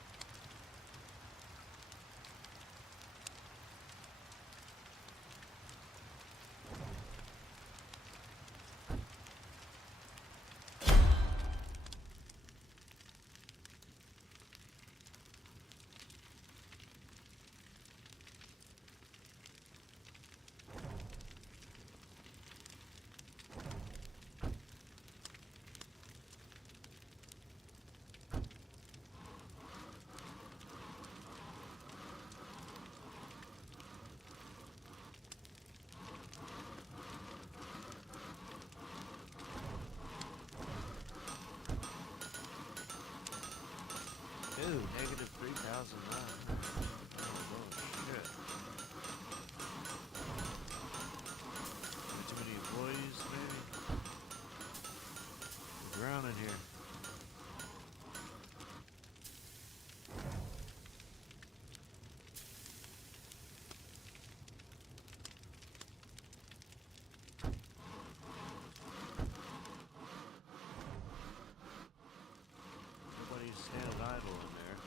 Ooh, negative 3,009. Oh, shit. Too many employees, maybe? We're drowning here. Nobody's standing idle in there.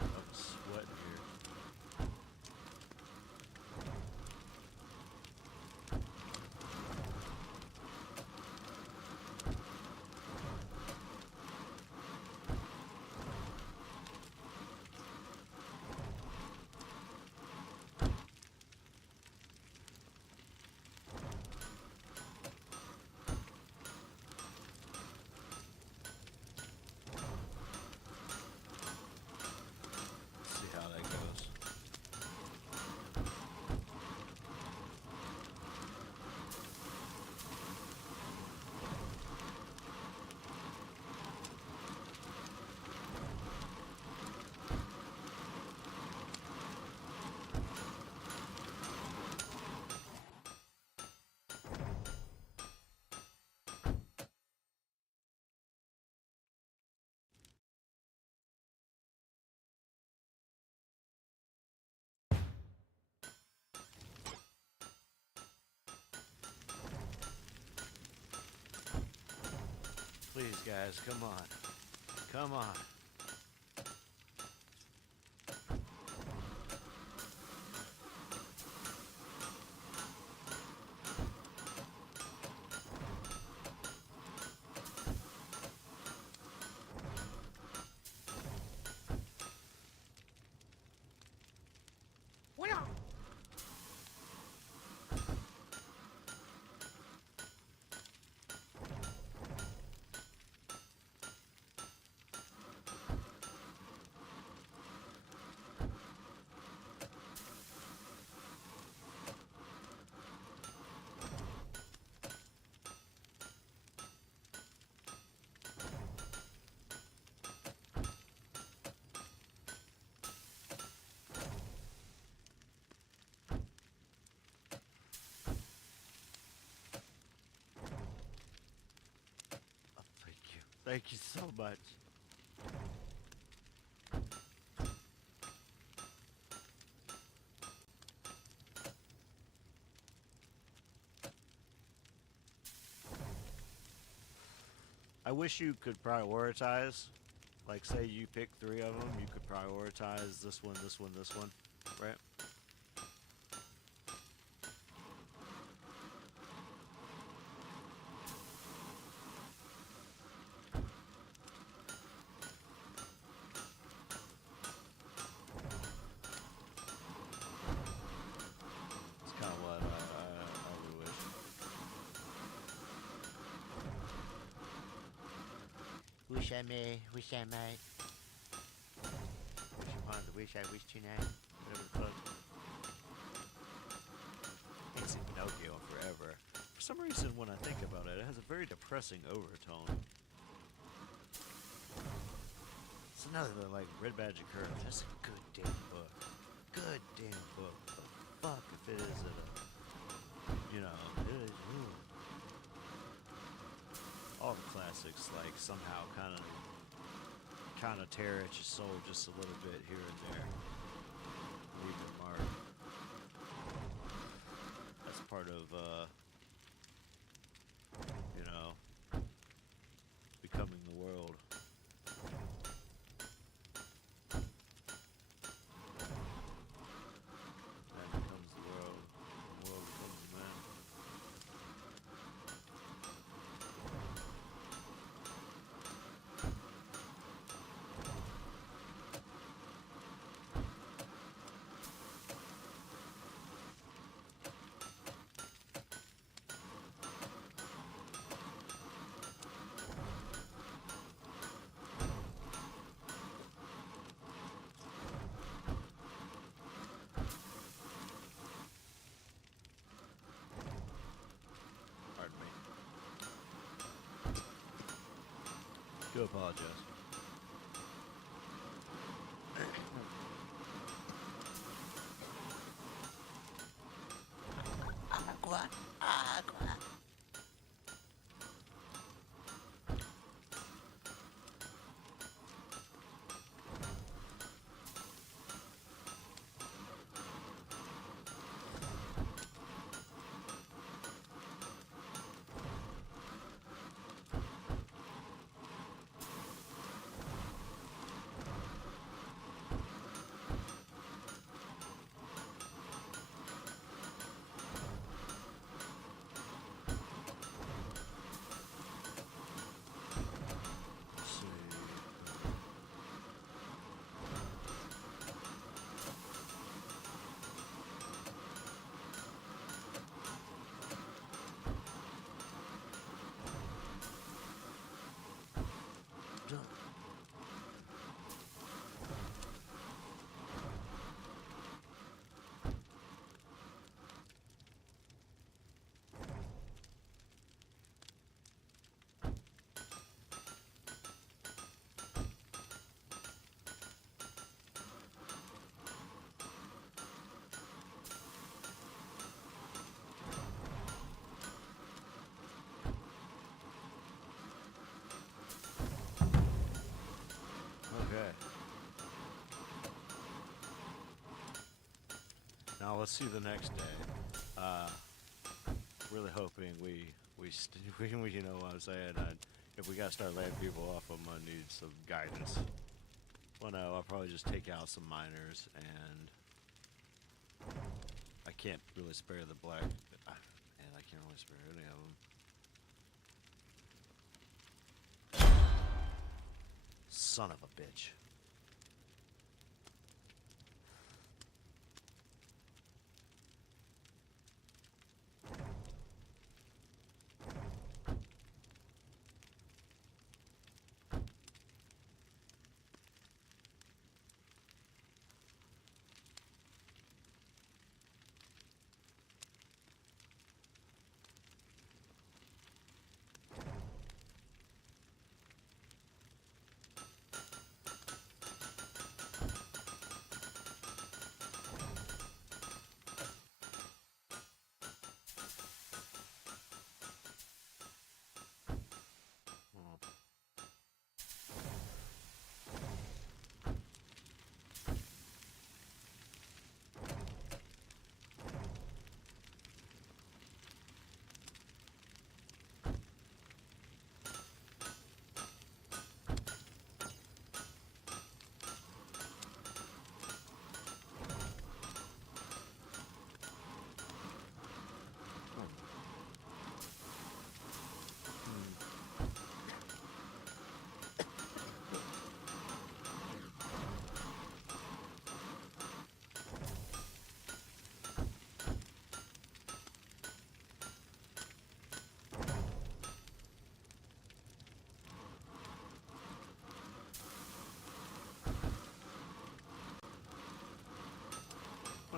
I'm sweating here. See how that goes. Please, guys, come on. Come on. Thank you so much. I wish you could prioritize. Like, say you pick 3 of them, you could prioritize this one, this one, this one, right? It's kind of what I would wish. Wish I may, wish I might. Wish upon the wish I wish tonight. Whatever the fuck. I ain't seen Pinocchio in forever. For some reason, when I think about it, it has a very depressing overtone. It's another, like, Red Badge of Courage. That's a good damn book. Good damn book. What the fuck if it is you know, it is, ooh. All the classics, like, somehow kind of tear at your soul just a little bit here and there. Leave a mark. That's part of, you know, becoming the world. Man becomes the world, the world becomes the man. Do apologize. Agua, agua. Okay. Now let's see the next day. Really hoping we you know what I'm saying. If we gotta start laying people off, I'm gonna need some guidance. Well, no, I'll probably just take out some miners, and I can't really spare the black. And I can't really spare any of them. Son of a bitch.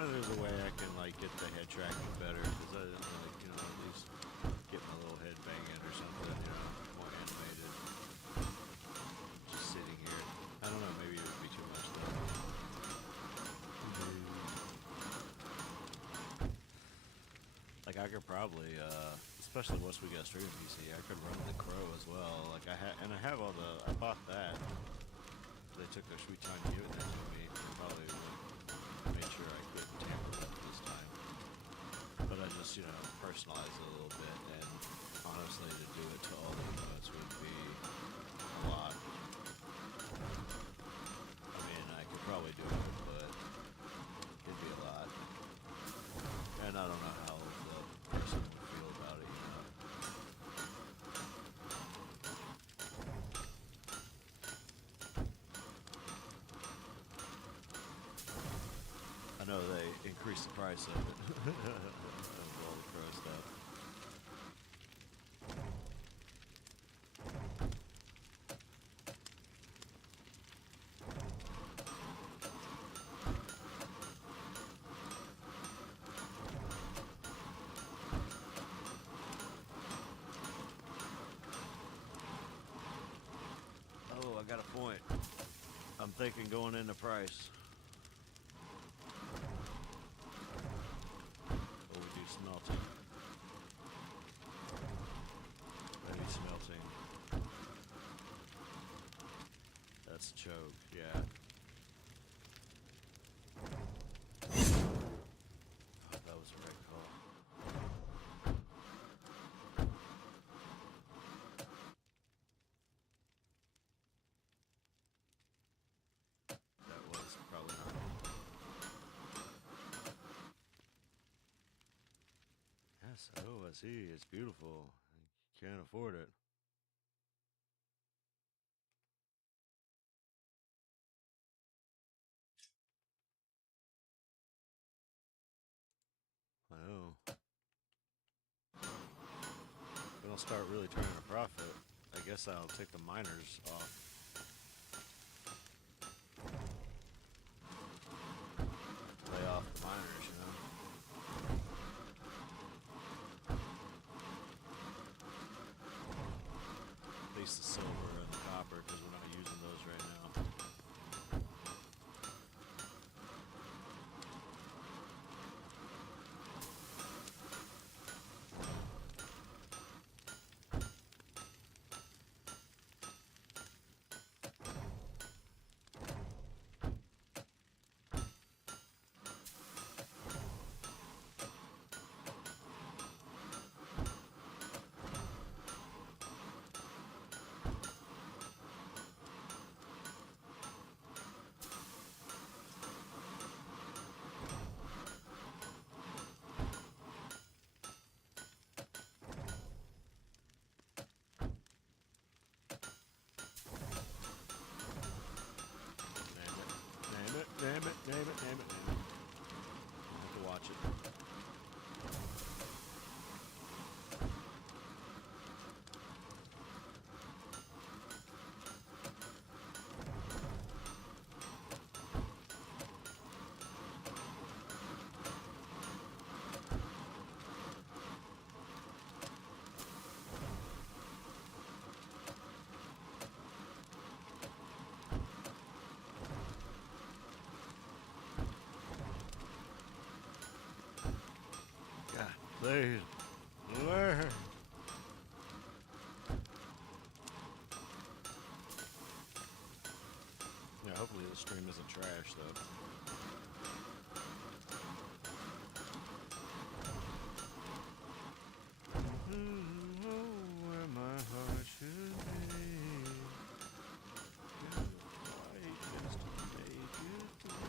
Well, there's a way I can like get the head tracking better, because I didn't like, you know, at least get my little head banging or something, you know, more animated. Just sitting here. I don't know, maybe it would be too much though. Like I could probably, especially once we got streaming PC, I could run the Crow as well. Like I have all the, I bought that. They took their sweet time giving that to me. Probably made sure I couldn't tamper with it this time. But I just, you know, personalize it a little bit, and honestly, to do it to all the emotes would be a lot. I mean, I could probably do it, but it'd be a lot. And I don't know how the person would feel about it, you know. I know they increased the price of it, of all the Crow stuff. thinking going into price. Oh, we do smelting. Maybe smelting. That's choke, yeah. Oh, that was a great call. That was probably not. Yes, oh, I see. It's beautiful. Can't afford it. I know. If we don't start really turning a profit, I guess I'll take the miners off. Lay off the miners, you know? At least the silver and the copper, because we're not using those right now. Damn it, damn it, damn it, damn it. I have to watch it. Please. Where? Yeah, hopefully the stream isn't trash, though. Where my heart should be. Just to make it through.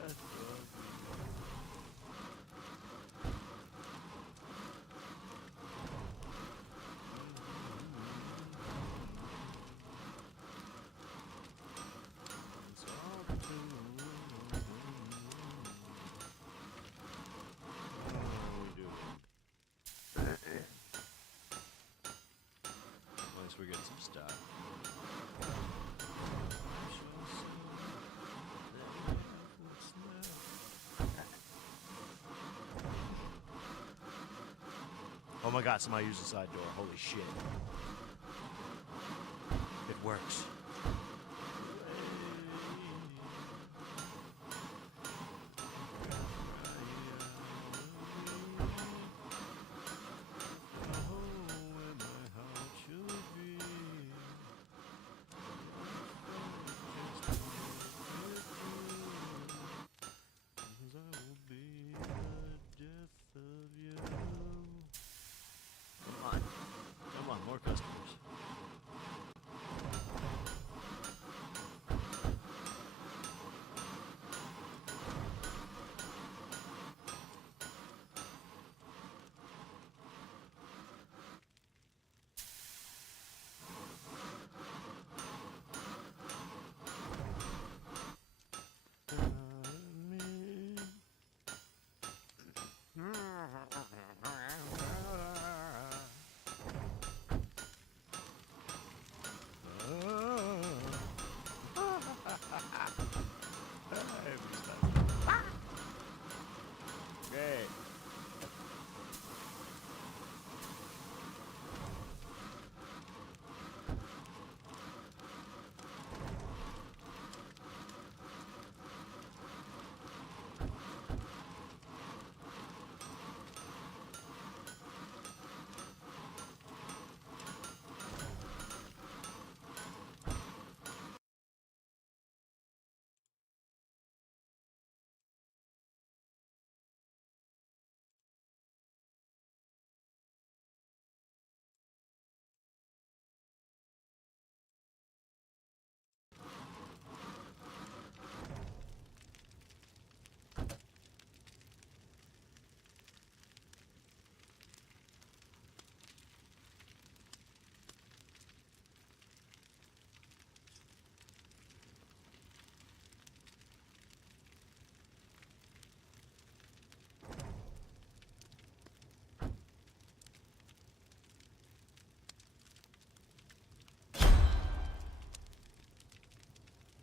Death of you. Once we get some stuff. Oh my god, somebody used the side door. Holy shit. It works. Come on, more customers.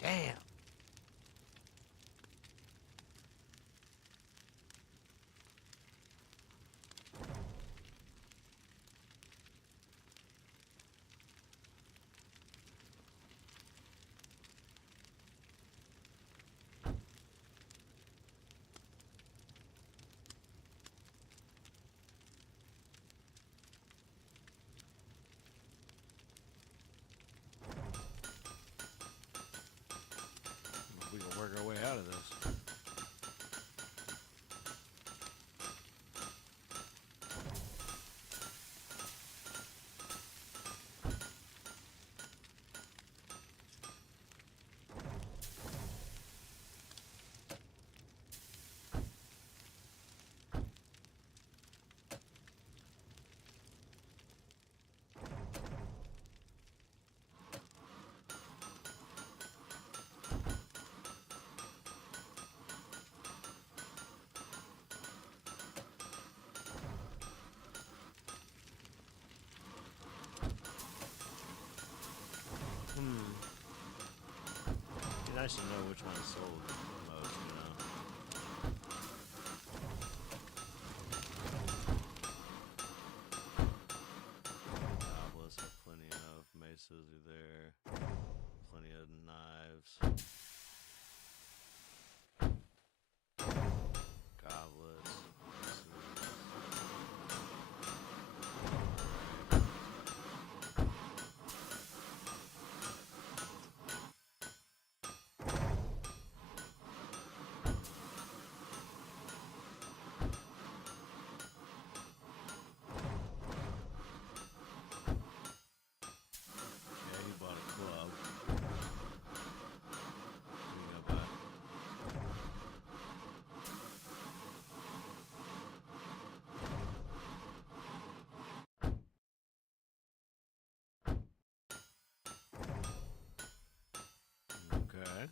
Damn. We can work our way out of this. Be nice to know which one is sold the most, you know. Goblets have plenty of maces are there. Plenty of knives. Goblets. Yeah, he bought a club. What are you gonna buy? Okay.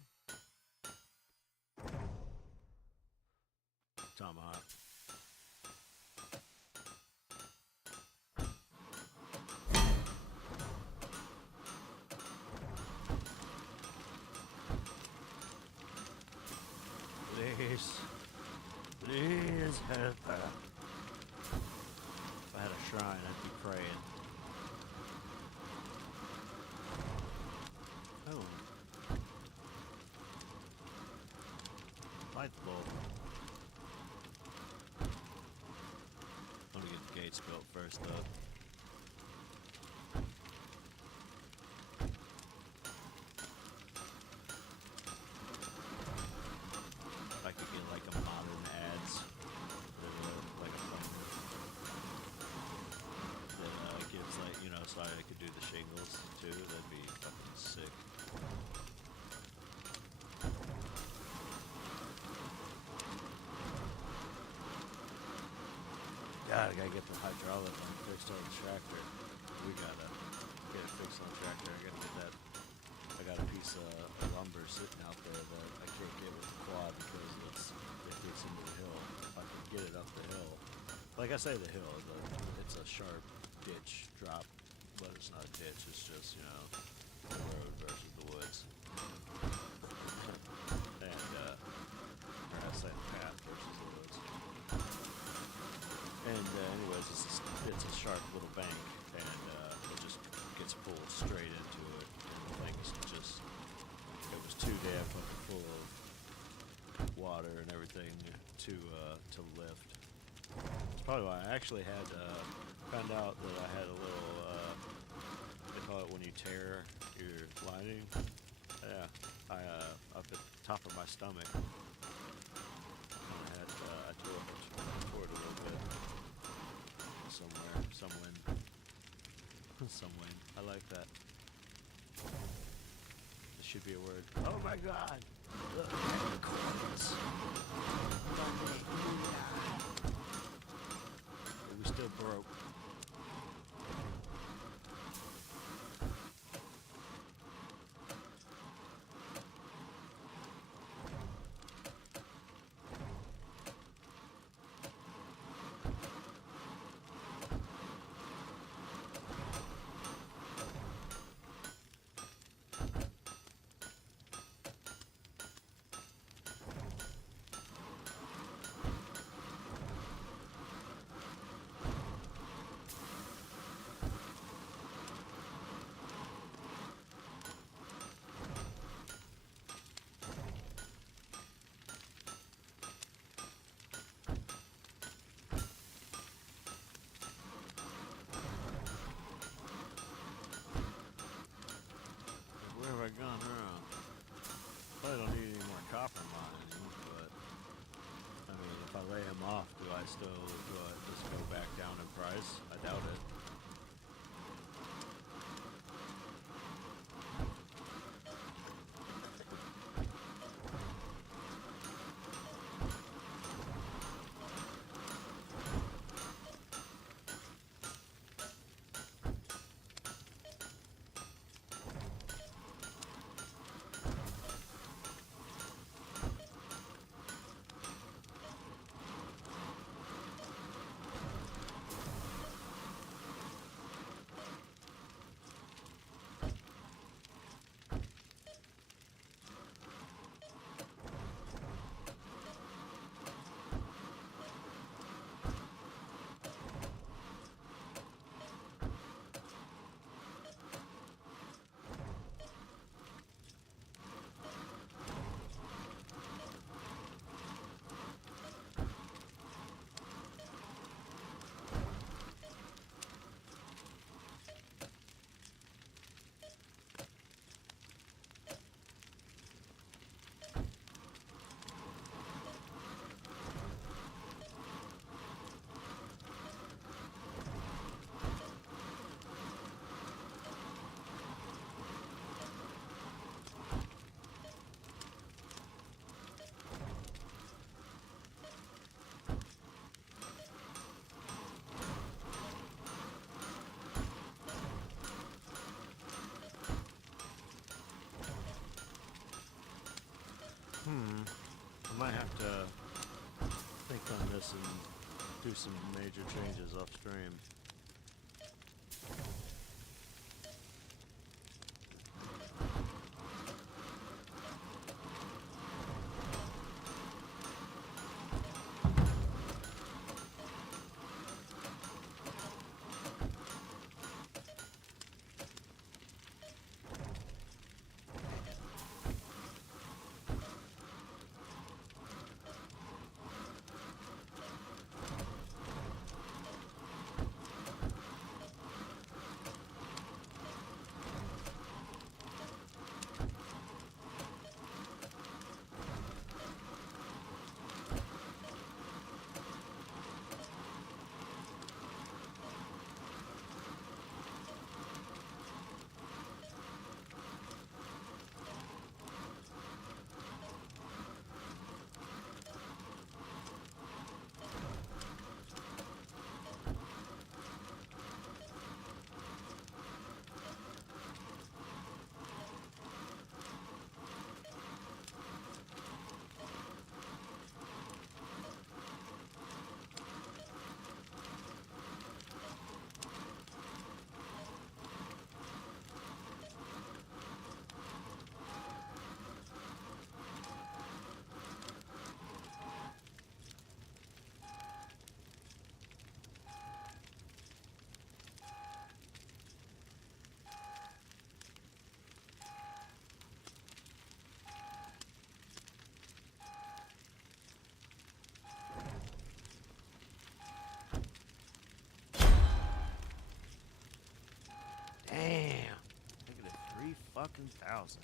Tomahawk. Please. Please help her. If I had a shrine, I'd be praying. Oh. Light bulb. I'm gonna get the gates built first, though. If I could get like a modern ads, like a phone that gives like, you know, so I could do the shingles too. That'd be fucking sick. God, I gotta get the hydraulic one fixed on the tractor. We gotta get it fixed on the tractor. I gotta get that. I got a piece of lumber sitting out there that I can't get with the quad because it gets into the hill. If I can get it up the hill, like I say, the hill, it's a sharp ditch drop, but it's not a ditch. It's just, you know, the road versus the woods. And or I say the path versus the woods. And anyways, it's a sharp little bank, and it just gets pulled straight into it. And the thing is just, it was too damn fucking full of water and everything to lift. That's probably why I actually had found out that I had a little. They call it when you tear your lining. Yeah, up at the top of my stomach. I tore it a little bit. Somewhere, somewhen. Somewhen. I like that. This should be a word. Oh my god! Look at the coins. We still broke. copper mining, but I mean, if I lay him off, do I just go back down in price? I doubt it. I might have to think on this and do some major changes upstream. Damn! $3,000.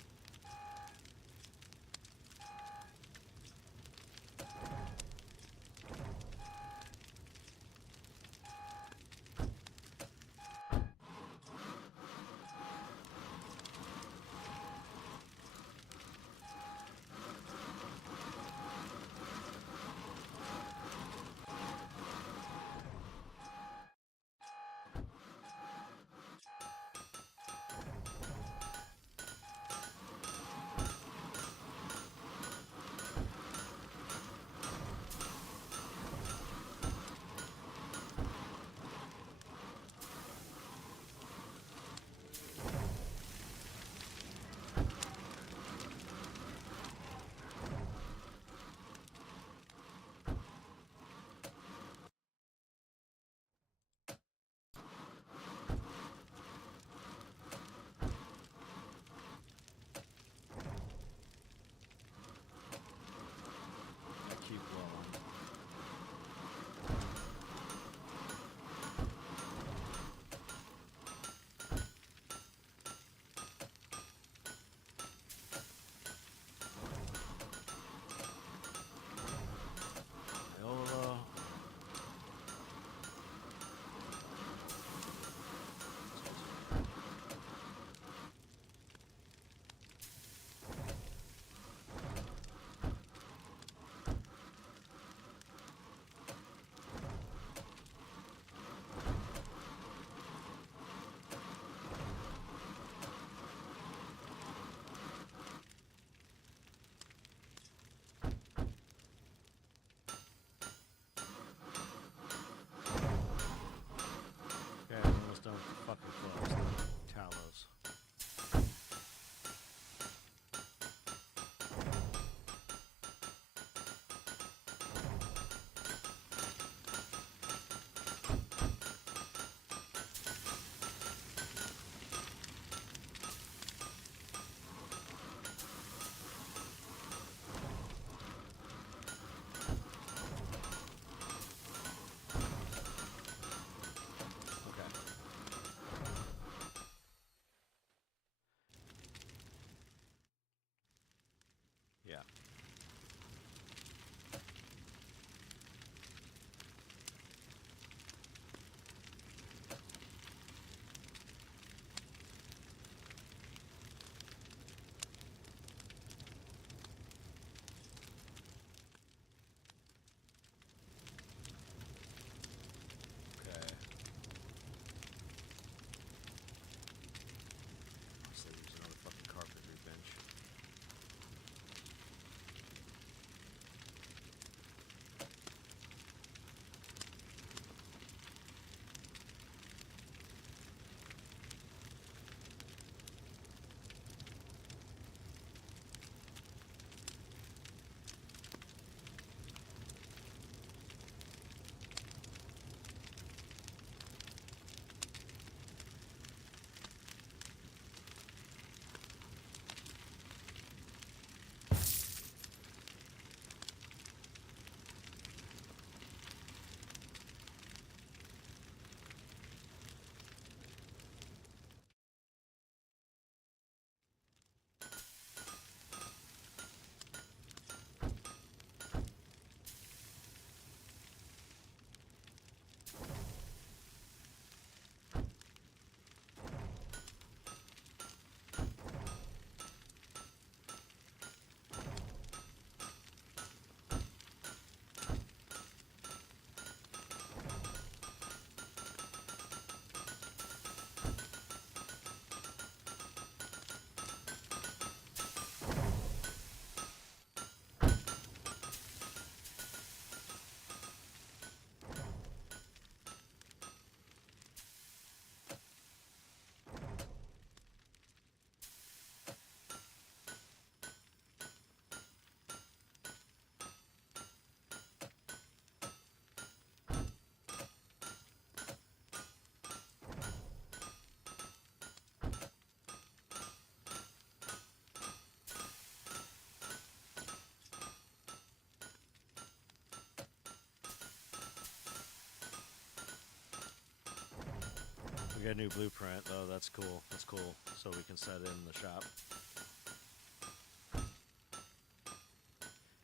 get a new blueprint. Oh, that's cool. That's cool. So we can set it in the shop.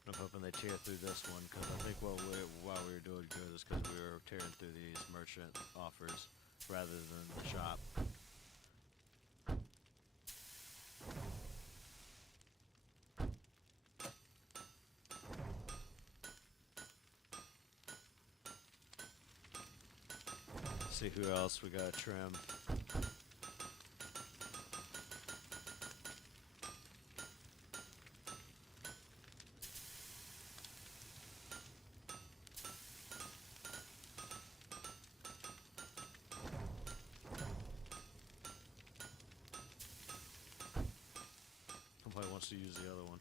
I'm hoping they tear through this one, because I think while we were doing good is because we were tearing through these merchant offers rather than the shop. See who else we gotta trim. Somebody wants to use the other one.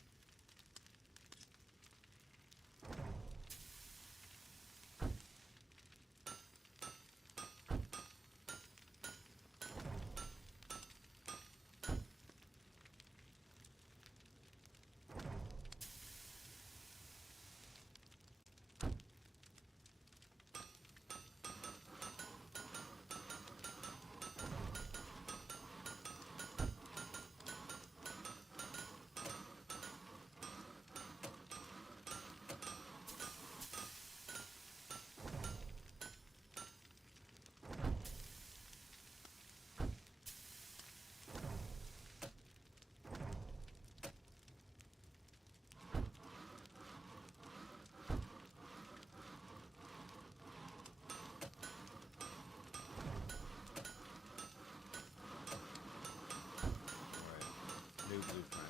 New blueprint.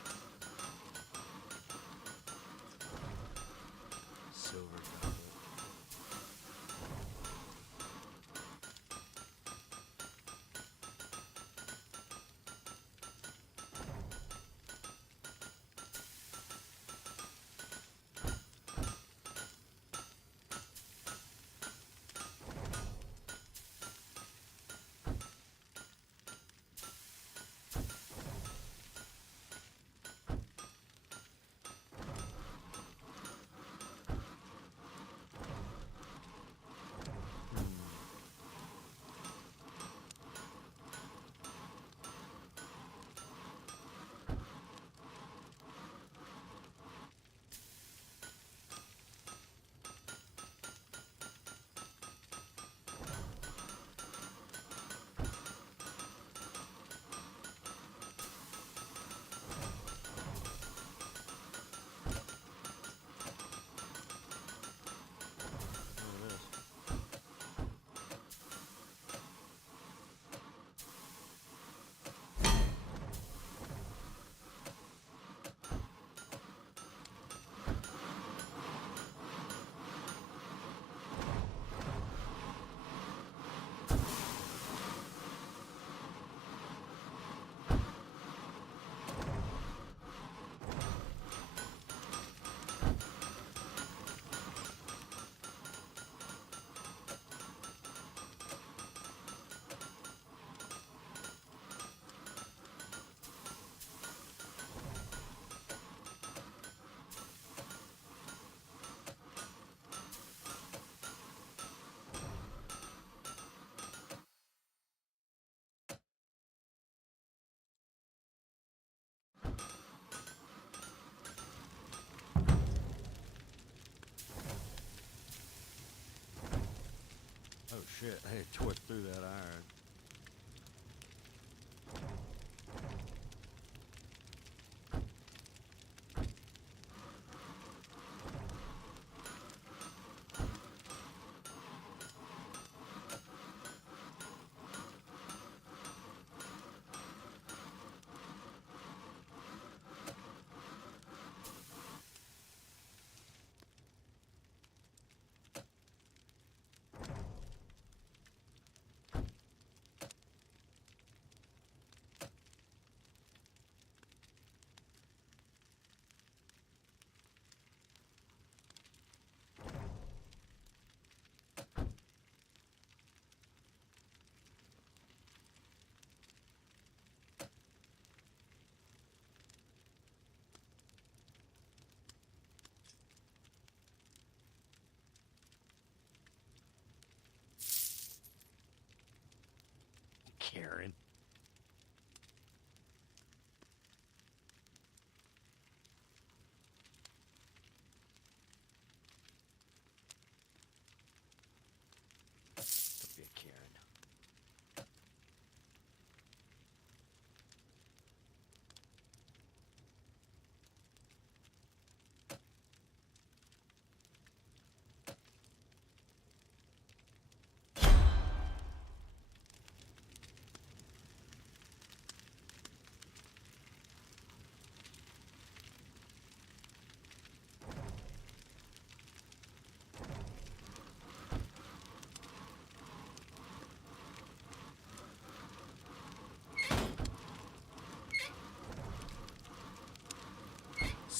Silver tablet. Oh shit, I tore through that iron.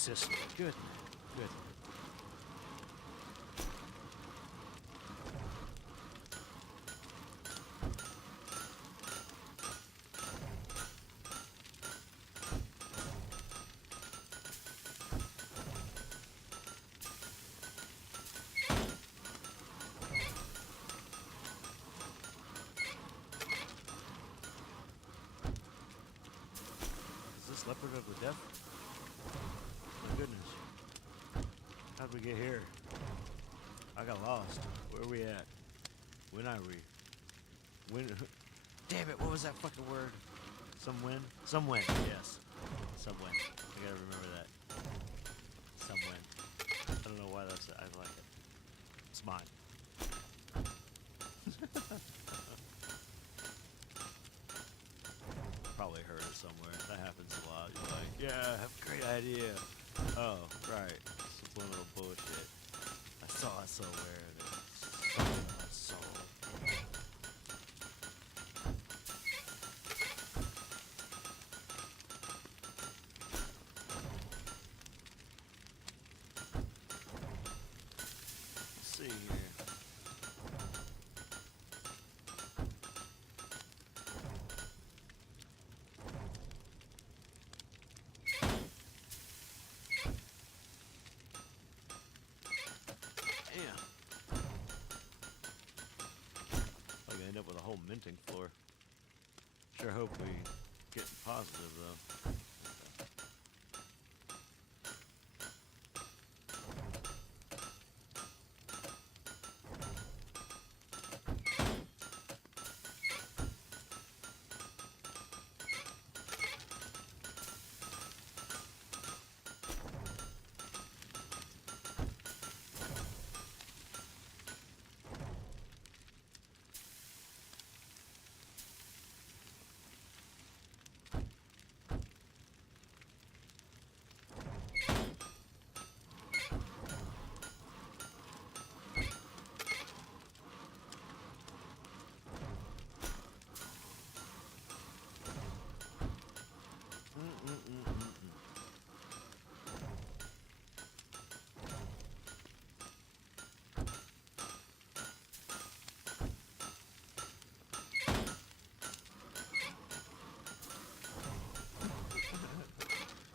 Sicily. Good. Good. Is this Leopard of the Death? My goodness. How'd we get here? I got lost. Where are we at? When are we? When? Damn it, what was that fucking word? Some win? Some win, yes. Some win. I gotta remember that. Some win. I don't know why that's, I like it. It's mine. Probably heard it somewhere. That happens a lot. You're like, yeah, I have a great idea. Oh, right. Subliminal bullshit. I saw it somewhere and it's my soul. Let's see here. End up with a whole minting floor. Sure hope we get positive though.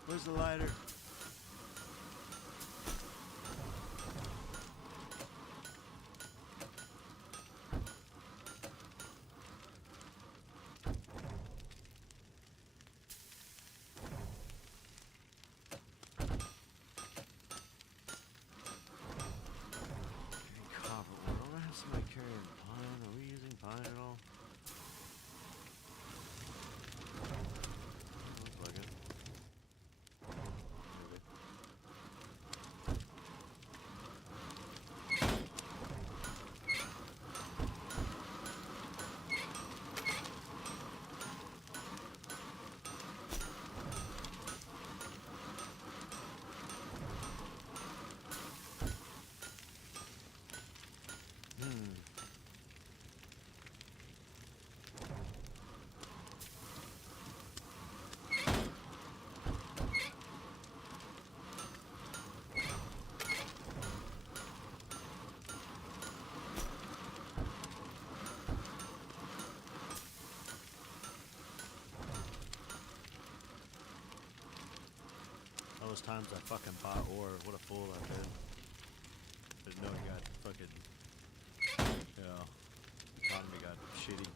Where's the lighter? Copper ore. Don't I have somebody carrying pine? Are we using pine at all? Looks like it. All those times I fucking bought ore, what a fool I've been. Didn't know it got fucking, you know, economy got shitty.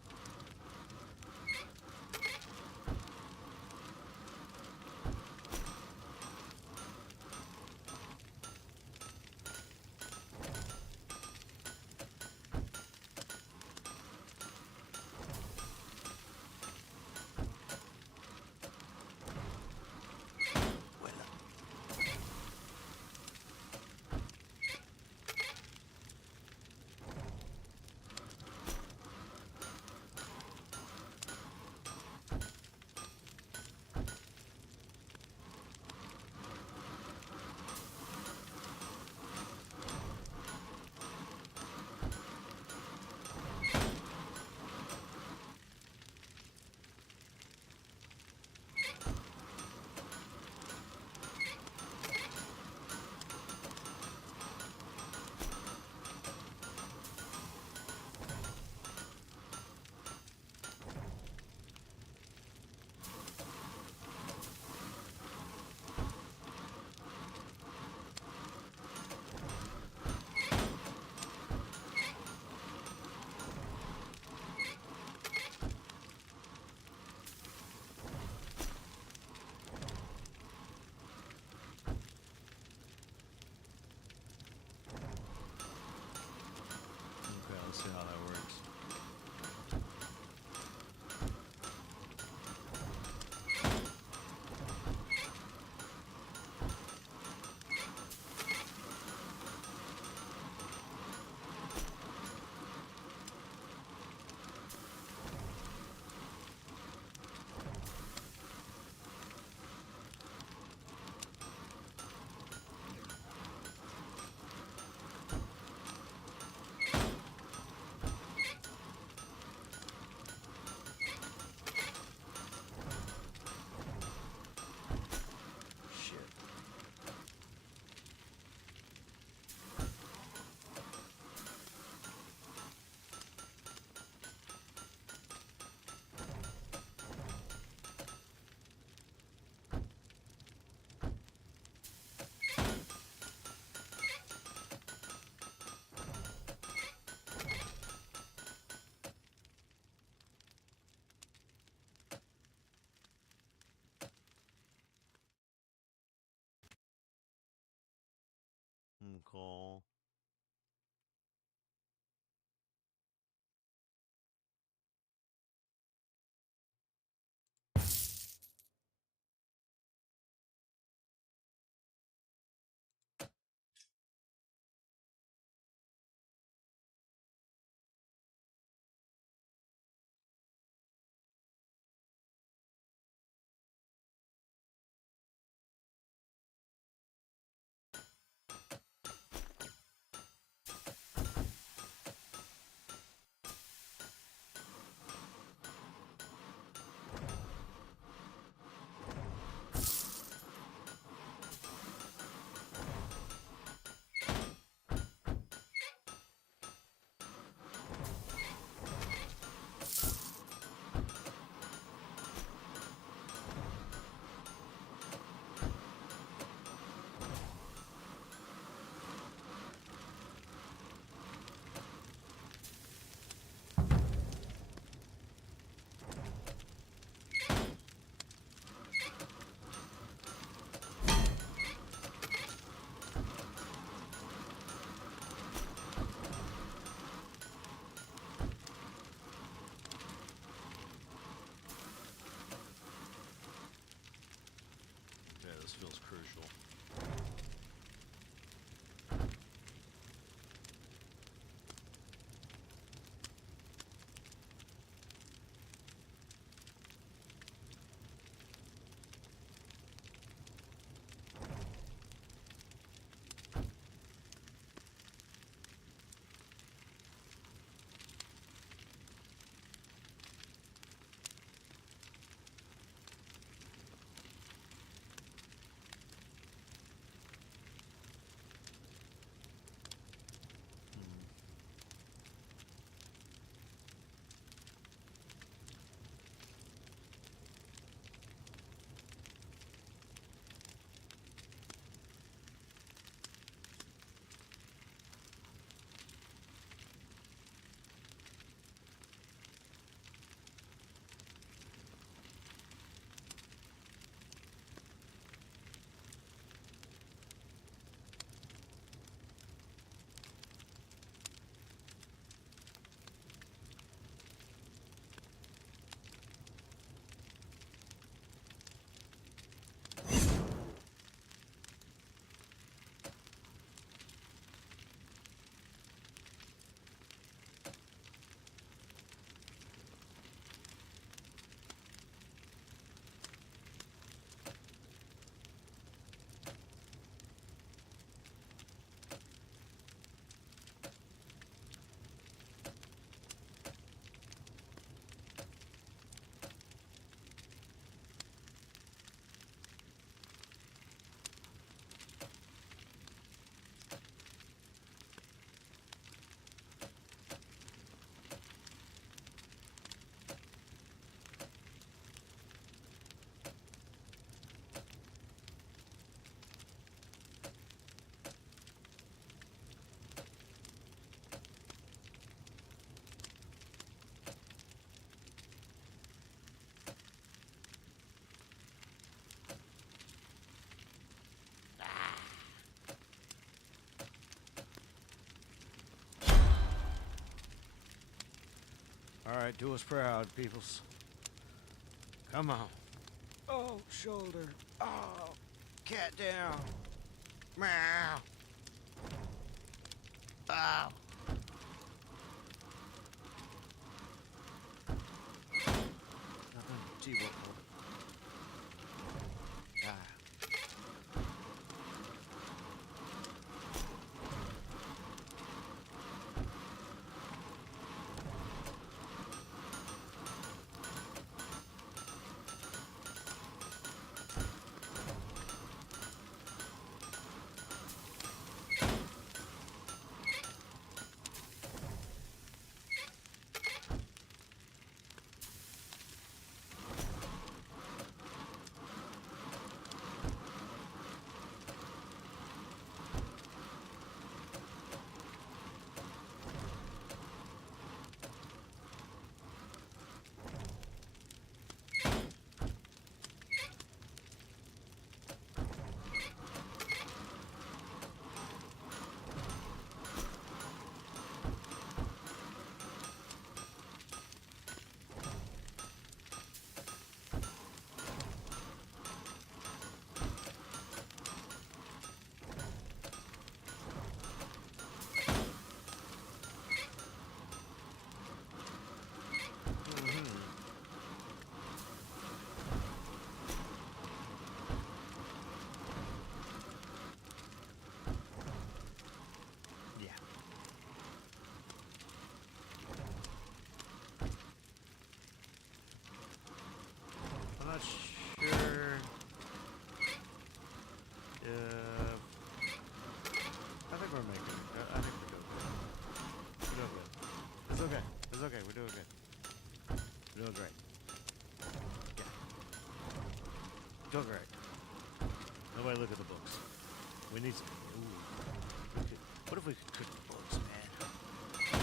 call. Yeah, this feels crucial. Alright, do us proud, peoples. Come on. Oh, shoulder. Oh, cat down. Meow. Ow. Gee, what? Ah. Go Greg. Nobody look at the books. We need some. Ooh. What if we could cook the books, man?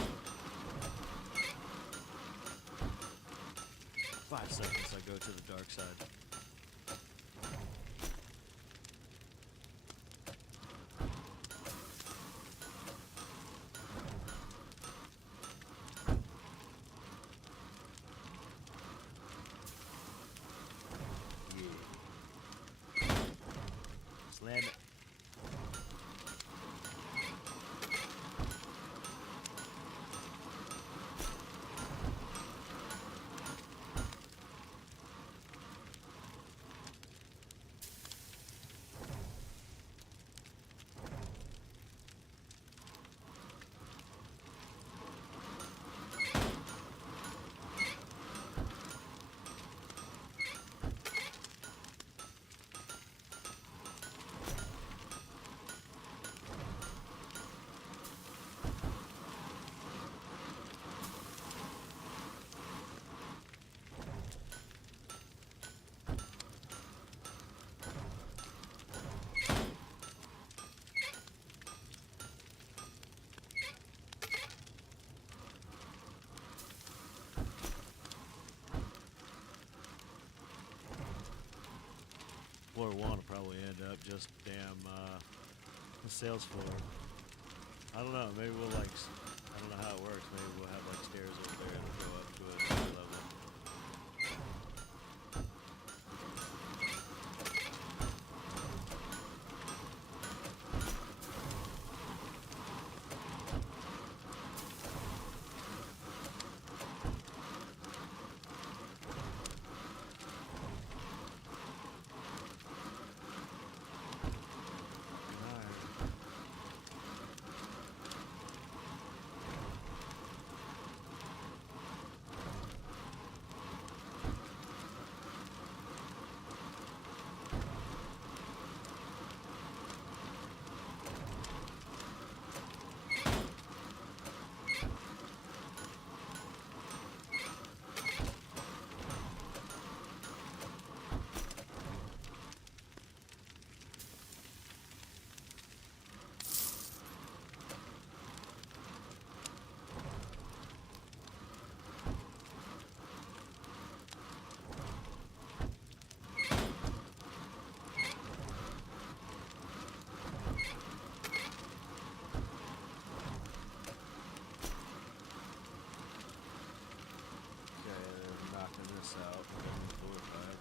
5 seconds, I go to the dark side. Slam it. Floor 1 will probably end up just damn the sales floor. I don't know. Maybe we'll like. I don't know how it works. Maybe we'll have like stairs over there that go up to another level. Out. Right.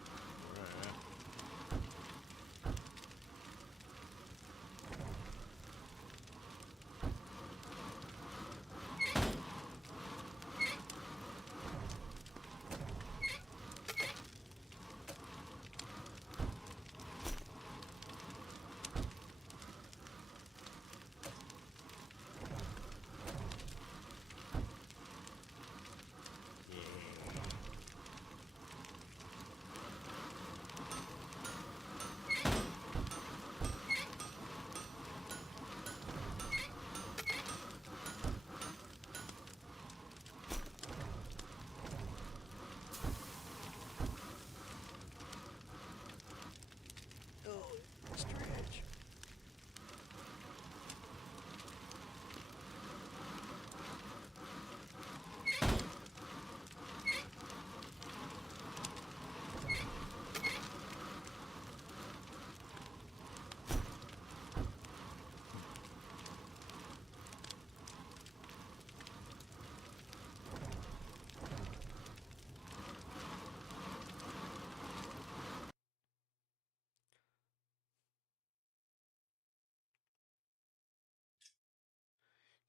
Stretch.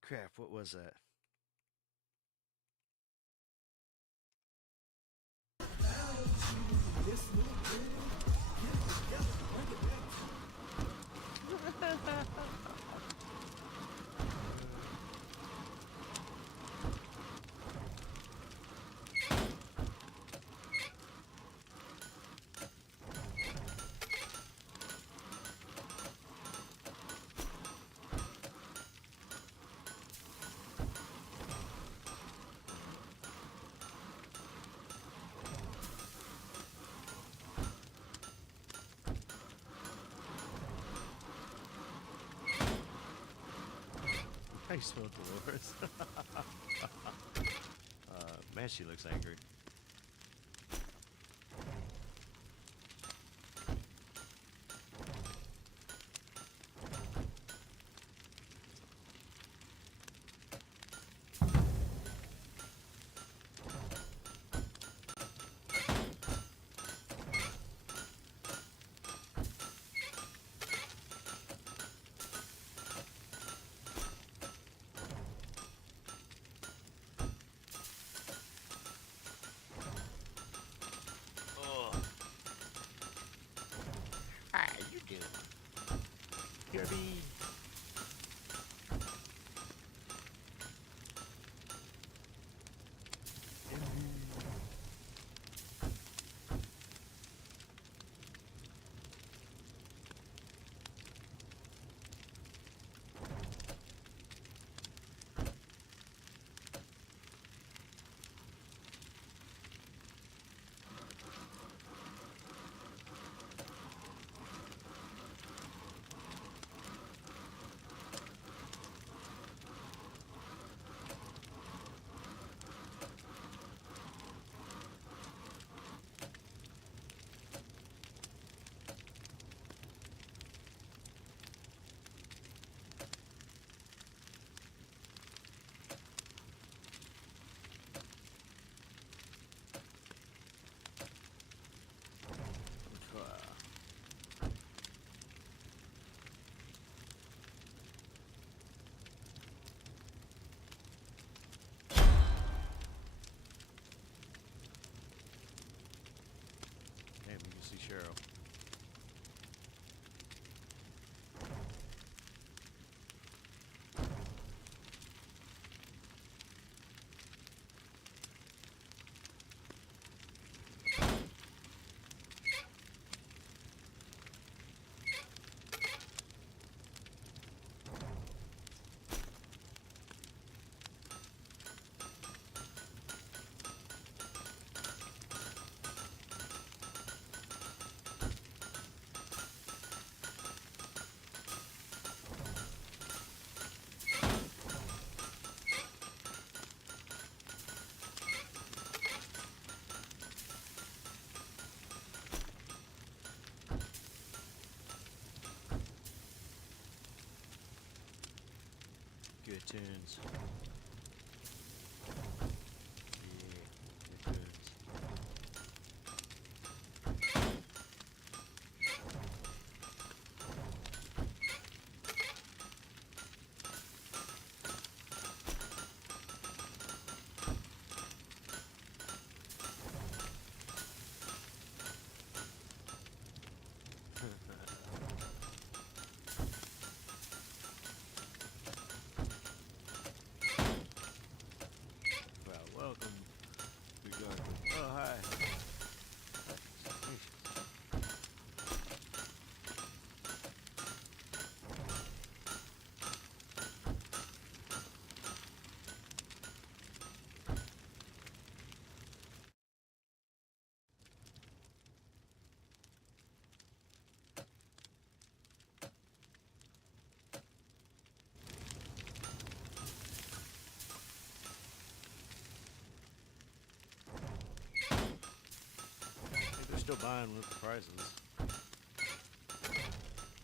Crap, what was that? I smelled Dolores. Man, she looks angry. Kirby. Damn, you can see Cheryl. Good tunes. Yeah, good tunes. Well, welcome, Mcdarkly. Oh, hi. They're still buying with the prices.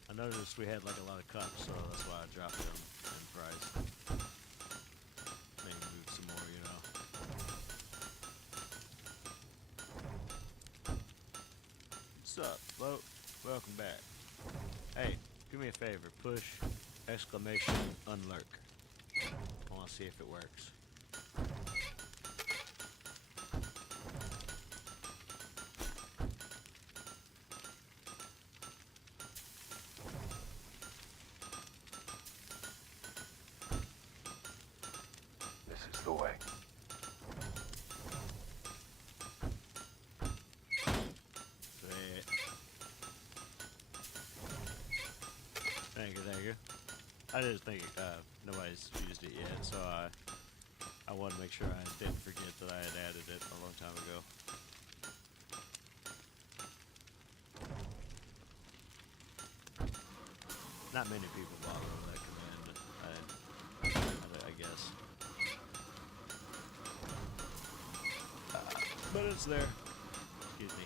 I noticed we had like a lot of cups, so that's why I dropped them in price. Maybe move some more, you know. What's up, Flo? Welcome back. Hey, do me a favor. Push exclamation unlurk. I want to see if it works. This is the way. Sweet. Thank you. I just think nobody's used it yet, so I want to make sure I didn't forget that I had added it a long time ago. Not many people bother with that command. woods there. Excuse me.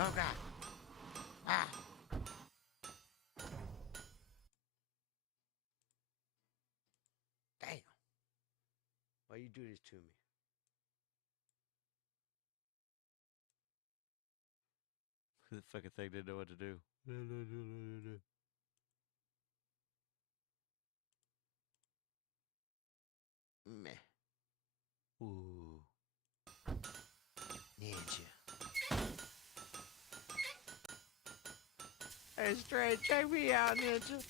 Oh God. Ah. Damn. Why you do this to me? The fucking thing didn't know what to do. Meh. Ooh. Ninja. Hey, straight, check me out, ninja.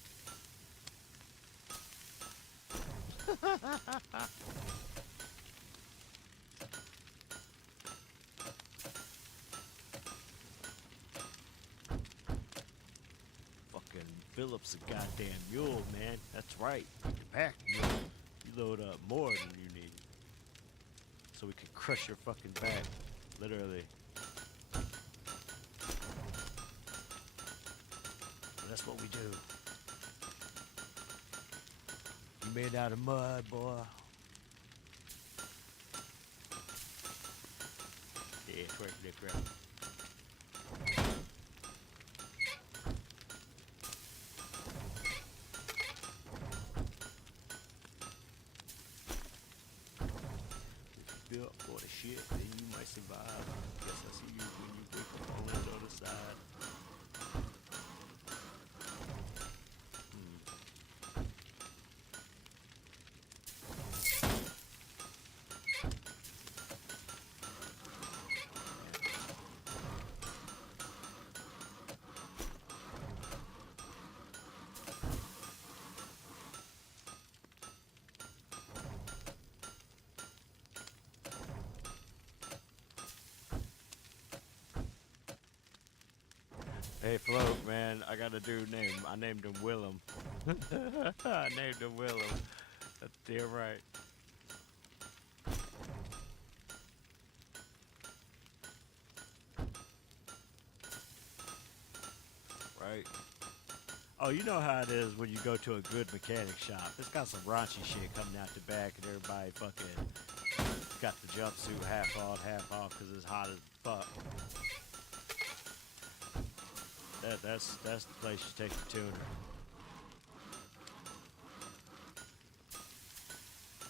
Fucking Philip's a goddamn mule, man. That's right. Pack mule. You load up more than you need. So we can crush your fucking back. Literally. But that's what we do. You made out of mud, boy. Yeah, twerk that crap. Built for the shit, then you might survive. Guess I see you when you wake up on the other side. Hey, Float, man, I got a dude named. I named him Willem. I named him Willem. That's damn right. Right. Oh, you know how it is when you go to a good mechanic shop. It's got some raunchy shit coming out the back, and everybody fucking got the jumpsuit half off because it's hot as fuck. That's the place you take your tuner.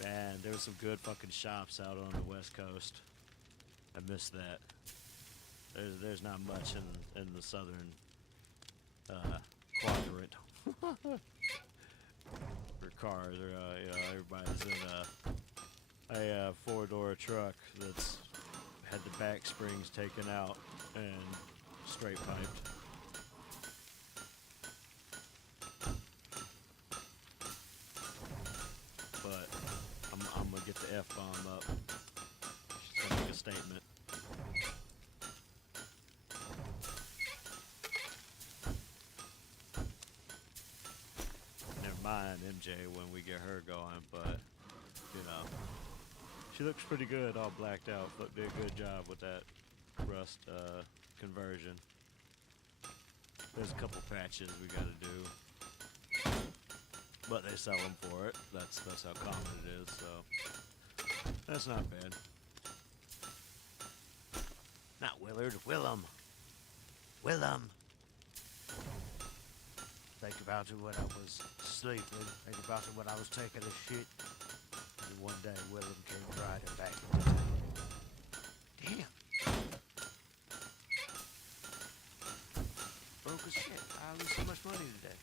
Man, there's some good fucking shops out on the West Coast. I miss that. There's not much in the southern quadrant for cars. Or you know, everybody's in a four-door truck that's had the back springs taken out and straight piped. But I'm gonna get the F-bomb up. She's gonna make a statement. Never mind MJ when we get her going, but you know, she looks pretty good all blacked out. But did a good job with that rust conversion. There's a couple patches we gotta do. But they sell them for it. That's how common it is, so that's not bad. Not Willard, Willem. Willem. Think about it when I was sleeping. Think about it when I was taking a shit. And one day Willem came riding back into town. Damn. Broke as shit. I lose so much money today.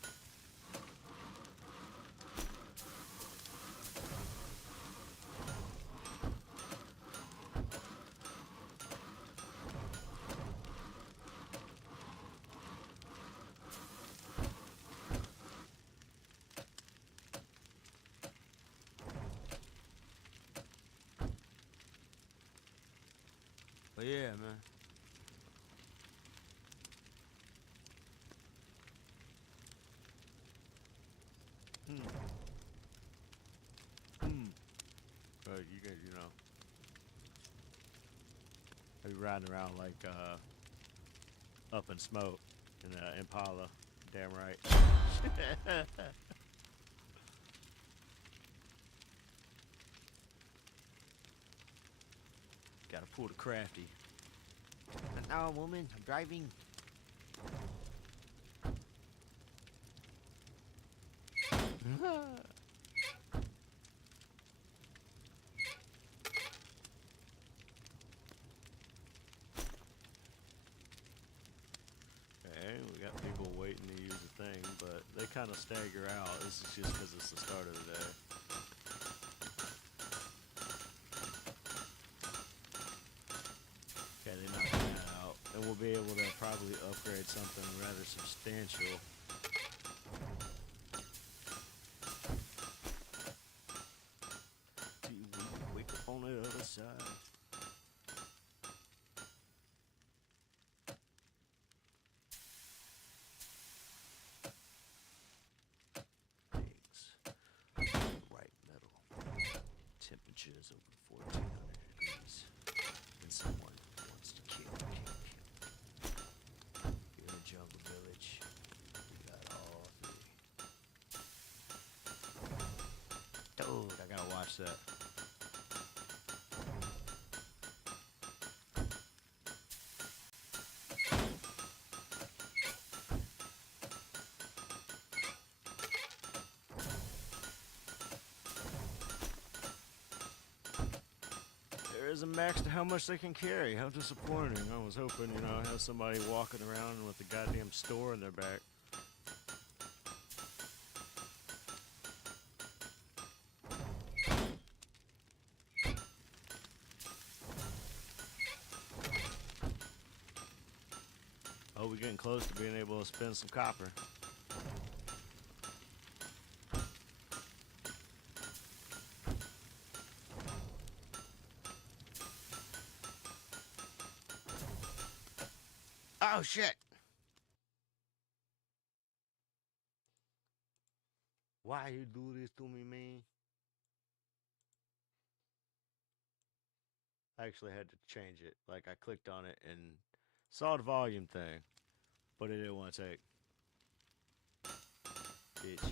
But yeah, man. You get, I be riding around like up in smoke in Impala. Damn right. Gotta pull the crafty. No, woman, I'm driving. Okay, we got people waiting to use the thing, but they kind of stagger out. This is just because it's the start of the day. Okay, they knocked that out. And we'll be able to probably upgrade something rather substantial. See, we wake up on the other side. Temperatures over 1400 degrees. And someone wants to kill. Here in Jungle Village, we got all three. Dude, I gotta watch that. There is a max to how much they can carry. How disappointing. I was hoping, have somebody walking around with a goddamn store in their back. Oh, we're getting close to being able to spend some copper. Oh shit! Why you do this to me, man? I actually had to change it. Like, I clicked on it and saw the volume thing, but it didn't want to take. Bitch.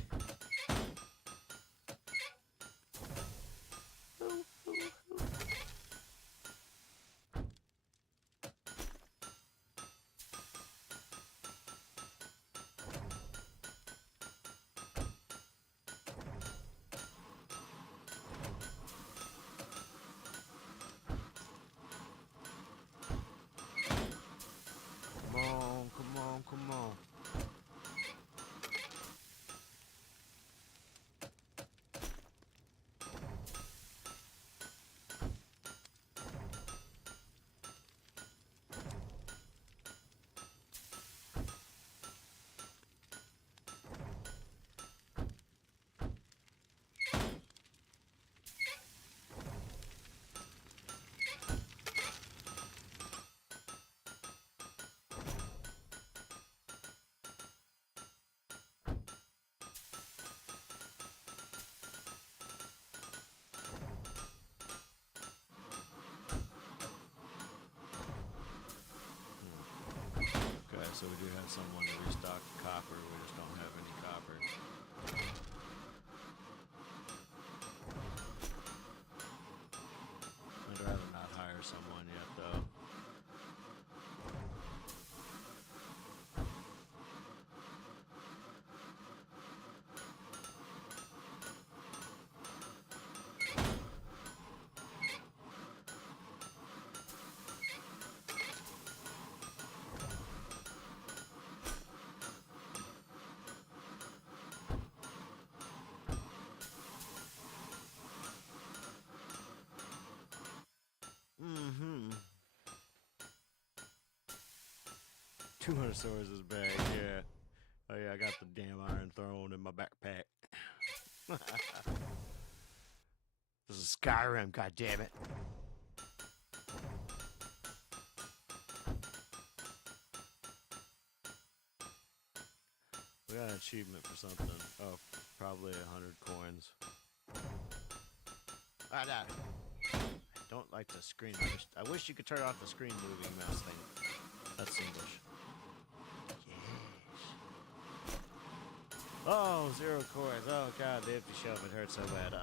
Come on. So we do have someone to restock the copper, we just don't have any copper. I'd rather not hire someone yet, though. Mm-hmm. 200 swords is bad, yeah. Oh yeah, I got the damn iron throne in my backpack. This is Skyrim, goddammit. We got an achievement for something. Oh, probably 100 coins. Ah, nah. I don't like the screen. I wish you could turn off the screen moving mouse thing. That's English. Yes. Oh, 0 coins. Oh god, the empty shelf. It hurts so bad.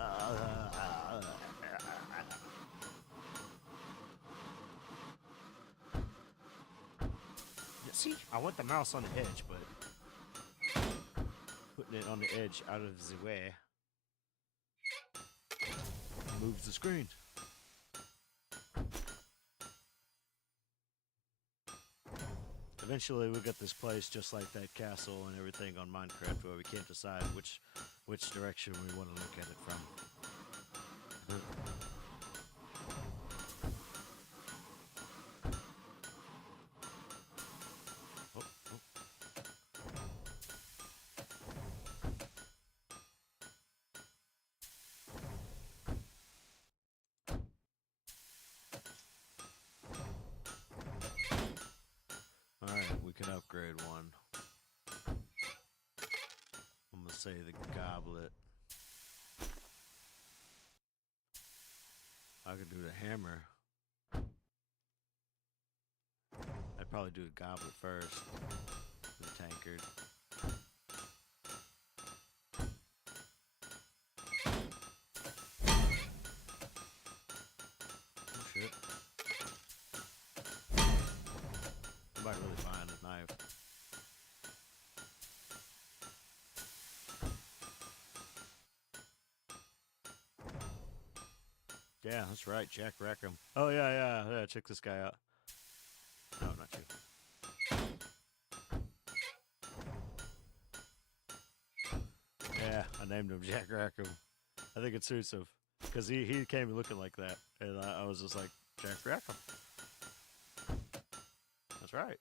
See, I want the mouse on the edge, but putting it on the edge out of the way moves the screen. Eventually we'll get this place just like that castle and everything on Minecraft where we can't decide which direction we want to look at it from. Alright, we can upgrade one. I'm gonna say the goblet. I could do the hammer. I'd probably do the goblet first. The tankard. Oh shit. I might really find a knife. Yeah, that's right, Jack Rackham. Oh yeah, check this guy out. No, not you. Yeah, I named him Jack Rackham. I think it suits him. Because he came looking like that. And I was just like, Jack Rackham. That's right.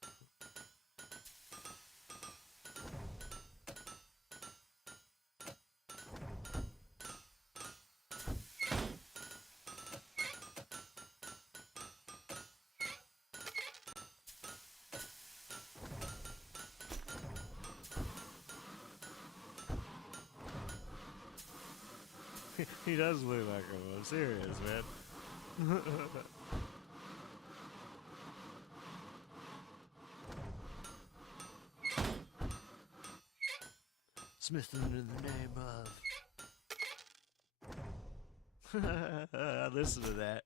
He does look like him. I'm serious, man. Smithing in the name of. I listen to that.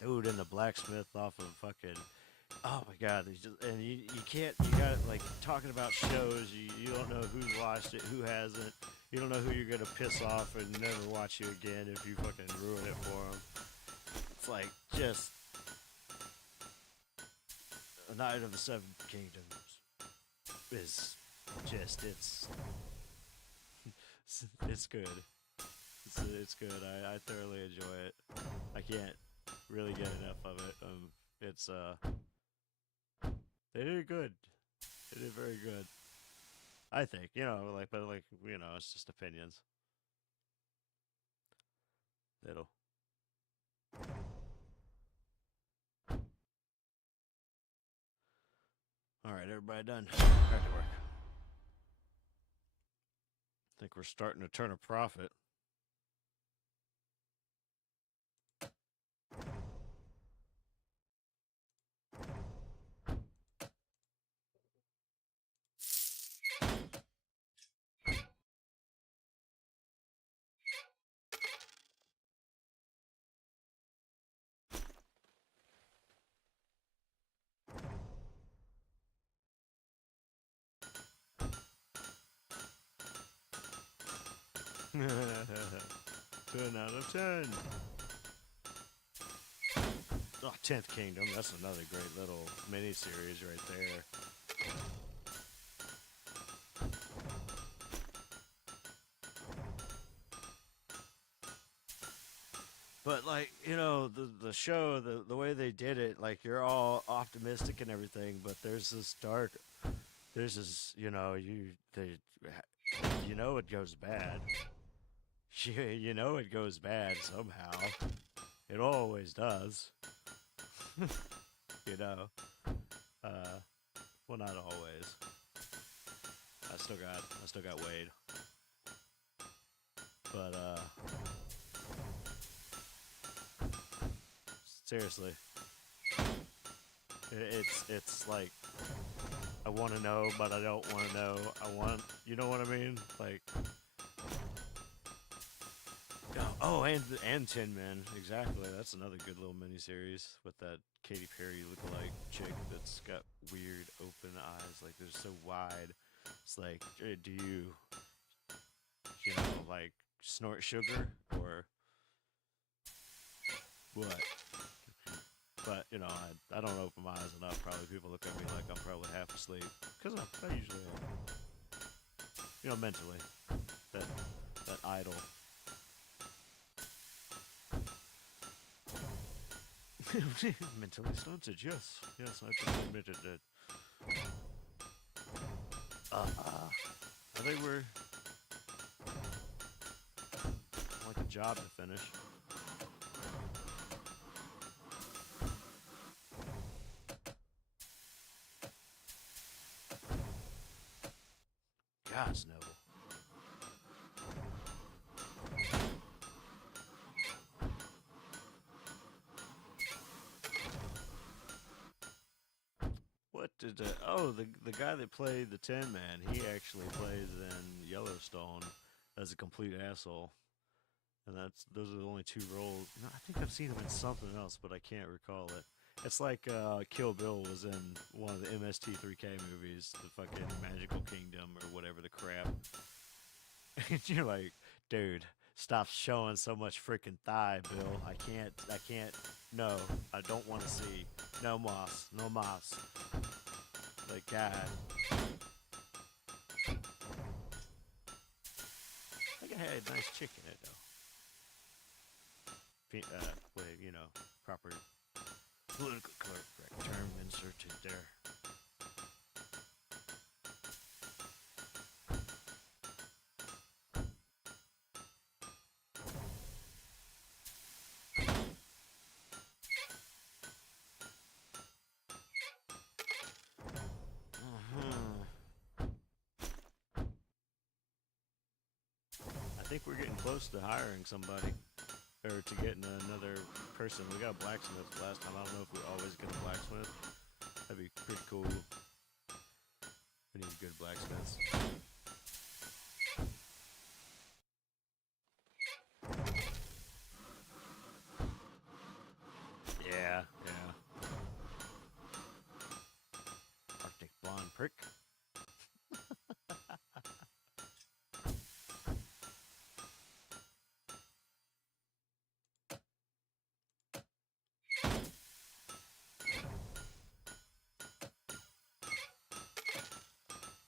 Dude in the blacksmith off of fucking. Oh my god, and you can't, you got like talking about shows, you don't know who's watched it, who hasn't, you don't know who you're gonna piss off and never watch you again if you fucking ruin it for them. It's like just A Knight of the Seven Kingdoms is just, it's good. It's good. I thoroughly enjoy it. I can't really get enough of it. It's they did good. They did very good. I think, you know, like, but like, you know, it's just opinions. Little. All right, everybody done. Back to work. I think we're starting to turn a profit. Ten out of 10. Oh, 10th Kingdom. That's another great little mini-series right there. But like, you know, the show, the way they did it, like you're all optimistic and everything, but there's this dark, there's this, you know, you know it goes bad. You know it goes bad somehow. It always does. you know. Well, not always. I still got Wade. But seriously, it's like I want to know, but I don't want to know. You know what I mean? Like, oh, and Tin Men, exactly. That's another good little miniseries with that Katy Perry lookalike chick that's got weird open eyes, like they're so wide. It's like, do you know, like snort sugar or what? But, you know, I don't open my eyes enough. Probably people look at me like I'm probably half asleep. Because I usually am. You know, mentally. That idle. Mentally stunted, yes. Yes, I just admitted it. I think we're... like a job to finish. Gosh, Neville. What did the guy that played the Tin Man, he actually plays in Yellowstone as a complete asshole. And those are the only two roles. No, I think I've seen him in something else, but I can't recall it. It's like Kill Bill was in one of the Mst9k movies, the fucking Magical Kingdom or whatever the crap. And you're like, dude, stop showing so much freaking thigh, Bill. I can't. No, I don't want to see. No moss. Like, God. I think I had a nice chick in it, though. With, you know, proper political correct term inserted there. I think we're getting close to hiring somebody. Or to getting another person. We got a blacksmith last time. I don't know if we always get a blacksmith. That'd be pretty cool. We need good blacksmiths. Yeah. Arctic blonde prick.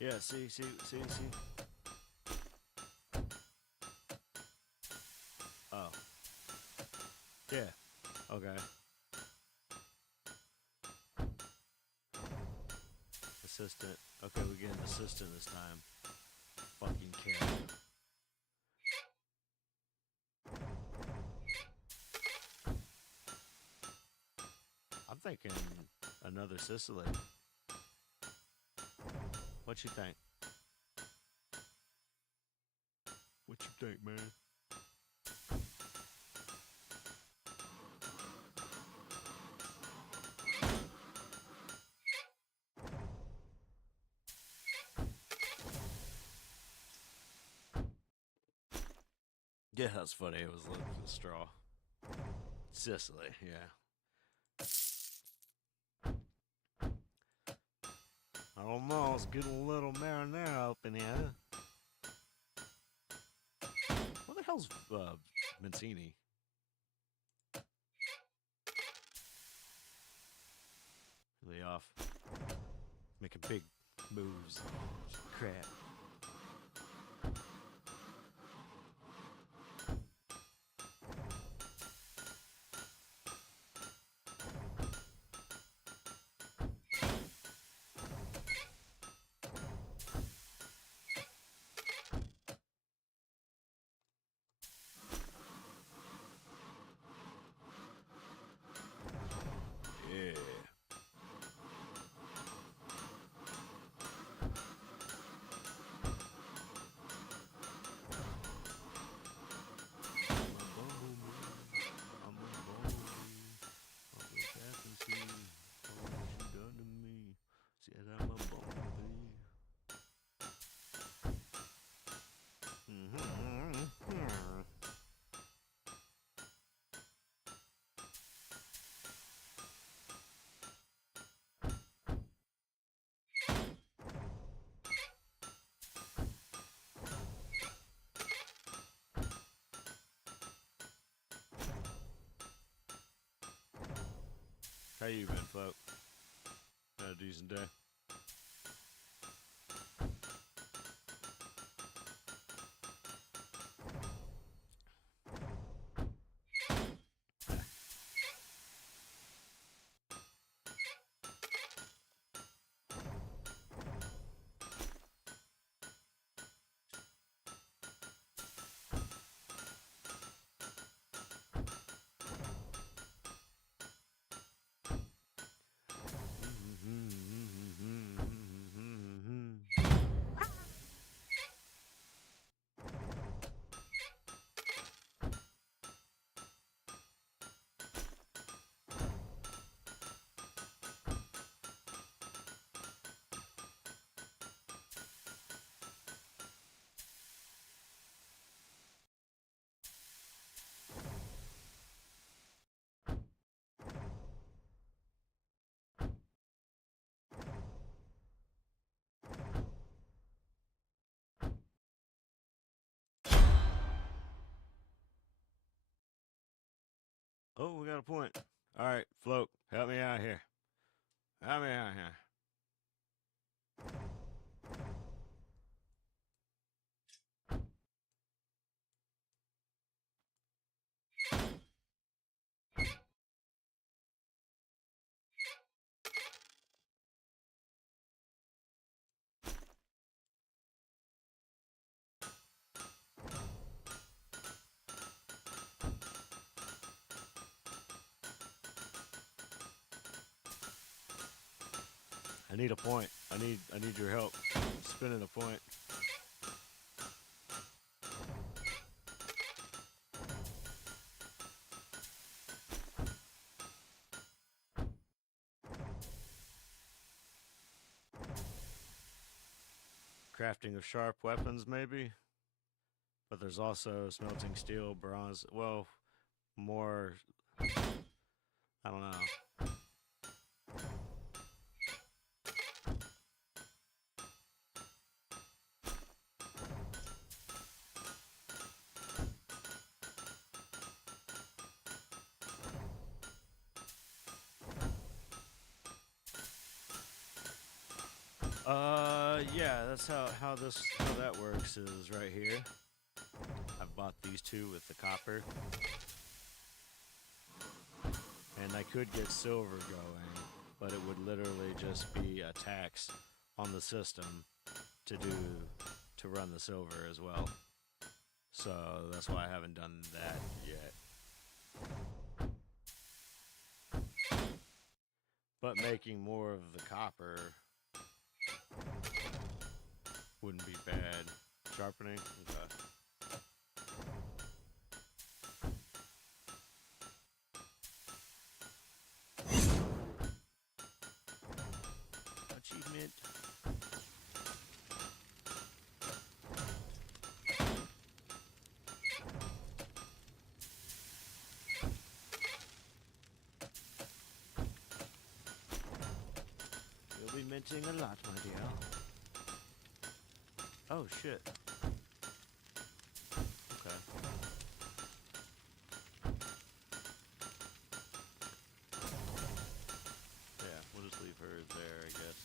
Yeah, see. Oh. Yeah. Okay. Assistant. Okay, we get an assistant this time. Fucking care. I'm thinking another Sicily. What you think? What you think, man? Yeah, that's funny. It was the straw. Sicily, yeah. I don't know. It's getting a little marinara up in here. What the hell's Mancini? Lay off. Making big moves. Crap. Yeah. How you been, folk? Had a decent day? Oh, we got a point. All right, Float, help me out here. Help me out here. I need a point. I need your help spinning a point. Crafting of sharp weapons, maybe. But there's also smelting steel, bronze. Well, more. I don't know. Yeah, that's how that works is right here. I've bought these two with the copper. And I could get silver going, but it would literally just be a tax on the system to run the silver as well. So that's why I haven't done that yet. But making more of the copper wouldn't be bad. Sharpening? Okay. Achievement. You'll be minting a lot, my dear. Oh, shit. Okay. Yeah, we'll just leave her there, I guess.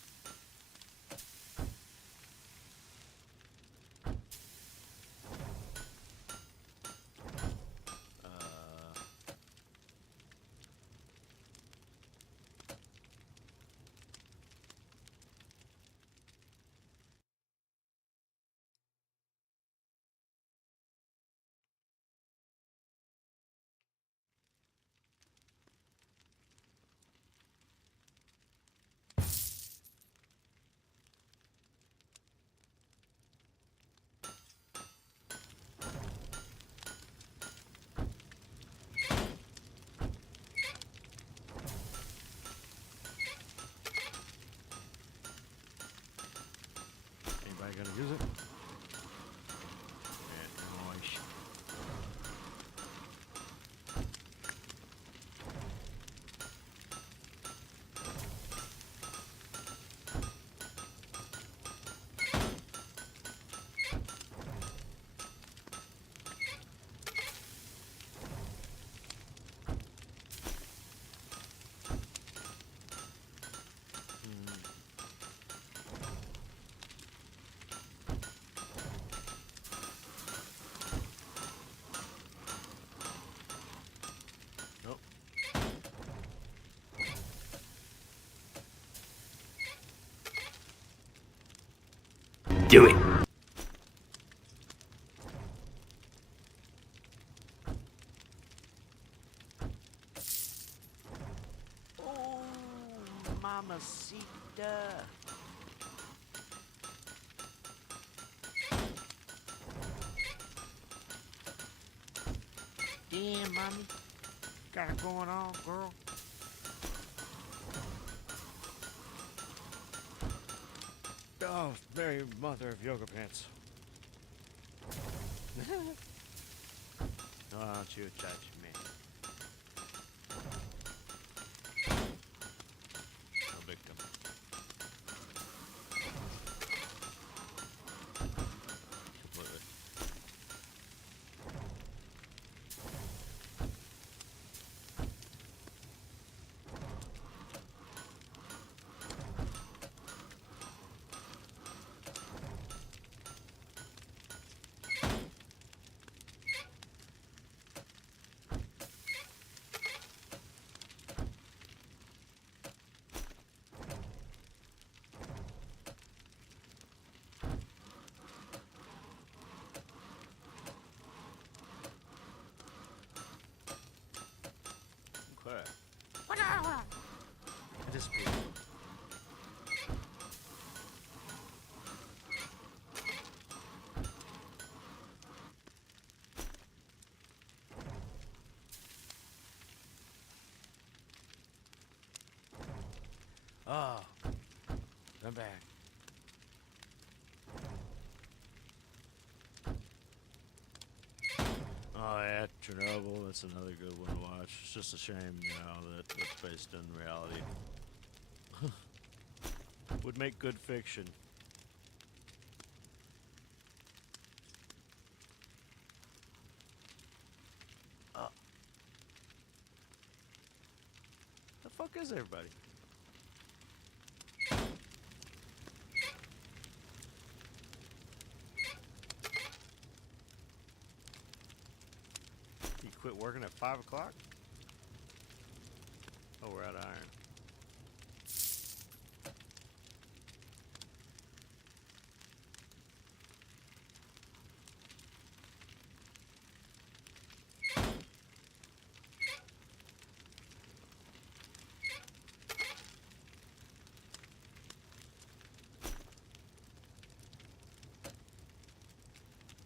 Do it. Oh, mamacita. Damn, mommy. Got it going on, girl. Oh, Mary, mother of yoga pants. Don't you judge me. No victim. Completely. Okay. It disappeared. Oh, I'm back. Oh yeah, Chernobyl. That's another good one to watch. It's just a shame, you know, that it's based in reality. Would make good fiction. The fuck is everybody? You quit working at 5 o'clock? Oh, we're out of iron.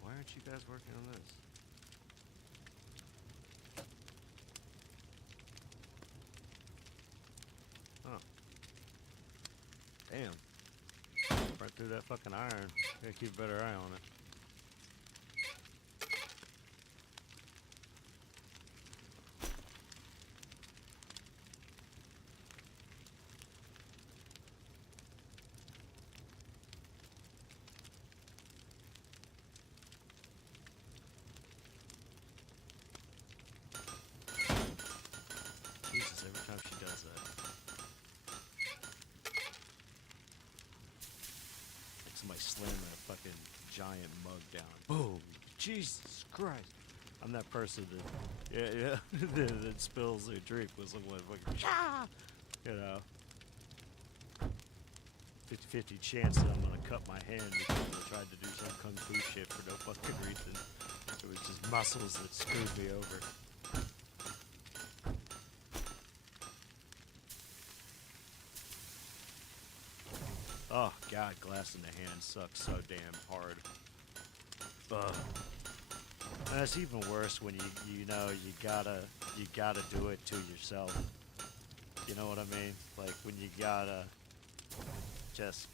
Why aren't you guys working on this? Oh. Damn. Right through that fucking iron. Gotta keep a better eye on it. Jesus, every time she does that. Like somebody slamming a fucking giant mug down. Boom! Jesus Christ! I'm that person that, that spills their drink with someone fucking, you know. 50-50 chance that I'm gonna cut my hand because I tried to do some kung fu shit for no fucking reason. It was just muscles that screwed me over. Oh god, glass in the hand sucks so damn hard. And it's even worse when you know you gotta do it to yourself. You know what I mean? Like when you gotta just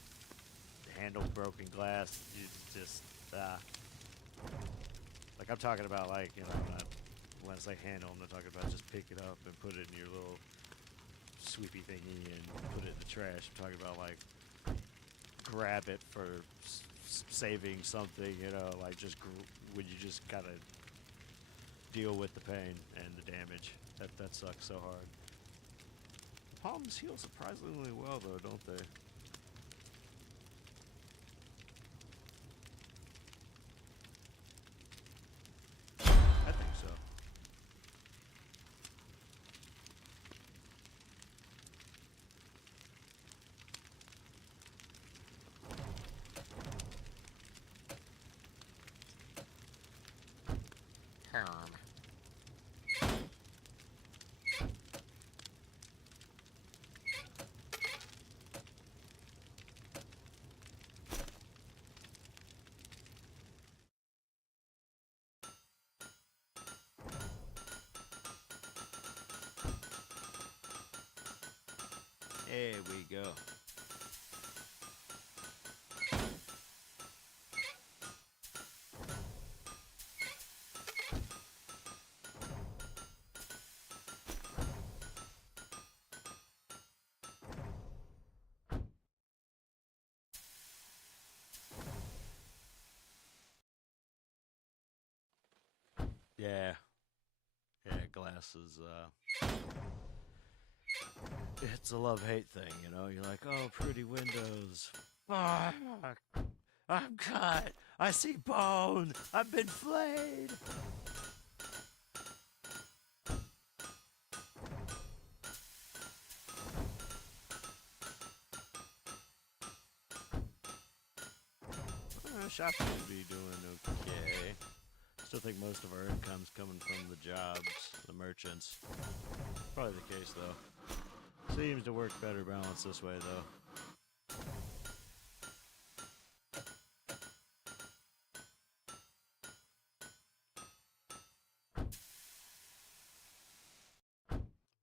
handle broken glass, you just like I'm talking about, like, you know, when I say handle, I'm not talking about just pick it up and put it in your little sweepy thingy and put it in the trash. I'm talking about like grab it for saving something, you know, like just when you just gotta deal with the pain and the damage. That sucks so hard. Palms heal surprisingly well though, don't they? I think so. There we go. Yeah. Yeah, glass is, it's a love-hate thing, you know? You're like, oh, pretty windows. Fuck. I'm cut. I see bone. I've been flayed. Shop should be doing okay. Still think most of our income's coming from the jobs, the merchants. Probably the case, though. Seems to work better balance this way, though.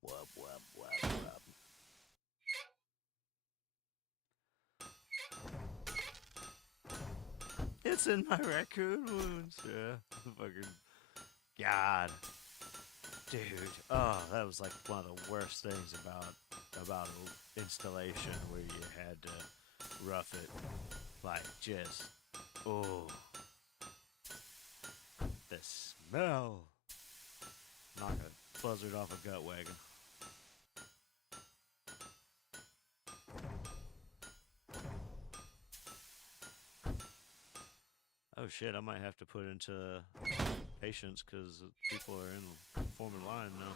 Wub, wub, wub, wub. It's in my raccoon wounds. Yeah. Fucking God. Dude. Oh, that was like one of the worst things about an installation where you had to rough it. Like, just, oh. The smell. Knock a buzzard off a gut wagon. Oh shit, I might have to put into patience because people are in forming line now.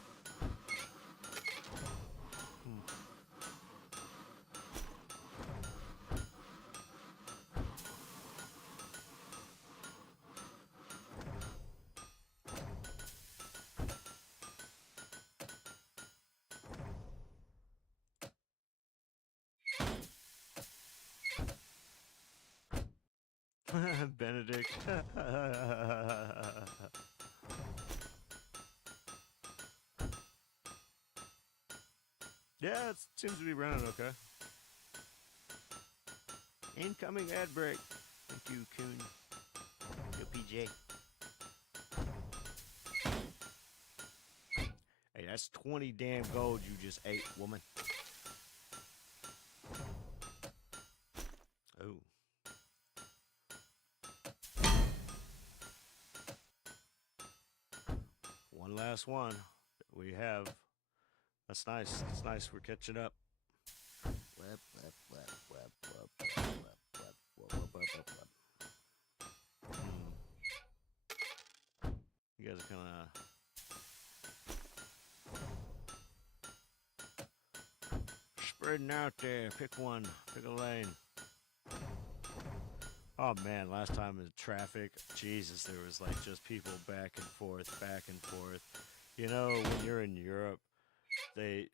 Benedict. Yeah, it seems to be running okay. Incoming ad break. Thank you, Coon. Yo, PJ. Hey, that's 20 damn gold you just ate, woman. Oh. One last one that we have. That's nice. That's nice. We're catching up. You guys are kind of spreading out there. Pick one. Pick a lane. Oh man, last time in traffic, Jesus, there was like just people back and forth, back and forth. You know, when you're in Europe, it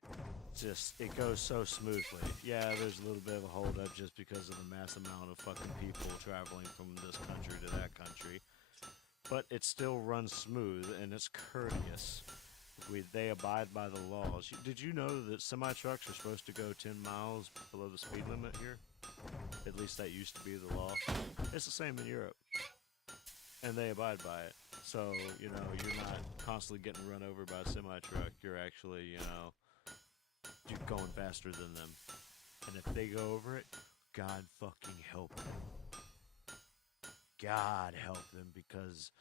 goes so smoothly. Yeah, there's a little bit of a holdup just because of the mass amount of fucking people traveling from this country to that country. But it still runs smooth and it's courteous. They abide by the laws. Did you know that semi-trucks are supposed to go 10 miles below the speed limit here? At least that used to be the law. It's the same in Europe. And they abide by it. So, you know, you're not constantly getting run over by a semi-truck. You're actually, you know, you're going faster than them. And if they go over it, God fucking help them. God help them, because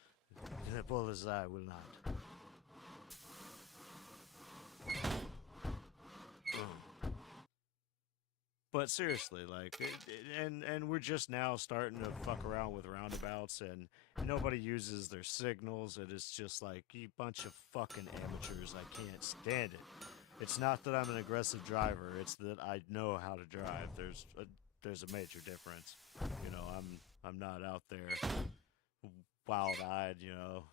the bullseye will not. But seriously, like, and we're just now starting to fuck around with roundabouts, and nobody uses their signals, and it's just like, you bunch of fucking amateurs. I can't stand it. It's not that I'm an aggressive driver, it's that I know how to drive. There's a major difference. You know, I'm not out there wild-eyed, you know,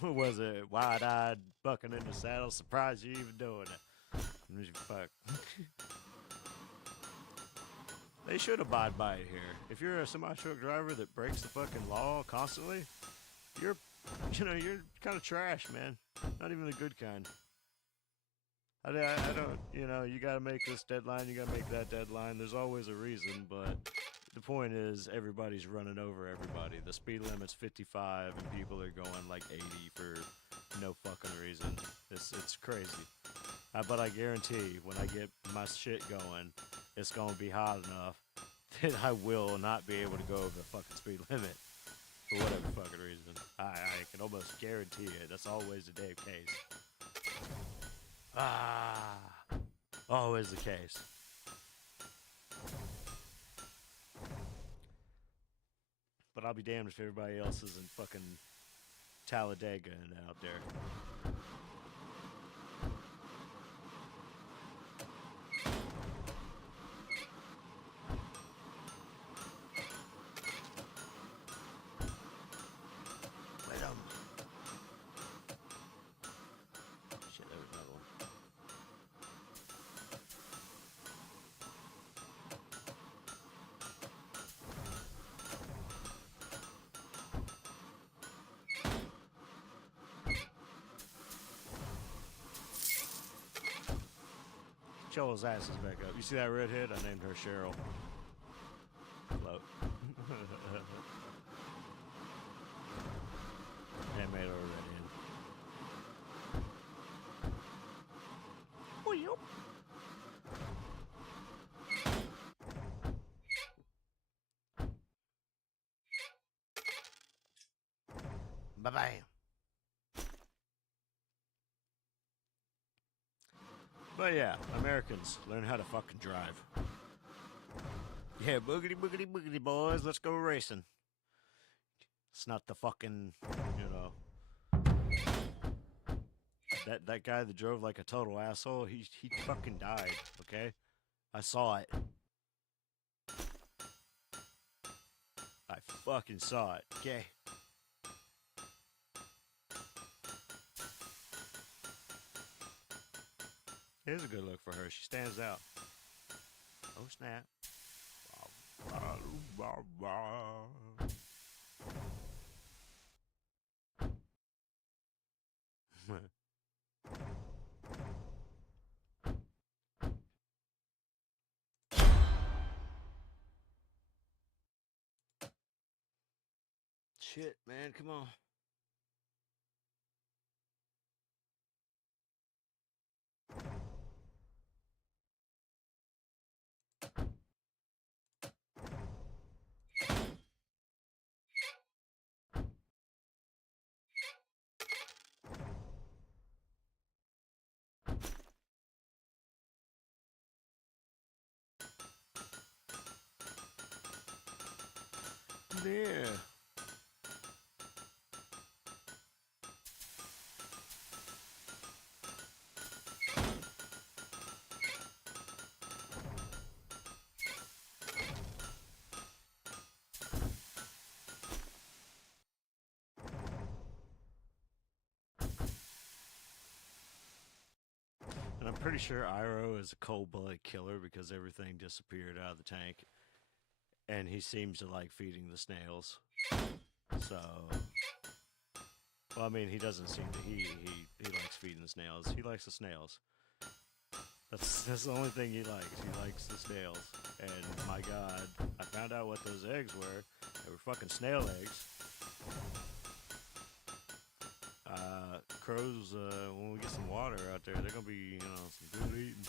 What was it? Wide-eyed, bucking in the saddle. Surprised you even doing it. Fuck. They should abide by it here. If you're a semi-truck driver that breaks the fucking law constantly, you're kind of trash, man. Not even the good kind. I don't, you gotta make this deadline, you gotta make that deadline. There's always a reason, but the point is everybody's running over everybody. The speed limit's 55 and people are going like 80 for no fucking reason. It's crazy. But I guarantee when I get my shit going, it's gonna be hot enough that I will not be able to go over the fucking speed limit for whatever fucking reason. I can almost guarantee it. That's always the damn case. Always the case. But I'll be damned if everybody else isn't fucking Talladega and out there. Shit, there was another one. Cholo's ass is back up. You see that redhead? I named her Cheryl. Float. And made her a redhead. Oh, yep. Bye-bye. But yeah, Americans, learn how to fucking drive. Yeah, boogity boogity boogity boys, let's go racing. It's not the fucking, that guy that drove like a total asshole, he fucking died, okay? I saw it. I fucking saw it, okay? Here's a good look for her. She stands out. Oh, snap. Shit, man, come on. Yeah. And I'm pretty sure Iroh is a cold-blooded killer because everything disappeared out of the tank. And he seems to like feeding the snails. So, well, I mean, he doesn't seem to. He likes feeding the snails. He likes the snails. That's the only thing he likes. He likes the snails. And my God, I found out what those eggs were. They were fucking snail eggs. Crows, when we get some water out there, they're gonna be, some good eating.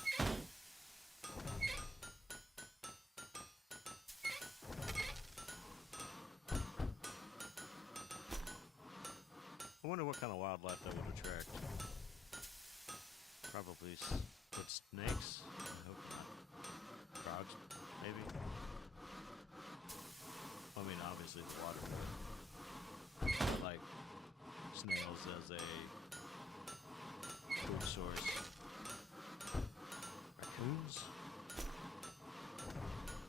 I wonder what kind of wildlife that would attract. Probably what, snakes? I hope not. Frogs, maybe. I mean, obviously the water, but I like snails as a food source. Raccoons?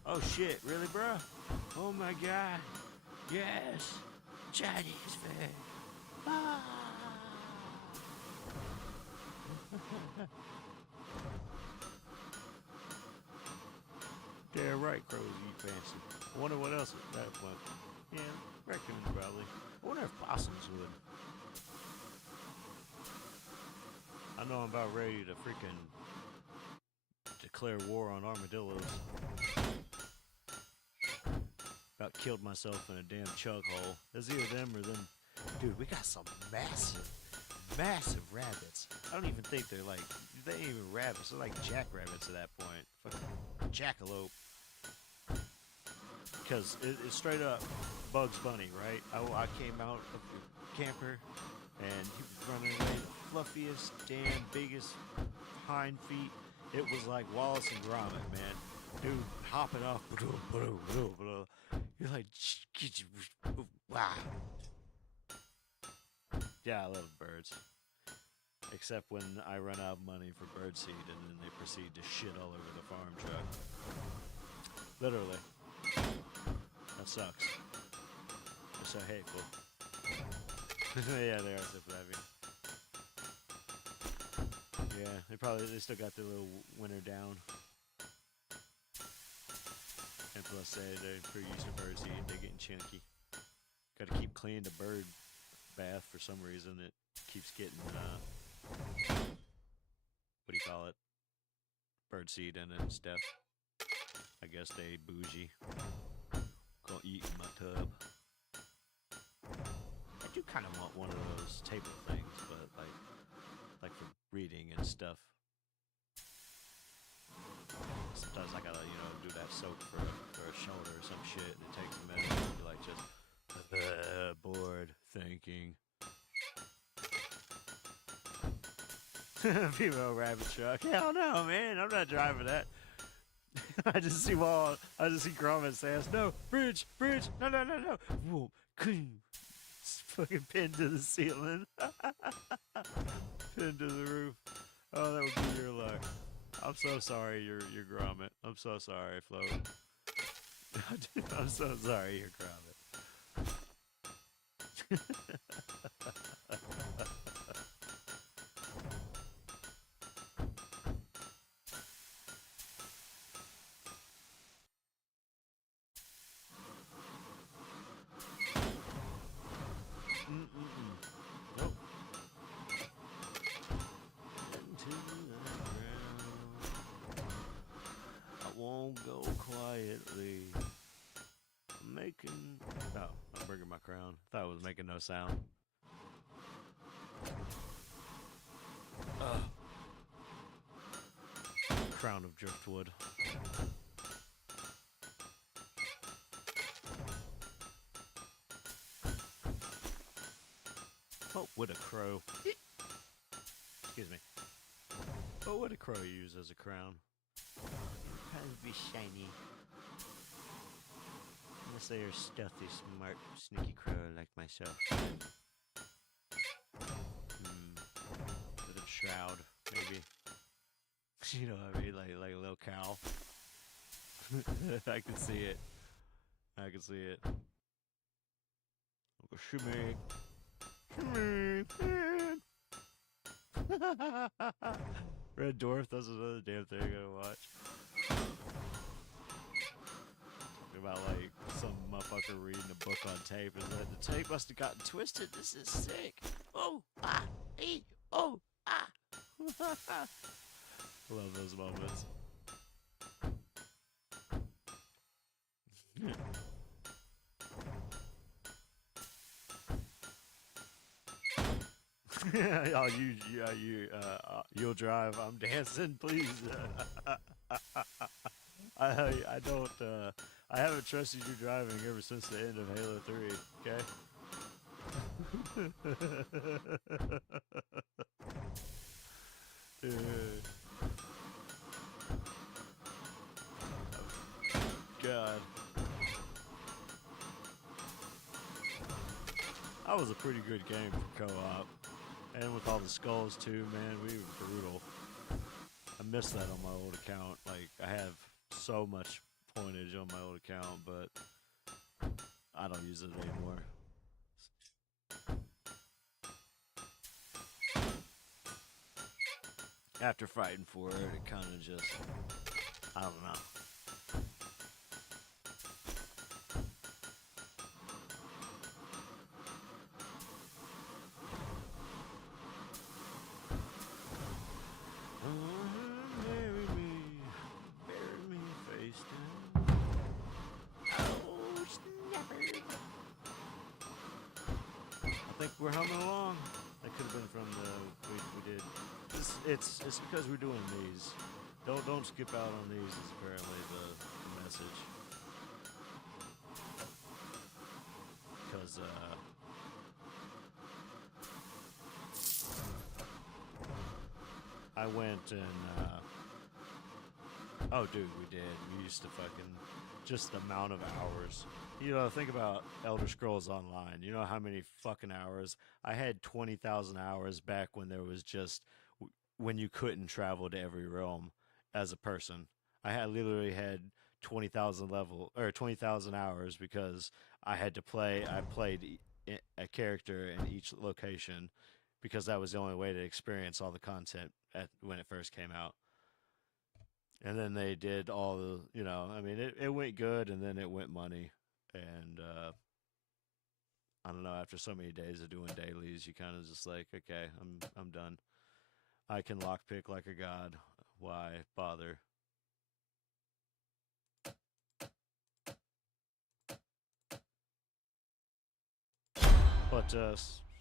Oh shit, really, bro? Oh my God. Yes. Chinese food. Ah. Yeah, right, crows eat fancy. I wonder what else that went. Yeah, raccoons probably. I wonder if possums would. I know I'm about ready to freaking declare war on armadillos. About killed myself in a damn chug hole. It's either them or them. Dude, we got some massive rabbits. I don't even think they're like, they ain't even rabbits. They're like jackrabbits at that point. Fucking jackalope. Because it's straight up Bugs Bunny, right? I came out of the camper and he was running away, the fluffiest, damn, biggest hind feet. It was like Wallace and Gromit, man. Dude, hopping off. You're like, wow. Yeah, I love birds. Except when I run out of money for birdseed and then they proceed to shit all over the farm truck. Literally. That sucks. They're so hateful. Yeah, they are so flabby. Yeah, they still got their little winter down. And plus they're pretty used to birdseed, they're getting chunky. Gotta keep cleaning the bird bath for some reason. It keeps getting, what do you call it? Birdseed in it and stuff. I guess they bougie. Gonna eat in my tub. I do kind of want one of those table things, but like for reading and stuff. Sometimes I gotta, do that soap for a shoulder or some shit, and it takes a minute to be like just bored thinking. Female rabbit truck. Hell no, man! I'm not driving that. I just see Gromit says, "No, bridge, no, whoa, it's fucking pinned to the ceiling, pinned to the roof. Oh, that would be your luck. I'm so sorry, you're Gromit. I'm so sorry, Float. I'm so sorry, you're Gromit. Nope. Into the ground. I won't go quietly. I'm making. Oh, I'm bringing my crown. Thought it was making no sound. Crown of driftwood. What would a crow? Excuse me. What would a crow use as a crown? Probably be shiny. Unless they are stealthy, smart, sneaky crow like myself. With a shroud, maybe. You know what I mean? Like a little cow. I can see it. I can see it. Uncle Shimmy. Red Dwarf, that's another damn thing I gotta watch. About like some motherfucker reading a book on tape and the tape must have gotten twisted. This is sick. Oh, ah, ee, oh, ah. Love those moments. Oh, you'll drive. I'm dancing, please. I don't, I haven't trusted you driving ever since the end of Halo 3, okay? Dude. God. That was a pretty good game for co-op. And with all the skulls too, man, we were brutal. I miss that on my old account. Like, I have so much pointage on my old account, but I don't use it anymore. after fighting for it, it kind of just, I don't know. Bury me face down. Oh, snapper. I think we're humming along. That could have been from the we did. It's because we're doing these. Don't skip out on these. Is apparently the message. Because I went and oh dude, we did. We used to fucking just the amount of hours. You know, think about Elder Scrolls Online. You know how many fucking hours? I had 20,000 hours back when there was just when you couldn't travel to every realm as a person. I literally had 20,000 level or 20,000 hours because I had to play. I played a character in each location because that was the only way to experience all the content when it first came out. And then they did all the, you know, I mean, it went good, and then it went money. And I don't know, after so many days of doing dailies, you kind of just like, okay, I'm done. I can lockpick like a god. Why bother? But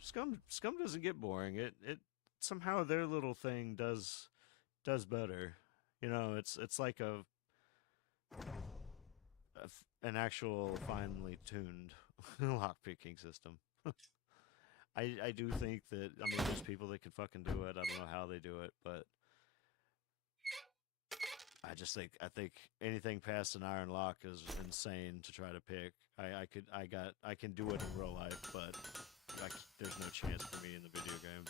Scum doesn't get boring. It somehow their little thing does better. You know, it's like an actual finely tuned lockpicking system. I do think that, I mean, there's people that can fucking do it. I don't know how they do it, but I think anything past an iron lock is insane to try to pick. I can do it in real life, but there's no chance for me in the video game.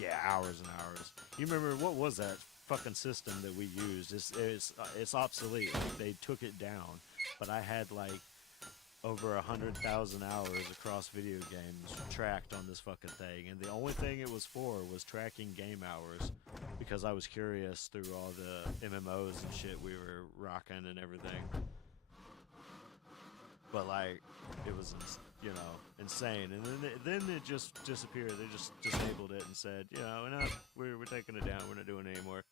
Yeah, hours and hours. You remember what was that fucking system that we used? It's obsolete. Like, they took it down, but I had like over 100,000 hours across video games tracked on this fucking thing, and the only thing it was for was tracking game hours because I was curious through all the MMOs and shit we were rocking and everything. But like, it was, you know, insane. And then it just disappeared. They just disabled it and said, you know, we're taking it down. We're not doing it anymore.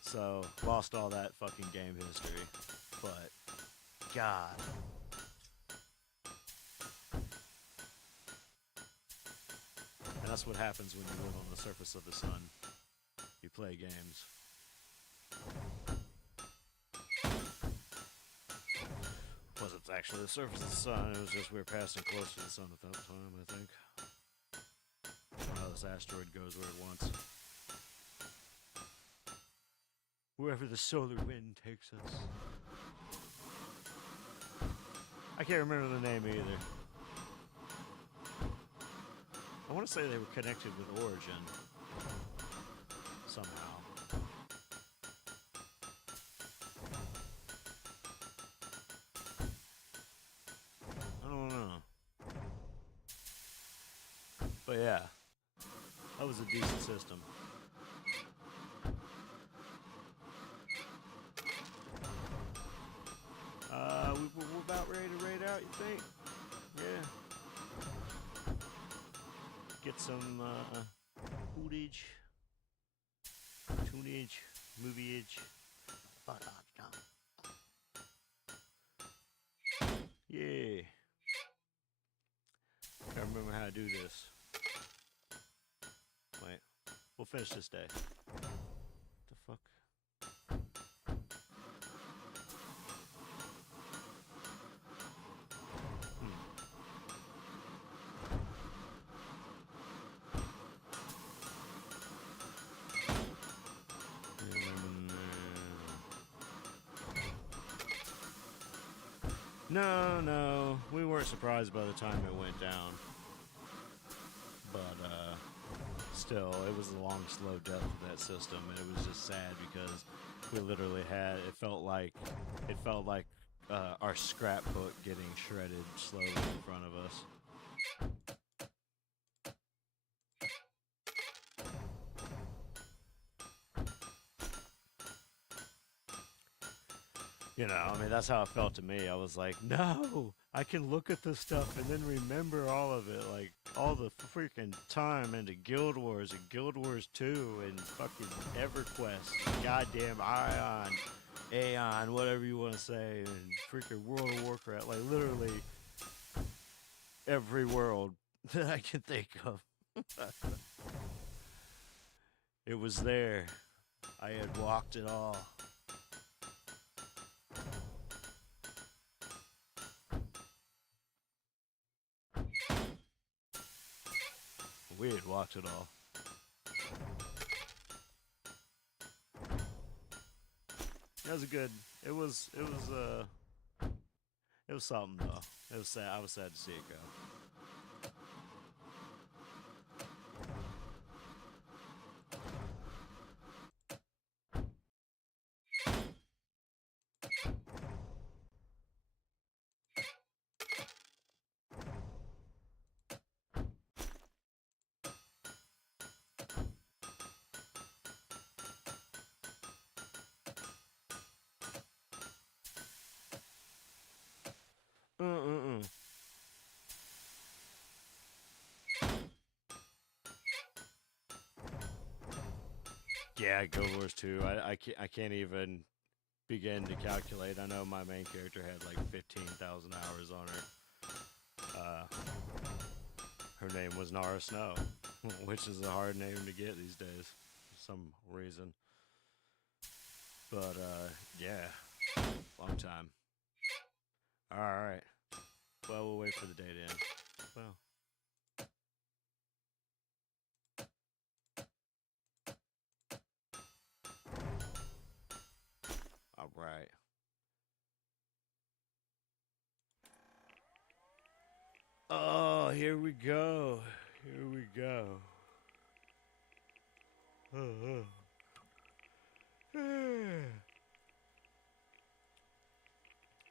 So lost all that fucking game history. But God. And that's what happens when you live on the surface of the sun. You play games. Wasn't actually the surface of the sun, it was just we were passing close to the sun at that time, I think. How this asteroid goes where it wants. Wherever the solar wind takes us. I can't remember the name either. I want to say they were connected with Origin. Somehow. I don't know. But yeah. That was a decent system. We're about ready to raid out, you think? Yeah. Get some footage, tunage, movieage. Yeah. Gotta remember how to do this. Wait. We'll finish this day. The fuck? No, we weren't surprised by the time it went down. But, still, it was a long, slow death of that system, and it was just sad because we literally had, it felt like our scrapbook getting shredded slowly in front of us. You know, I mean, that's how it felt to me. I was like, no, I can look at this stuff and then remember all of it. Like, all the freaking time into Guild Wars and Guild Wars 2 and fucking EverQuest, goddamn Ion, Aeon, whatever you want to say, and freaking World of Warcraft. Like, literally every world that I can think of. It was there. I had walked it all. We had walked it all. It was a good. It was something though. It was sad. I was sad to see it go. Yeah, Guild Wars 2. I can't even begin to calculate. I know my main character had like 15,000 hours on her. Her name was Nara Snow, which is a hard name to get these days for some reason. But yeah, long time. All right. Well, we'll wait for the day to end. Well. All right. Oh, here we go. Here we go.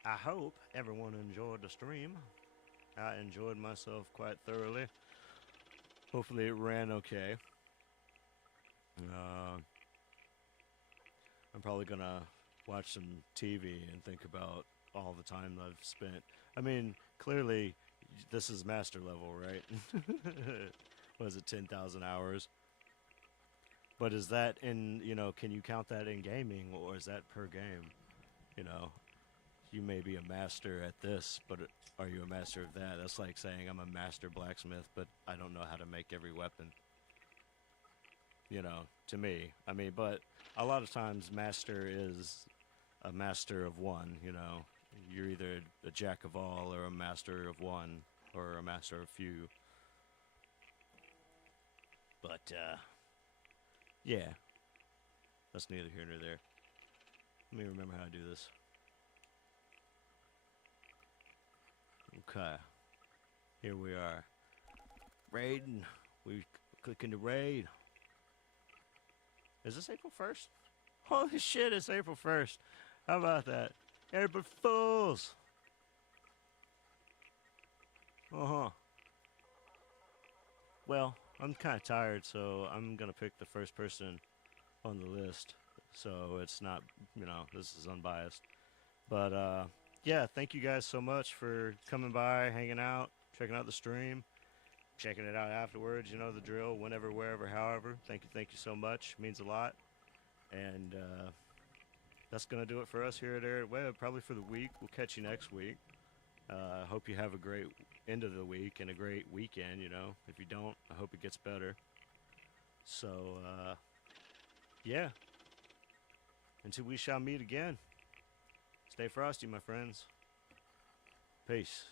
I hope everyone enjoyed the stream. I enjoyed myself quite thoroughly. Hopefully it ran okay. I'm probably gonna watch some TV and think about all the time I've spent. I mean, clearly this is master level, right? What is it, 10,000 hours? But is that in, you know, can you count that in gaming, or is that per game? You know, you may be a master at this, but are you a master of that? That's like saying I'm a master blacksmith, but I don't know how to make every weapon. You know, to me. I mean, but a lot of times master is a master of one, you know. You're either a jack of all or a master of one or a master of few. But, yeah. That's neither here nor there. Let me remember how to do this. Okay. Here we are. Raiding. We click into raid. Is this April 1st? Holy shit, it's April 1st. How about that? April Fools! Uh-huh. Well, I'm kind of tired, so I'm going to pick the first person on the list. So it's not, you know, this is unbiased. But, yeah, thank you guys so much for coming by, hanging out, checking out the stream, checking it out afterwards. You know the drill, whenever, wherever, however. Thank you so much. It means a lot. And, that's going to do it for us here at Arid Web, probably for the week. We'll catch you next week. Hope you have a great end of the week and a great weekend, you know. If you don't, I hope it gets better. So, yeah. Until we shall meet again. Stay frosty, my friends. Peace.